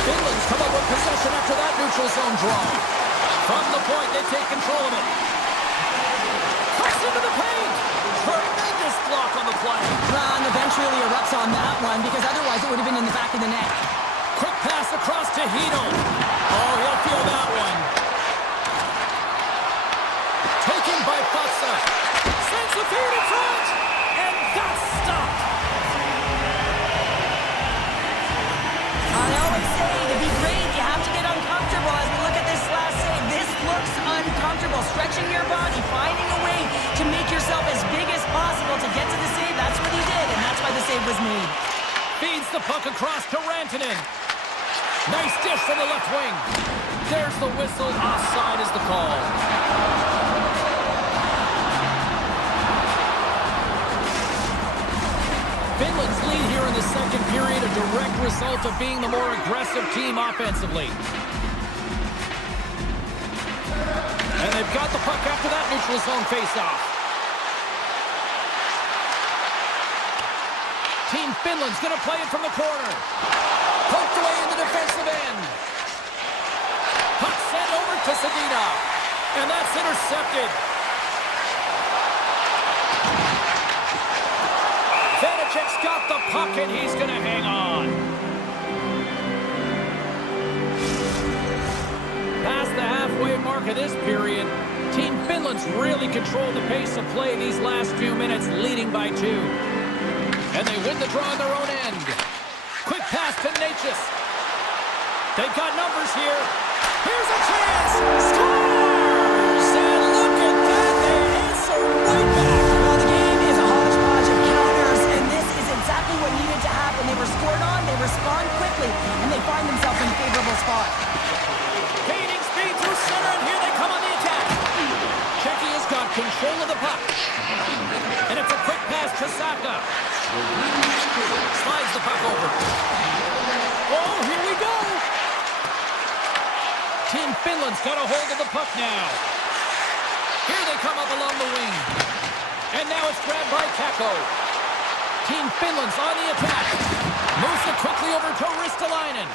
Finland's come up with possession after that neutral zone draw. From the point, they take control of it. Cuts into the paint. Tremendous block on the play. And the bench really erupts on that one, because otherwise it would have been in the back of the net. Quick pass across to Hedel. Oh, he'll feel that one. Taken by Fatsa. Sends the feed in front. And that's stopped. I always say, to be great, you have to get uncomfortable. As we look at this last save, this looks uncomfortable. Stretching your body, finding a way to make yourself as big as possible to get to the save. That's what he did, and that's why the save was made. Feeds the puck across to Rantanen. Nice dish from the left wing. There's the whistle. Offside is the call. Finland's lead here in the second period, a direct result of being the more aggressive team offensively. And they've got the puck after that neutral zone faceoff. Team Finland's going to play it from the corner. Poked away in the defensive end. Puck sent over to Sedina. And that's intercepted. Vanacek's got the puck and he's going to hang on. Past the halfway mark of this period, Team Finland's really controlled the pace of play these last few minutes, leading by 2. And they win the draw on their own end. Quick pass to Natchez. They've got numbers here. Here's a chance. Scores! And look at that. They answer right back. Well, the game is a hodgepodge of counters, and this is exactly what needed to happen. They were scored on, they respond quickly, and they find themselves in a favorable spot. Gaining speed through center, and here they come on the attack. Checky has got control of the puck. And it's a quick pass to Saka. Slides the puck over. Oh, here we go. Team Finland's got a hold of the puck now. Here they come up along the wing. And now it's grabbed by Kakko. Team Finland's on the attack. Moves it quickly over to Ristolainen.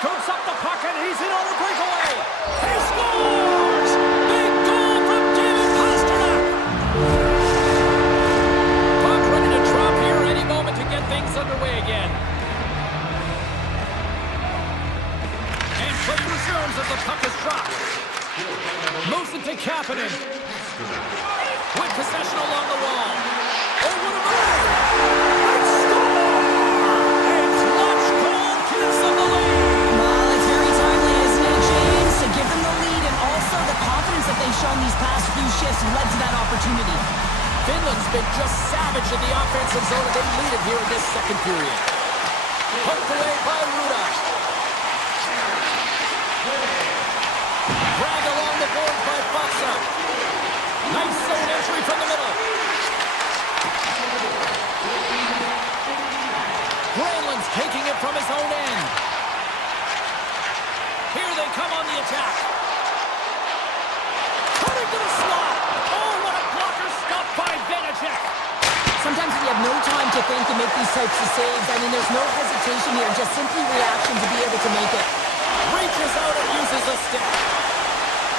Scoops up the puck and he's in on the breakaway. He scores! Big goal from David Pasternak. Puck ready to drop here any moment to get things underway again. And play resumes as the puck is dropped. Moves it to Kapanen. With possession along the wall. Oh, what a move! second period. Poked away by Ruda. Dragged along the boards by Foxa. Nice zone entry from the middle. Granlund's taking it from his own end. Here they come on the attack. Cutting to the slot. Oh, what a blocker stop by Vanacek. Sometimes if you have no time to think and make these types of saves, I mean, there's no hesitation here, just simply reaction to be able to make it. Reaches out and uses a stick.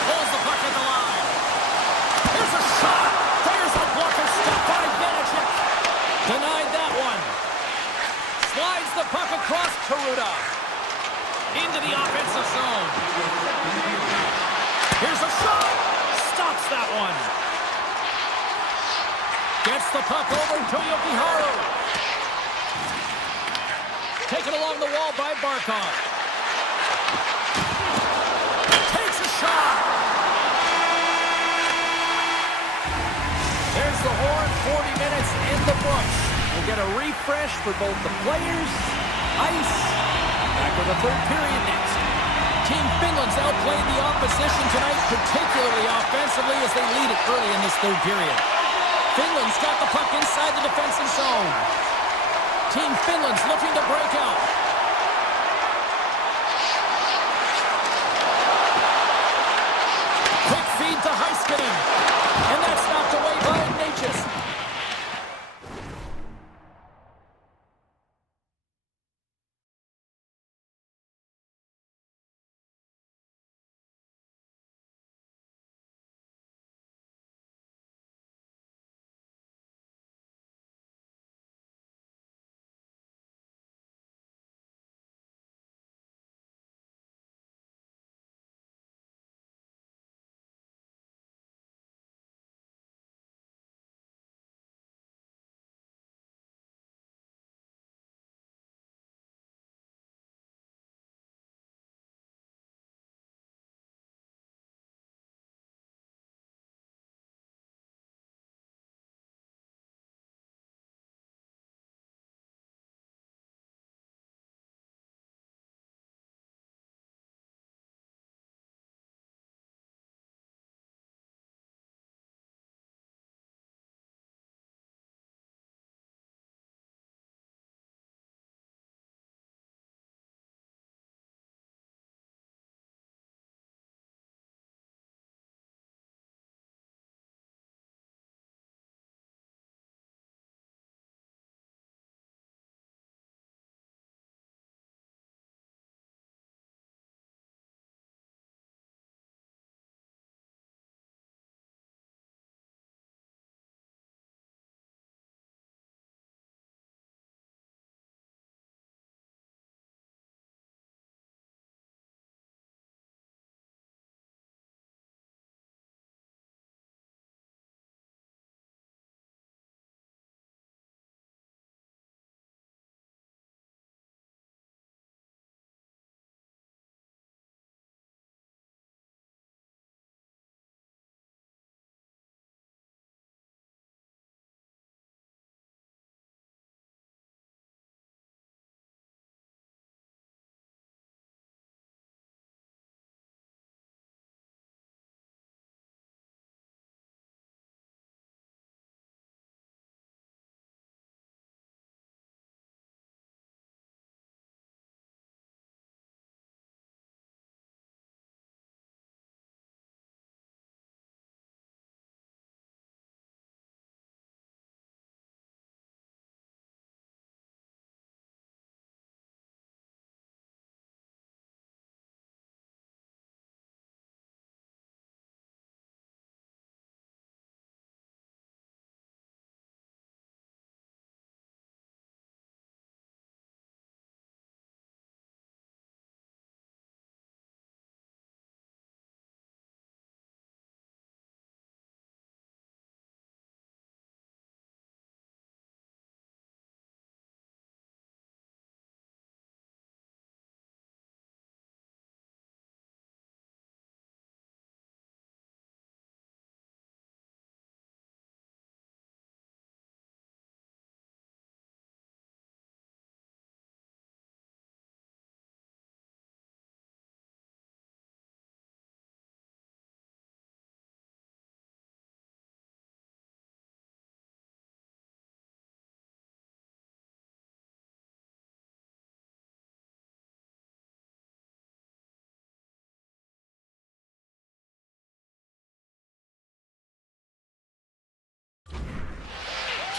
Pulls the puck at the line. Here's a shot. Fires a blocker stop by Vanacek. Denied that one. Slides the puck across Karuda. Into the offensive zone. Here's a shot. Stops that one. Gets the puck over to Yokiharu. Taken along the wall by Barkov. Takes a shot. There's the horn. 40 minutes in the books. We'll get a refresh for both the players, ice. Back with the third period next. Team Finland's outplayed the opposition tonight, particularly offensively, as they lead it early in this third period. Finland's got the puck inside the defensive zone. Team Finland's looking to break out. Quick feed to Heiskanen. And that's knocked away by Natchez.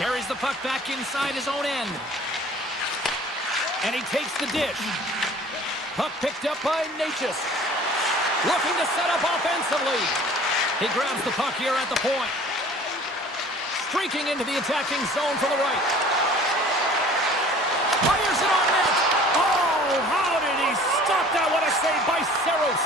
Carries the puck back inside his own end. And he takes the dish. Puck picked up by Natchez. Looking to set up offensively. He grabs the puck here at the point. Streaking into the attacking zone from the right. Fires it on net. Oh, how did he stop that? What a save by Saros.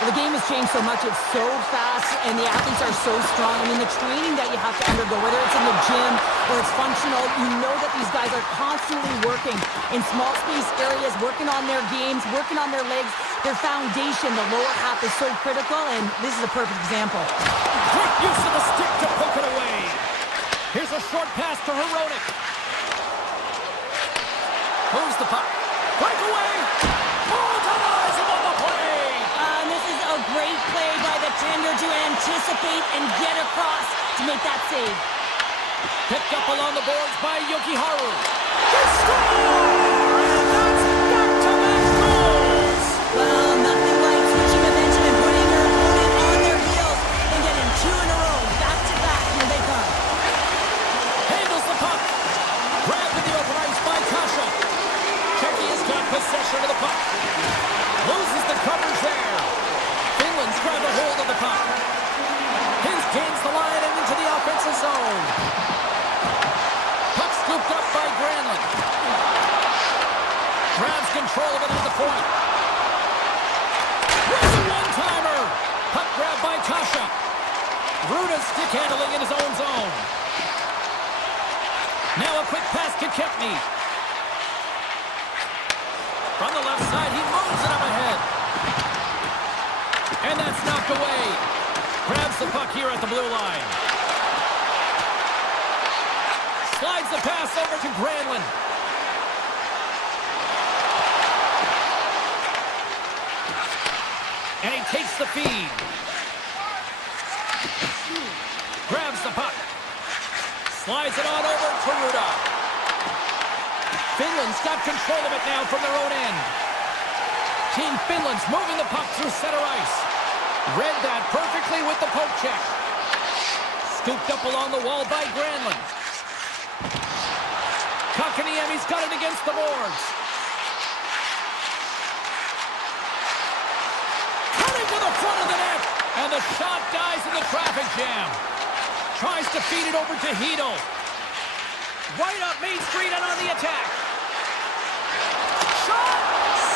Well, the game has changed so much. It's so fast, and the athletes are so strong. I mean, the training that you have to undergo, whether it's in the gym or it's functional, you know that these guys are constantly working in small space areas, working on their games, working on their legs. Their foundation, the lower half, is so critical, and this is a perfect example. Great use of the stick to poke it away. Here's a short pass to Hronek. Moves the puck. Breakaway. Oh, denies him on the play. This is a great play by the tender to anticipate and get across to make that save. Picked up along the boards by Yokiharu. They score! And that's back-to-back goals! Well, nothing like switching momentum and putting your opponent on their heels and getting two in a row, back-to-back. Here they come. Handles the puck. Grabbed in the open ice by Kasha. Czechia has got possession of the puck. Loses the coverage there. Finland's grabbed a hold of the puck. Hins gains the line and into the offensive zone. Puck scooped up by Granlund. Grabs control of it at the point. There's a one-timer. Puck grabbed by Kasha. Ruda stick handling in his own zone. Now a quick pass to Kepney. From the left side, he moves it up ahead. And that's knocked away. Grabs the puck here at the blue line. Slides the pass over to Granlund. And he takes the feed. Grabs the puck. Slides it on over to Ruda. Finland's got control of it now from their own end. Team Finland's moving the puck through center ice. Read that perfectly with the poke check. Scooped up along the wall by Granlund. Kakaniemi's got it against the boards. Cutting to the front of the net. And the shot dies in the traffic jam. Tries to feed it over to Hedel. Right up Main Street and on the attack. Shot!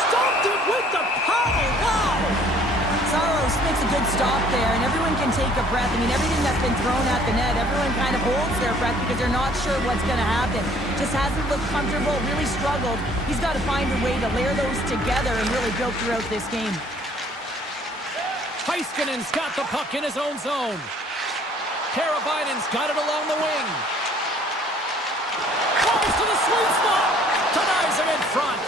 Stopped it with the power! Wow! Saros makes a good stop there, and everyone can take a breath. I mean, everything that's been thrown at the net, everyone kind of holds their breath because they're not sure what's going to happen. Just hasn't looked comfortable, really struggled. He's got to find a way to layer those together and really build throughout this game. Heiskanen's got the puck in his own zone. Karabainen's got it along the wing. Falls to the sweet spot. Denies him in front.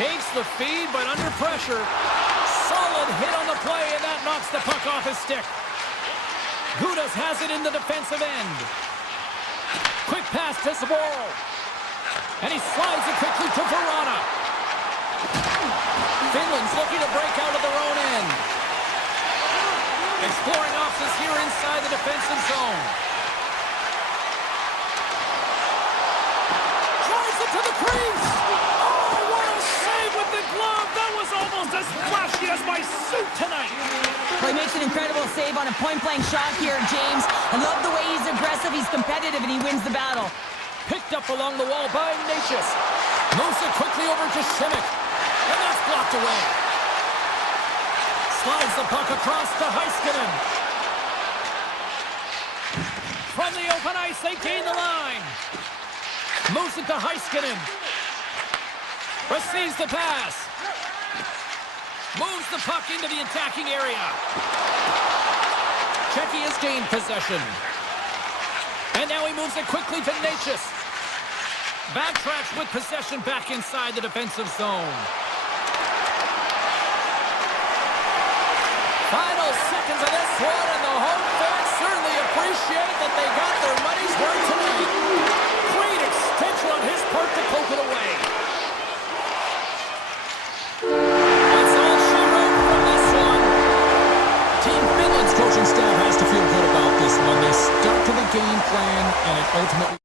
Takes the feed, but under pressure. Solid hit on the play, and that knocks the puck off his stick. Gudas has it in the defensive end. Quick pass to Zboril. And he slides it quickly to Verana. Finland's looking to break out of their own end. Exploring options here inside the defensive zone. Drives it to the crease. Oh, what a save with the glove. That was almost as flashy as my suit tonight. Well, he makes an incredible save on a point-blank shot here, James. I love the way he's aggressive, he's competitive, and he wins the battle. Picked up along the wall by Natchez. Moves it quickly over to Simic. And that's blocked away. Slides the puck across to Heiskanen. From the open ice, they gain the line. Moves it to Heiskanen. Receives the pass. Moves the puck into the attacking area. Czechia has gained possession. And now he moves it quickly to Natchez. Backtracks with possession back inside the defensive zone. Final seconds of this one, and the home fans certainly appreciate that they got their money's worth tonight. Great extension on his part to poke it away. That's all she wrote from this one. Team Finland's coaching staff has to feel good about this one. They stuck to the game plan, and it ultimately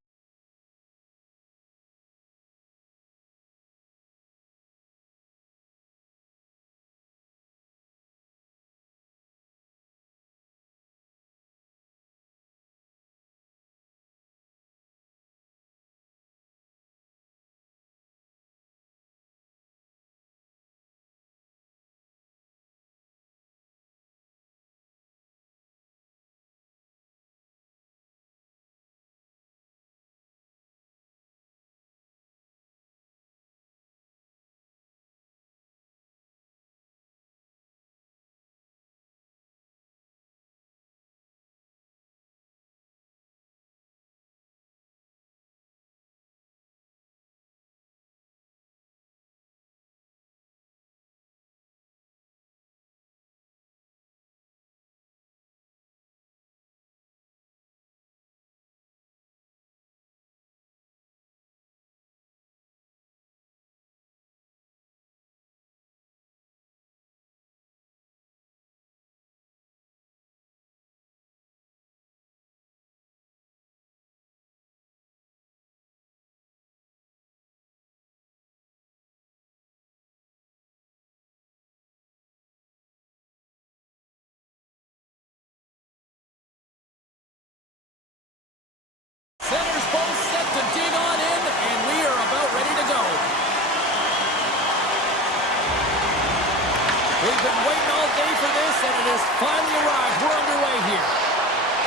been waiting all day for this, and it has finally arrived. We're underway here.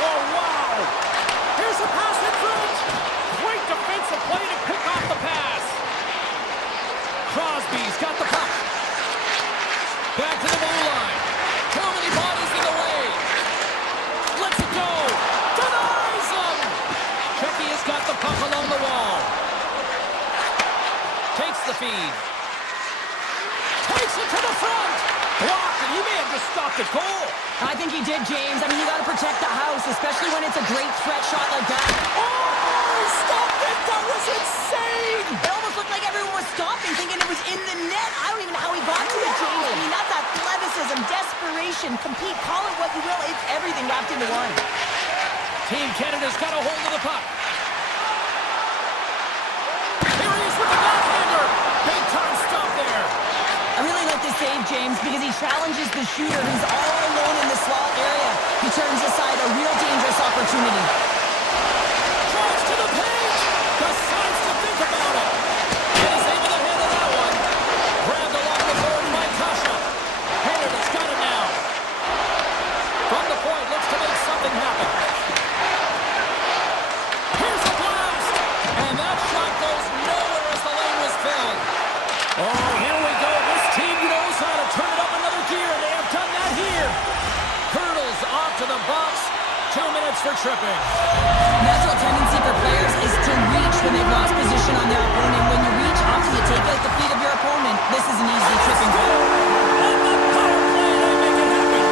Oh, wow! Here's a pass in front! Great defensive play to pick off the pass. Crosby's got the puck. Back to the goal line. Too many bodies in the way. Lets it go. Denies him! Checky has got the puck along the wall. Takes the feed. Takes it to the front. Blocked, and he may have just stopped the goal. I think he did, James. I mean, you got to protect the house, especially when it's a great threat shot like that. Oh, he stopped it. That was insane. It almost looked like everyone was stopping, thinking it was in the net. I don't even know how he got to it, James. I mean, that's athleticism, desperation, compete, call it what you will. It's everything wrapped into one. Team Canada's got a hold of the puck. Here he is with the backhander. Big time stop there. I really like this save, James, because he challenges the shooter who's all alone in the slot area. He turns aside a real dangerous opportunity. Drives to the paint. Decides to think about it. And he's able to handle that one. Grabbed along the board by Kasha. Canada's got it now. From the point, looks to make something happen. Here's a blast. And that shot goes nowhere as the lane was filled. Oh, here we go. This team knows how to turn it up another gear, and they have done that here. Hurdles off to the box. 2 minutes for tripping. Natural tendency for players is to reach when they've lost position on their opponent. When you reach, often you take out the feet of your opponent. This is an easy tripping foul. And the power play, they make it happen.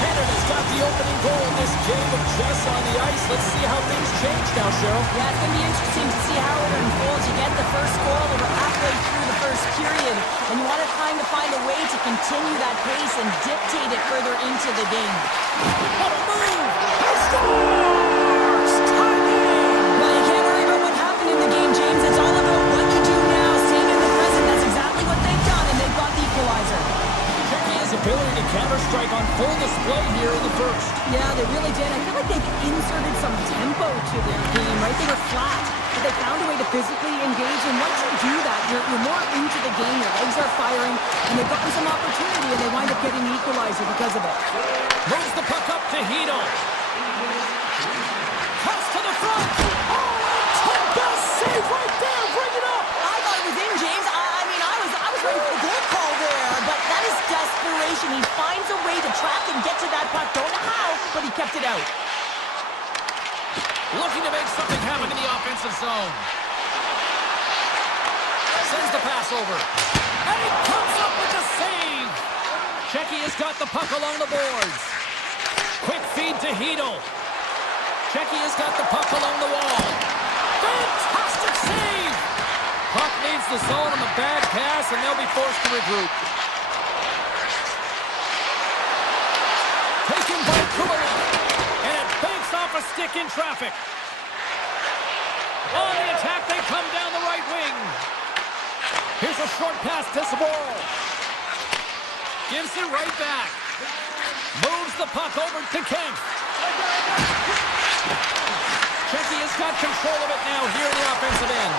Canada's got the opening goal in this game with Jess on the ice. Let's see how things change now, Cheryl. Yeah, it's going to be interesting to see how it unfolds. You get the first goal over halfway through the first period, and you want to kind of find a way to continue that pace and dictate it further into the game. What a move! He scores! Timing! Well, you can't worry about what happened in the game, James. It's all about what you do now, staying in the present. That's exactly what they've done, and they've got the equalizer. His ability to counter-strike on full display here in the first. Yeah, they really did. I feel like they've inserted some tempo to their game, right? They were flat, but they found a way to physically engage, and once you do that, you're more into the game. Your legs are firing, and they've gotten some opportunity, and they wind up getting the equalizer because of it. Moves the puck up to Hito. Pass to the front. Oh, and best save right there. Bring it up. I thought it was in, James. I mean, I was ready for the goal call there, but that is desperation. He finds a way to track and get to that puck. Don't know how, but he kept it out. Looking to make something happen in the offensive zone. Sends the pass over. And he comes up with the save. Checky has got the puck along the boards. Quick feed to Hito. Checky has got the puck along the wall. Fantastic save. Puck needs the zone on the bad pass, and they'll be forced to regroup. Taken by Kumali. And it banks off a stick in traffic. On the attack, they come down the right wing. Here's a short pass to Saboro. Gives it right back. Moves the puck over to Kemp. Checky has got control of it now here in the offensive end.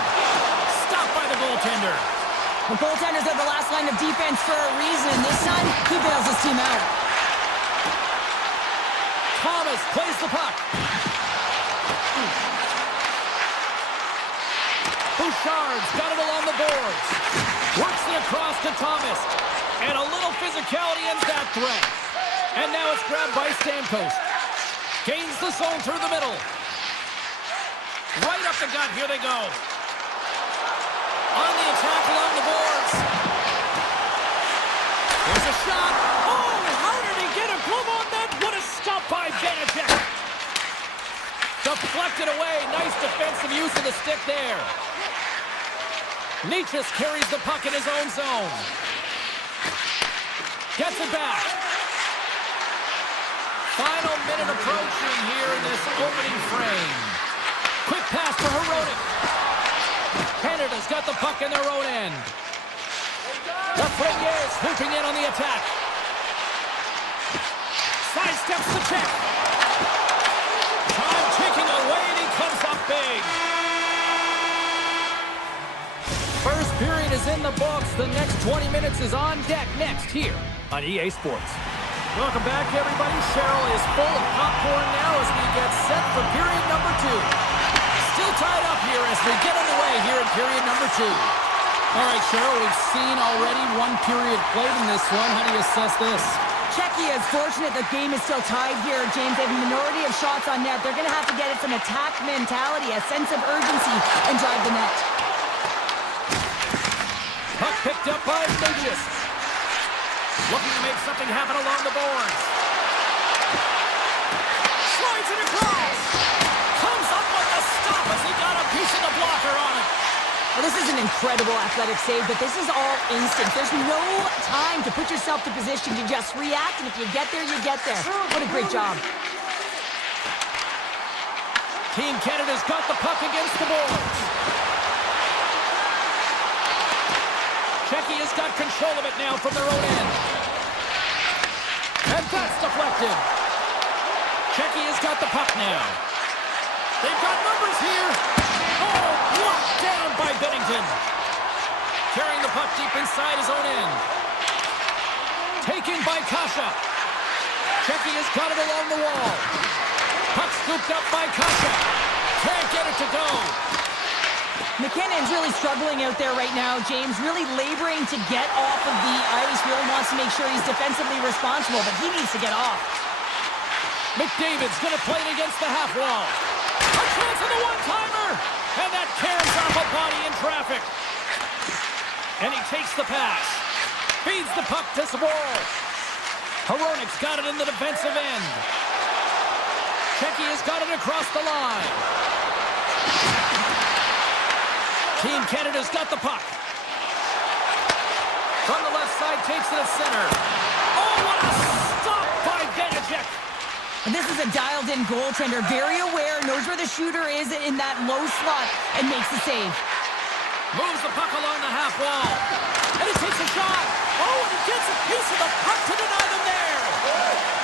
Stopped by the goaltender. The goaltenders are the last line of defense for a reason. This time, he bails his team out. Thomas plays the puck. Bouchard's got it along the boards. Works it across to Thomas. And a little physicality ends that threat. And now it's grabbed by Stamkos. Gains the zone through the middle. Right up the gut, here they go. On the attack along the boards. There's a shot. Oh, how did he get a glove on that? What a stop by Janacek. Deflected away. Nice defensive use of the stick there. Nietzsche carries the puck in his own zone. Gets it back. Final minute approaching here in this opening frame. Quick pass to Herodic. Canada's got the puck in their own end. Lafreniere swooping in on the attack. Sidesteps the check. Time ticking away, and he comes up big. First in the books. The next 20 minutes is on deck next here on EA Sports. Welcome back, everybody. Cheryl is full of popcorn now as we get set for period number 2. Still tied up here as we get underway here in period number 2. All right, Cheryl, we've seen already one period played in this one. How do you assess this? Czechia is fortunate the game is still tied here, James. They have a minority of shots on net. They're going to have to get it some attack mentality, a sense of urgency, and drive the net. Puck picked up by Bridges. Looking to make something happen along the boards. Slides it across. Comes up with the stop as he got a piece of the blocker on it. Well, this is an incredible athletic save, but this is all instinct. There's no time to put yourself to position. You just react, and if you get there, you get there. What a great job. Team Canada's got the puck against the boards. Czechia's got control of it now from their own end. And that's deflected. Czechia's got the puck now. They've got numbers here. Oh, blocked down by Bennington. Carrying the puck deep inside his own end. Taken by Kasha. Czechia's got it along the wall. Puck scooped up by Kasha. Can't get it to go. McKinnon's really struggling out there right now, James. Really laboring to get off of the ice. Really wants to make sure he's defensively responsible, but he needs to get off. McDavid's going to play it against the half wall. A chance of the one-timer! And that carries off a body in traffic. And he takes the pass. Feeds the puck to Zboril. Hronik's got it in the defensive end. Czechia's got it across the line. Team Canada's got the puck. From the left side, takes it at center. Oh, what a stop by Vanacek! And this is a dialed-in goaltender, very aware, knows where the shooter is in that low slot, and makes the save. Moves the puck along the half wall. And he takes a shot. Oh, and he gets a piece of the puck to deny them there.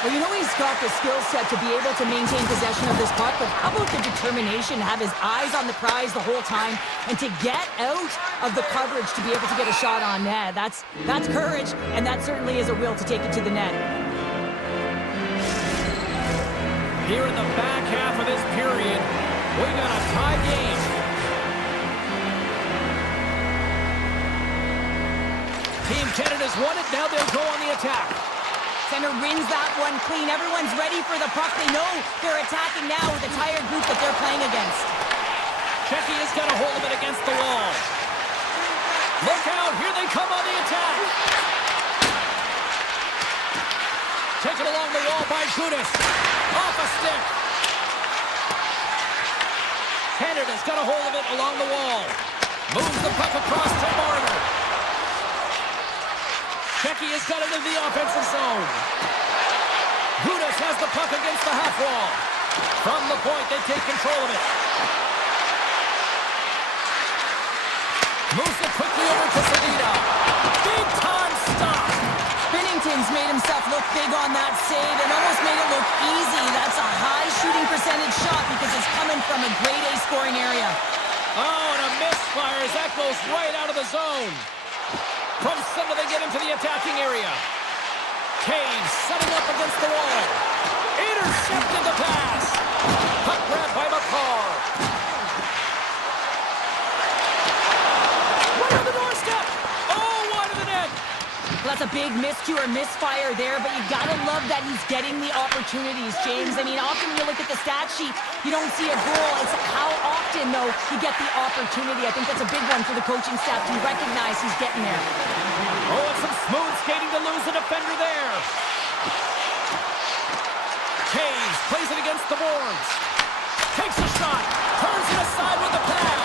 Well, you know he's got the skill set to be able to maintain possession of this puck, but how about the determination to have his eyes on the prize the whole time and to get out of the coverage to be able to get a shot on net? That's courage, and that certainly is a will to take it to the net. Here in the back half of this period, we got a tie game. Team Canada's won it, now they'll go on the attack. Center wins that one clean. Everyone's ready for the puck. They know they're attacking now with the tired group that they're playing against. Czechia's got a hold of it against the wall. Look out, here they come on the attack. Taken along the wall by Gudas. Off a stick. Canada's got a hold of it along the wall. Moves the puck across to Marner. Czechia's got it in the offensive zone. Gudas has the puck against the half wall. From the point, they take control of it. Moves it quickly over to Sedina. Big time stop. Binnington's made himself look big on that save and almost made it look easy. That's a high shooting percentage shot because it's coming from a grade A scoring area. Oh, and a misfire as that goes right out of the zone. From center, they get into the attacking area. Kane setting up against the wall. Intercepted the pass. Puck grab by McCarr. Right on the doorstep. Oh, wide of the net. Well, that's a big miscue or misfire there, but you gotta love that he's getting the opportunities, James. I mean, often when you look at the stat sheet, you don't see a goal. It's how often, though, you get the opportunity. I think that's a big one for the coaching staff to recognize he's getting there. Oh, and some smooth skating to lose the defender there. Hayes plays it against the boards. Takes a shot. Turns it aside with the pad.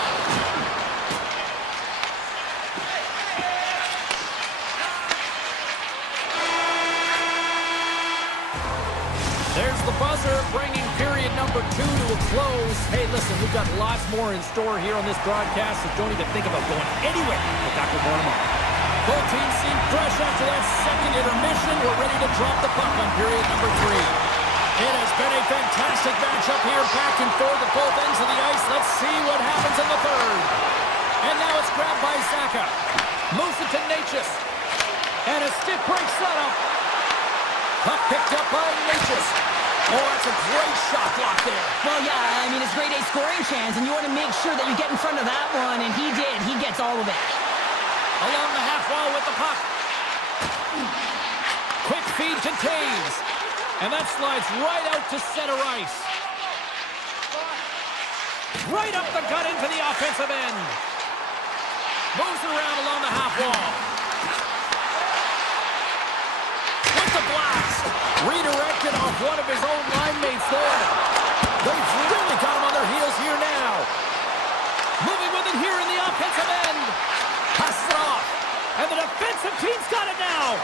There's the buzzer, bringing period number 2 to a close. Hey, listen, we've got lots more in store here on this broadcast, so don't even think about going anywhere. We'll back with more tomorrow. Both teams seem fresh after that second intermission. We're ready to drop the puck on period number 3. It has been a fantastic matchup here, back and forth at both ends of the ice. Let's see what happens in the third. And now it's grabbed by Saka. Moves it to Natchez. And a stick break setup. Puck picked up by Natchez. Oh, that's a great shot block there. Well, yeah, I mean, it's grade A scoring chance, and you want to make sure that you get in front of that one, and he did. He gets all of it. Along the half wall with the puck. Quick feed to Taves. And that slides right out to center ice. Right up the gut into the offensive end. Moves it around along the half wall. With the blast. Redirected off one of his own line mates there. They've really got him on their heels here now. Moving with it here in the offensive end. Passes it off. And the defensive team's got it now.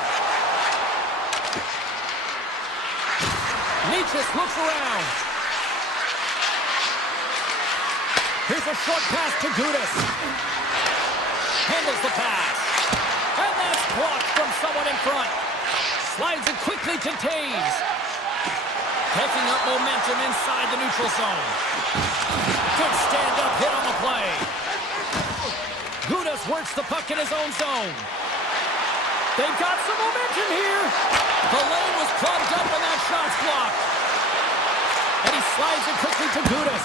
Natchez looks around. Here's a short pass to Gudas. Handles the pass. And that's blocked from someone in front. Slides it quickly to Taves. Picking up momentum inside the neutral zone. Good stand-up hit on the play. Gudas works the puck in his own zone. They've got some momentum here. The lane was plugged up and that shot's blocked. And he slides it quickly to Gudas.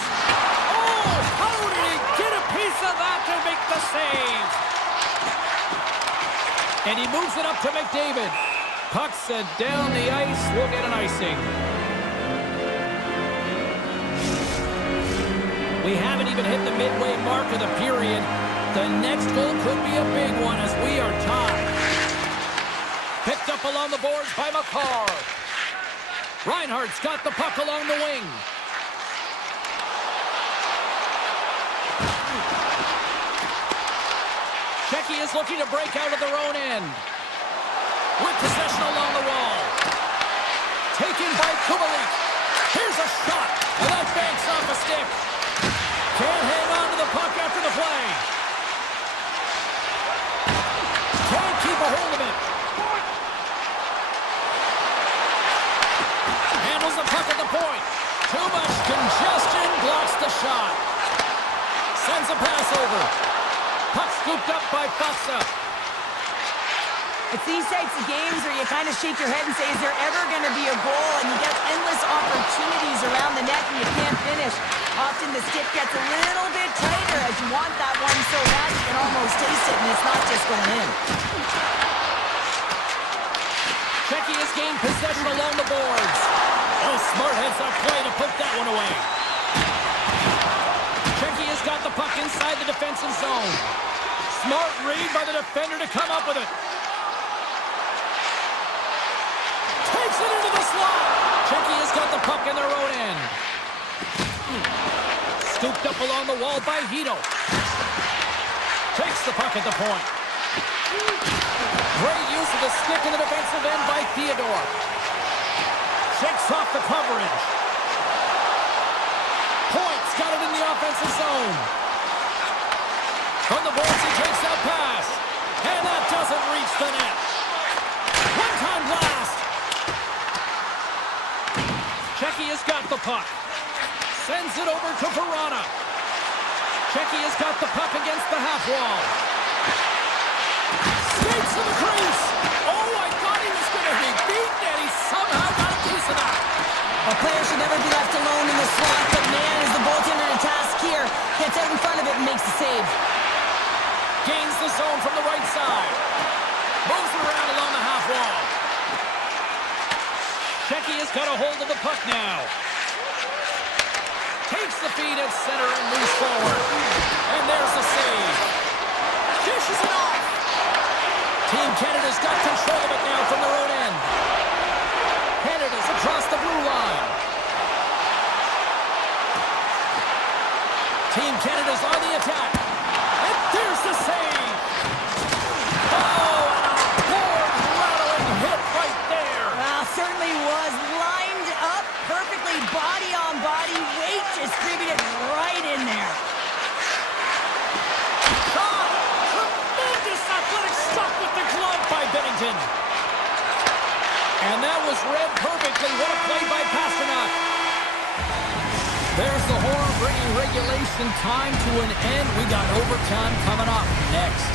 Oh, how did he get a piece of that to make the save? And he moves it up to McDavid. Puck set down the ice. We'll get an icing. We haven't even hit the midway mark of the period. The next goal could be a big one as we are tied. Picked up along the boards by McCarr. Reinhardt's got the puck along the wing. Czechia is looking to break out of their own end. With possession along the wall. Taken by Kubalik. Here's a shot. And that banks off a stick. Can't hang on to the puck after the play. Can't keep a hold of it. Handles the puck at the point. Too much congestion. Blocks the shot. Sends a pass over. Puck scooped up by Faksa. It's these types of games where you kind of shake your head and say, is there ever going to be a goal? And you get endless opportunities around the net and you can't finish. Often the stick gets a little bit tighter as you want that one so bad you can almost taste it, and it's not just going in. Czechia has gained possession along the boards. Oh, smart heads up play to put that one away. Czechia has got the puck inside the defensive zone. Smart read by the defender to come up with it. Takes it into the slot. Czechia has got the puck in their own end. Scooped up along the wall by Hito. Takes the puck at the point. Great use of the stick in the defensive end by Theodore. Shakes off the coverage. Point's got it in the offensive zone. From the boards, he takes that pass. And that doesn't reach the net. One-time blast. Czechia's got the puck. Sends it over to Verana. Czechia's got the puck against the half wall. Skates to the crease. Oh, I thought he was going to be beaten, and he somehow got a piece of that. A player should never be left alone in the slot, but man, is the goaltender to task here. Gets out in front of it and makes the save. Gains the zone from the right side. Moves it around along the half wall. Czechia's got a hold of the puck now. Takes the feed at center and moves forward. And there's the save. Dishes it off. Team Canada's got control of it now from their own end. Canada's across the blue line. Team Canada's on the attack. And there's the save. Oh, and a board-rattling hit right there. Certainly was lined up perfectly, body on body, weight distributed right in there. Shot! Tremendous athletic stop with the glove by Bennington. And that was read perfectly. What a play by Pasternak. There's the horn bringing regulation time to an end. We got overtime coming up next.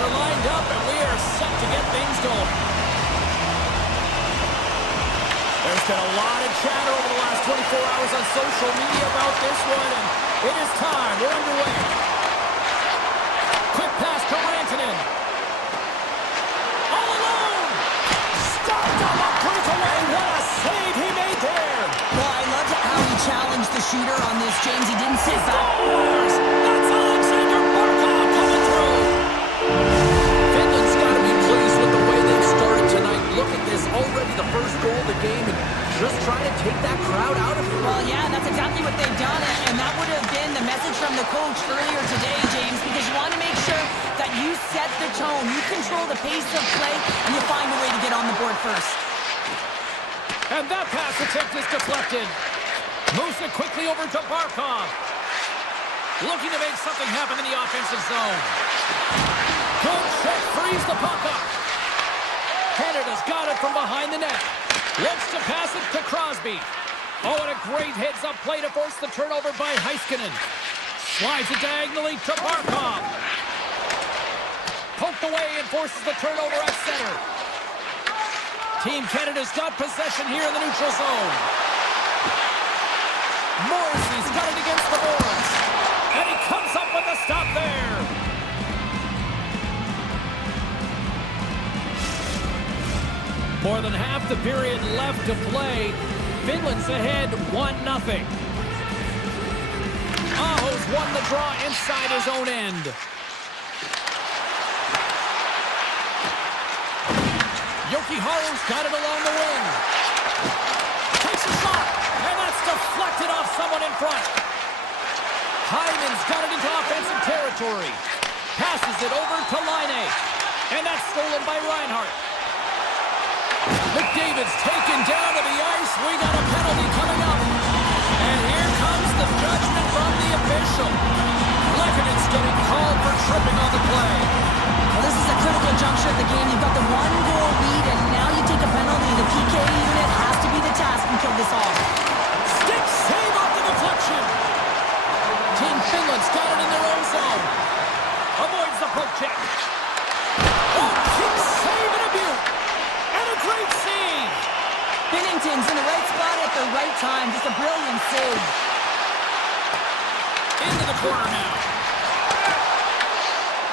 are lined up, and we are set to get things going. There's been a lot of chatter over the last 24 hours on social media about this one, and it is time. We're underway. Quick pass to Rantanen. All alone. Stopped on the breakaway. What a save he made there. Well, I loved how he challenged the shooter on this, James. He didn't sit back. That's Alexander Barkov coming through. Finland's got to be pleased with the way they've started tonight. Look at this, already the first goal of the game, and just trying to take that crowd out of here. Well, yeah, that's exactly what they've done, and that would have been the message from the coach earlier today, James, because you want to make sure that you set the tone, you control the pace of play, and you find a way to get on the board first. And that pass attempt is deflected. Moves it quickly over to Barkov. Looking to make something happen in the offensive zone. Good check, frees the puck up. Canada's got it from behind the net. Looks to pass it to Crosby. Oh, and a great heads-up play to force the turnover by Heiskanen. Slides it diagonally to Barkov. Poked away and forces the turnover at center. Team Canada's got possession here in the neutral zone. Morrissey's got it against the boards. And he comes up with a stop there. More than half the period left to play. Finland's ahead 1-0. Aho's won the draw inside his own end. Jokiharju's got it along the wing. Takes a shot, and that's deflected off someone in front. Hyman's got it into offensive territory. Passes it over to Laine. And that's stolen by Reinhart. McDavid's taken down to the ice. We got a penalty coming up. And here comes the judgment from the official. Lekkonen's getting called for tripping on the play. Well, this is a critical juncture of the game. You've got the one-goal lead, and now you take a penalty. The PK unit has to be the task and kill this off. Stick save off the deflection. Team Finland's got it in their own zone. Avoids the poke check. Oh, kick save and a beaut. And a great save. Binnington's in the right spot at the right time. Just a brilliant save. Into the corner now.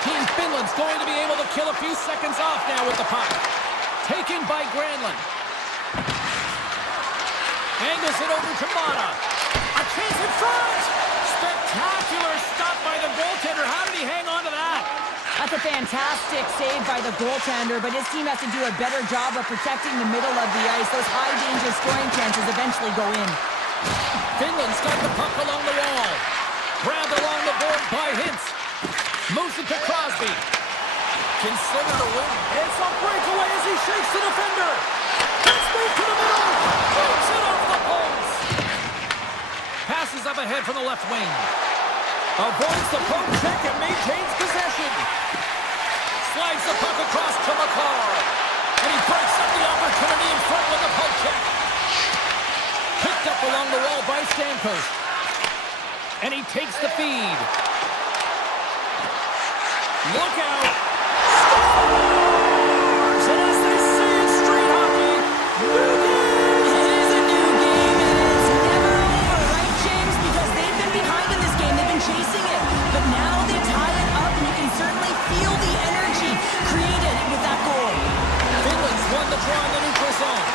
Team Finland's going to be able to kill a few seconds off now with the puck. Taken by Granlund. Angles it over to Mata. A chance in front. Spectacular stop by the goaltender. How did he hang on to that? That's a fantastic save by the goaltender, but his team has to do a better job of protecting the middle of the ice. Those high-danger scoring chances eventually go in. Finland's got the puck along the wall. Grabbed along the board by Hintz. Moves it to Crosby. Considered a win. It's a breakaway as he shakes the defender. Let's move to the middle. Moves it off the post. Passes up ahead from the left wing. Avoids the poke check and maintains possession. Slides the puck across to Makar. And he breaks up the opportunity in front with the poke check. Picked up along the wall by Stamkos. And he takes the feed. Look out. Scores! And as they say in street hockey, new game. It is a new game, and it's never over, right, James? Because they've been behind in this game. They've been chasing it. But now they tie it up, and you can certainly feel the energy created with that goal. Finland's won the draw in the neutral zone.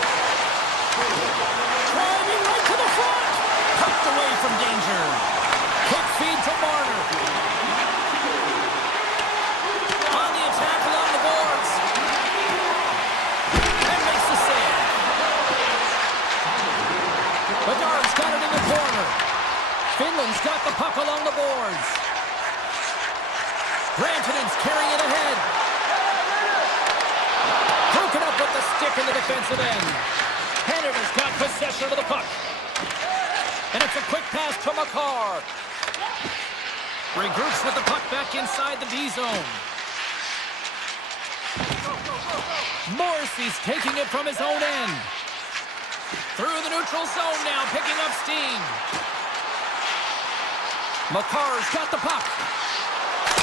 Driving right to the front. Tucked away from danger. Quick feed to Marner. On the attack along the boards. And makes the save. Bedard's got it in the corner. Finland's got the puck along the boards. Rantanen's carrying it ahead. Broken up with the stick in the defensive end. Canada's got possession of the puck. And it's a quick pass to Makar. Regroups with the puck back inside the D zone. Morrissey's taking it from his own end. Through the neutral zone now, picking up steam. Makar's got the puck.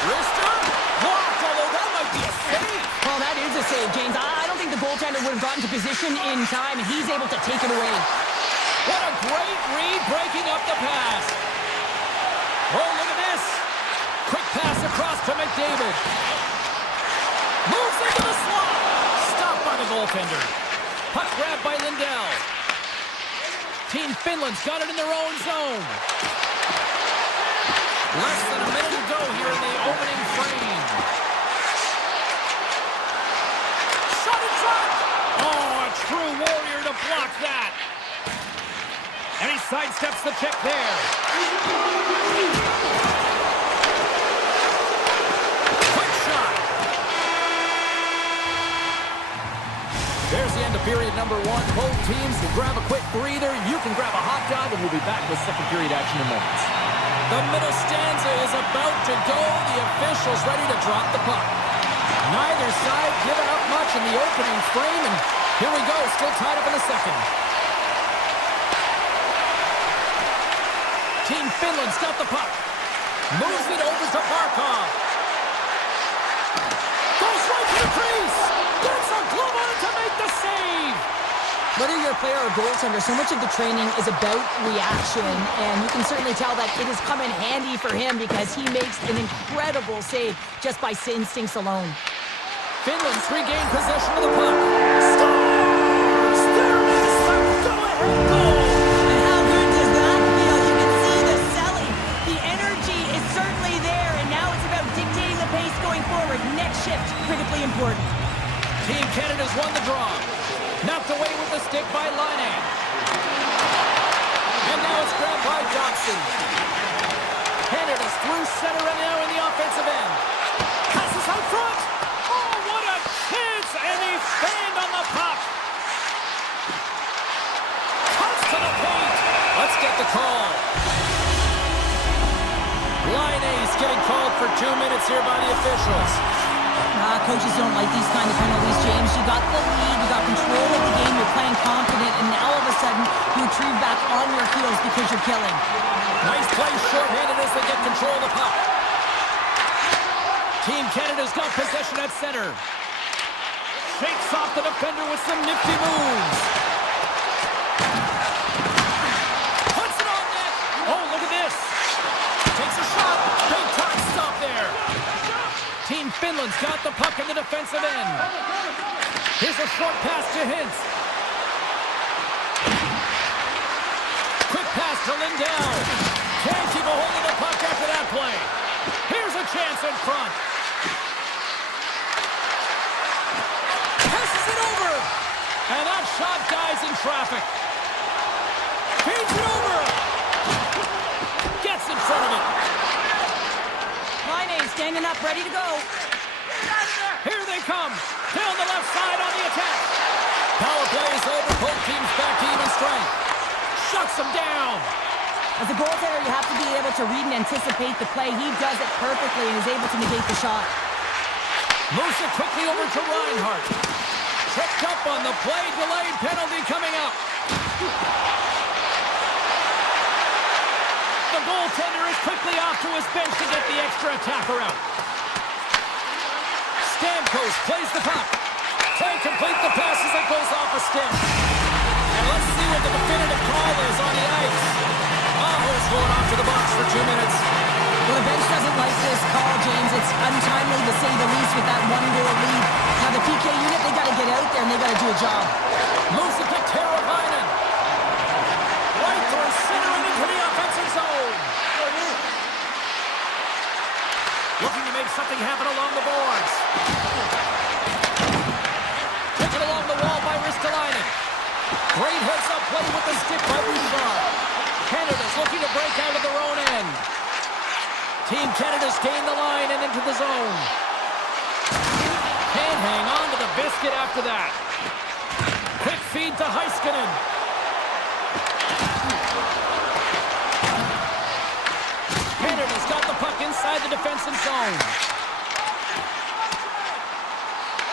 Wrister blocked, although that might be Well, that is a save, James. I don't think the goaltender would have gotten to position in time, and he's able to take it away. What a great read, breaking up the pass. Oh, look at this. Quick pass across to McDavid. Moves into the slot. Stopped by the goaltender. Puck grabbed by Lindell. Team Finland's got it in their own zone. Less than a minute to go here in the opening frame. Shot in front. Oh, a true warrior to block that. And he sidesteps the check there. Quick shot. There's the end of period number one. Both teams can grab a quick breather. You can grab a hot dog, and we'll be back with second period action in moments. The middle stanza is about to go. The officials ready to drop the puck. Neither side giving up much in the opening frame, and here we go, still tied up in the second. Team Finland's got the puck. Moves it over to Barkov. Goes right to the crease. Gets a glove on it to make the save. Whether you're a player or goaltender, so much of the training is about reaction, and you can certainly tell that it has come in handy for him because he makes an incredible save just by instincts alone. Finland's regained possession of the puck. Scores! There is the go-ahead goal! And how good does that feel? You can see the selling. The energy is certainly there, and now it's about dictating the pace going forward. Next shift, critically important. Team Canada's won the draw. Knocked away with the stick by Laine. And now it's grabbed by Johnson. Canada's through center and now in the offensive end. Passes out front. Oh, what a chance! And he fanned on the puck. Cuts to the paint. Let's get the call. Laine's getting called for 2 minutes here by the officials. Coaches don't like these kind of penalties, James. You got the lead, you got control of the game, you're playing confident, and now all of a sudden you retrieve back on your heels because you're killing. Nice play, shorthanded as they get control of the puck. Team Canada's got possession at center. Shakes off the defender with some nifty moves. Puts it on net. Oh, look at this. Takes a shot. Big time stop there. Team Finland's got the puck in the defensive end. Here's a short pass to Hintz. Quick pass to Lindell. Can't keep a hold of the puck after that play. Here's a chance in front. Passes it over. And that shot dies in traffic. Feeds it over. Gets in front of it. Laine standing up, ready to go. Here they come. Down the left side on the attack. Power play is over. Both teams back to even strength. Shuts them down. As a goaltender, you have to be able to read and anticipate the play. He does it perfectly and is able to negate the shot. Moves it quickly over to Reinhart. Tripped up on the play. Delayed penalty coming up. The goaltender is quickly off to his bench to get the extra attacker out. Stamkos plays the puck. Can't complete the pass as it goes off a stick. And let's see what the definitive call is on the ice. Aho's going off to the box for 2 minutes. Well, the bench doesn't like this call, James. It's untimely to say the least with that one-goal lead. Now the PK unit, they got to get out there and they got to do a job. Moves it to Teravainen. Right through center and into the offensive zone. Looking to make something happen along the boards. Taken along the wall by Ristolainen. Great heads-up play with the stick by Bouchard. Canada's looking to break out of their own end. Team Canada's gained the line and into the zone. Can't hang on to the biscuit after that. Quick feed to Heiskanen. Canada's got the puck inside the defensive zone.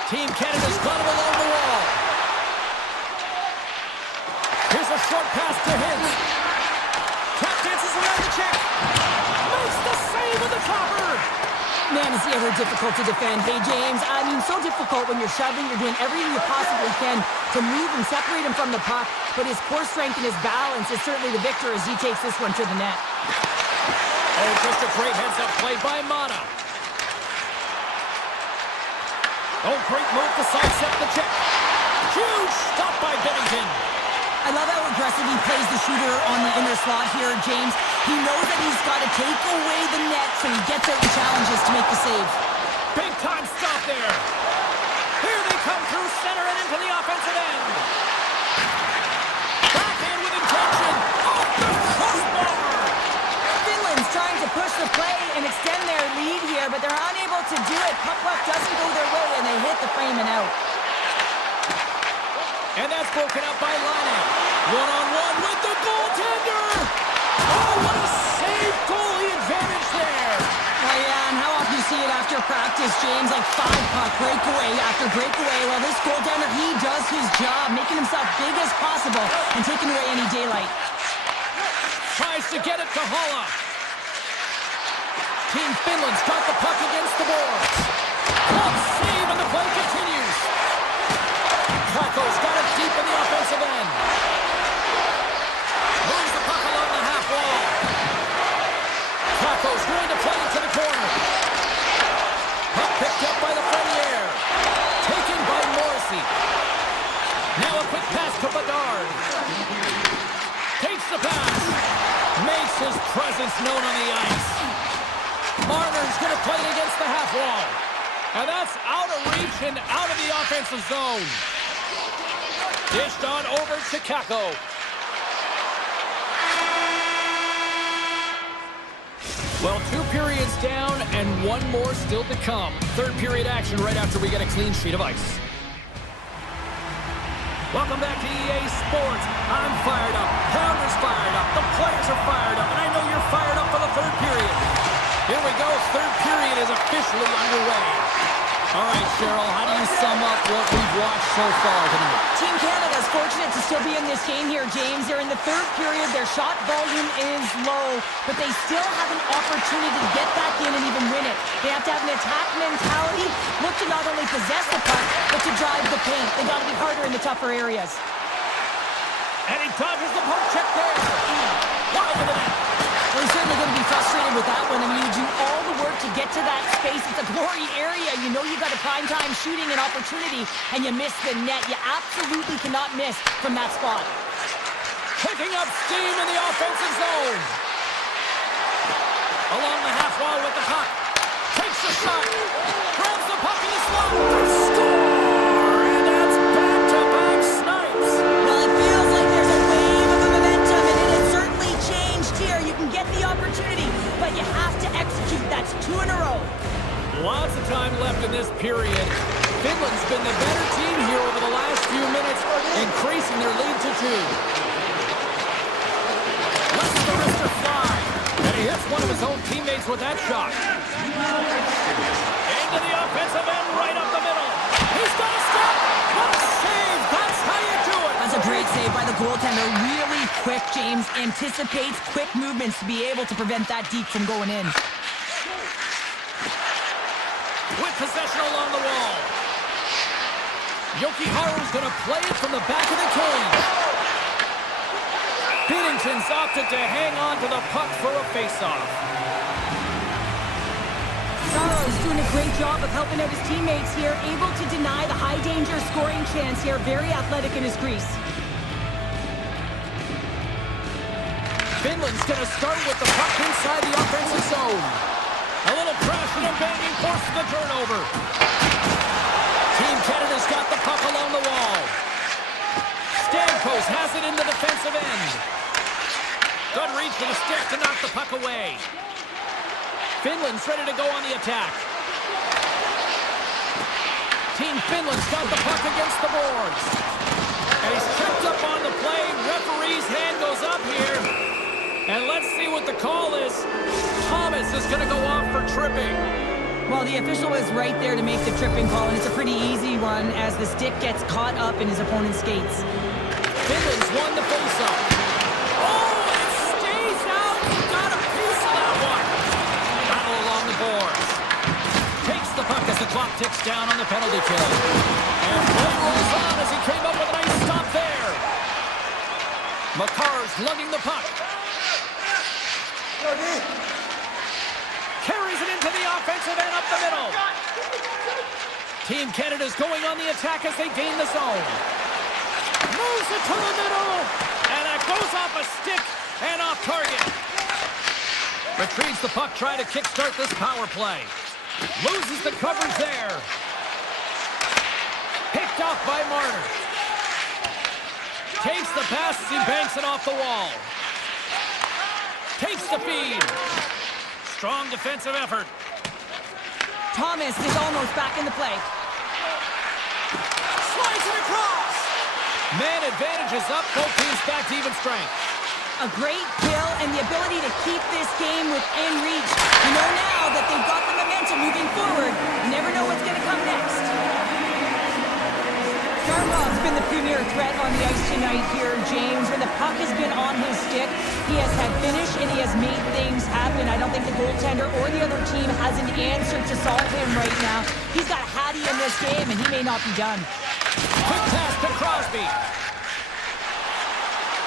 Team Canada's got him along the wall. Here's a short pass to Hintz. Tap dances around the check. Makes the save with the topper. Man, is he ever difficult to defend. Hey, James, I mean, so difficult when you're shoving, you're doing everything you possibly can to move and separate him from the puck, but his core strength and his balance is certainly the victor as he takes this one to the net. Oh, just a great heads-up play by Mata. Oh, great move to sidestep the check. Huge stop by Bennington. I love how aggressive he plays the shooter on the inner slot here, James. He knows that he's got to take away the net, so he gets out and challenges to make the save. Big time stop there. Here they come through center and into the offensive end. Backhand with intention. Off the crossbar. Finland's trying to push the play and extend their lead here, but they're unable to do it. Puck luck doesn't go their way, and they hit the frame and out. And that's broken up by Lana. One-on-one with the goaltender. Oh, what a save goalie advantage there. Oh, yeah, and how often do you see it after practice, James? Like 5-puck breakaway after breakaway. Well, this goaltender, he does his job, making himself big as possible and taking away any daylight. Tries to get it to Halla. Team Finland's got the puck against the boards. Club save and the play continues. Krako's got it deep in the offensive end. Moves the puck along the half wall. Krako's going to play it to the corner. Puck picked up by the Frenier. Taken by Morrissey. Now a quick pass to Bedard. Takes the pass. Makes his presence known on the ice. Marner's going to play it against the half wall. And that's out of reach and out of the offensive zone. Dished on over to Kako. Well, 2 periods down and 1 more still to come. Third period action right after we get a clean sheet of ice. Welcome back to EA Sports. I'm fired up. Pounder's fired up. The players are fired up. And I know you're fired up for the third period. Here we go. Third period is officially underway. All right, Cheryl, how do you sum up what we've watched so far tonight? Team Canada's fortunate to still be in this game here, James. They're in the third period. Their shot volume is low, but they still have an opportunity to get back in and even win it. They have to have an attack mentality, look to not only possess the puck, but to drive the paint. They got to be harder in the tougher areas. And he dodges the poke check there. Wide of the net. Well, he's certainly going to be frustrated with that one. I mean, you do all the work to get to that space. It's a glory area. You know you got a prime time shooting an opportunity, and you miss the net. You absolutely cannot miss from that spot. Picking up steam in the offensive zone. Along the half wall with the puck. Takes the shot. Grabs the puck in the slot. Score! And that's back-to-back snipes. Well, it feels like there's a wave of momentum, and it has certainly changed here. You can get the opportunity, but you have to execute. That's 2 in a row. Lots of time left in this period. Finland's been the better team here over the last few minutes, increasing their lead to 2. Lets the wrister fly, and he hits one of his own teammates with that shot. Into the offensive end, right up the middle. He's got a step. What a save. That's how you do it. That's a great save by the goaltender. Really quick, James. Anticipates quick movements to be able to prevent that deep from going in. With possession along the wall. Jokiharu's going to play it from the back of the cage. Binnington's opted to hang on to the puck for a face-off. Saro's doing a great job of helping out his teammates here, able to deny the high-danger scoring chance here. Very athletic in his crease. Finland's going to start with the puck inside the offensive zone. A little crashing and banging forces the turnover. Team Canada's got the puck along the wall. Stamkos has it in the defensive end. Good reach for the stick to knock the puck away. Finland's ready to go on the attack. Team Finland's got the puck against the boards. And he's tripped up on the play. Referee's hand goes up here. And let's see what the call is. Thomas is going to go off for tripping. Well, the official was right there to make the tripping call, and it's a pretty easy one as the stick gets caught up in his opponent's skates. Finland's won the face-off. Oh, it stays out. He got a piece of that one. Battle along the boards. ticks down on the penalty kill. And play rolls on as he came up with a nice stop there. McCarr's lugging the puck. Carries it into the offensive end up the middle. Team Canada's going on the attack as they gain the zone. Moves it to the middle. And that goes off a stick and off target. Retrieves the puck, trying to kickstart this power play. Loses the coverage there. Picked off by Marner. Takes the pass as he banks it off the wall. Takes the feed. Strong defensive effort. Thomas is almost back in the play. Slides it across. Man advantage is up. Both teams back to even strength. A great kill and the ability to keep this game within reach. You know now that they've got the momentum moving forward. You never know what's going to come next. Darmov's been the premier threat on the ice tonight here, James. When the puck has been on his stick, he has had finish and he has made things happen. I don't think the goaltender or the other team has an answer to solve him right now. He's got Hattie in this game and he may not be done. Quick pass to Crosby.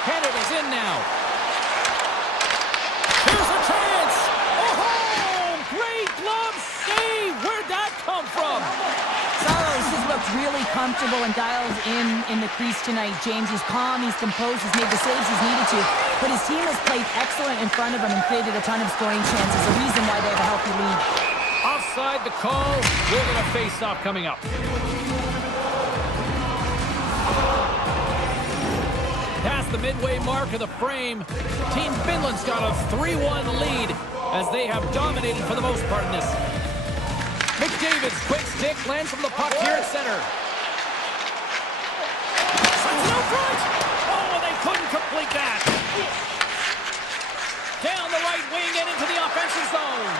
Canada's in now. Here's a chance. Oh, great glove save. Where'd that come from? Saros has looked really comfortable and dialed in the crease tonight, James. He's calm, he's composed, he's made the saves he's needed to. But his team has played excellent in front of him and created a ton of scoring chances. The reason why they have a healthy lead. Offside the call. We'll get a face-off coming up. Past the midway mark of the frame, Team Finland's got a 3-1 lead as they have dominated for the most part in this. McDavid's quick stick lands from the puck here at center. Sends it out front. Oh, they couldn't complete that. Down the right wing and into the offensive zone.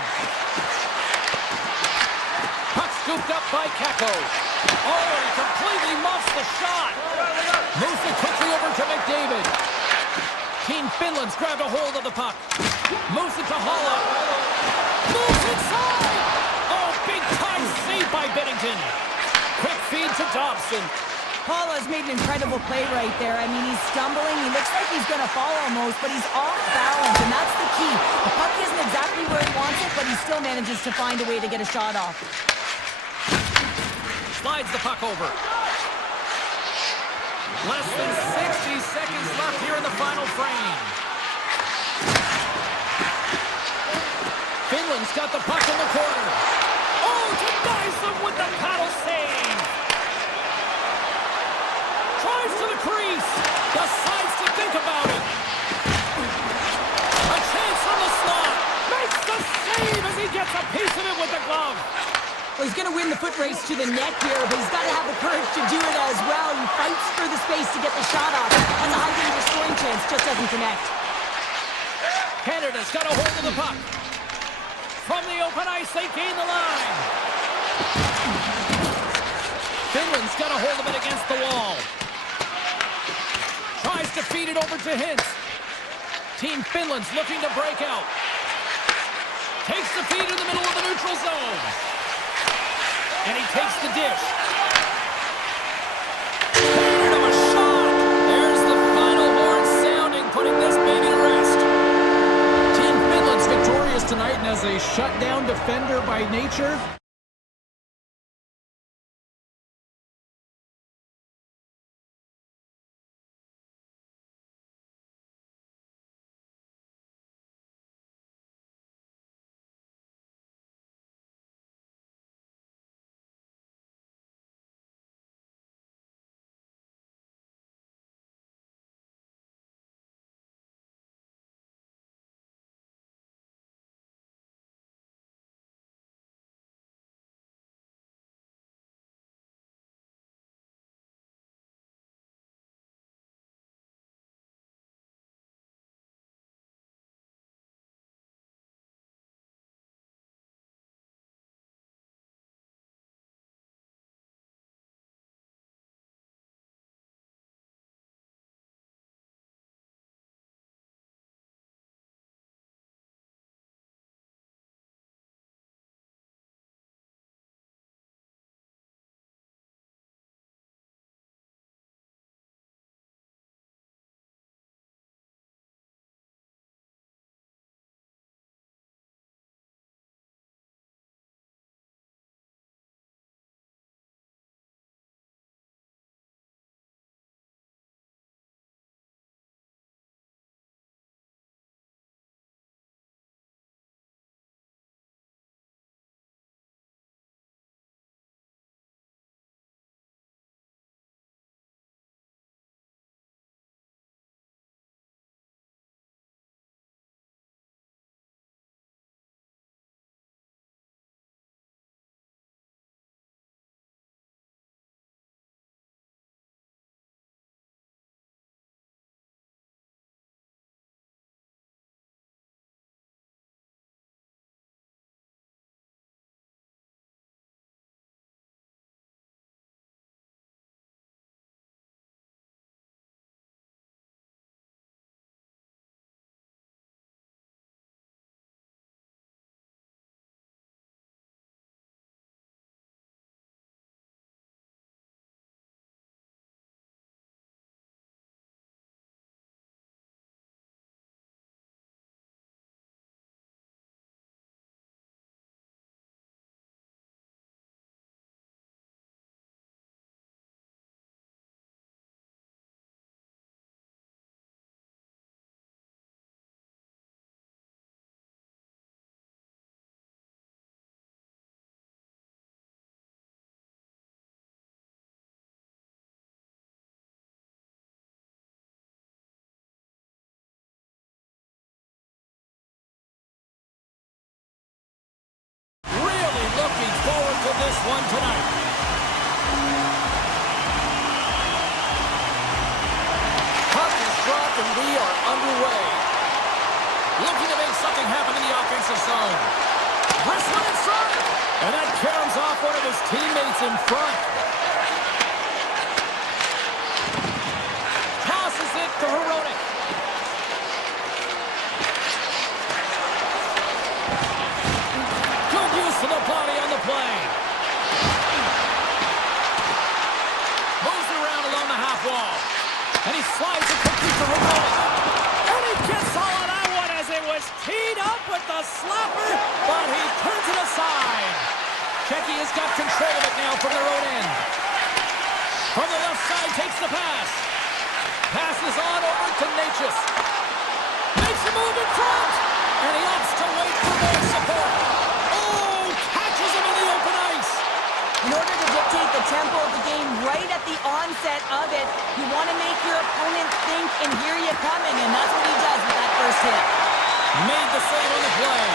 Puck scooped up by Kakko. Oh, he completely muffs the shot. Moves it quickly over to McDavid. Team Finland's grabbed a hold of the puck. Moves it to Halla. Moves inside. Oh, big time save by Bennington. Quick feed to Dobson. Halla's made an incredible play right there. I mean, he's stumbling. He looks like he's going to fall almost, but he's off balance, and that's the key. The puck isn't exactly where he wants it, but he still manages to find a way to get a shot off. Slides the puck over. Less than 60 seconds left here in the final frame. Finland's got the puck in the corner. Oh, denies them with the paddle save. Tries to the crease. Decides to think about it. A chance from the slot. Makes the save as he gets a piece of it with the glove. Well, he's going to win the foot race to the net here, but he's got to have the courage to do it as well. He fights for the space to get the shot off. That's a high danger scoring chance, just doesn't connect. Canada's got a hold of the puck. From the open ice, they gain the line. Finland's got a hold of it against the wall. Tries to feed it over to Hintz. Team Finland's looking to break out. Takes the feed in the middle of the neutral zone. And he takes the dish. Bit of a shot. There's the final horn sounding, putting this baby to rest. Team Finland's victorious tonight, and as a shutdown defender by nature, forward to this one tonight. Puck is dropped and we are underway. Looking to make something happen in the offensive zone. Wrestling in front. And that caroms off one of his teammates in front. Tosses it to Heronic. Good use of the body on the play. Moves it around along the half wall. And he slides it quickly to Heronic. And he gets all of that one as it was teed up with the slapper, but he turns it aside. Checky has got control of it now from their own end. From the left side, takes the pass. Passes on over to Natchez. Makes a move in front. And he opts to wait for more support. Oh, catches him in the open ice. In order to dictate the tempo of the game right at the onset of it, you want to make your opponent think and hear you coming, and that's what he does with that first hit. Made the save on the play.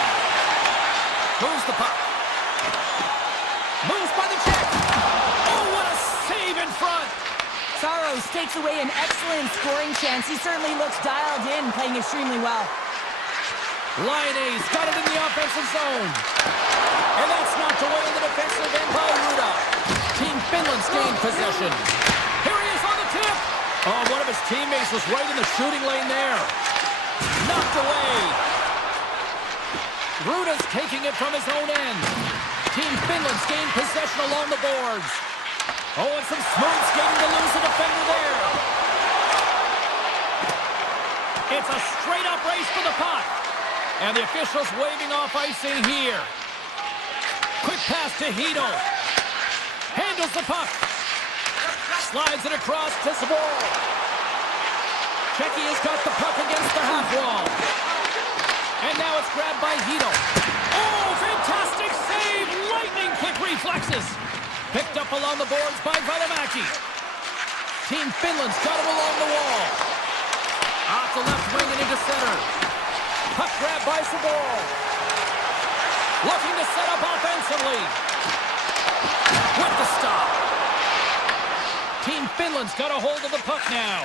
Moves the puck. Moves by the check. Oh, what a save in front. Saros takes away an excellent scoring chance. He certainly looks dialed in, playing extremely well. Lionel's got it in the offensive zone. And that's knocked away in the defensive end by Ruda. Team Finland's gained possession. Here he is on the tip. Oh, one of his teammates was right in the shooting lane there. Knocked away. Ruda's taking it from his own end. Team Finland's gained possession along the boards. Oh, and some smooth skating to lose a defender there. It's a straight-up race for the puck. And the officials waving off icing here. Quick pass to Hito. Handles the puck. Slides it across to Zabor. Checky has got the puck against the half wall. And now it's grabbed by Hito. Oh, fantastic save! Lightning quick reflexes. Picked up along the boards by Valimaki. Team Finland's got it along the wall. Off the left wing and into center. Puck grab by Zabor. Looking to set up offensively. With the stop. Team Finland's got a hold of the puck now.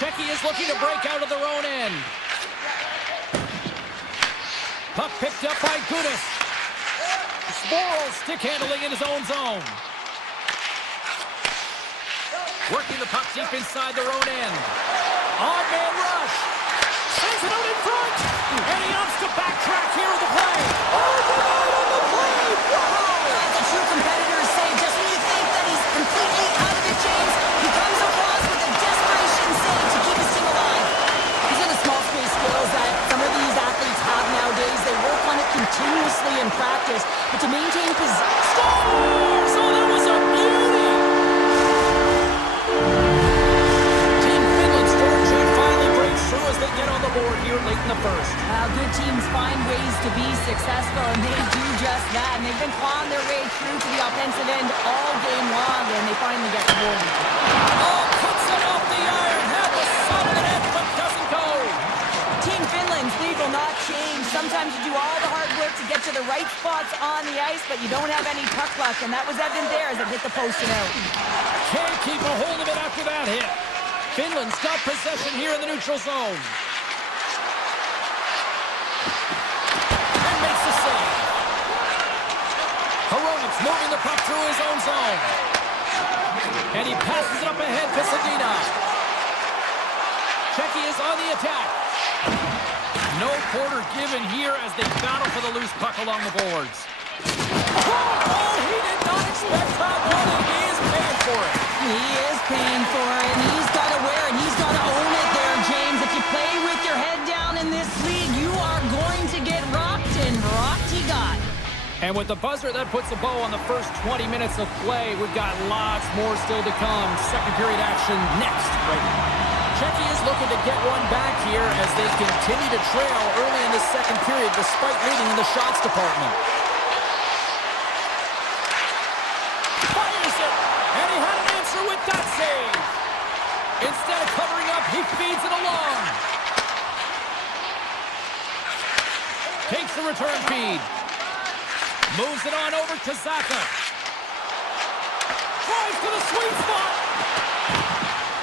Checky is looking to break out of their own end. Puck picked up by Gudas. Sporl stick handling in his own zone. Working the puck deep inside their own end. On-man rush. Sends it out in front. And he opts to backtrack here in the play. Oh, denied on the play. Wow. That's a true competitor's save. Just when you think that he's completely out of it, James, he comes across with a desperation save to keep his team alive. These are the small space skills that some of these athletes have nowadays. They work on it continuously in practice. But to maintain possession... Scores! Oh, that was a beauty. Team Finland's fortune finally breaks through as they get on the board here late in the first. Good teams find ways to be successful, and they do just that. And they've been clawing their way through to the offensive end all game long, and they finally get the board. Oh, puts it off the iron. Had the side of the net, but doesn't go. Team Finland's lead will not change. Sometimes you do all the hard work to get to the right spots on the ice, but you don't have any puck luck, and that was evident there as it hit the post and out. Can't keep a hold of it after that hit. Finland's got possession here in the neutral zone. And makes the save. Hronik's moving the puck through his own zone. And he passes it up ahead to Sedina. Checky is on the attack. No quarter given here as they battle for the loose puck along the boards. Oh, he did not expect that one, and he is paying for it. He is paying for it, and he's got to wear it. He's got to own it there, James. If you play with your head down in this league, you are going to get rocked, and rocked he got. And with the buzzer, that puts a bow on the first 20 minutes of play. We've got lots more still to come. Second period action next. Checky is looking to get one back here as they continue to trail early in the second period despite leading in the shots department. Fires it, and he had an answer with that save. Instead of covering up, he feeds it along. the return feed. Moves it on over to Zaka. Drives to the sweet spot.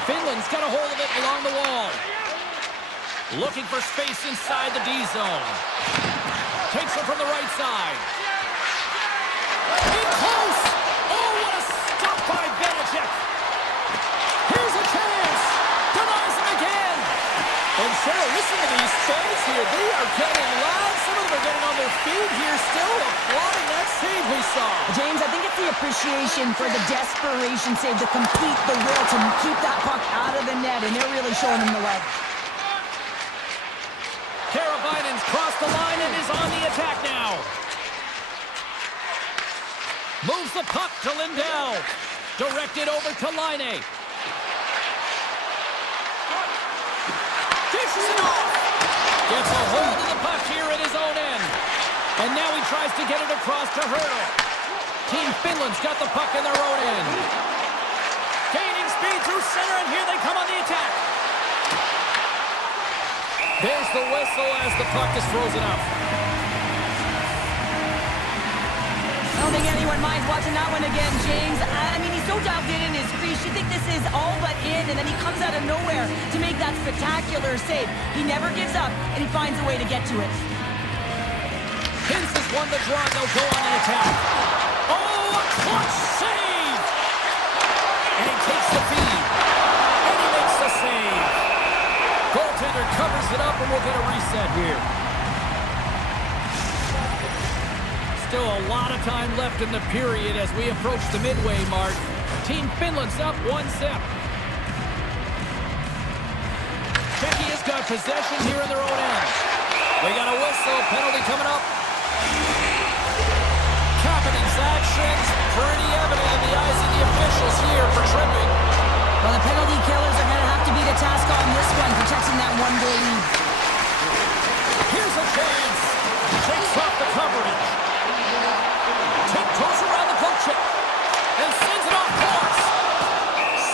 Finland's got a hold of it along the wall. Looking for space inside the D zone. Takes it from the right side. In close! Oh, what a stop by Vanacek! Here's a chance! Denies him again! And Sarah, listen to these fans here. They are getting loud. Some of them are getting on their feet here still, applauding that save we saw. James, I think it's the appreciation for the desperation save, to complete the will to keep that puck out of the net, and they're really showing him the way. Karavinen's crossed the line and is on the attack now. Moves the puck to Lindell. Directed over to Laine. Dishes it off. Gets a hold of the puck here at his own end. And now he tries to get it across to Hurdle. Team Finland's got the puck in their own end. Gaining speed through center, and here they come on the attack. There's the whistle as the puck is frozen up. I don't think anyone minds watching that one again, James. I mean, he's so dialed in his crease. You think this is all but in, and then he comes out of nowhere to make that spectacular save. He never gives up, and he finds a way to get to it. Hintz has won the draw. They'll go on the attack. Oh, a clutch save! And he takes the feed. And he makes the save. Goaltender covers it up, and we'll get a reset here. Still a lot of time left in the period as we approach the midway mark. Team Finland's up 1-0. Czechia has got possession here in their own end. We got a whistle, penalty coming up. Kapanen's actions pretty evident in the eyes of the officials here for tripping. Well, the penalty killers are going to have to beat a task on this one, protecting that one-goal lead. Here's a chance. Takes off the coverage. Tiptoes around the poke check. And sends it off course.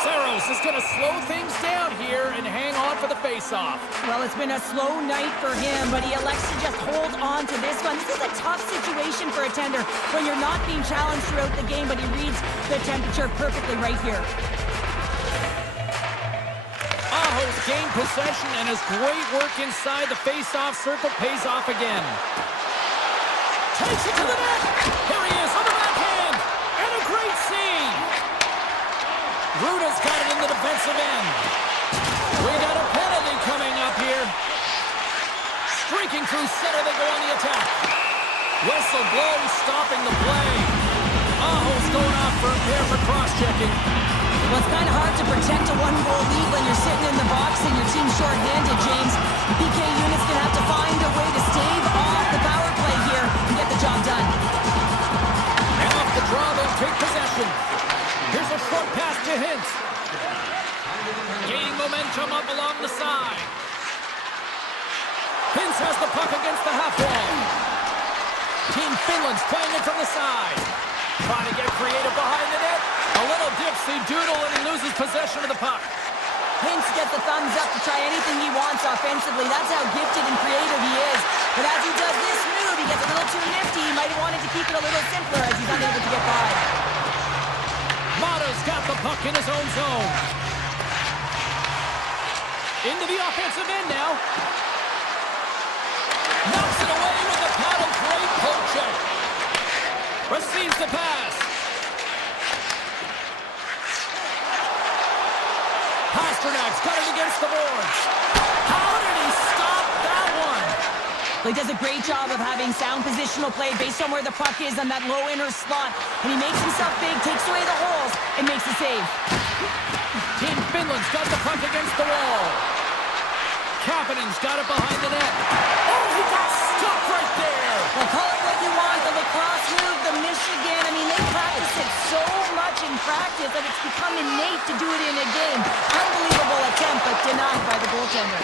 Saros is going to slow things down here and hang on for the face-off. Well, it's been a slow night for him, but he elects to just hold on to this one. This is a tough situation for a tender when you're not being challenged throughout the game, but he reads the temperature perfectly right here. Aho's gained possession, and his great work inside the face-off circle pays off again. Takes it to the net. Here he is on the backhand. And a great save. Ruda's got it in the defensive end. We got a penalty coming up here. Streaking through center, they go on the attack. Whistle blows, stopping the play. Aho's going off for a pair for cross-checking. Well, it's kind of hard to protect a one-goal lead when you're sitting in the box and your team's short-handed, James. The PK unit's going to have to find a way to stave off the power play here and get the job done. And off the draw, they'll take possession. Here's a short pass to Hintz. Gaining momentum up along the side. Hintz has the puck against the half wall. Team Finland's playing it from the side. Trying to get creative behind the net. A little dipsy-doodle, and he loses possession of the puck. Hintz gets a thumbs up to try anything he wants offensively. That's how gifted and creative he is. But as he does this move, he gets a little too nifty. He might have wanted to keep it a little simpler as he's unable to get by. Mata's got the puck in his own zone. Into the offensive end now. Knocks it away with a paddle. Great poke check. Receives the pass. Pasternak's got it against the boards. How did he stop that one? Well, he does a great job of having sound positional play based on where the puck is on that low inner slot. And he makes himself big, takes away the holes, and makes the save. Team Finland's got the puck against the wall. Kapanen's got it behind the net. Oh, he got stuck right there. Well, call it what you want, the lacrosse move, the Michigan. I mean, they practice it so much in practice that it's become innate to do it in a game. Unbelievable attempt, but denied by the goaltender.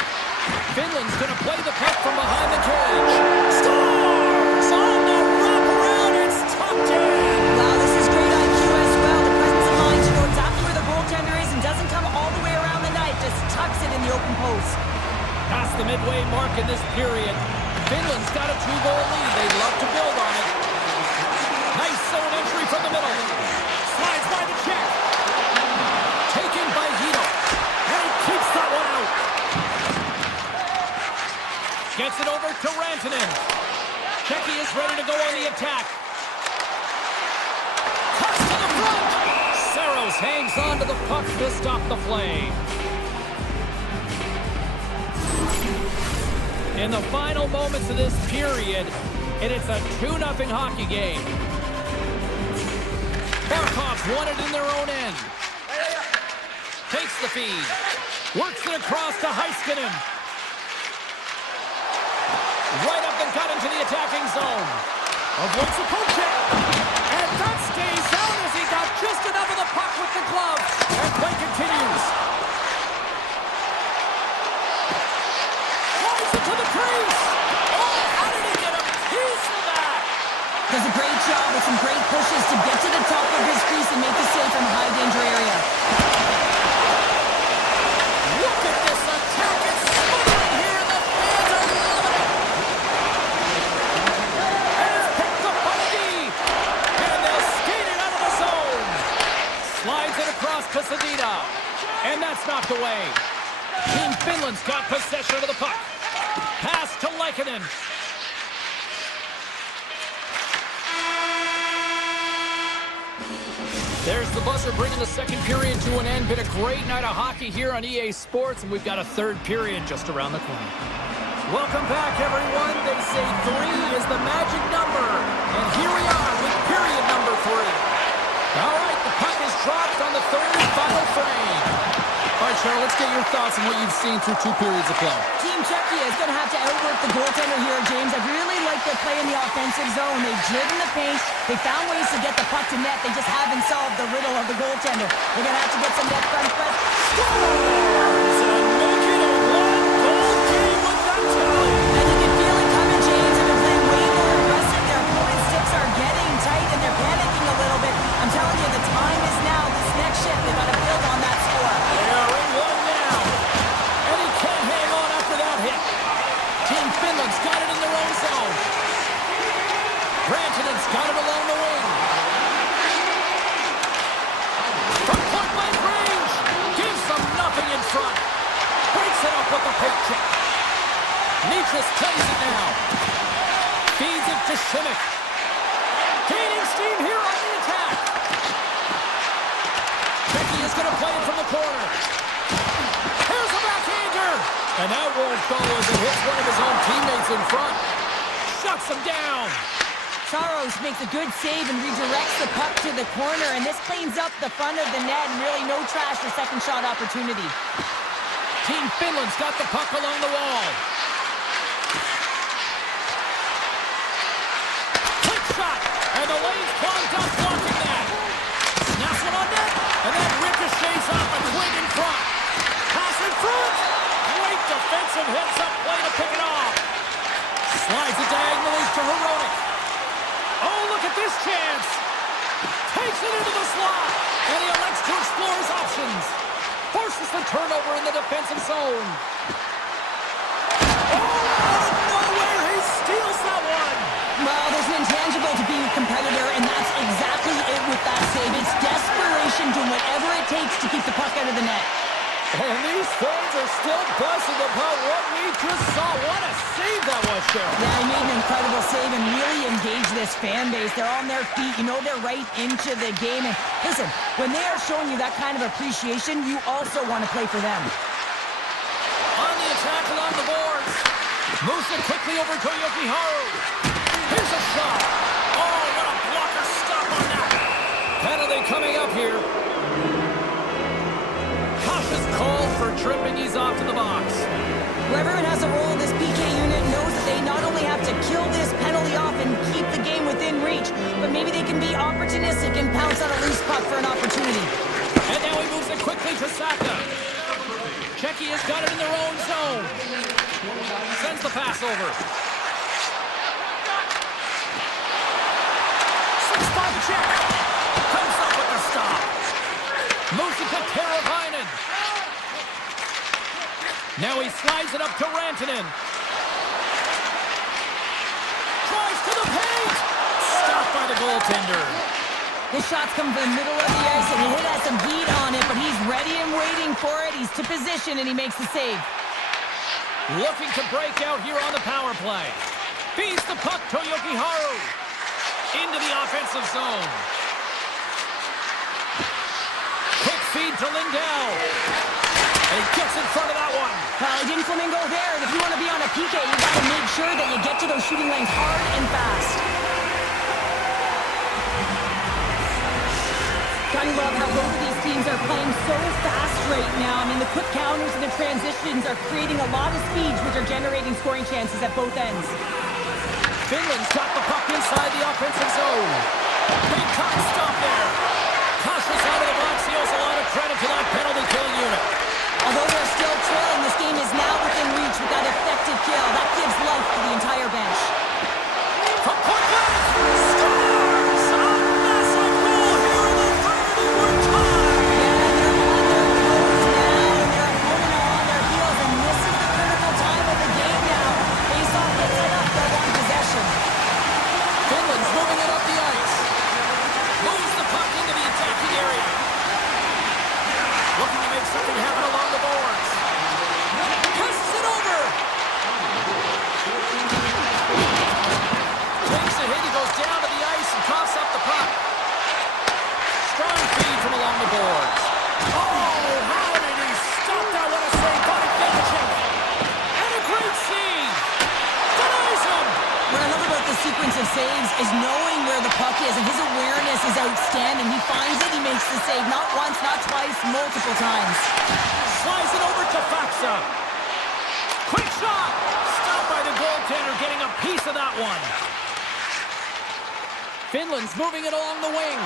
Finland's going to play the puck from behind the cage. Scores! On the wraparound, it's tucked in. Wow, this is great IQ as well. The presence of mind to know exactly where the goaltender is and doesn't come all the way around the net. Just tucks it in the open post. Past the midway mark in this period. Finland's got a 2-goal lead. They'd love to build on it. Nice zone entry from the middle. Slides by the Czech. Taken by Hito. And he keeps that one out. Gets it over to Rantanen. Czechy is ready to go on the attack. Cuts to the front. Saros hangs on to the puck to stop the flame. In the final moments of this period, and it's a 2-0 hockey game. Barkov's won it in their own end. Takes the feed. Works it across to Heiskanen. Right up the gut into the attacking zone. Avoids the poke check. And that stays out as he got just enough of the puck with the glove. And play continues. Flies it to the crease. Oh, how did he get a piece of that? Does a great job with some great pushes to get to the top of his crease and make the save from a high danger area. Look at this attack. It's smothering here and the fans are loving it. And it's picked up by the D. And they'll skate it out of the zone. Slides it across to Sedina. And that's knocked away. Team Finland's got possession of the puck. Pass to Lankinen. There's the buzzer bringing the second period to an end. Been a great night of hockey here on EA Sports, and we've got a third period just around the corner. Welcome back, everyone. They say 3 is the magic number, and here we are with period number 3. All right, the puck is dropped on the third and final frame. All right, Cheryl, let's get your thoughts on what you've seen through 2 periods of play. Team Czechia is going to have to outwork the goaltender here, James. I really like their play in the offensive zone. They've driven the paint. They found ways to get the puck to net. They just haven't solved the riddle of the goaltender. They're going to have to get some net front press. Scores! And make it a 1-goal game with that tally. And you can feel it coming, James. They're playing way more aggressive. Their opponent's sticks are getting tight, and they're panicking a little bit. I'm telling you, the time is now. This next shift, they've got to build on that score. They're in one now. And he can't hang on after that hit. Team Finland's got it in their own zone. Rantanen's got it along the wing. From point-blank range. Gives them nothing in front. Breaks it up with the poke check. Nichas plays it now. Feeds it to Schimmick. Gaining steam here on the attack. Becky is going to play it from the corner. Here's a backhander. And that won't go as it hits one of his own teammates in front. Shuts him down. Saros makes a good save and redirects the puck to the corner, and this cleans up the front of the net, and really no trash for second shot opportunity. Team Finland's got the puck along the wall. Quick shot, and the lane's clogged up blocking that. Snaps one on net, and then ricochets off a twig in front. Pass in front. Great defensive hits up play to pick it off. Slides it diagonally to Heronic. Oh, look at this chance. Takes it into the slot, and he elects to explore his options. Forces the turnover in the defensive zone. Oh, out of nowhere, he steals that one. Well, there's an intangible to being a competitor, and that's exactly it with that save. It's desperation, doing whatever it takes to keep the puck out of the net. And these fans are still buzzing about what we just saw. What a save that was, Cheryl. Yeah, he made an incredible save and really engaged this fan base. They're on their feet. You know they're right into the game. And listen, when they are showing you that kind of appreciation, you also want to play for them. On the attack along the boards. Moves it quickly over to Yokiharu. Here's a shot. Oh, what a blocker stop on that. Penalty coming up here. Cautious call for tripping. He's off to the box. Whoever has a role in this PK unit knows that they not only have to kill this penalty off and keep the game within reach, but maybe they can be opportunistic and pounce on a loose puck for an opportunity. And now he moves it quickly to Saka. Czechia has got it in their own zone. Sends the pass over. 6-5 check. Comes up with the stop. Moves it to Teravainen. Now he slides it up to Rantanen. Drives to the paint. Stopped by the goaltender. His shots come from the middle of the ice, and he has some heat on it, but he's ready and waiting for it. He's to position, and he makes the save. Looking to break out here on the power play. Feeds the puck to Yokiharu. Into the offensive zone. Quick feed to Lindell. And he gets in front of that one. Well, he didn't flamingo there, and if you want to be on a PK, you got to make sure that you get to those shooting lanes hard and fast. I love how both of these teams are playing so fast right now. I mean, the quick counters and the transitions are creating a lot of speeds, which are generating scoring chances at both ends. Finland's got the puck inside the offensive zone. Big time stop there. Cautious out of the box. He owes a lot of credit to that penalty kill unit. Although they're still trailing, this game is now within reach with that effective kill. That gives life to the entire bench. From point blank, scores! A massive goal here in the third, and we're tied! Yeah, they're on their toes now, and their opponent are on their heels, and this is the critical time of the game now. Face-off gets set up, they're on possession. Finland's moving it up the ice. Moves the puck into the attacking area. Looking to make something happen along the boards. Passes it over. Takes a hit. He goes down to the ice and coughs up the puck. Strong feed from along the boards. Oh, how did he stop that? What a save by Belichick. And a great save. Denies him. What I love about the sequence of saves is knowing where the puck is, and his awareness is outstanding. He finds it, he makes the save, not once, not twice, multiple times. Slides it over to Faksa. Quick shot. Stopped by the goaltender, getting a piece of that one. Finland's moving it along the wing.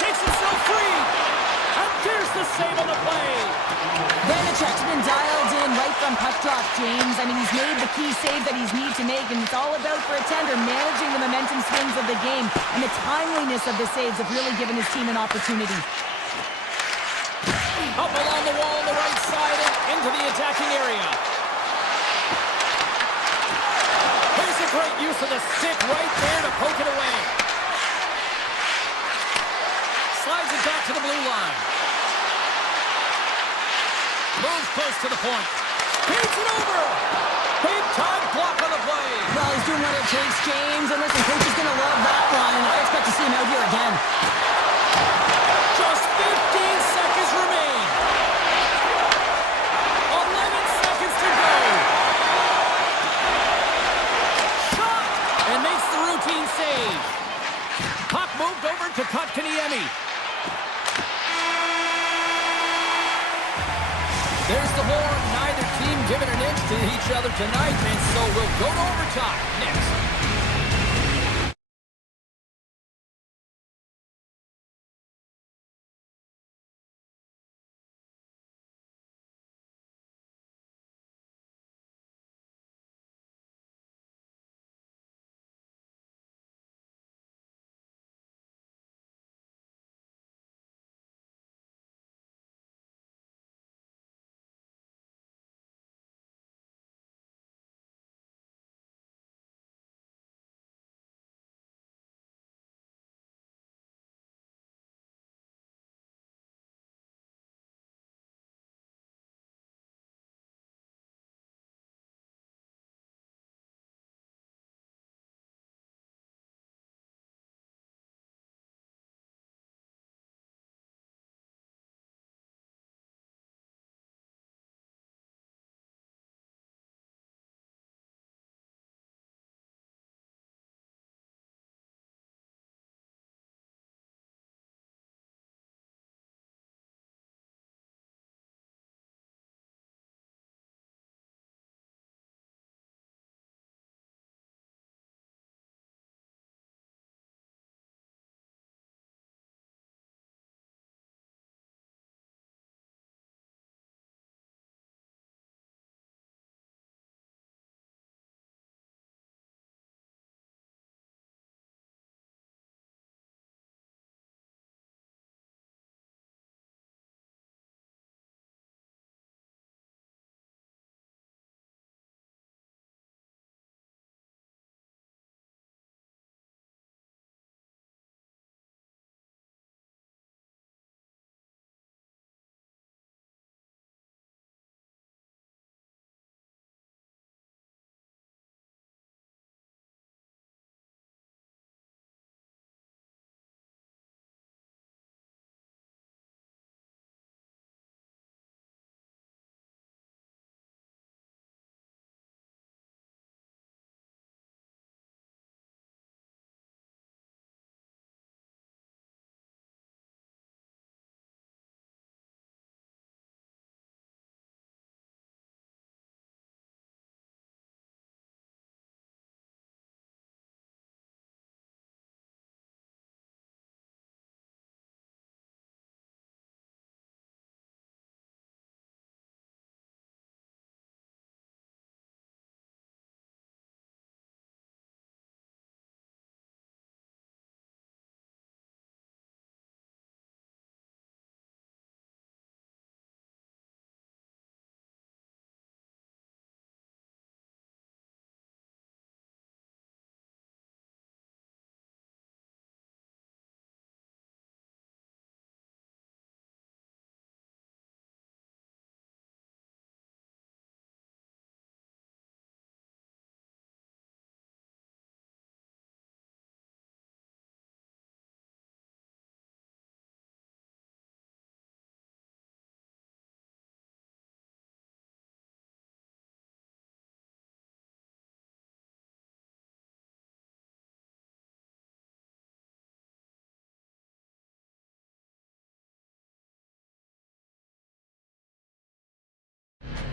Takes himself free. And there's the save on the play. Vanacek's been dialed in right from puck drop, James. I mean, he's made the key save that he's needed to make, and it's all about, for a tender, managing the momentum swings of the game, and the timeliness of the saves have really given his team an opportunity. Up along the wall on the right side and into the attacking area. Here's a great use of the stick right there to poke it away. Slides it back to the blue line. Moves close to the point. Feeds it over. Big time block on the play. Well, he's doing what it takes, James. And listen, coach is going to love that one. And I expect to see him out here again. Just 15 seconds remain. 11 seconds to go. Shot. And makes the routine save. Puck moved over to Kotkaniemi. There's the horn. Neither team giving an inch to each other tonight, and so we'll go to overtime next.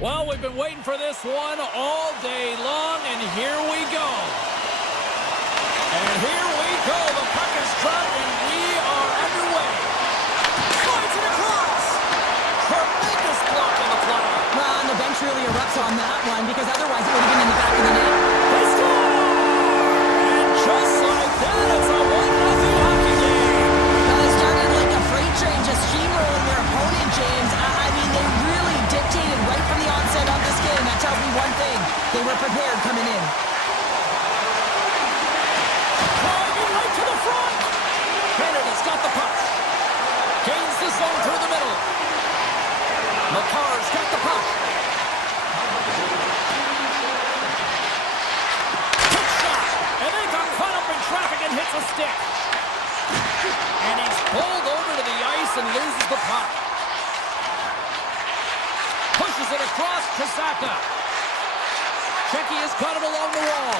Well, we've been waiting for this one all day long, and here we go. And here we go. The puck is dropped, and we are underway. Slides it across. Tremendous block on the fly. Well, and the bench really erupts on that one, because otherwise it would have been in the back of the net. They score! And just like that, it's a 1-0 hockey game. Well, they started like a freight train, just steamrolling their opponent, James. I mean, they really dictated right from the onset of this game. That tells me one thing. They were prepared coming in. Driving right to the front. Canada's got the puck. Gains the zone through the middle. McCarr's got the puck. Quick shot. And they got caught up in traffic and hits a stick. And he's pulled over to the ice and loses the puck. Pushes it across to Saka. Checky has got it along the wall.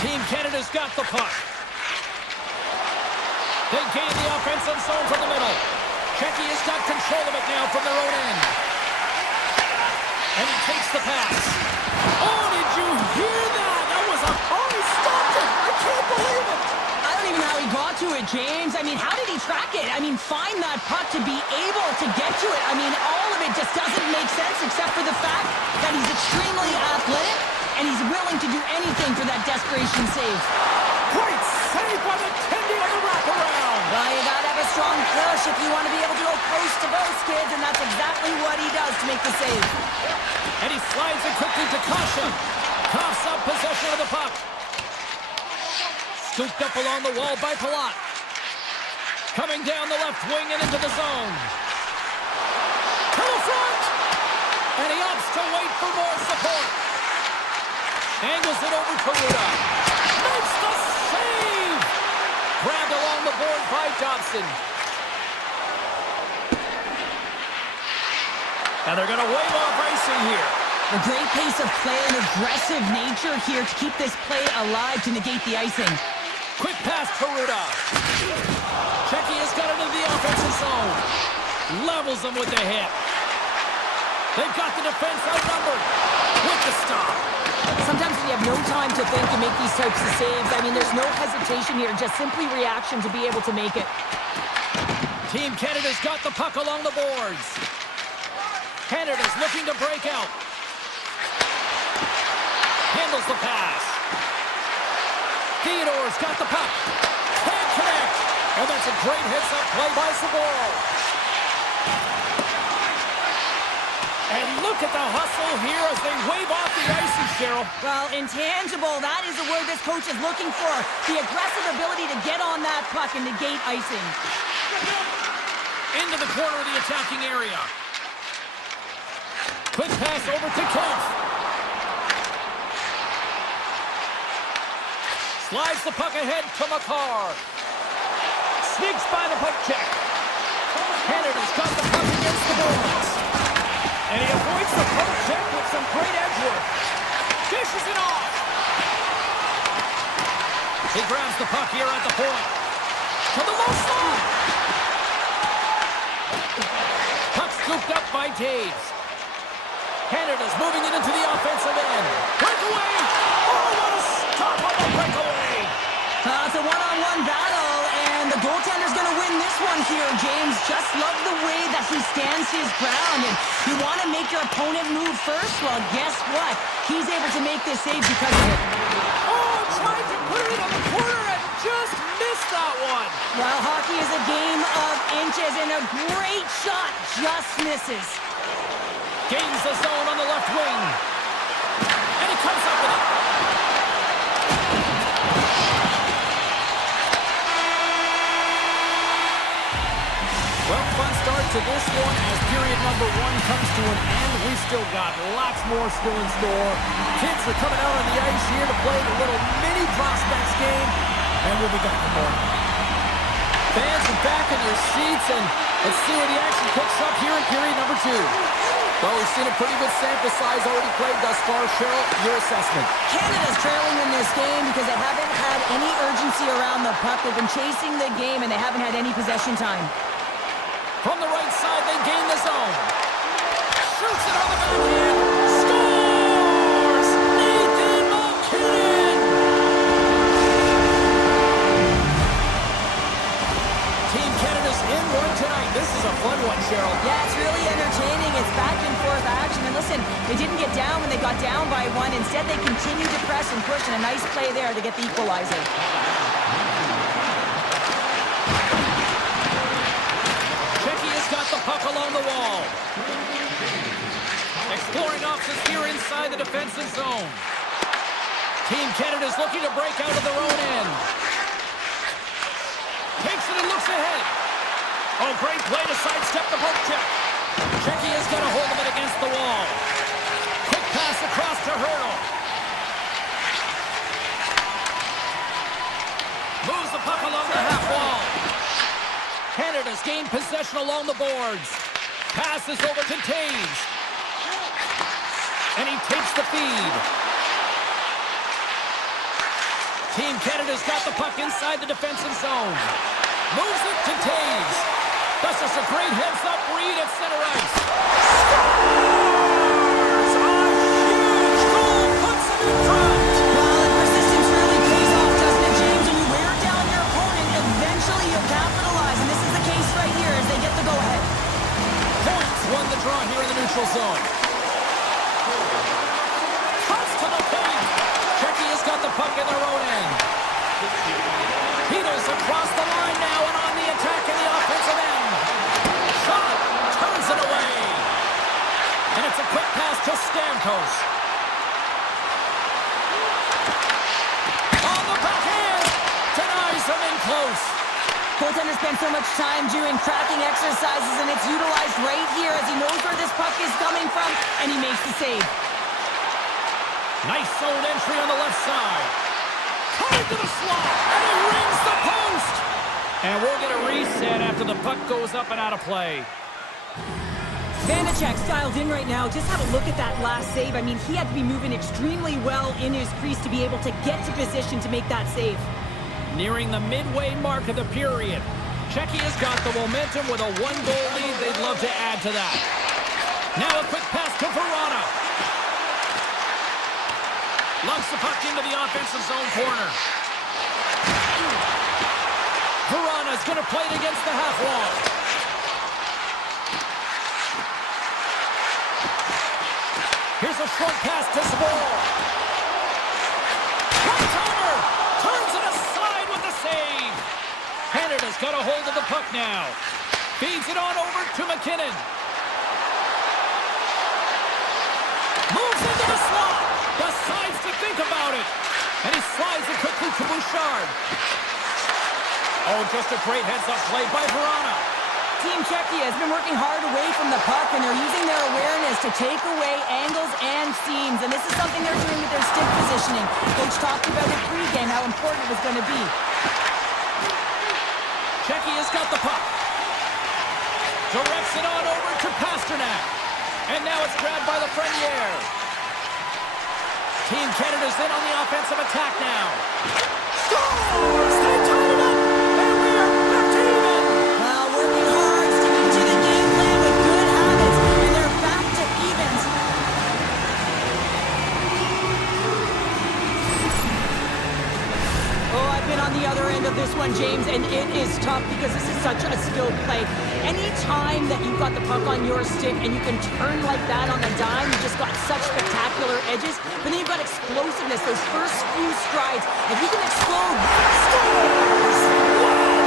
Team Canada's got the puck. They gain the offensive zone from the middle. Checky has got control of it now from their own end. And he takes the pass. Oh, did you hear that? That was a... Oh, he stopped it! I can't believe it! I don't even know how he got to it, James. I mean, how did he track it? I mean, find that puck to be able to get to it. I mean, all of it just doesn't make sense except for the fact that he's extremely athletic and he's willing to do anything for that desperation save. Great save by the Tendy on the wraparound! Well, you gotta have a strong push if you want to be able to go coast to coast, kids, and that's exactly what he does to make the save. And he slides it quickly to Kasha. Coughs up possession of the puck. Scooped up along the wall by Palat. Coming down the left wing and into the zone. To the front! And he opts to wait for more support. Angles it over to Ruda. Makes the save! Grabbed along the board by Dobson. And they're going to wave off icing here. A great pace of play and aggressive nature here to keep this play alive to negate the icing. Quick pass to Ruda. Checky has got it into the offensive zone. Levels them with the hit. They've got the defense outnumbered. With the stop. Sometimes when you have no time to think and make these types of saves, I mean, there's no hesitation here, just simply reaction to be able to make it. Team Canada's got the puck along the boards. Canada's looking to break out. Handles the pass. Theodore's got the puck. Can't connect. And that's a great hits-up play by Saboro. And look at the hustle here as they wave off the icing, Cheryl. Well, intangible, that is the word this coach is looking for. The aggressive ability to get on that puck and negate icing. Into the corner of the attacking area. Quick pass over to Kempf. Slides the puck ahead to McCarr. Sneaks by the puck check. Canada's got the puck against the boards. And he avoids the puck check with some great edge work. Dishes it off. He grabs the puck here at the point. To the low slot. Puck scooped up by Taves. Canada's moving it into the offensive end. Breakaway! Oh, what a stop on the breakaway! It's a one-on-one battle, and the goaltender's going to win this one here, James. Just love the way that he stands his ground, and you want to make your opponent move first? Well, guess what? He's able to make this save because of it. Oh, tried to put it on the corner and just missed that one! Well, hockey is a game of inches, and a great shot just misses. Gains the zone on the left wing. And he comes up with it. Well, fun start to this one as period number one comes to an end. We've still got lots more still in store. Kids are coming out on the ice here to play the little mini prospects game. And we'll be back in the morning. Fans are back in their seats, and let's see where the action picks up here in period number two. Well, we've seen a pretty good sample size already played thus far. Cheryl, your assessment. Canada's trailing in this game because they haven't had any urgency around the puck. They've been chasing the game, and they haven't had any possession time. From the right side, they gain the zone. Shoots it on the backhand. Scores! Nathan McKinnon! Team Canada's in one tonight. This is a fun one, Cheryl. Yeah, it's really entertaining. It's back and forth action. And listen, they didn't get down when they got down by one. Instead, they continued to press and push, and a nice play there to get the equalizer. Czechia's got the puck along the wall. Exploring options here inside the defensive zone. Team Canada's looking to break out of their own end. Takes it and looks ahead. Oh, great play to sidestep the poke check. Czechia's got a hold of it against the wall. Quick pass across to Hurdle. Moves the puck along the half wall. Canada's gained possession along the boards. Passes over to Taves. And he takes the feed. Team Canada's got the puck inside the defensive zone. Moves it to Taves. That's just a great heads-up read at center ice. Scores! A huge goal puts him in front. Well, and persistence really pays off, doesn't it, James? When you wear down your opponent, eventually you'll capitalize. And this is the case right here as they get the go-ahead. Points won the draw here in the neutral zone. Cuts to the paint. Czechia's got the puck in their own end. Heatles across the line now and on the attack in the offensive end. Shot turns it away. And it's a quick pass to Stamkos. On the backhand. Denies him in close. Goaltender spent so much time doing tracking exercises, and it's utilized right here as he knows where this puck is coming from, and he makes the save. Nice zone entry on the left side. Tied to the slot, and he rings the post. And we'll get a reset after the puck goes up and out of play. Vanacek's dialed in right now. Just have a look at that last save. I mean, he had to be moving extremely well in his crease to be able to get to position to make that save. Nearing the midway mark of the period. Czechia's got the momentum with a one-goal lead. They'd love to add to that. Now a quick pass to Verona. Lumps the puck into the offensive zone corner. Verona's going to play it against the half wall. Here's a short pass to Zbor. One-timer! Turns it aside with the save. Canada's got a hold of the puck now. Feeds it on over to McKinnon. Moves into the slot. Decides to think about it. And he slides it quickly to Bouchard. Oh, just a great heads-up play by Verona. Team Czechia has been working hard away from the puck, and they're using their awareness to take away angles and seams. And this is something they're doing with their stick positioning. Coach talked about it pregame, how important it was going to be. Czechia's got the puck. Directs it on over to Pasternak. And now it's grabbed by the Lafreniere. Team Canada's in on the offensive attack now. Scores! They tied it up! And we're back to even! Well, working hard, sticking to the game plan with good habits, and they're back to evens. Oh, I've been on the other end of this one, James, and it is tough because this is such a skilled play. Any time that you've got the puck on your stick and you can turn like that on a dime, you've just got such spectacular edges, but then you've got explosiveness, those first few strides. If you can explode, scores! Wow!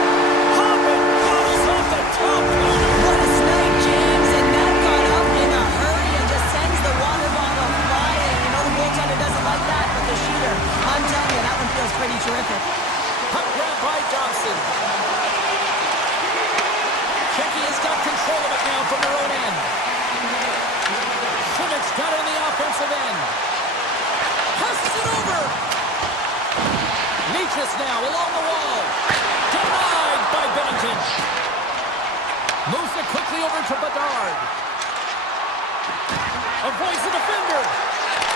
Hopping bottles off the top corner. What a snipe, James, and that got up in a hurry and just sends the water bottle flying. You know the goaltender doesn't like that, but the shooter, I'm telling you, that one feels pretty terrific. Puck grab by Johnson. Czechia's got control of it now from their own end. Šimic's got it on the offensive end. Passes it over. Leaches now along the wall. Denied by Bennington. Moves it quickly over to Bedard. Avoids the defender.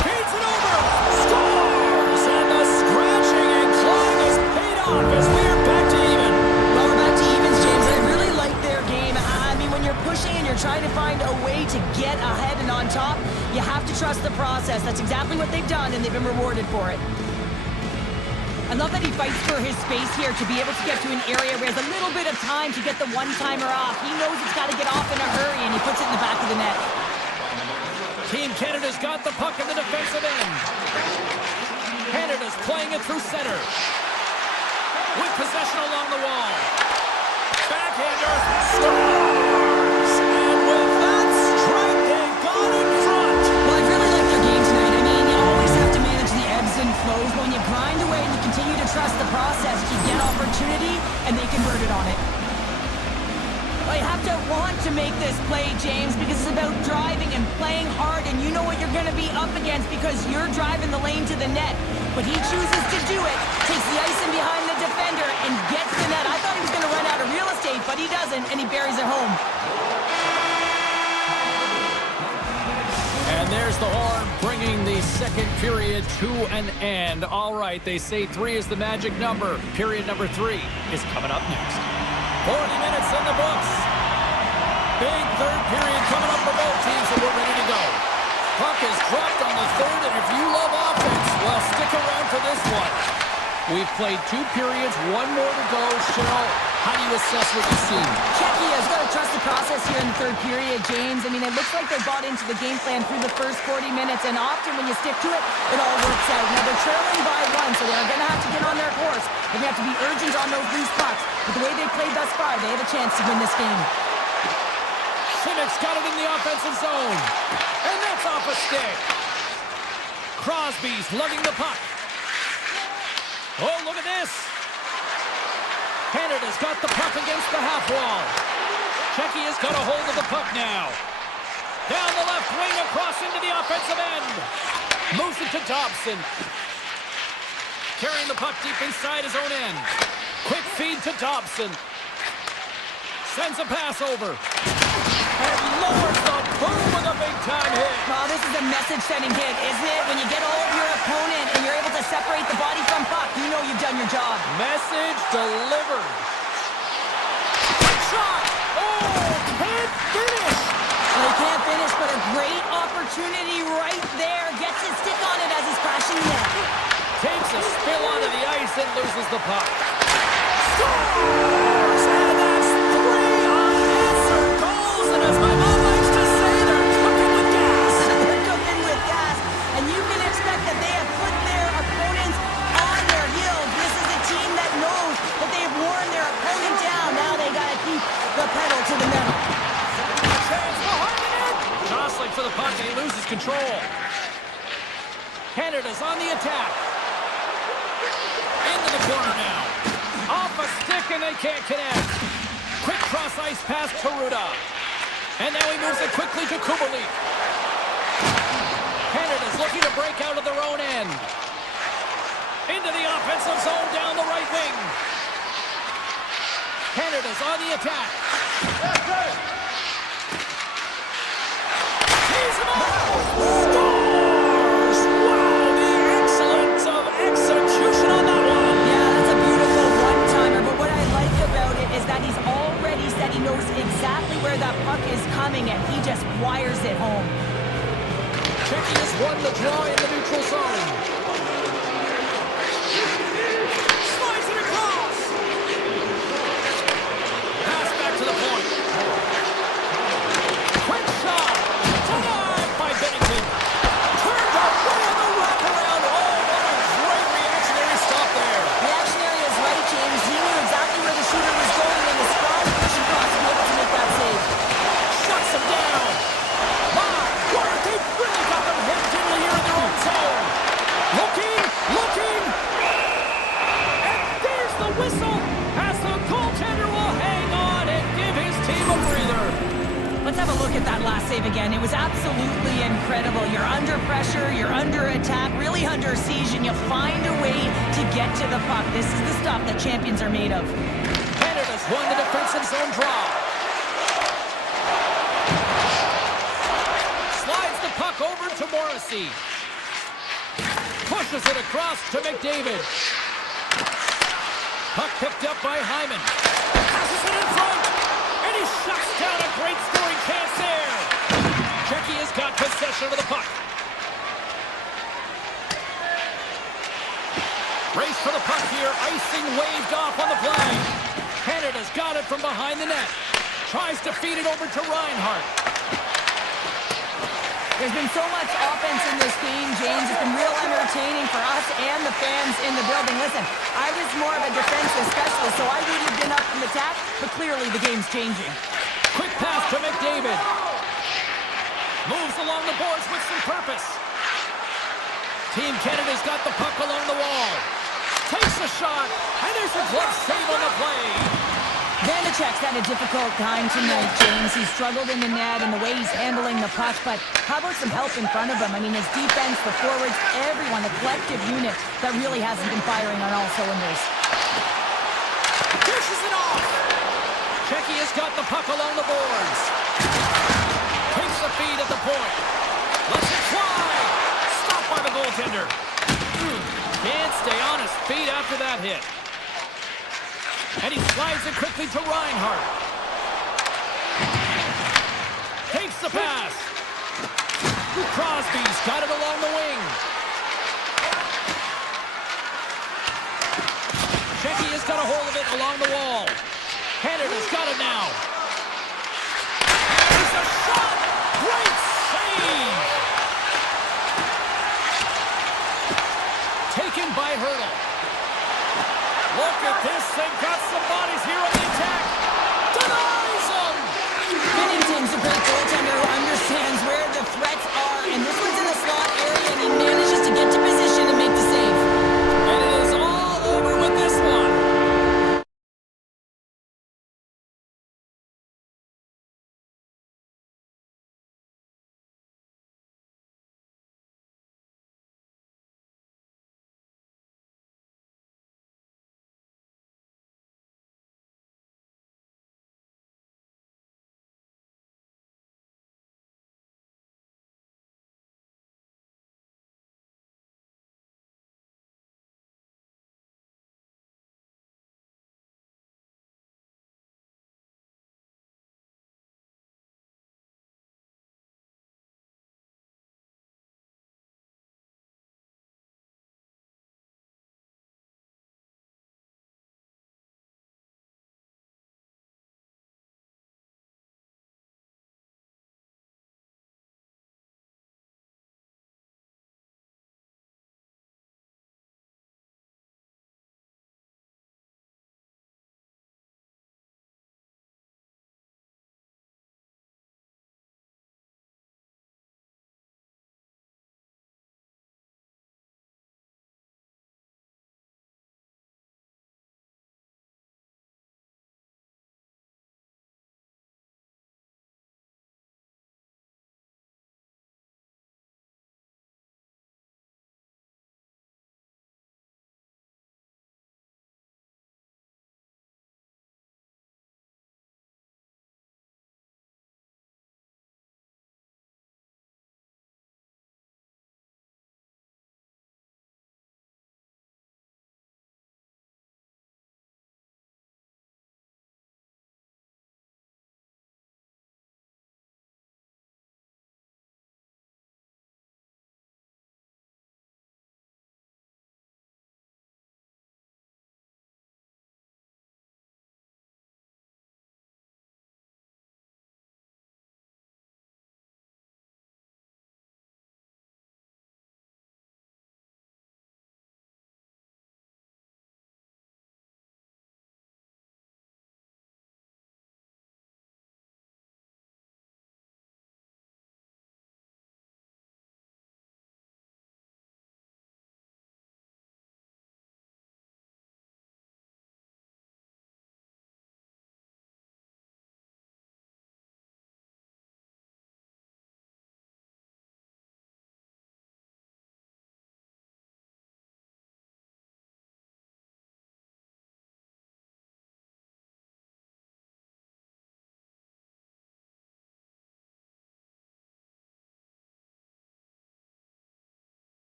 Feeds it over. Scores! And the scratching and clawing is paid off as we are back to even. Well, we're back to evens, James. I really like their game. I mean, pushing and you're trying to find a way to get ahead and on top, you have to trust the process. That's exactly what they've done, and they've been rewarded for it. I love that he fights for his space here to be able to get to an area where he has a little bit of time to get the one-timer off. He knows it's got to get off in a hurry, and he puts it in the back of the net. Team Canada's got the puck in the defensive end. Canada's playing it through center. With possession along the wall. Backhander scores! And with that strike, they've gone in front. Well, I really like their game tonight. I mean, you always have to manage the ebbs and flows. But when you grind away and you continue to trust the process, you get opportunity, and they converted on it. Well, you have to want to make this play, James, because it's about driving and playing hard, and you know what you're going to be up against because you're driving the lane to the net. But he chooses to do it, takes the ice in behind the defender, and gets the net. I thought he was going to run out of real estate, but he doesn't, and he buries it home. And there's the horn, bringing the second period to an end. All right, they say 3 is the magic number. Period number 3 is coming up next. 40 minutes in the books. Big third period coming up for both teams, and we're ready to go. Puck is dropped on the third, and if you love offense, well, stick around for this one. We've played 2 periods, 1 more to go. Cheryl, how do you assess what you've seen? Czechia has got to trust the process here in the third period, James. I mean, it looks like they bought into the game plan through the first 40 minutes, and often when you stick to it, it all works out. Now, they're trailing by 1, so they're going to have to get on their course. They're going to have to be urgent on those loose pucks. But the way they've played thus far, they have a chance to win this game. Simmick's got it in the offensive zone. And that's off a stick. Crosby's lugging the puck. Oh, look at this. Canada's got the puck against the half wall. Czechia's got a hold of the puck now. Down the left wing, across into the offensive end. Moves it to Dobson. Carrying the puck deep inside his own end. Quick feed to Dobson. Sends a pass over. And lowers the boom with a big-time hit. Well, this is a message-sending hit, isn't it? When you get all of your opponent and you're able to separate the body from puck, you know you've done your job. Message delivered. Quick shot. Oh, can't finish. Well, he can't finish, but a great opportunity right there. Gets his stick on it as he's crashing the net. Takes a spill onto the ice and loses the puck. Scores! And that's 3 unanswered goals. And as my mom likes to say, they're cooking with gas. They're cooking with gas. And you can expect that they have put their opponents on their heels. This is a team that knows that they've worn their opponent down. Now they got to keep the pedal to the metal. A chance behind the net. Jostling for the puck and he loses control. Canada's on the attack. Into the corner now. Off a stick and they can't connect. Quick cross-ice pass to Ruda. And now he moves it quickly to Kubalik. Canada's looking to break out of their own end. Into the offensive zone down the right wing. Canada's on the attack. Tees him up. Scores! Wow, the excellence of execution on that one. Yeah, that's a beautiful one-timer, but what I like about it is that he's already said he knows exactly where that puck is coming, and he just wires it home. Czechia's won the draw in the neutral zone. Slides it across. Pass back to the point. Quick shot. Denied by Bennington. Turned away on the wraparound. Oh, what a great reactionary stop there. Reactionary is right, James. He knew exactly where the shooter was going, and the strong pushing cross to be able to make that save. Shuts him down. My word, they've really got them hemmed in here in their own zone. Looking. And there's the whistle as the goaltender will hang on and give his team a breather. Let's have a look at that last save again. It was absolutely incredible. You're under pressure, you're under attack, really under siege, and you find a way to get to the puck. This is the stuff that champions are made of. Canada's won the defensive zone draw. Slides the puck over to Morrissey. Pushes it across to McDavid. Puck picked up by Hyman. Passes it in front. And he He shuts down a great scoring chance there. Czechia has got possession of the puck. Race for the puck here. Icing waved off on the play. Canada's got it from behind the net. Tries to feed it over to Reinhart. There's been so much offense in this game, James. It's been real entertaining for us and the fans in the building. Listen, I was more of a defensive specialist, so I would have been up from the attack, but clearly the game's changing. Quick pass to McDavid. Moves along the boards with some purpose. Team Canada's got the puck along the wall. Takes a shot, and there's a glove save on the play. Vanacek's had a difficult time tonight, James. He's struggled in the net and the way he's handling the puck, but how about some help in front of him? I mean, his defense, the forwards, everyone, the collective unit that really hasn't been firing on all cylinders. Dishes it off. Czechia's got the puck along the boards. Takes the feed at the point. Lets it fly. Stopped by the goaltender. Can't stay on his feet after that hit. And he slides it quickly to Reinhart. Takes the pass. Crosby's got it along the wing. Czechia's got a hold of it along the wall. Canada's got it now. There's a shot! Great save! Taken by Hurdle. Look at this. They've got some bodies here on the attack. Denies them! Bennington's a great goaltender who understands where the threats are, and this one's in the slot area, and he manages to get to position and make the save. And it is all over with this one.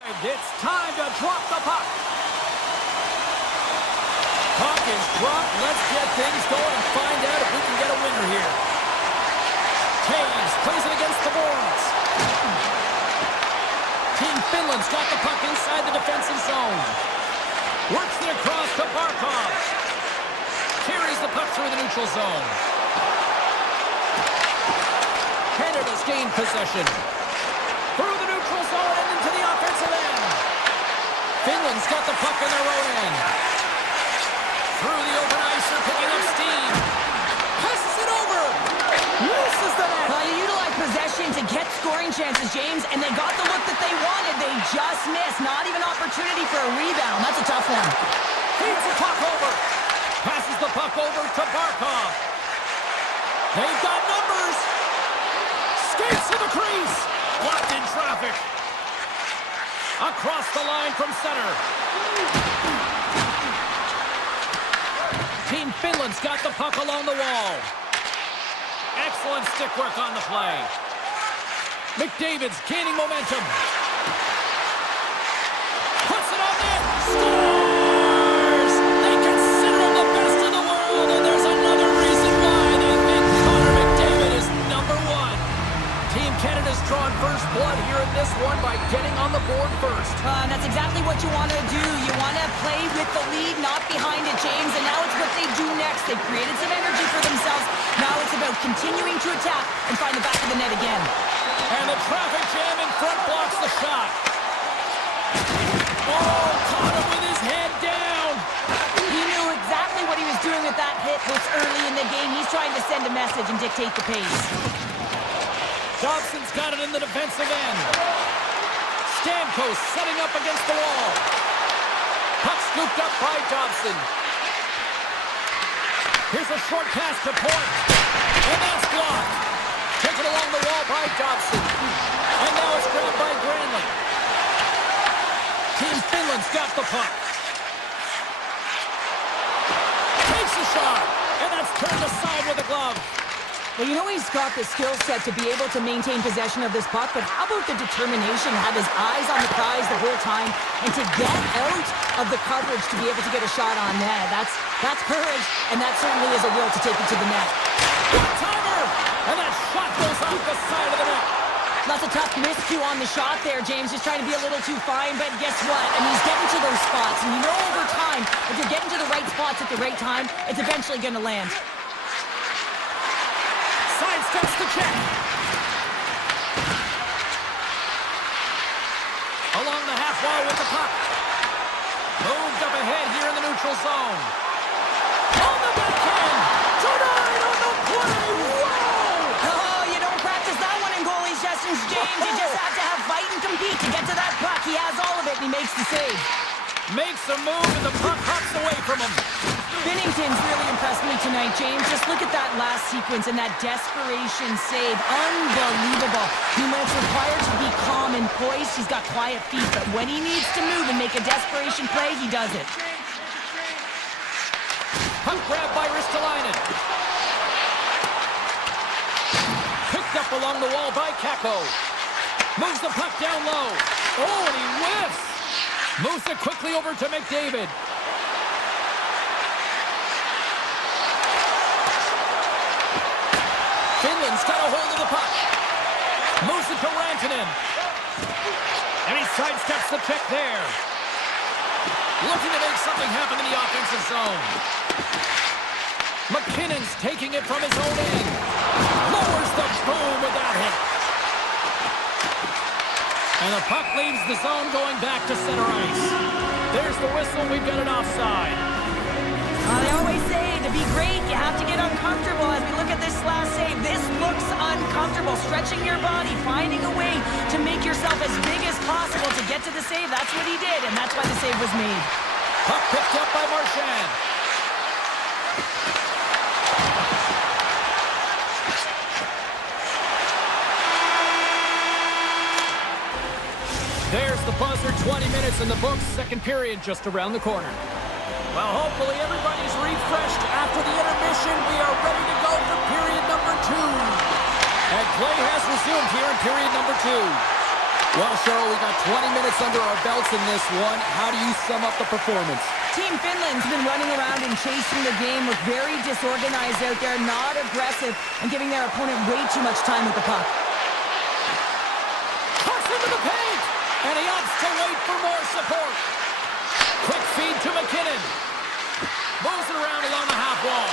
It's time to drop the puck. Puck is dropped. Let's get things going and find out if we can get a winner here. Taves plays it against the boards. Team Finland's got the puck inside the defensive zone. Works it across to Barkov. Carries the puck through the neutral zone. Canada's gained possession. Through the neutral zone and into the offensive end. Finland's got the puck in their own end. Through the open ice, they're picking up steam. Passes it over. Misses the net. Well, you utilize possession to get scoring chances, James, and they got the look that they wanted. They just missed. Not even opportunity for a rebound. That's a tough one. Feeds the puck over. Passes the puck over to Barkov. They've got numbers. Skates to the crease. Blocked in traffic. Across the line from center. Team Finland's got the puck along the wall. Excellent stick work on the play. McDavid's gaining momentum. Puts it on net. Scores! They consider him the best in the world, and there's another reason why they think Connor McDavid is number one. Team Canada's drawn first blood here in this one by getting on the board first. And that's exactly what you want to do. You want to play with the lead, not behind it, James. And now it's what they do next. They've created some energy for themselves. Now it's about continuing to attack and find the back of the net again. And the traffic jam in front blocks the shot. Oh, caught him with his head down. He knew exactly what he was doing with that hit this early in the game. He's trying to send a message and dictate the pace. Dobson's got it in the defensive end. Stamkos setting up against the wall. Puck scooped up by Dobson. Here's a short pass to Point. And that's blocked. Taken along the wall by Dobson. And now it's grabbed by Granlund. Team Finland's got the puck. Takes a shot. And that's turned aside with a glove. Well, you know he's got the skill set to be able to maintain possession of this puck, but how about the determination to have his eyes on the prize the whole time and to get out of the coverage to be able to get a shot on net? That's courage, and that certainly is a will to take it to the net. Timer! And that shot goes off the side of the net. That's a tough miscue on the shot there, James. Just trying to be a little too fine, but guess what? I mean, he's getting to those spots, and you know over time, if you're getting to the right spots at the right time, it's eventually going to land. Sidesteps the check. Along the half wall with the puck. Moved up ahead here in the neutral zone. On the backhand. Tonight on the play. Whoa! Oh, you don't practice that one in goalie sessions, James. You just have to have fight and compete to get to that puck. He has all of it, and he makes the save. Makes a move, and the puck hops away from him. Binnington's really impressed me tonight, James. Just look at that last sequence and that desperation save. Unbelievable. I mean, when it's required to be calm and poised, he's got quiet feet. But when he needs to move and make a desperation play, he does it. Puck grab by Ristolainen. Picked up along the wall by Kakko. Moves the puck down low. Oh, and he whiffs. Moves it quickly over to McDavid. Finland's got a hold of the puck. Moves it to Rantanen. And he sidesteps the check there. Looking to make something happen in the offensive zone. McKinnon's taking it from his own end. Lowers the boom with that hit. And the puck leaves the zone going back to center ice. There's the whistle. We've got an offside. They always say to be great, you have to get uncomfortable. As we look at this last save, this looks uncomfortable. Stretching your body, finding a way to make yourself as big as possible to get to the save. That's what he did, and that's why the save was made. Puck picked up by Marchand. There's the buzzer, 20 minutes in the books, second period just around the corner. Well, hopefully everybody's refreshed after the intermission. We are ready to go for period number 2. And play has resumed here in period number 2. Well, Cheryl, we got 20 minutes under our belts in this one. How do you sum up the performance? Team Finland's been running around and chasing the game, look very disorganized out there, not aggressive, and giving their opponent way too much time with the puck. Push into the paint, and he opts to wait for more support. Quick feed to McKinnon. Moves it around along the half wall.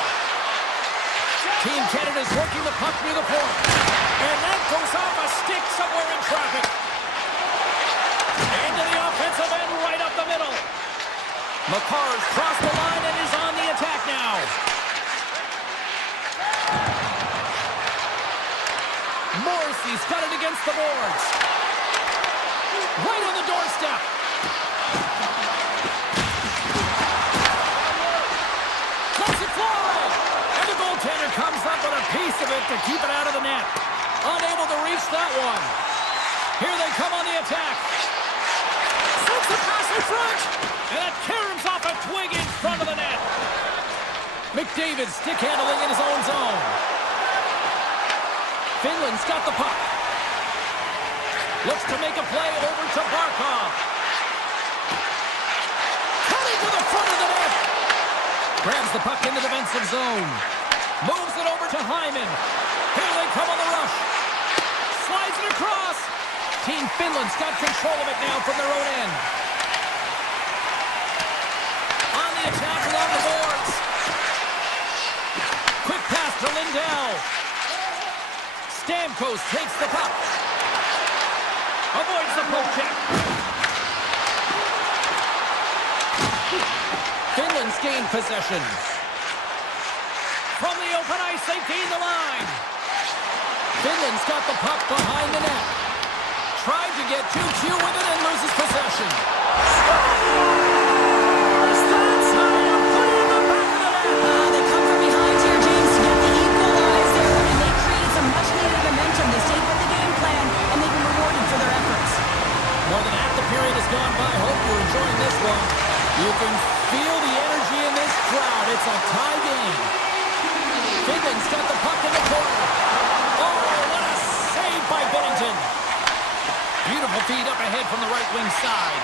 Team Canada's working the puck near the point. And that goes off a stick somewhere in traffic. Into the offensive end, right up the middle. McCarr's crossed the line and is on the attack now. Morrissey's got it against the boards. Right on the doorstep. Lets it fly. And the goaltender comes up with a piece of it to keep it out of the net. Unable to reach that one. Here they come on the attack. Slips the pass in front. And that caroms off a twig in front of the net. McDavid stick handling in his own zone. Finland's got the puck. Looks to make a play over to Barkov. Cutting to the front of the net. Grabs the puck in the defensive zone. Moves it over to Hyman. Here they come on the rush. Slides it across. Team Finland's got control of it now from their own end. On the attack along the boards. Quick pass to Lindell. Stamkos takes the puck. Avoids the poke check. Finland's gained possession. From the open ice, they gain the line. Finland's got the puck behind the net. Tried to get too cute with it and loses possession. Scores! That's how you put it in the back of the net. They come from behind here, James, to get the equalizer, and they create some much-needed momentum. They stayed with the game plan, and they've been rewarded for their efforts. More than half the period has gone by. Hope you're enjoying this one. You can feel the energy in this crowd. It's a tie game. Finland's got the puck in the corner. Oh, what a save by Bennington. Beautiful feed up ahead from the right wing side.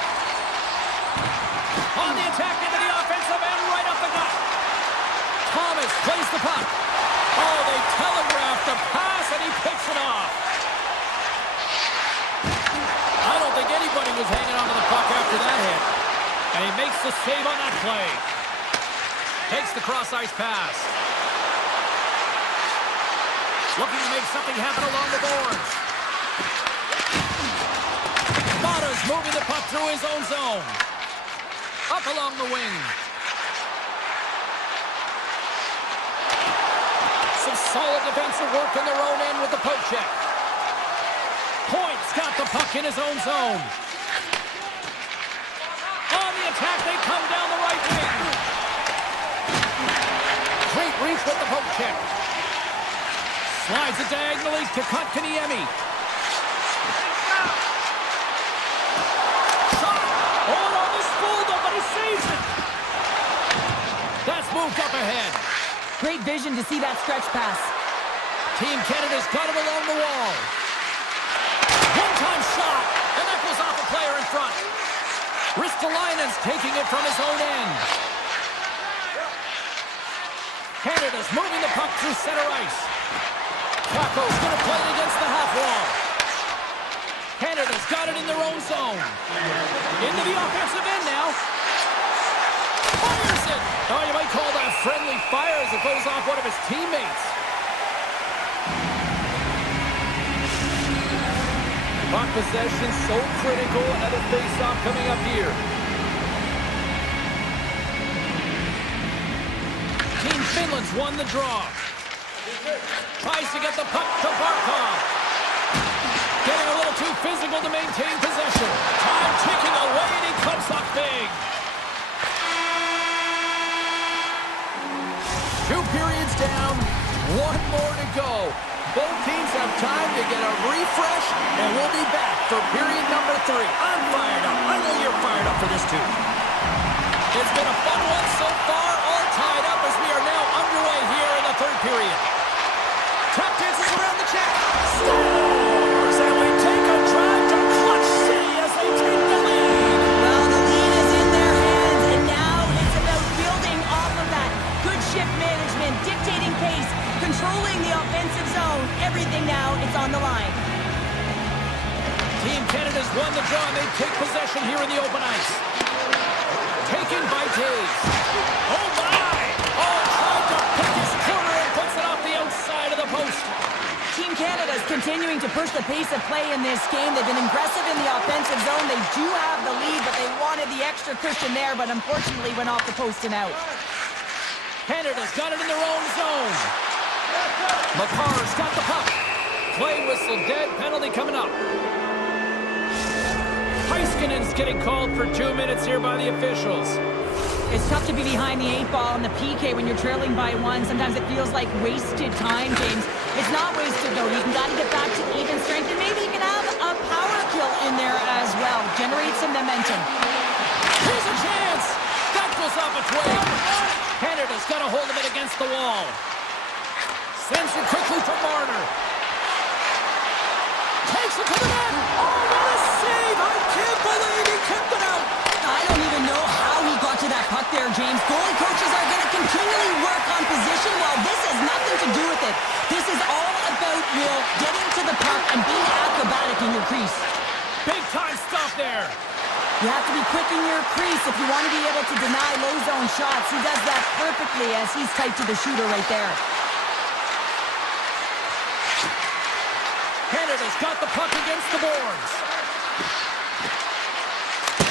On the attack into the offensive end, right up the gut. Thomas plays the puck. Oh, they telegraphed the pass, and he picks it off. I don't think anybody was hanging on to the puck after that hit. And he makes the save on that play. Takes the cross-ice pass. Looking to make something happen along the boards. Mata's moving the puck through his own zone. Up along the wing. Some solid defensive work in their own end with the poke check. Point's got the puck in his own zone. On the attack, they come down the right wing. Great reach with the poke check. Slides it diagonally to Kotkaniemi. Shot! Oh, no, this fooled him, but he saves it. That's moved up ahead. Great vision to see that stretch pass. Team Canada's got it along the wall. One-time shot, and that goes off a player in front. Ristolainen's taking it from his own end. Canada's moving the puck through center ice. Kakko's going to play it against the half wall. Canada's got it in their own zone. Into the offensive end now. Fires it! Oh, you might call that friendly fire as it goes off one of his teammates. Puck possession so critical. Another face-off coming up here. Team Finland's won the draw. Tries to get the puck to Barkov. Getting a little too physical to maintain possession. Time ticking away, and he comes up big. 2 periods down, 1 more to go. Both teams have time to get a refresh, and we'll be back for period number 3. I'm fired up. I know you're fired up for this too. It's been a fun one so far, all tied up as we are now underway here in the 3rd period. Tap dances around the check. Scores! And we take a drive to clutch Team Canada's won the draw, and they take possession here in the open ice. Taken by Taves. Oh, my! Oh, tried to pick his corner and puts it off the outside of the post. Team Canada is continuing to push the pace of play in this game. They've been aggressive in the offensive zone. They do have the lead, but they wanted the extra cushion there, but unfortunately went off the post and out. Canada's got it in their own zone. McCarr's got the puck. Play whistle dead, penalty coming up. Heiskanen's getting called for 2 minutes here by the officials. It's tough to be behind the 8 ball in the PK when you're trailing by 1. Sometimes it feels like wasted time, James. It's not wasted, though. You can gotta get back to even strength, and maybe you can have a power kill in there as well. Generate some momentum. Here's a chance! That goes off its way. Canada's got a hold of it against the wall. Sends it quickly to Marner. Takes it to the net. Oh, what a save! I can't believe he kept it out. I don't even know how he got to that puck there, James. Goalie coaches are going to continually work on position while this has nothing to do with it. This is all about Will getting to the puck and being acrobatic in your crease. Big time stop there. You have to be quick in your crease if you want to be able to deny low zone shots. He does that perfectly as he's tight to the shooter right there. Canada's got the puck against the boards.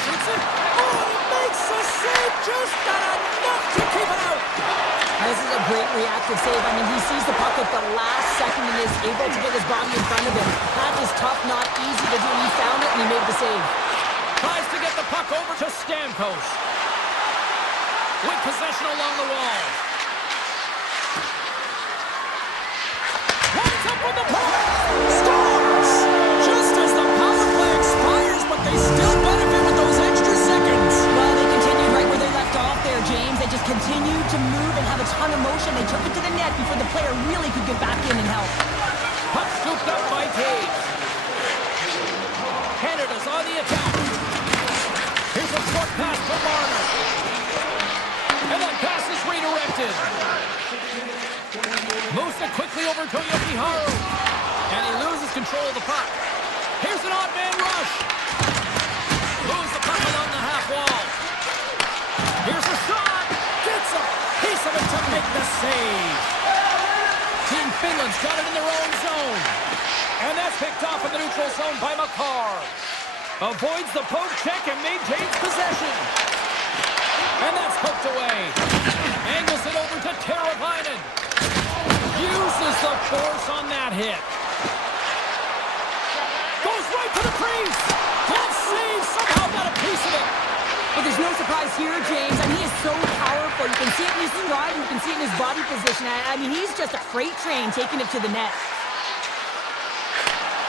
Shoots it. Oh, he makes a save. Just not enough to keep it out. This is a great reactive save. I mean, he sees the puck at the last second and is able to get his body in front of him. That is tough, not easy to do. He found it and he made the save. Tries to get the puck over to Stamkos. With possession along the wall. Winds up with the puck. Scores! Just as the power play expires, but they still benefit with those extra seconds. Well, they continued right where they left off there, James. They just continued to move and have a ton of motion. They took it to the net before the player really could get back in and help. Puck scooped up by Taves. Canada's on the attack. Here's a short pass for Marner. And that pass is redirected. Moves it quickly over to Yokiharu. And he loses control of the puck. Here's an odd man rush. Moves the puck along the half wall. Here's a shot. Gets a piece of it to make the save. Team Finland's got it in their own zone. And that's picked off in the neutral zone by McCarr. Avoids the poke check and maintains possession. And that's poked away. Angles it over to Teravainen. Uses the force on that hit. Goes right to the crease. Glove save. Somehow got a piece of it. But there's no surprise here, James. I mean, he is so powerful. You can see it in his stride. You can see it in his body position. I mean, he's just a freight train taking it to the net.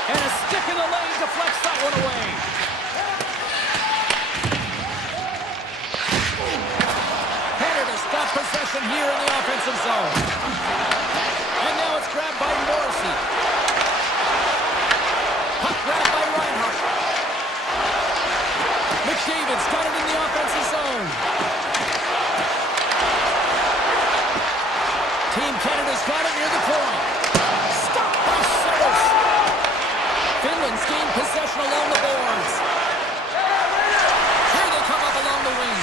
And a stick in the lane deflects that one away. Canada's got possession here in the offensive zone. And now it's grabbed by Morrissey. Puck grabbed by Reinhart. McDavid's got it in the offensive zone. Team Canada's got it near the point. Stopped by Saros. Finland's gained possession along the boards. Here they come up along the wing.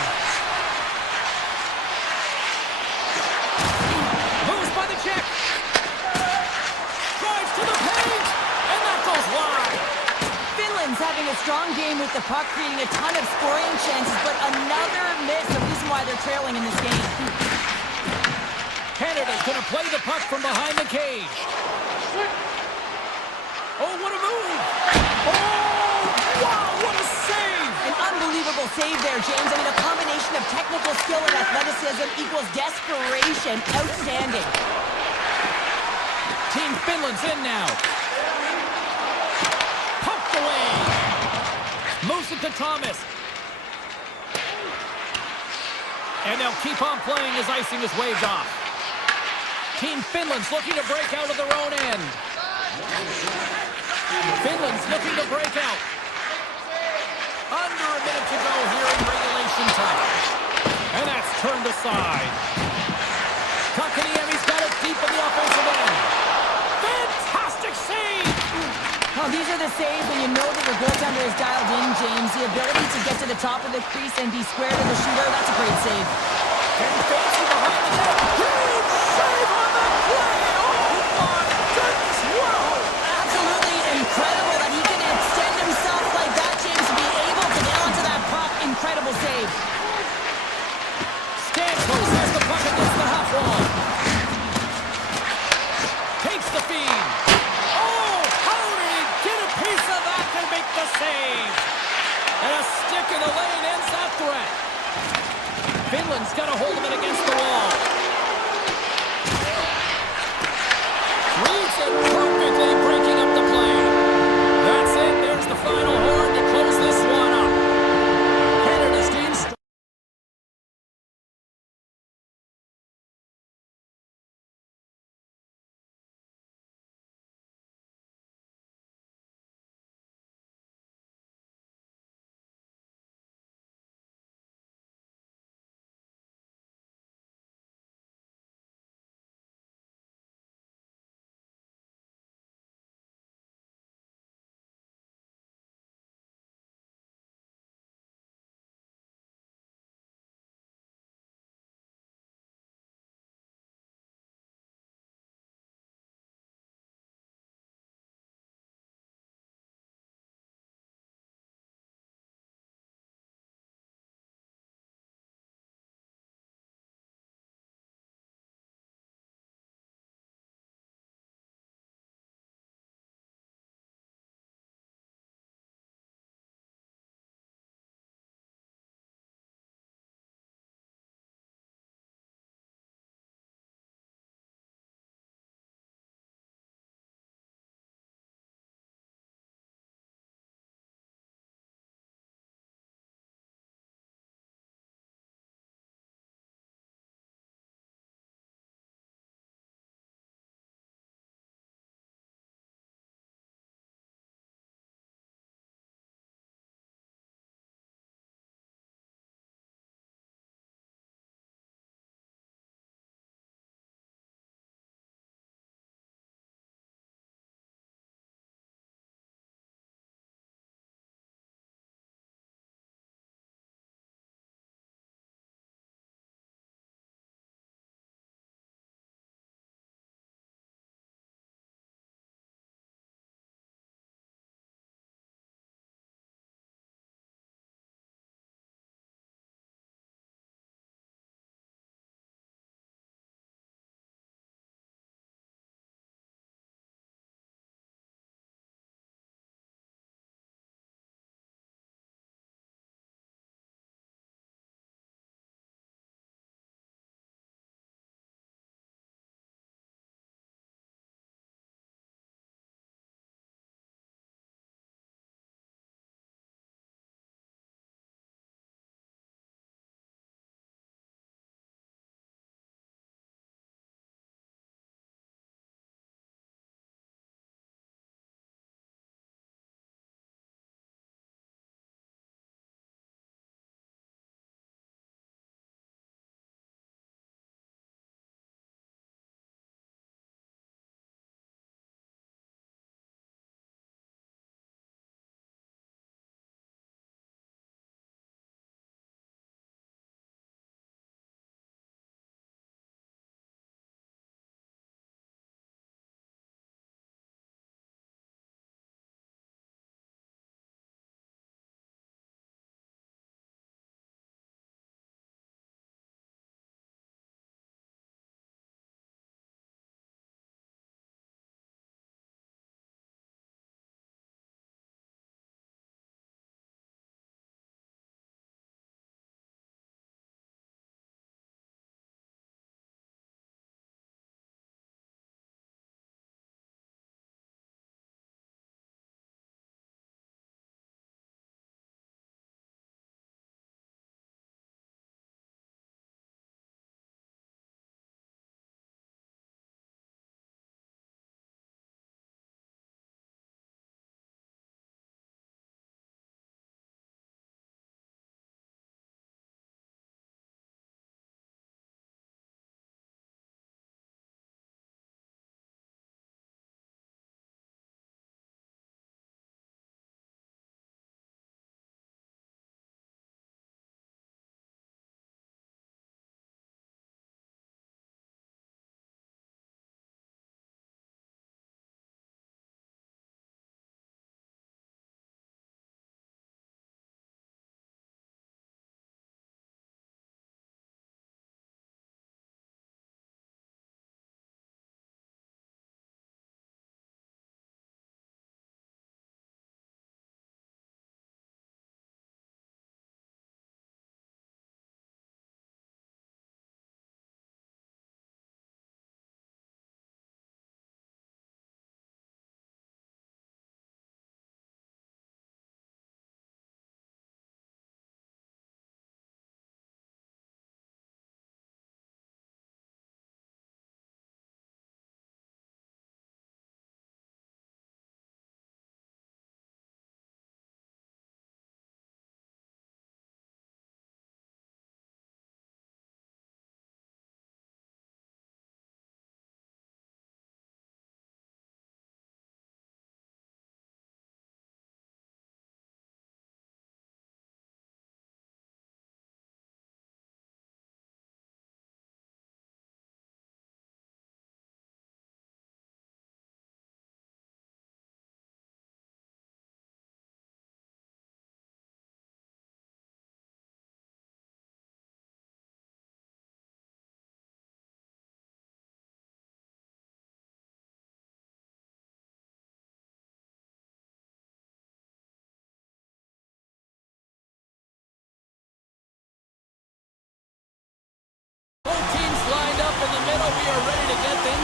Moves by the check. Drives to the paint. And that goes wide. Finland's having a strong game with the puck, creating a ton of scoring chances, but another miss, the reason why they're trailing in this game. Canada's going to play the puck from behind the cage. Oh, what a move! Oh, wow, what a save! An unbelievable save there, James. I mean, a combination of technical skill and athleticism equals desperation. Outstanding. Team Finland's in now. Poked away. Moves it to Thomas. And they'll keep on playing as icing is waved off. Team Finland's looking to break out of their own end. Finland's looking to break out. Under a minute to go here in regulation time. And that's turned aside. Kotkaniemi's got it deep in the offensive end. Fantastic save! Oh, these are the saves when you know that your goaltender is dialed in, James. The ability to get to the top of the crease and be square to the shooter, that's a great save. And fancy behind the net. Huge save on that play. Oh, my goodness. Wow. Absolutely incredible that he can extend himself like that, James, to be able to get onto that puck. Incredible save. Stamkos has the puck against the half wall. Takes the feed. Oh, how did he get a piece of that to make the save? And a stick in the lane ends that threat. Finland's got a hold of it against the wall. Reads it perfectly, breaking up the play. That's it. There's the final horn to close this one up. Canada's team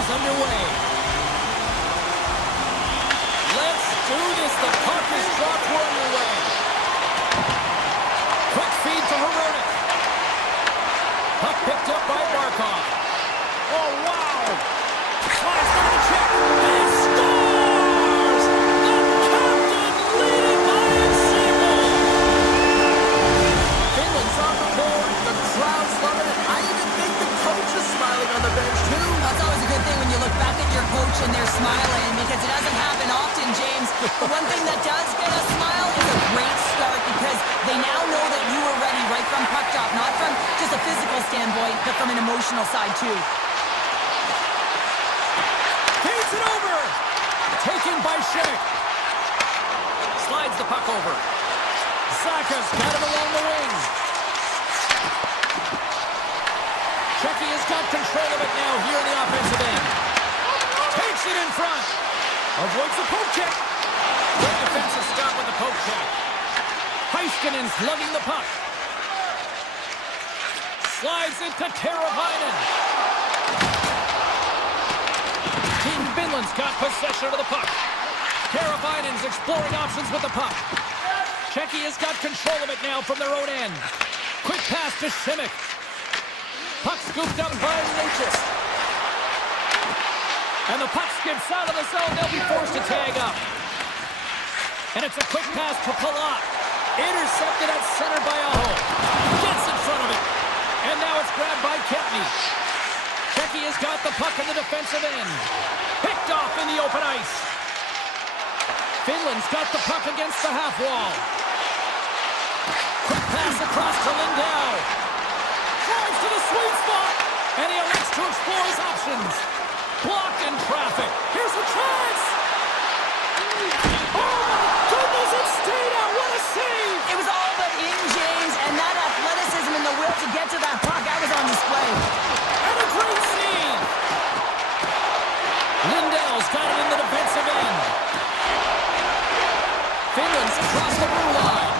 is underway. Let's do this. The puck is dropped. We're underway. Quick feed to Herodic. Puck picked up by Barkov. Oh, wow. Slides down the check. And scores! The captain leading by a single. Finland's on the board. The crowd's loving it. I even think the coach is smiling on the bench, too. That's always a good thing when you look back at your coach and they're smiling, because it doesn't happen often, James. The one thing that does get a smile is a great start, because they now know that you were ready right from puck drop, not from just a physical standpoint, but from an emotional side, too. Feeds it over. Taken by Schick. Slides the puck over. Saka's got him along the wing. Checky has got control of it now here in the offensive end. Takes it in front. Avoids the poke check. Good defensive stop with the poke check. Heiskanen's lugging the puck. Slides it to Teravainen. Team Finland's got possession of the puck. Teravainen's exploring options with the puck. Checky has got control of it now from their own end. Quick pass to Simic. Puck scooped up by Natchez. And the puck skips out of the zone. They'll be forced to tag up. And it's a quick pass to Palat. Intercepted at center by Aho. Gets in front of it. And now it's grabbed by Kempny. Checky has got the puck in the defensive end. Picked off in the open ice. Finland's got the puck against the half wall. Quick pass across to Lindell. Drives to the sweet spot. And he elects to explore his options. Blocked in traffic. Here's a chance. Oh, my goodness, it stayed out. What a save. It was all but in, James, and that athleticism and the will to get to that puck, that was on display. And a great save. Lindell's got it in the defensive end. Finland's across the blue line.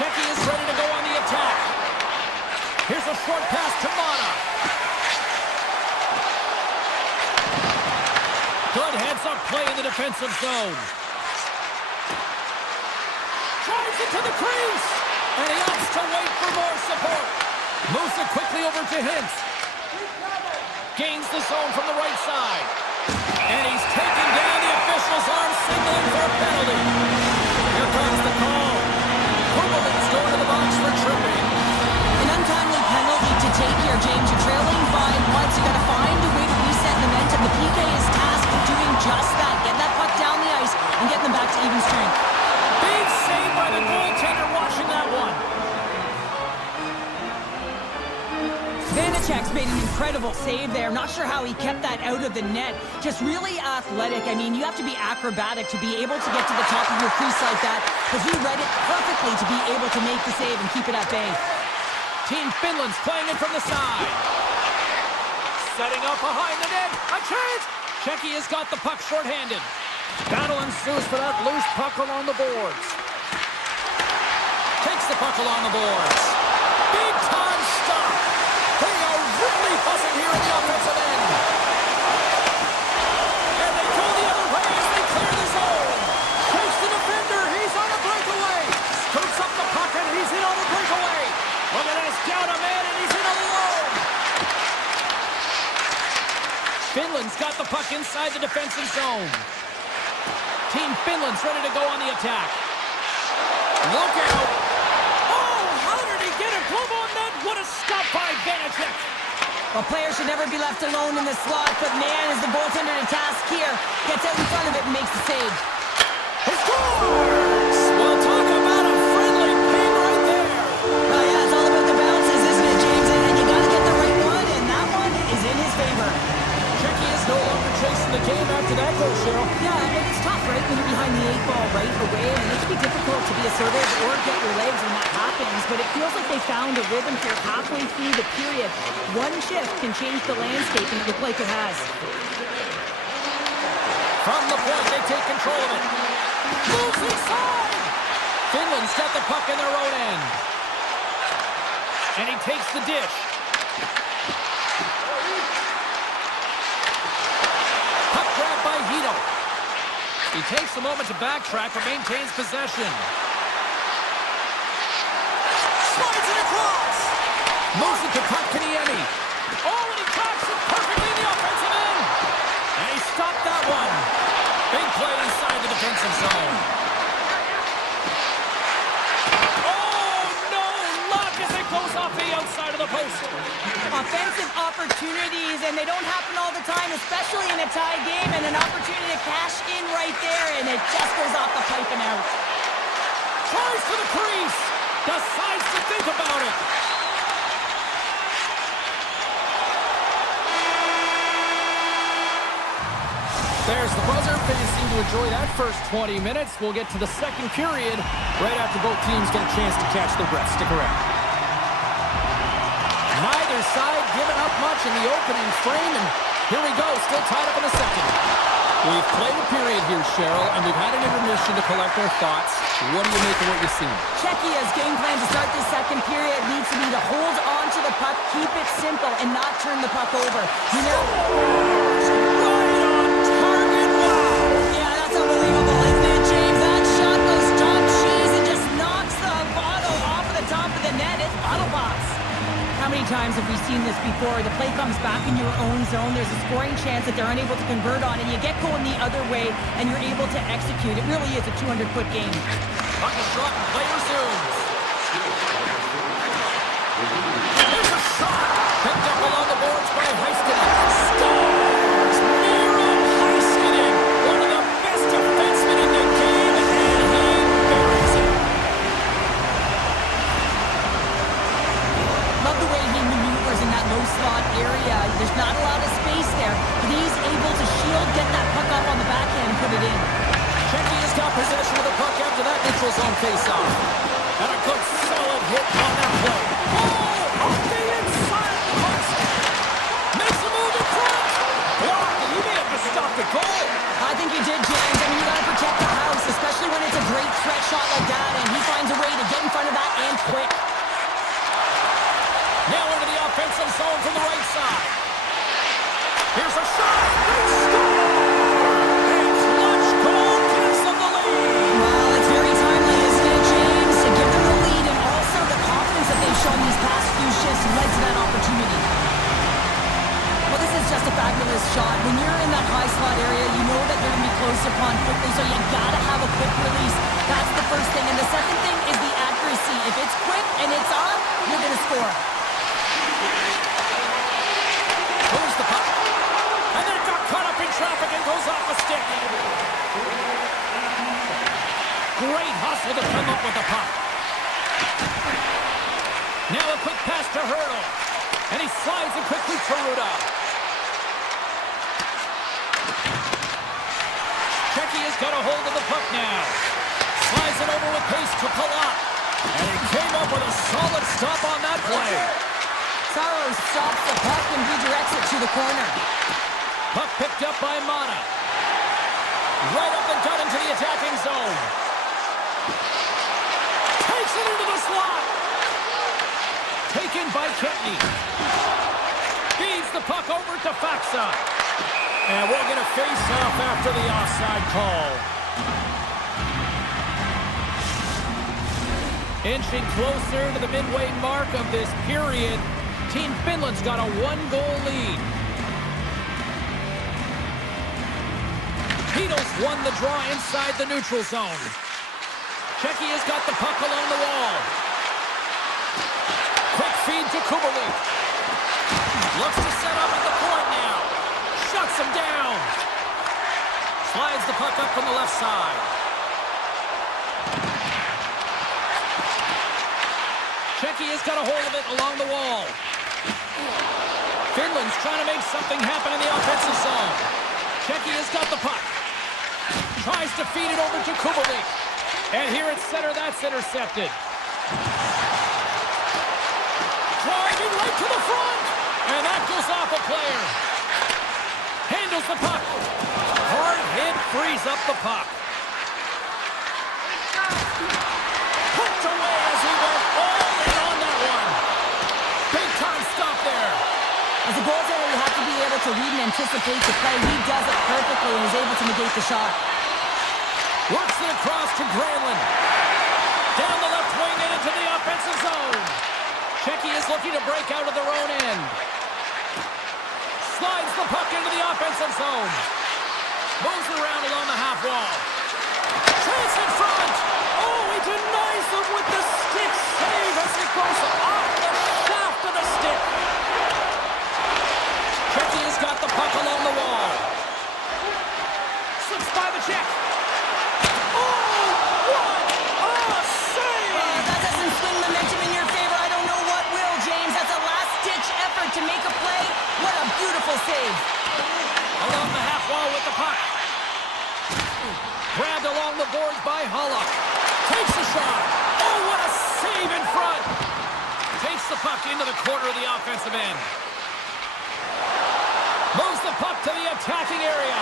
Checky is ready to go on the attack. Here's a short pass to Mata. Good heads-up play in the defensive zone. Drives it to the crease. And he opts to wait for more support. Moves it quickly over to Hintz. Gains the zone from the right side. And he's taken down. The official's arm signaling for a penalty. Here comes the call. Kubelin's going to the box for tripping. An untimely penalty to take here, James. You're trailing by once. You got to find a way to reset momentum. The PK is tasked with doing just that. Get that puck down the ice and get them back to even strength. Big save by the goaltender watching that one. Vanacek's made an incredible save there. I'm not sure how he kept that out of the net. Just really athletic. I mean, you have to be acrobatic to be able to get to the top of your crease like that. But he read it perfectly to be able to make the save and keep it at bay. Team Finland's playing it from the side. Setting up behind the net. A chance! Checky has got the puck shorthanded. Battle ensues for that loose puck along the boards. Takes the puck along the boards. Big time stop. They are really buzzing here in the offensive end. And they go the other way as they clear the zone. Chase the defender. He's on a breakaway. Scoops up the puck and he's in on a breakaway. Look at this. Down a man and he's in alone. Finland's got the puck inside the defensive zone. Team Finland's ready to go on the attack. Look out. Oh, how did he get it? Glove on net. What a stop by Vanacek. Well, players should never be left alone in the slot, but man, is the goaltender to task here. Gets out in front of it and makes the save. He scores! Well, talk about a friendly game right there. Well, yeah, it's all about the bounces, isn't it, James? And you got to get the right one, and that one is in his favor. Checky is no longer chasing the game after that goal, Cheryl. Yeah, and it's tough, right, when you're behind the 8 ball right away. I mean, it can be difficult to be assertive or get your legs when that happens, but it feels like they found a rhythm here halfway through the period. One shift can change the landscape, and it looked like it has. From the point, they take control of it. Moves inside! Finland's got the puck in their own end. And he takes the dish. He takes a moment to backtrack but maintains possession. Slides it across. Moves it to Kotkaniemi. Oh, and he tracks it perfectly in the offensive end. And he stopped that one. Big play inside the defensive zone. Oh, no! Luck as it goes off the outside of the post. Offensive opportunities, and they don't happen all the time, especially in a tie game, and an opportunity to cash in right there, and it just goes off the pipe and out. Tries to the crease. Decides to think about it. There's the buzzer. Fans seem to enjoy that first 20 minutes. We'll get to the second period right after both teams get a chance to catch their breath. Stick around. Neither side giving up much in the opening frame, and here we go, still tied up in the second. We've played a period here, Cheryl, and we've had an intermission to collect our thoughts. What do you make of what you've seen? Czechia's game plan to start this second period needs to be to hold on to the puck, keep it simple, and not turn the puck over. You know, yeah, that's unbelievable, isn't it, James? That shot goes top cheese and just knocks the bottle off of the top of the net. It's bottle box. How many times have we seen this before? The play comes back in your own zone. There's a scoring chance that they're unable to convert on, and you get going the other way, and you're able to execute. It really is a 200-foot game. On the shot, and play resumes. There's a shot. Picked up along the boards by Heiskanen. Scores! Miro Heiskanen, one of the best defensemen in the game, and he buries it. Love the way he maneuvers in that low slot area. There's not a lot of space there, but he's able to shield, get that puck up on the backhand, and put it in. Czechia's got possession of the puck after that neutral zone face-off. And a good solid hit on that play. Oh, off the inside of the post. Makes a move in front. Blocked, and he may have just stopped the goal. I think he did, James. I mean, you got to protect the house, especially when it's a great threat shot like that, and he finds a way to get in front of that and quick. Now into the offensive zone from the right side. Here's a shot. They score! And clutch goal gives them the lead. Well, it's very timely, isn't it, James? To give them the lead and also the confidence that they've shown these past few shifts led to that opportunity. Well, this is just a fabulous shot. When you're in that high slot area, you know that you're going to be close upon quickly, so you got to have a quick release. That's the first thing. And the second thing is the accuracy. If it's quick and it's on, you're going to score. Moves the puck. And then it got caught up in traffic and goes off a stick. Great hustle to come up with the puck. Now a quick pass to Hurdle. And he slides it quickly to Ruda. Czechia's got a hold of the puck now. Slides it over with pace to Palat. And he came up with a solid stop on that play. Saros stops the puck and redirects it to the corner. Puck picked up by Mata. Right up the gut into the attacking zone. Takes it into the slot. Taken by Kentney. Feeds the puck over to Faxa. And we'll get a face-off after the offside call. Inching closer to the midway mark of this period. Team Finland's got a one-goal lead. Beatles won the draw inside the neutral zone. Czechia's got the puck along the wall. Quick feed to Kubalik. Looks to set up at the point now. Shuts him down. Slides the puck up from the left side. Czechia's got a hold of it along the wall. Finland's trying to make something happen in the offensive zone. Czechia's got the puck. Tries to feed it over to Kubalik. And here at center, that's intercepted. Driving right to the front. And that goes off a player. Handles the puck. Hard hit, frees up the puck. Hooked away as he went all in on that one. Big time stop there. As a goaltender, you have to be able to read and anticipate the play. He does it perfectly and is able to negate the shot. it across to Granlund. Down the left wing and into the offensive zone. Czechia is looking to break out of their own end. Slides the puck into the offensive zone. Moves around along the half wall. Chance in front. Oh, he denies them with the stick save as it goes off the shaft of the stick. Czechia's got the puck along the wall. Slips by the Czech. Oh, what a save! That doesn't swing momentum in your favor. I don't know what will, James. That's a last-ditch effort to make a play. What a beautiful save. Along the half wall with the puck. Grabbed along the boards by Hollock. Takes the shot. Oh, what a save in front. Takes the puck into the corner of the offensive end. Moves the puck to the attacking area.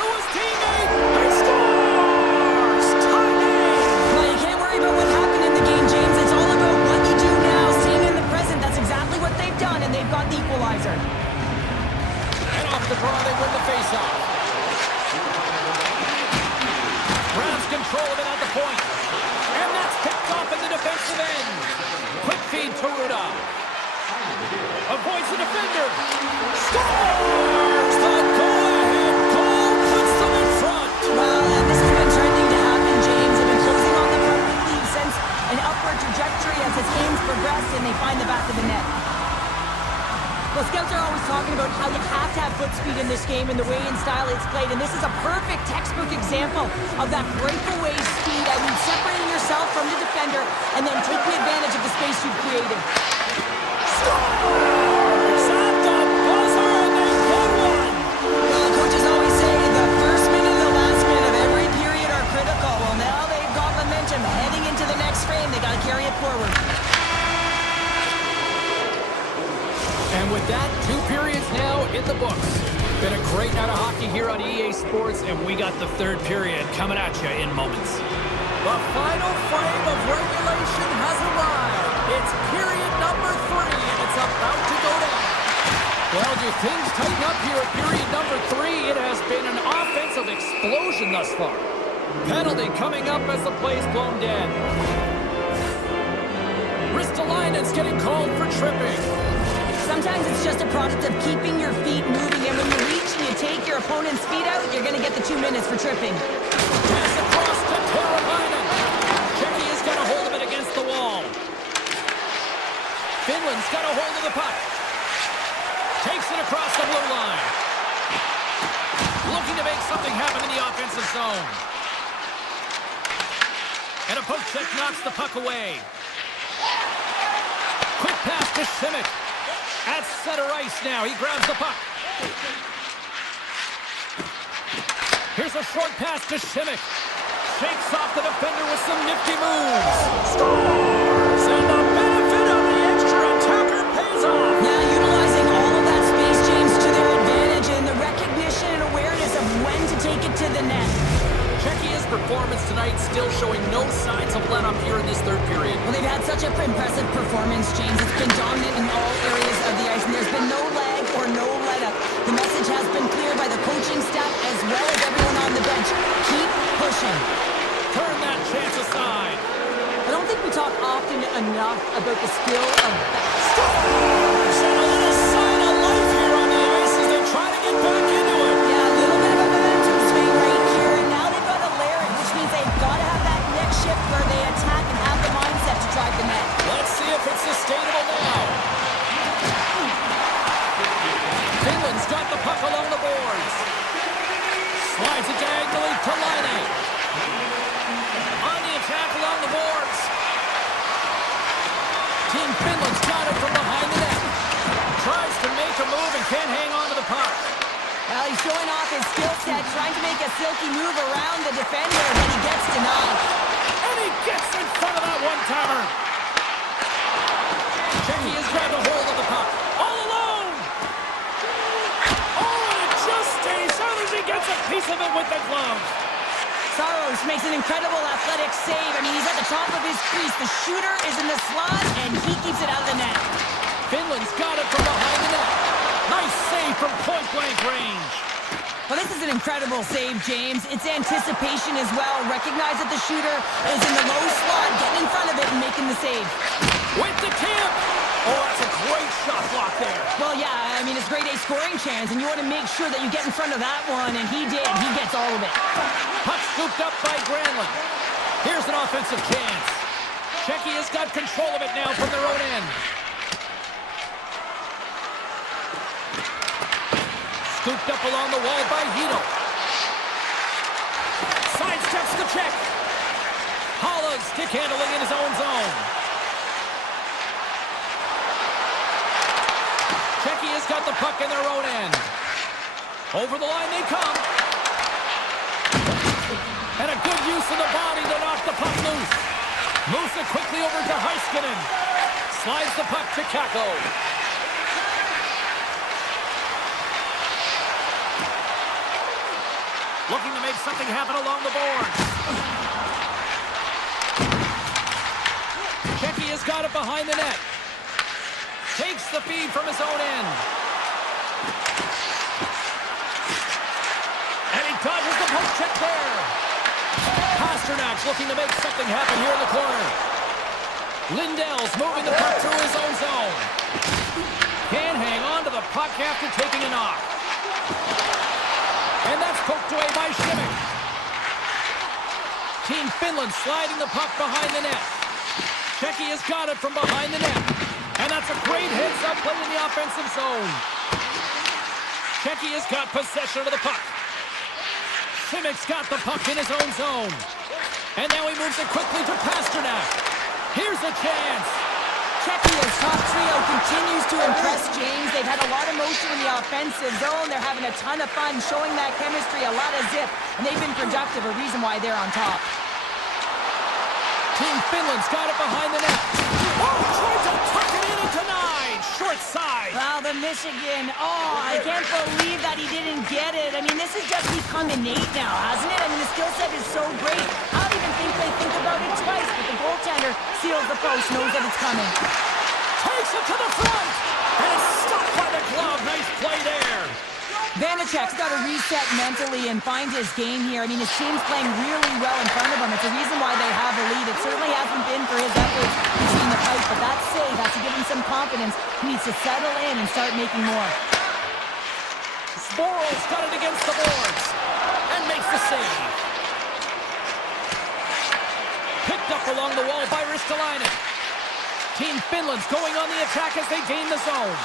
To his teammate. He scores! Tie game! Well, you can't worry about what happened in the game, James. It's all about what you do now, staying in the present. That's exactly what they've done, and they've got the equalizer. And off the draw, they win the faceoff. Grabs control of it at the point. And that's picked off at the defensive end. Quick feed to Ruda. Avoids the defender. Scores! The go-ahead goal puts them in front. Well, this has been trending to happen, James. They've been closing on the Premier League since an upward trajectory as his games progress and they find the back of the net. Well, scouts are always talking about how you have to have foot speed in this game and the way and style it's played, and this is a perfect textbook example of that breakaway speed. I mean, separating yourself from the defender and then taking advantage of the space you've created. Scores! At the buzzer, and they get one. Well, coaches always say the first minute and the last minute of every period are critical. Well, now they've got momentum heading into the next frame. They got to carry it forward. And with that, 2 periods now in the books. Been a great night of hockey here on EA Sports, and we got the 3rd period coming at you in moments. The final frame of regulation has arrived. It's period number 3, and it's about to go down. Well, do things tighten up here at period number 3? It has been an offensive explosion thus far. Penalty coming up as the play's blown dead. Ristolainen's getting called for tripping. Sometimes it's just a product of keeping your feet moving, and when you reach and you take your opponent's feet out, you're going to get the 2 minutes for tripping. Pass across to Teravainen. Czechia's got a hold of it against the wall. Finland's got a hold of the puck. Takes it across the blue line. Looking to make something happen in the offensive zone. And a poke check knocks the puck away. Quick pass to Simic. At center ice now, he grabs the puck. Here's a short pass to Simic. Shakes off the defender with some nifty moves. Scores! And the benefit of the extra attacker pays off. Yeah, utilizing all of that space, James, to their advantage, and the recognition and awareness of when to take it to the net. Czechia's performance tonight still showing no signs of let-up here in this 3rd period. Well, they've had such an impressive performance, James. It's been dominant in all areas of the ice, and there's been no lag or no let-up. The message has been clear by the coaching staff as well as everyone on the bench. Keep pushing. Turn that chance aside. I don't think we talk often enough about the skill of Scores! And a little sign of life here on the ice as they try to get back into it. Yeah, a little bit of a momentum swing right here, and now they've got to layer it, which means they've got to have that next shift where they attack and have the mindset to drive the net. Let's see if it's sustainable now. Finland's got the puck along the boards. Slides it diagonally to Laine. On the attack along the boards. Team Finland's got it from behind the net. Tries to make a move and can't hang on to the puck. Well, he's showing off his skill set, trying to make a silky move around the defender, but he gets denied. And he gets in front of that one-timer. Czechia's grabbed a hold of the puck. All alone. Oh, and it just stays out as he gets a piece of it with the glove. Saros makes an incredible athletic save. I mean, he's at the top of his crease. The shooter is in the slot, and he keeps it out of the net. Finland's got it from behind the net. Nice save from point-blank range. Well, this is an incredible save, James. It's anticipation as well. Recognize that the shooter is in the low slot, getting in front of it and making the save. With the tip! Oh, that's a great shot block there. Well, yeah, I mean, it's grade A scoring chance, and you want to make sure that you get in front of that one, and he did. He gets all of it. Puck scooped up by Granlund. Here's an offensive chance. Czechia has got control of it now from their own end. Scooped up along the wall by Hito. Sidesteps the check. Holland stick handling in his own zone. Czechia's got the puck in their own end. Over the line they come. And a good use of the body to knock the puck loose. Moves it quickly over to Heiskanen. Slides the puck to Kako. Looking to make something happen along the boards. Czechia's got it behind the net. Takes the feed from his own end. And he dodges the poke check there. Pasternak's looking to make something happen here in the corner. Lindell's moving the puck through his own zone. Can't hang on to the puck after taking a knock. And that's poked away by Schimmick. Team Finland sliding the puck behind the net. Czechia's got it from behind the net. And that's a great heads-up play in the offensive zone. Czechia's got possession of the puck. Schimmick's got the puck in his own zone. And now he moves it quickly to Pasternak. Here's a chance. Czechia's top trio continues to impress, James. They've had a lot of motion in the offensive zone. They're having a ton of fun, showing that chemistry, a lot of zip, and they've been productive, a reason why they're on top. Team Finland's got it behind the net. Oh, tried to tuck it in and denied. Short side. Wow, the Michigan. Oh, I can't believe that he didn't get it. I mean, this has just become innate now, hasn't it? I mean, the skill set is so great. I don't even think they think about it twice, but the goaltender seals the post, knows that it's coming. Takes it to the front. And it's stopped by the glove. Nice play there. Vanacek's got to reset mentally and find his game here. I mean, his team's playing really well in front of him. It's a reason why they have a lead. It certainly hasn't been for his efforts between the pipe, but that save has to give him some confidence. He needs to settle in and start making more. Sporal's got it against the boards and makes the save. Picked up along the wall by Ristolainen. Team Finland's going on the attack as they gain the zone.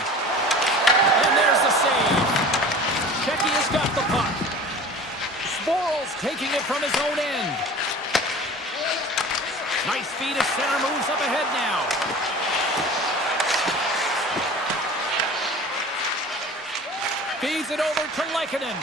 And there's the save. Czechia's got the puck. Sporal's taking it from his own end. Nice feed as center moves up ahead now. Feeds it over to Lehkonen.